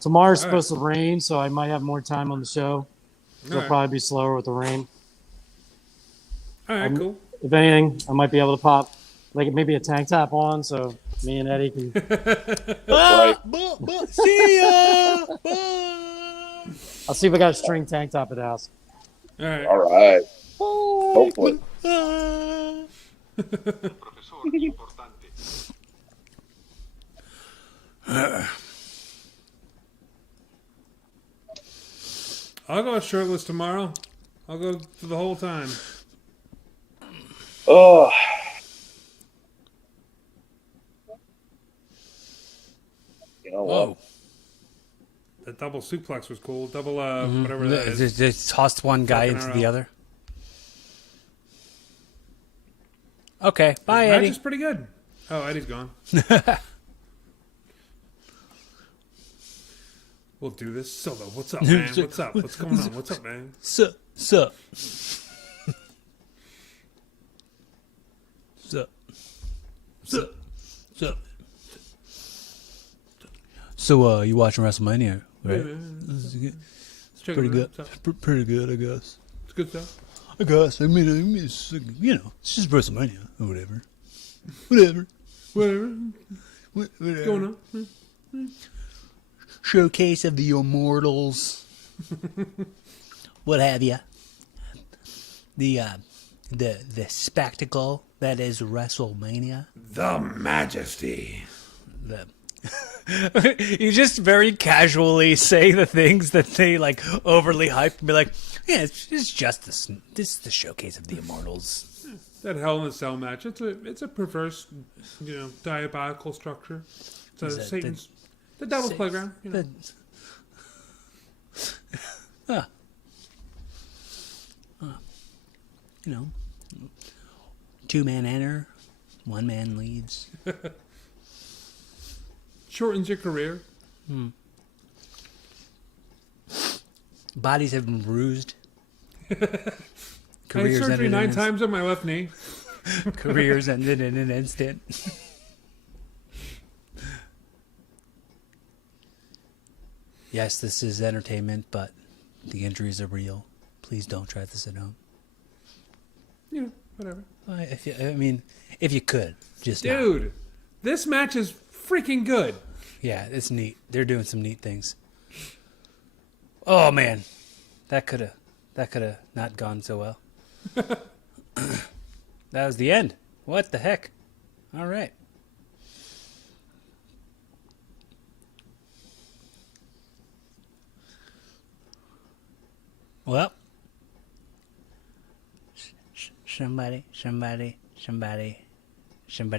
Tomorrow's All right. supposed to rain, so I might have more time on the show. It'll All right. probably be slower with the rain. All right, cool. If anything, I might be able to pop like maybe a tank top on, so me and Eddie can. Right. See ya. I'll see if I got a string tank top at the house. All right. All right. Hopefully. I'll go shirtless tomorrow. I'll go for the whole time. Oh. You know what? Whoa. The double suplex was cool. Double, whatever that is. They tossed one guy Fucking into hell. the other. Okay, bye, Match Eddie. is pretty good. Oh, Eddie's gone. We'll do this solo. What's up, man? What's up? What's going on? What's up, man? Sup. Sup. Sup. Sup. Sup. So, you watching WrestleMania, right? Let's check Pretty it good. out. What's up? Pretty good, I guess. It's good stuff. I guess. I mean, it's, it's just WrestleMania or whatever. Whatever. Whatever. Whatever. Going on. Showcase of the Immortals. What have you? The spectacle that is WrestleMania. The Majesty. The you just very casually say the things that they like overly hype and be like, yeah, it's just this is the showcase of the Immortals. That Hell in a Cell match. It's a perverse, diabolical structure. It's Is that Satan's the devil's playground. Two man enter, one man leaves. Shortens your career. Bodies have been bruised. I had surgery ended 9 in times on my left knee. Careers ended in an instant. Yes, this is entertainment, but the injuries are real. Please don't try this at home. Whatever. If you could, just not. Dude, this match is freaking good. Yeah, it's neat. They're doing some neat things. Oh man, that could have not gone so well. That was the end. What the heck? All right. Well, somebody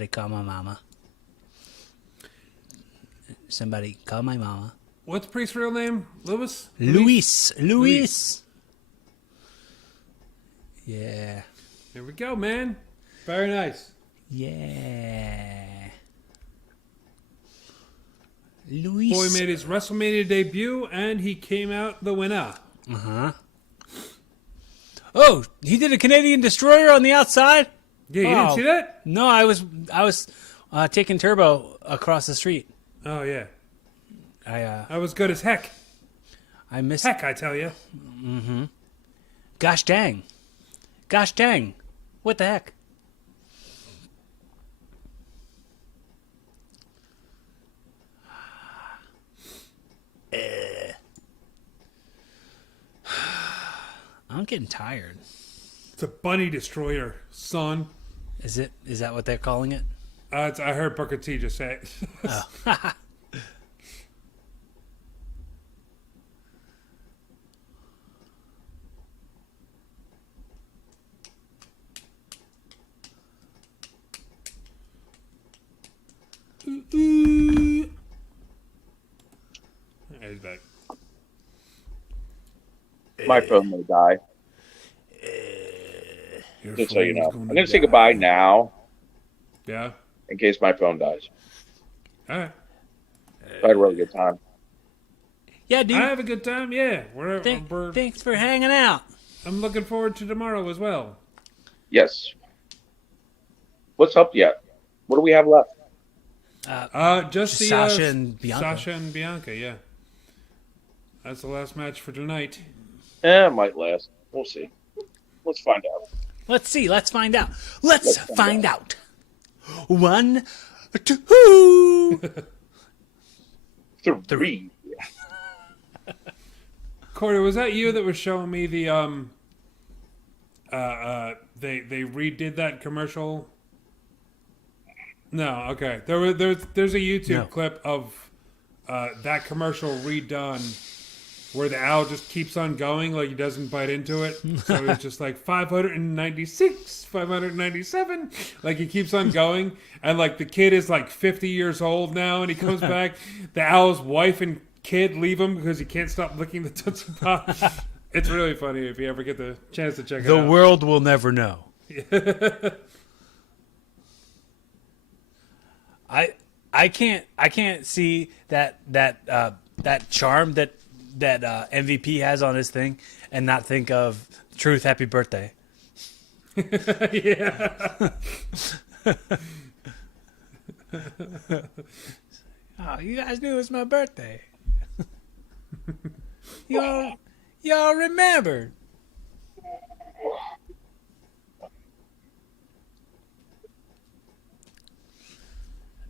call my mama. Somebody call my mama. What's Priest's real name? Luis? Luis. Yeah. There we go, man. Very nice. Yeah. Luis. Boy made his WrestleMania debut, and he came out the winner. Uh-huh. Oh, he did a Canadian destroyer on the outside? Yeah, you didn't see that? No, I was taking Turbo across the street. Oh yeah, I was good as heck. I missed. Heck, I tell you. Gosh dang. Gosh dang. What the heck? I'm getting tired. It's a bunny destroyer, son. Is it? Is that what they're calling it? I heard Booker T just say it. Oh. He's back. My phone may die. Your Just so you know. phone's I'm gonna going to say die. goodbye now Yeah. in case my phone dies. All right. I had a really good time. Yeah, dude. I have a good time. Yeah. Thanks for hanging out. I'm looking forward to tomorrow as well. Yes. What's up yet? What do we have left? Just the Sasha and Bianca. Sasha and Bianca. Yeah. That's the last match for tonight. It might last. We'll see. Let's find out. Let's see. Let's find out. Let's find out. 1, 2. 3. Corey, was that you that was showing me the they redid that commercial? No, okay. There's a YouTube clip of that commercial redone where the owl just keeps on going, like he doesn't bite into it. So it's just like 596, 597. Like he keeps on going. And like the kid is like 50 years old now and he comes back. The owl's wife and kid leave him because he can't stop licking the Tootsie Pop. It's really funny if you ever get the chance to check it out. The world will never know. I can't see that charm that MVP has on his thing and not think of Truth Happy Birthday. Yeah. Oh, you guys knew it was my birthday. y'all remembered.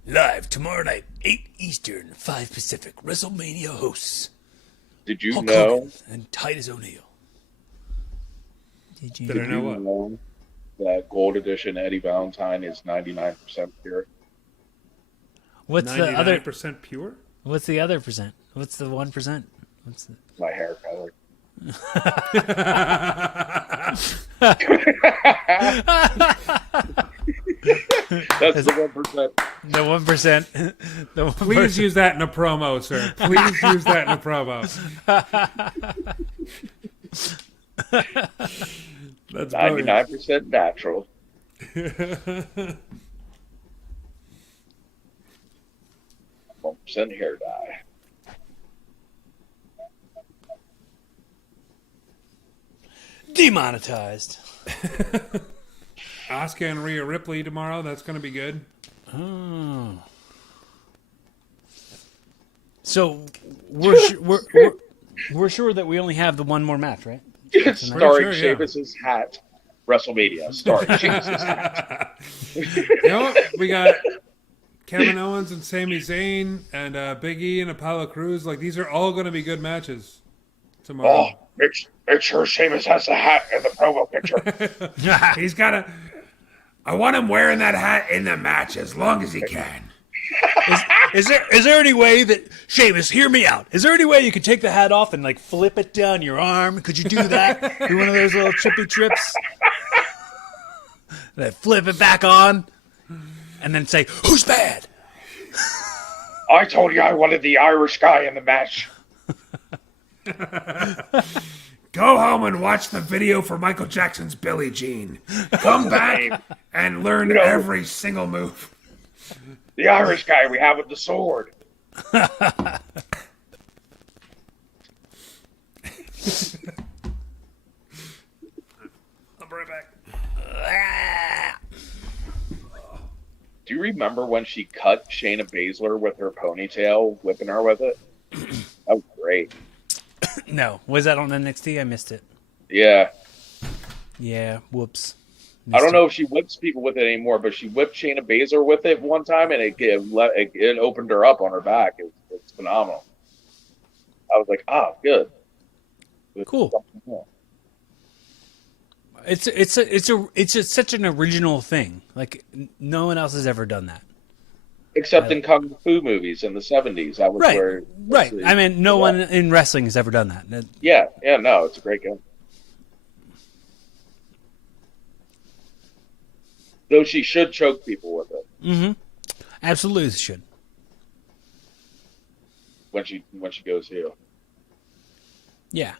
Live tomorrow night, 8 Eastern, 5 Pacific, WrestleMania hosts. Did you Hulk know? Hogan and Titus O'Neil. Did I know what? Know that Gold Edition Eddie Valentine is 99% pure? What's the other? 99% pure? What's the other percent? What's the 1%? What's the? My hair color. That's the 1%. The 1%. The 1%. Please use that in a promo, sir. Please use that in a promo. That's 99% natural. 1% hair dye. Demonetized. Asuka and Rhea Ripley tomorrow. That's going to be good. Oh. So we're sure that we only have the one more match, right? Starring sure, yeah. Sheamus's hat. WrestleMania. Starring Sheamus's hat. You know what? We got Kevin Owens and Sami Zayn and Big E and Apollo Crews. Like, these are all going to be good matches tomorrow. Oh, make sure Sheamus has the hat in the promo picture. He's got to... I want him wearing that hat in the match as long as he can. Is there any way that Sheamus, hear me out? Is there any way you could take the hat off and like flip it down your arm? Could you do that? Do one of those little trippy trips? Then flip it back on, and then say, "Who's bad?" I told you I wanted the Irish guy in the match. Go home and watch the video for Michael Jackson's Billie Jean. Come back and learn every single move. The Irish guy we have with the sword. I'll be right back. Do you remember when she cut Shayna Baszler with her ponytail, whipping her with it? That was great. No, was that on NXT? I missed it. Yeah. Yeah, whoops. I don't Missed know it. if she whips people with it anymore, but she whipped Shayna Baszler with it one time, and it opened her up on her back. It's phenomenal. I was like, good. Cool. It's such an original thing. Like no one else has ever done that. Except in kung fu movies in the 70s. That was Right, where. right. I mean, no one in wrestling has ever done that. Yeah, no, it's a great game. Though she should choke people with it. Mm-hmm. Absolutely should. When she goes heel. Yeah.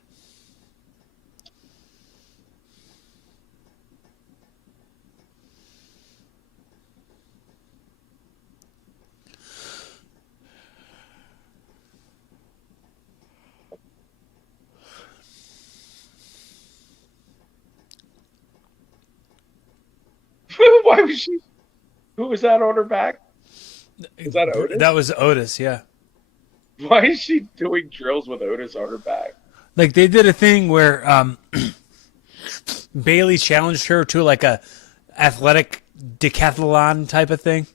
Why was she? Who was that on her back? Is that Otis? That was Otis, yeah. Why is she doing drills with Otis on her back? Like they did a thing where Bailey challenged her to like a athletic decathlon type of thing.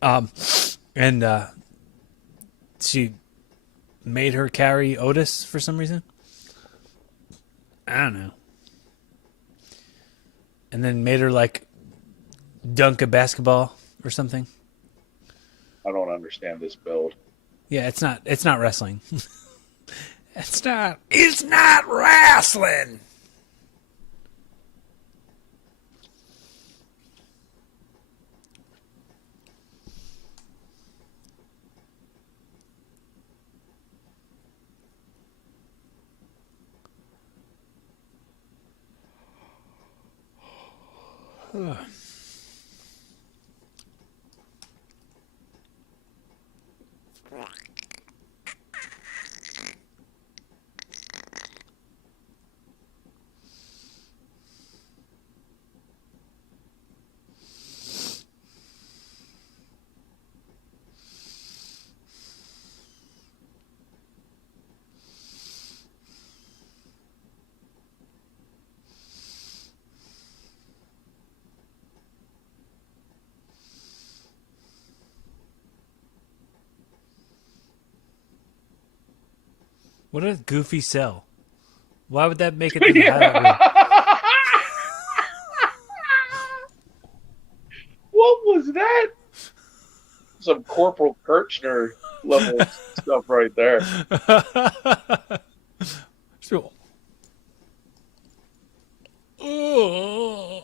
And she made her carry Otis for some reason. I don't know. And then made her like dunk a basketball or something. I don't understand this build. Yeah, it's not wrestling. It's not wrestling. What does Goofy sell? Why would that make it to the highlight reel? What was that? Some Corporal Kirchner level stuff right there. So, oh.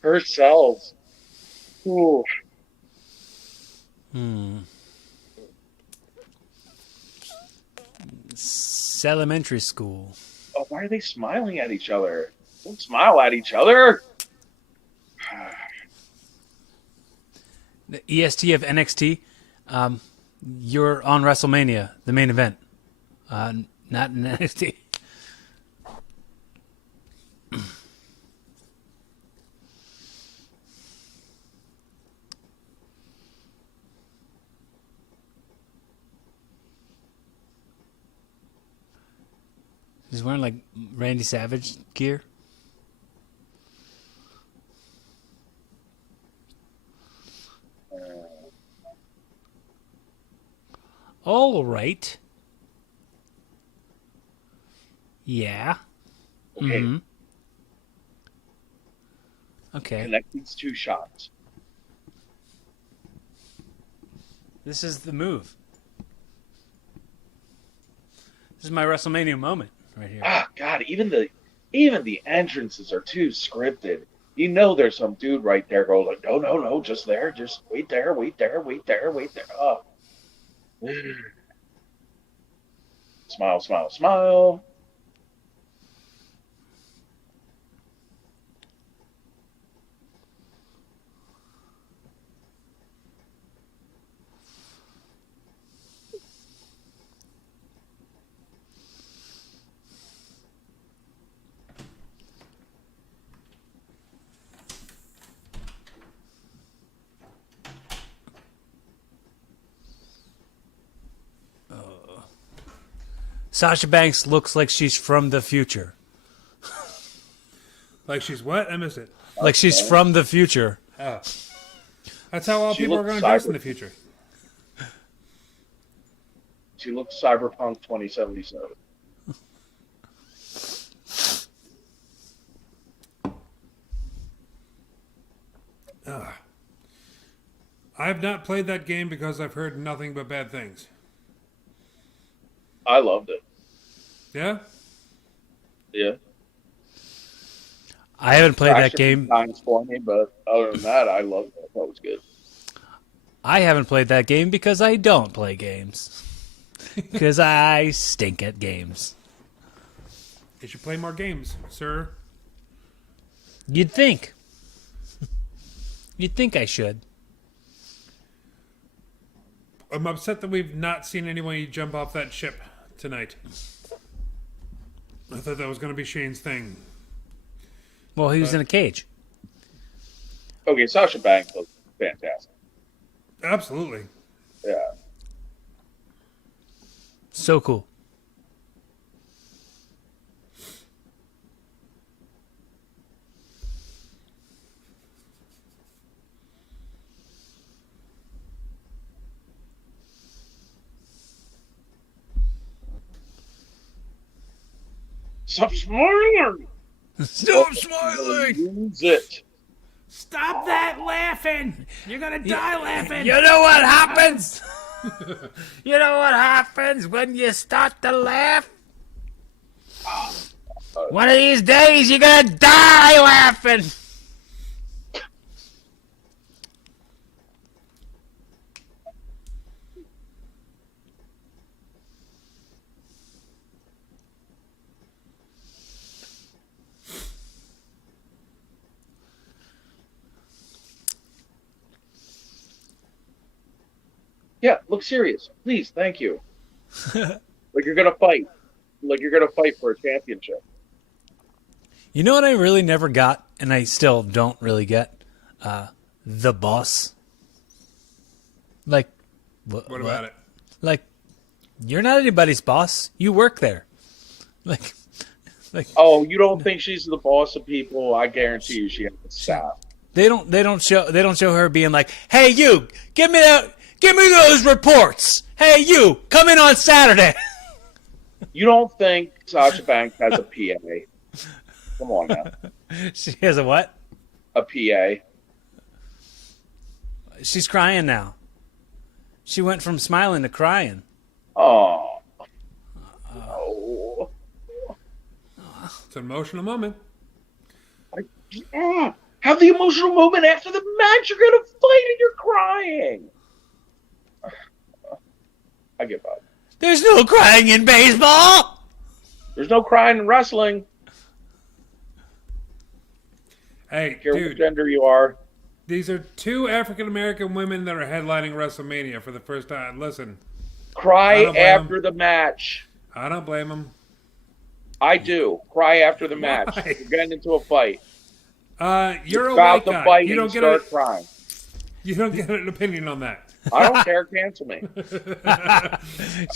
Her cells. Ooh. Elementary school. Oh, why are they smiling at each other? Don't smile at each other. The EST of NXT. You're on WrestleMania, the main event. Not in NXT. He's wearing like Randy Savage gear. All right. Yeah. Okay. Mm-hmm. Okay. Connect these two shots. This is the move. This is my WrestleMania moment right here. Ah, God, even the entrances are too scripted. You know there's some dude right there going like, no, just there, just wait there. Oh. Smile, smile, smile. Sasha Banks looks like she's from the future. Like she's what? I missed it. Like she's from the future. Oh. That's how all She people are looks going to dress in cyber. the future. She looks Cyberpunk 2077. I have not played that game because I've heard nothing but bad things. I loved it. Yeah? Yeah. I haven't played that Action game. times for me, but other than that, I loved it. That was good. I haven't played that game because I don't play games. Because I stink at games. You should play more games, sir. You'd think. You'd think I should. I'm upset that we've not seen anyone jump off that ship tonight. I thought that was going to be Shane's thing. Well, he was in a cage. Okay, Sasha Banks was fantastic. Absolutely. Yeah. So cool. Stop smiling! Stop smiling! Use it. Stop that laughing! You're going to die laughing! You know what happens? You know what happens when you start to laugh? One of these days you're gonna die laughing. Yeah, look serious. Please, thank you. Like you're gonna fight. Like you're gonna fight for a championship. You know what I really never got, and I still don't really get? The boss. Like, What about it? Like, you're not anybody's boss. You work there. Like, Oh, you don't think she's the boss of people? I guarantee you, she has a staff. they don't show her being like, hey, you, give me those reports. Hey, you, come in on Saturday. You don't think Sasha Banks has a PA? Come on now, She has a what? a PA. She's crying now. She went from smiling to crying. Oh, no. It's an emotional moment. Have the emotional moment after the match. You're gonna fight and you're crying. I give up. There's no crying in baseball. There's no crying in wrestling. Hey, Care what dude, gender you are. these are two African American women that are headlining WrestleMania for the first time. Listen, I Cry don't blame after 'em. the match. I don't blame them. I do. Cry after the match. Why? You're getting into a fight. You're a Stop white the guy. fight You don't and get start crying. You don't get an opinion on that. I don't care. Cancel me.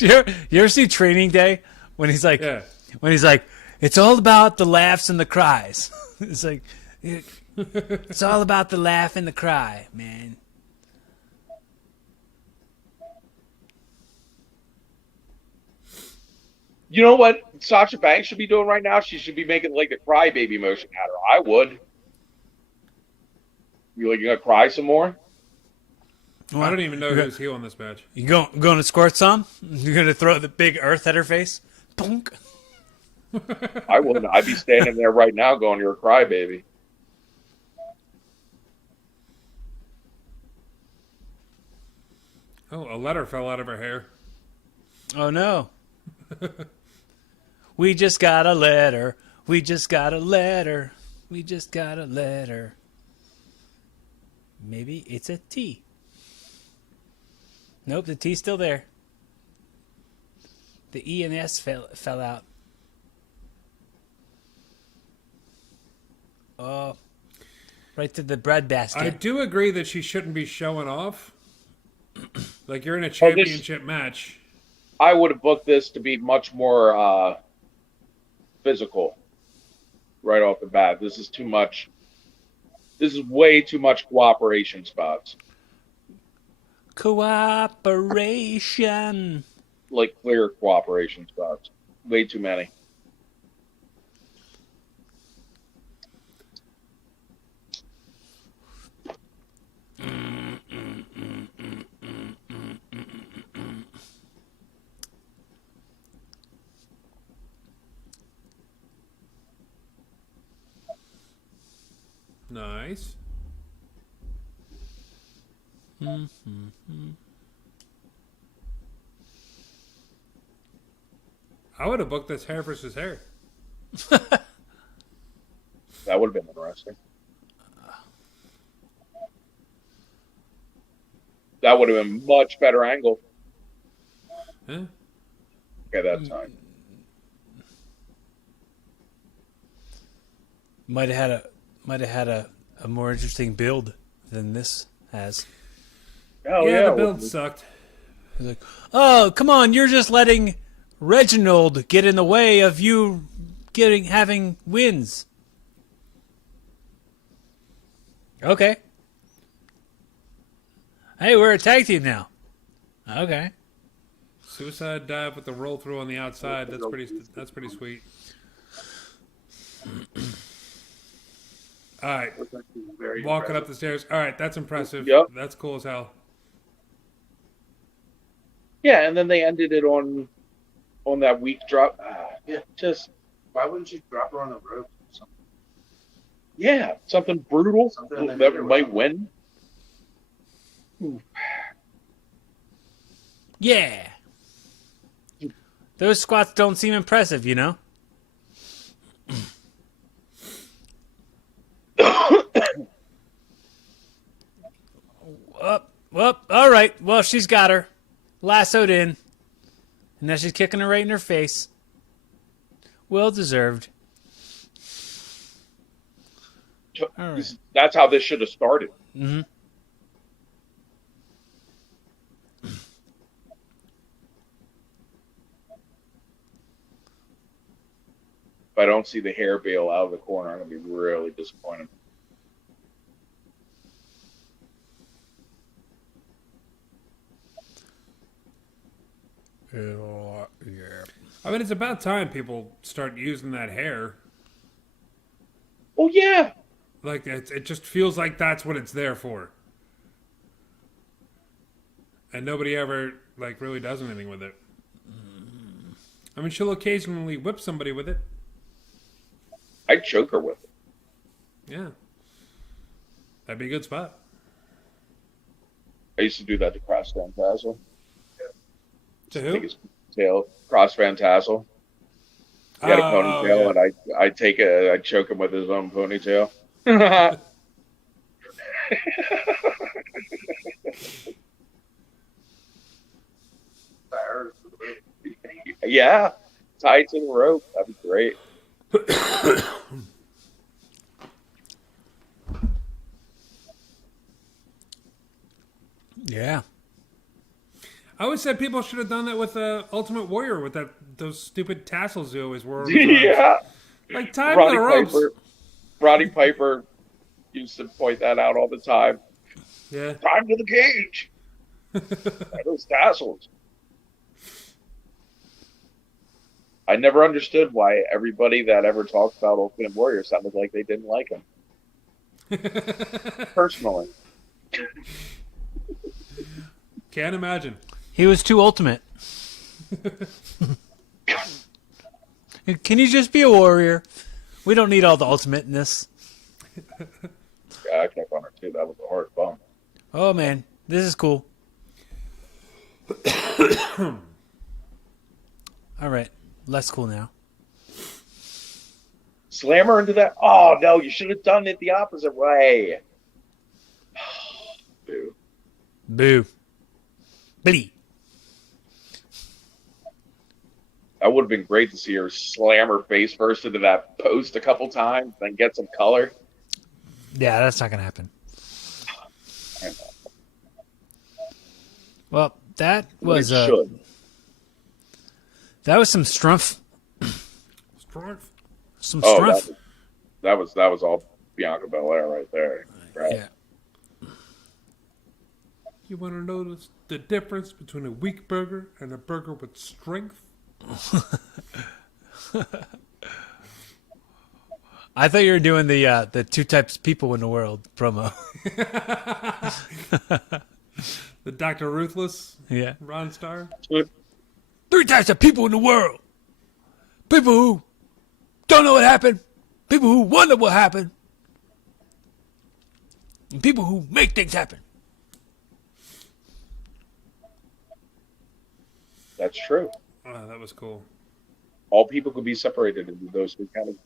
You ever see Training Day when he's like, Yeah. it's all about the laughs and the cries. It's like, it's all about the laugh and the cry, man. You know what Sasha Banks should be doing right now? She should be making like the crybaby motion at her. I would. You gonna cry some more? I don't even know who's heel in this match. You going to squirt some? You're gonna throw the big earth at her face? Punk. I wouldn't. I'd be standing there right now going, "You're a crybaby." Oh, a letter fell out of her hair. Oh no. We just got a letter. We just got a letter. We just got a letter. Maybe it's a T. Nope, the T's still there. The E and S fell out. Oh, right to the bread basket. I do agree that she shouldn't be showing off. Like you're in a championship match. I would have booked this to be much more physical right off the bat. This is too much. This is way too much cooperation spots. Cooperation. Like clear cooperation spots. Way too many. Nice. I would have booked this hair versus hair. That would have been interesting. That would have been much better angle. Huh? Okay, that's time. Might have had a more interesting build than this has. Oh yeah, yeah, the build sucked. He's like, oh, come on, you're just letting Reginald get in the way of you having wins. Okay. Hey, we're a tag team now. Okay. Suicide dive with the roll through on the outside. That's pretty sweet. All right. Very Walking impressive. up the stairs. All right, that's impressive. Yep. That's cool as hell. Yeah, and then they ended it on that weak drop. Yeah. Just Why wouldn't you drop her on the rope? Or something? yeah, something brutal Something that that made her might win. win. Yeah. Those squats don't seem impressive, you know? Well, all right. Well, she's got her lassoed in. And now she's kicking her right in her face. Well deserved. All right. That's how this should have started. Mm-hmm. If I don't see the hair bail out of the corner, I'm gonna be really disappointed. Yeah. I mean, it's about time people start using that hair. Oh yeah, Like it just feels like that's what it's there for. And nobody ever like really does anything with it. I mean, she'll occasionally whip somebody with it. I'd choke her with it. Yeah. That'd be a good spot. I used to do that to Cross Van Tassel. To Take who? his tail, Cross Van Tassel. He had a ponytail, yeah. and I'd choke him with his own ponytail. Fire. Yeah, tied to the rope. That'd be great. Yeah. I always said people should have done that with Ultimate Warrior with those stupid tassels they always wore. over his arms. Yeah, Like tie him to the ropes. Roddy Piper used to point that out all the time. Yeah. Time to the cage. Those tassels. I never understood why everybody that ever talked about Ultimate Warrior sounded like they didn't like him. Personally. Can't imagine. He was too ultimate. Can you just be a warrior? We don't need all the ultimateness. Yeah, I kept on her too. That was a hard bump. Oh, man. This is cool. All right. Less cool now. Slam her into that. Oh, no, you should have done it the opposite way. Boo. Boo. Blee. That would have been great to see her slam her face first into that post a couple times, then get some color. Yeah, that's not going to happen. I know. Well, that Well, was it should. That was some strumph. Strength. Some Oh, strumph. that was all Bianca Belair right there. Right. Yeah. You want to know the difference between a weak burger and a burger with strength? I thought you were doing the two types of people in the world promo. The Dr. Ruthless Yeah. Ron Starr. 3 types of people in the world. People who don't know what happened. People who wonder what happened. And people who make things happen. That's true. Oh, that was cool. All people could be separated into those two categories.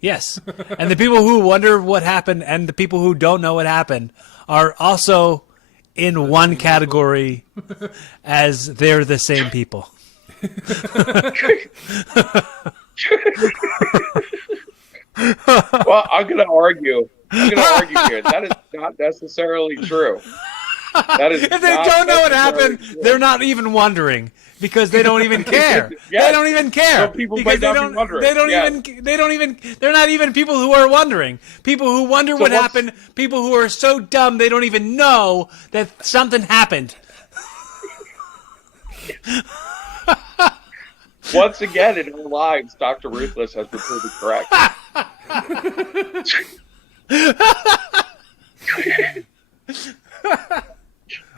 Yes. And the people who wonder what happened and the people who don't know what happened are also in one category as they're the same people. Well, I'm going to argue here. That is not necessarily true. That is If they not don't know what necessarily happened, true. they're not even wondering because they don't even care. Yes. They don't even care. Some people because might not be wondering. they're not even people who are wondering. People who wonder what what's- happened, people who are so dumb they don't even know that something happened. Once again, in our lives, Dr. Ruthless has been proven correct.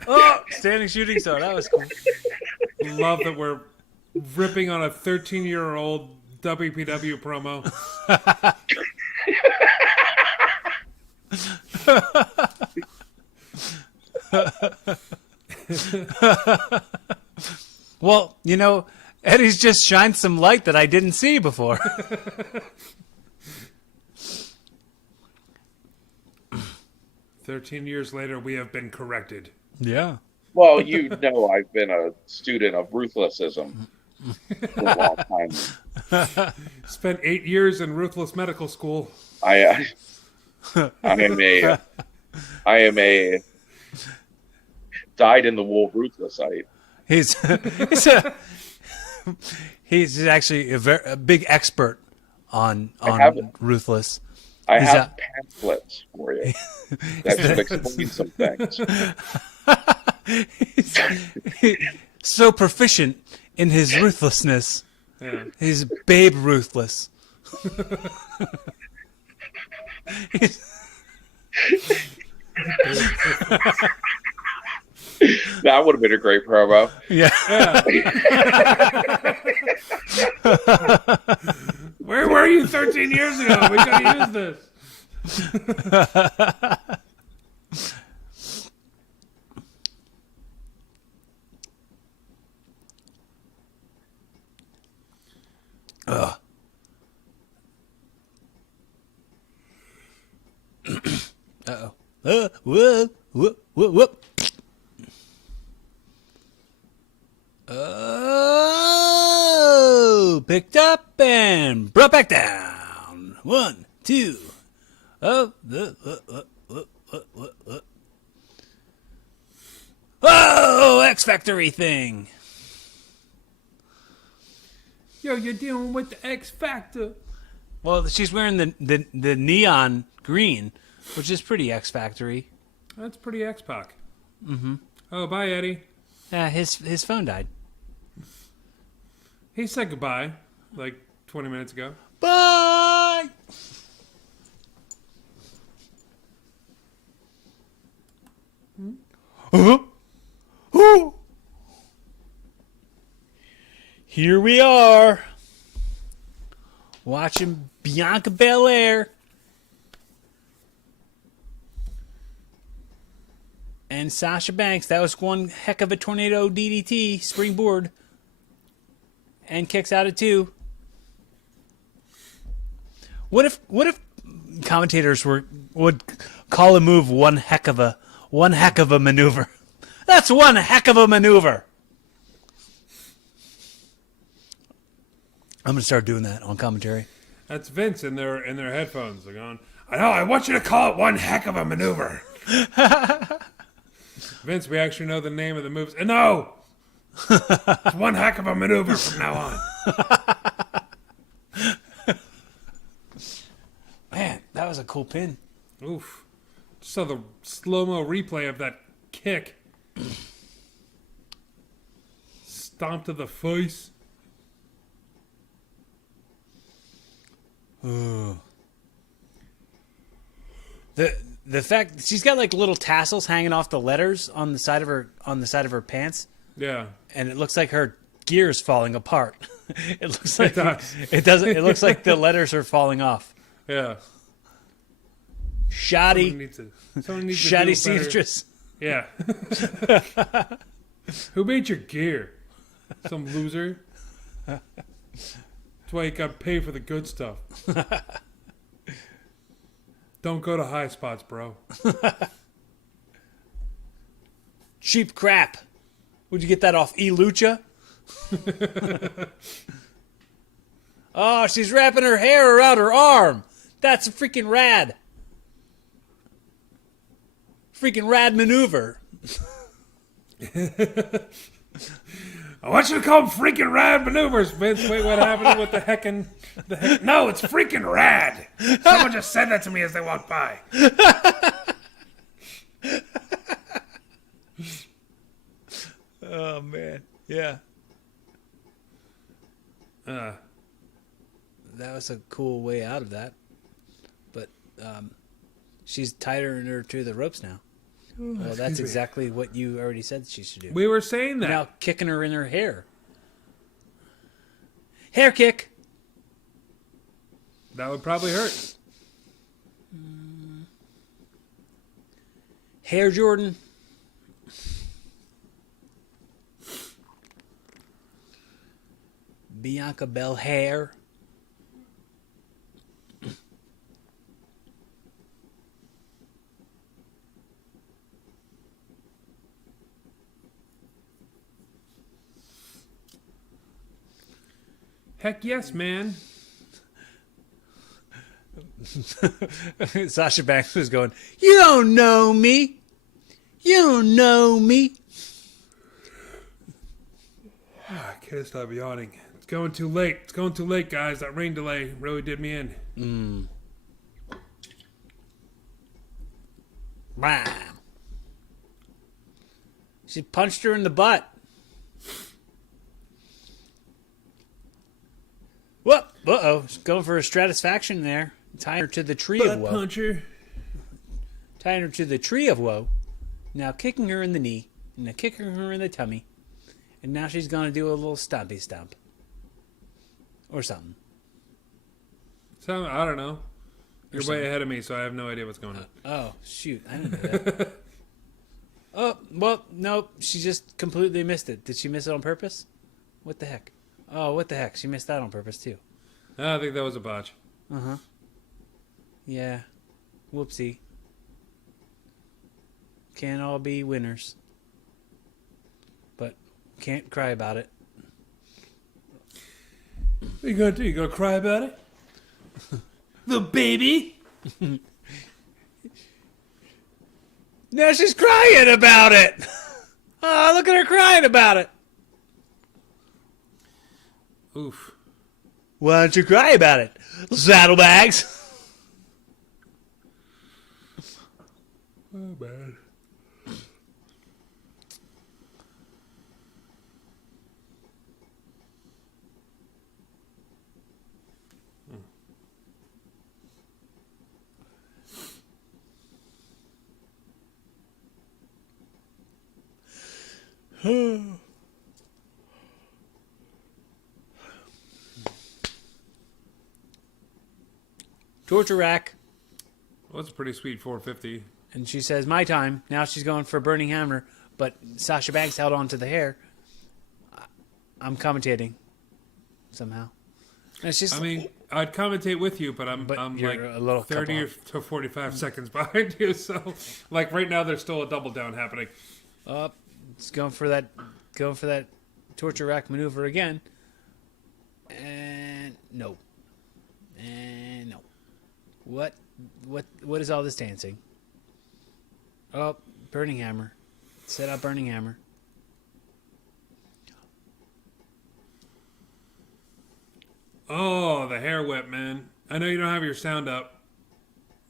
Oh, standing shooting star. That was cool. Love that we're ripping on a 13-year-old WPW promo. Well, you know, Eddie's just shined some light that I didn't see before. 13 years later, we have been corrected. Yeah. Well, you know I've been a student of ruthlessism for a long time. Spent 8 years in Ruthless Medical School. I am a dyed in the wool ruthlessite. He's actually a big expert on Ruthless. I He's have pamphlets for you that should explain some things. He's so proficient in his ruthlessness. Yeah. He's Babe Ruthless. That would have been a great promo. Yeah. Where were you 13 years ago? We could have used this. Ugh. Uh-oh. Whoop, whoop, whoop, whoop. Oh, picked up and brought back down. 1, 2. Oh, oh, X Factory thing. Yo, you're dealing with the X Factor. Well, she's wearing the neon green, which is pretty X Factory. That's pretty X-Pac. Mm-hmm. Oh, bye, Eddie. Yeah, his phone died. He said goodbye like 20 minutes ago. Bye. Ooh. Here we are, watching Bianca Belair and Sasha Banks. That was one heck of a tornado DDT springboard, and kicks out at 2. What if commentators would call a move one heck of a maneuver? That's one heck of a maneuver. I'm gonna start doing that on commentary. That's Vince in their headphones. They're going, I know, I want you to call it one heck of a maneuver. Vince, we actually know the name of the moves. And no! It's one heck of a maneuver from now on. Man, that was a cool pin. Oof. Just saw the slow-mo replay of that kick. Stomp to the face. Ooh. The fact she's got like little tassels hanging off the letters on the side of her pants, Yeah. and it looks like her gear's falling apart. It looks like does. it doesn't. It looks like the letters are falling off. Yeah. Shoddy, Someone needs to shoddy do a better- seamstress. Yeah. Who made your gear? Some loser. That's why you got paid for the good stuff. Don't go to high spots, bro. Cheap crap. Would you get that off eLucha? Oh, she's wrapping her hair around her arm. That's freaking rad. Freaking rad maneuver. I want you to call them freaking rad maneuvers, Vince. Wait, what happened with the heckin'... No, it's freaking rad. Someone just said that to me as they walked by. Oh, man. Yeah. That was a cool way out of that. But she's tighter her to the ropes now. Well, that's exactly what you already said she should do. We were saying that. Now kicking her in her hair. Hair kick. That would probably hurt. Hair Jordan. Bianca Belair. Heck yes, man. Sasha Banks was going, "You don't know me. You don't know me." I can't stop yawning. It's going too late. It's going too late, guys. That rain delay really did me in. Bam. She punched her in the butt. Whoop. Uh-oh. She's going for a stratisfaction there. Tying her to the tree of Butt woe. puncher. Tying her to the tree of woe. Now kicking her in the knee. And now kicking her in the tummy. And now she's going to do a little stompy stomp. Or something. So, I don't know. You're something. way ahead of me, so I have no idea what's going on. Oh, shoot. I didn't know that. Oh, well, nope. She just completely missed it. Did she miss it on purpose? What the heck? Oh, what the heck? She missed that on purpose, too. I think that was a botch. Uh-huh. Yeah. Whoopsie. Can't all be winners. But can't cry about it. What are you going to do? You going to cry about it? The baby? Now she's crying about it! Oh, look at her crying about it! Oof. Why don't you cry about it? Saddlebags! Oh, man. Torture rack. Well, that's a pretty sweet 450. And she says, my time. Now she's going for Burning Hammer. But Sasha Banks held on to the hair. I'm commentating. Somehow. And she's, I mean, I'd commentate with you, but I'm you're like a little 30 to 45 seconds behind you. So, like right now, there's still a double down happening. it's going for that torture rack maneuver again. And no. And no. What is all this dancing? Oh, Burning Hammer. Set up Burning Hammer. Oh, the hair whip, man. I know you don't have your sound up,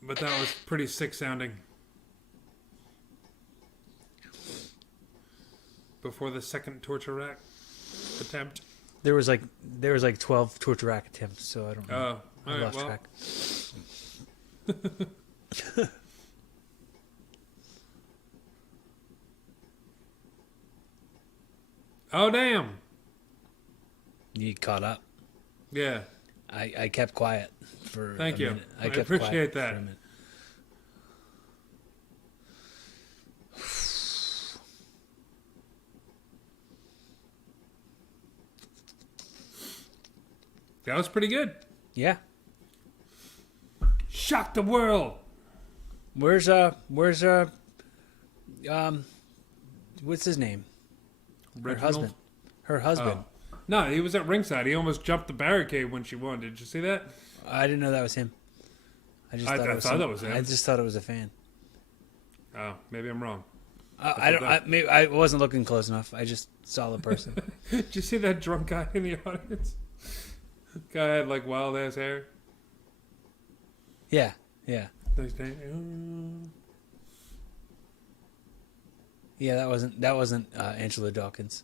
but that was pretty sick sounding. Before the second torture rack attempt. There was like 12 torture rack attempts, so I don't know. Oh, I all right, lost well. track. Oh, damn. You caught up. Yeah. I kept quiet for Thank a you. minute. I kept appreciate quiet for that. a minute. That was pretty good. Yeah. Shocked the world. Where's what's his name? Her Reginald? husband. Her husband. Oh. No, he was at ringside. He almost jumped the barricade when she won. Did you see that? I didn't know that was him. I I thought that was him. I just thought it was a fan. Oh, maybe I'm wrong. I wasn't looking close enough. I just saw the person. Did you see that drunk guy in the audience? Guy had like wild ass hair. Yeah. Yeah, that wasn't Angela Dawkins.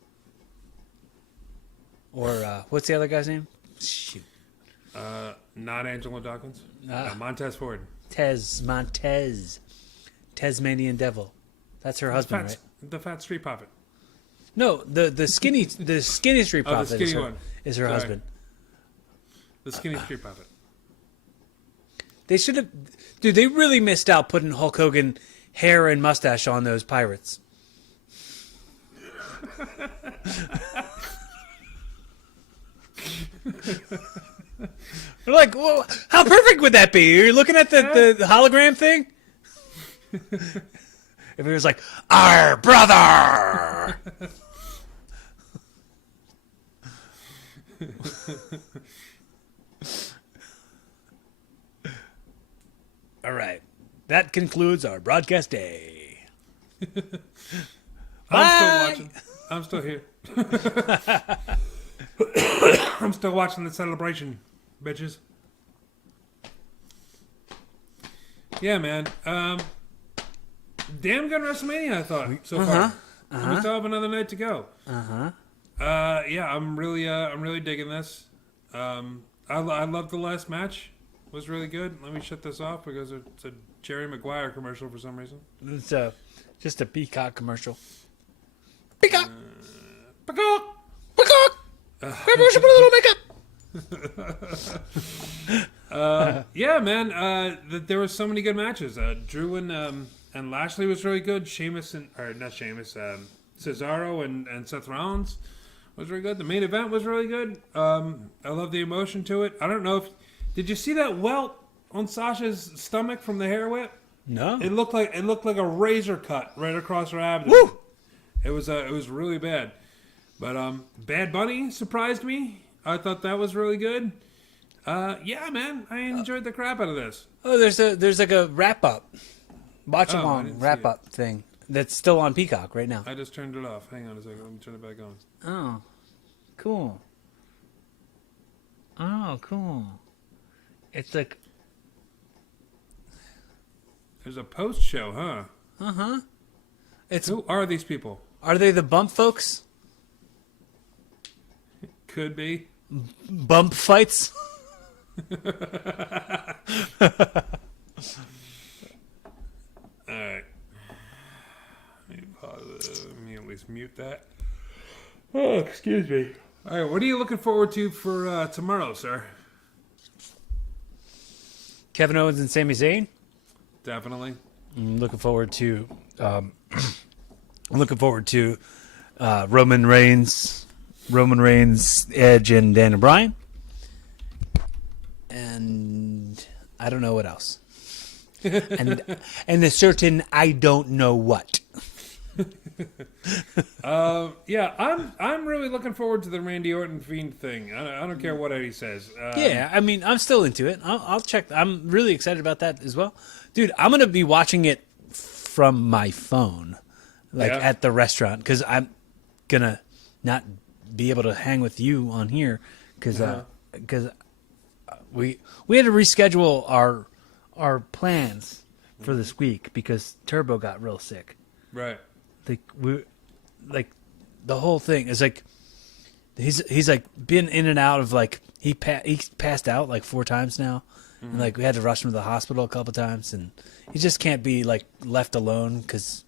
Or what's the other guy's name? Shoot. Not Angela Dawkins. Montez Ford. Montez. Tasmanian Devil. That's her husband, right? The fat street prophet. No, the skinny street Oh, the prophet skinny one. is her Sorry. husband. The skinny street prophet. They should have, dude. They really missed out putting Hulk Hogan hair and mustache on those pirates. They're like, well, how perfect would that be? You're looking at the hologram thing. If it was like, our brother. All right. That concludes our broadcast day. I'm still watching. I'm still here. I'm still watching the celebration, bitches. Yeah, man. Damn good WrestleMania, I thought so far. We still have another night to go. Yeah, I'm really digging this. I love the last match. It was really good. Let me shut this off because it's a Jerry Maguire commercial for some reason. It's just a Peacock commercial. Peacock! Peacock! Peacock! Maybe we should put a little makeup. Yeah, man. There were so many good matches. Drew and Lashley was really good. Cesaro and Seth Rollins was really good. The main event was really good. I love the emotion to it. I don't know if did you see that welt on Sasha's stomach from the hair whip? No. It looked like a razor cut right across her abdomen. Woo! It was really bad. But Bad Bunny surprised me. I thought that was really good. Yeah, man, I enjoyed the crap out of this. Oh, there's like a wrap up, watch Oh, I along didn't see wrap it. up thing that's still on Peacock right now. I just turned it off. Hang on a second. Let me turn it back on. Oh, cool. Oh, cool. It's like There's a post show, huh? it's. Who are these people? Are they the bump folks? Could be. Bump fights. All right. Let me pause. Let me at least mute that. Oh, excuse me. All right. What are you looking forward to for tomorrow, sir? Kevin Owens and Sami Zayn. Definitely. I'm looking forward to. I'm looking forward to Roman Reigns, Edge, and Daniel Bryan, and I don't know what else. and a certain I don't know what. Yeah, I'm really looking forward to the Randy Orton Fiend thing. I don't care what Eddie says. Yeah, I mean, I'm still into it. I'll check. I'm really excited about that as well. Dude, I'm going to be watching it from my phone, like Yeah. at the restaurant, because I'm going to not be able to hang with you on here because we had to reschedule our plans for this week because Turbo got real sick. Right. Like the whole thing is like he's like been in and out of like he passed out like 4 times now, and like we had to rush him to the hospital a couple times, and he just can't be like left alone because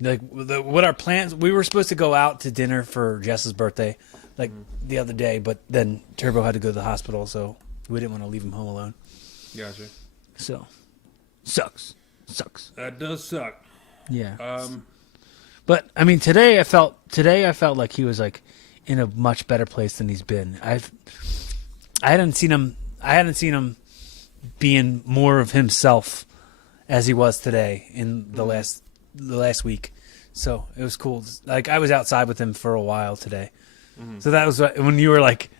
like what our plans. We were supposed to go out to dinner for Jess's birthday, like the other day, but then Turbo had to go to the hospital, so we didn't want to leave him home alone. Gotcha. So sucks. That does suck. Yeah. But I mean, today I felt like he was like in a much better place than he's been. I hadn't seen him being more of himself as he was today in the last week. So it was cool. Like I was outside with him for a while today. So that was when you were like,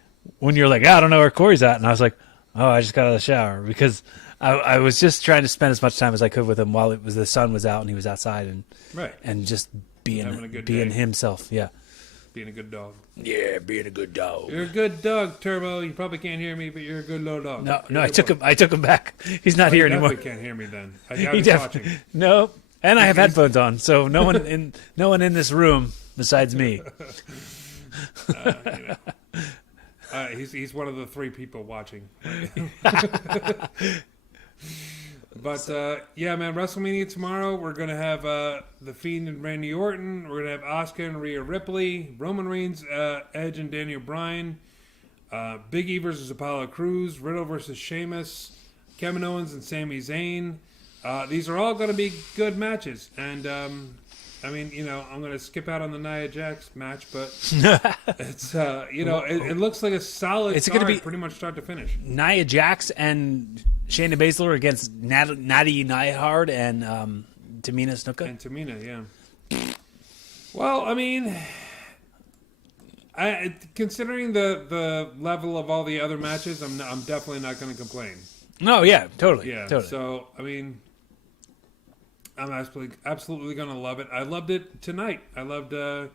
I don't know where Corey's at, and I was like, oh, I just got out of the shower because I was just trying to spend as much time as I could with him while the sun was out and he was outside and just being himself. Yeah. Being a good dog. Yeah, being a good dog. You're a good dog, Turbo. You probably can't hear me, but you're a good little dog. No, I took him back. He's not here anymore. You can't hear me then. I doubt he's watching. No, and I have headphones on, so no one in this room besides me. He's one of the 3 people watching. But yeah, man, WrestleMania tomorrow. We're gonna have The Fiend and Randy Orton. We're gonna have Asuka and Rhea Ripley, Roman Reigns, Edge and Daniel Bryan, Big E versus Apollo Crews, Riddle versus Sheamus, Kevin Owens and Sami Zayn. These are all gonna be good matches, and I mean, I'm going to skip out on the Nia Jax match, but it's, it looks like a solid It's card, gonna be pretty much start to finish. Nia Jax and Shayna Baszler against Natty Neidhart and Tamina Snuka. And Tamina, yeah. Well, I mean, considering the level of all the other matches, I'm definitely not going to complain. No, yeah, totally. Yeah, totally. So, I mean, I'm absolutely going to love it. I loved it tonight. I loved a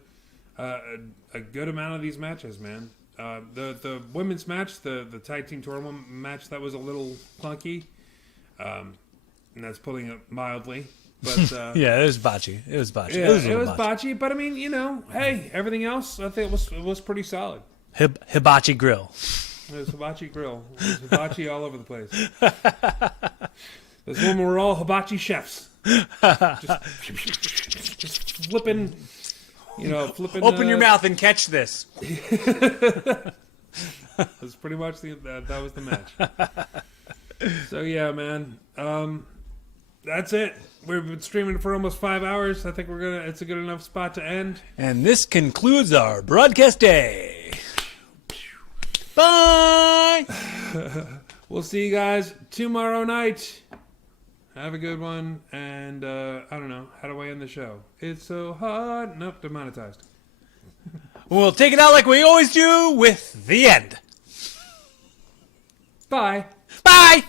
good amount of these matches, man. The women's match, the tag team tournament match, that was a little clunky. And that's putting it mildly. But yeah, it was botchy. Yeah, it was botchy. But I mean, hey, everything else I think was pretty solid. Hibachi Grill. It was hibachi grill. It was hibachi all over the place. This woman were all hibachi chefs. Just flipping. Open your mouth and catch this. That's pretty much that was the match. So yeah, man. That's it. We've been streaming for almost 5 hours. I think it's a good enough spot to end. And this concludes our broadcast day. Bye. We'll see you guys tomorrow night. Have a good one. And I don't know. How do I end the show? It's so hard. Nope, demonetized. We'll take it out like we always do with the end. Bye. Bye.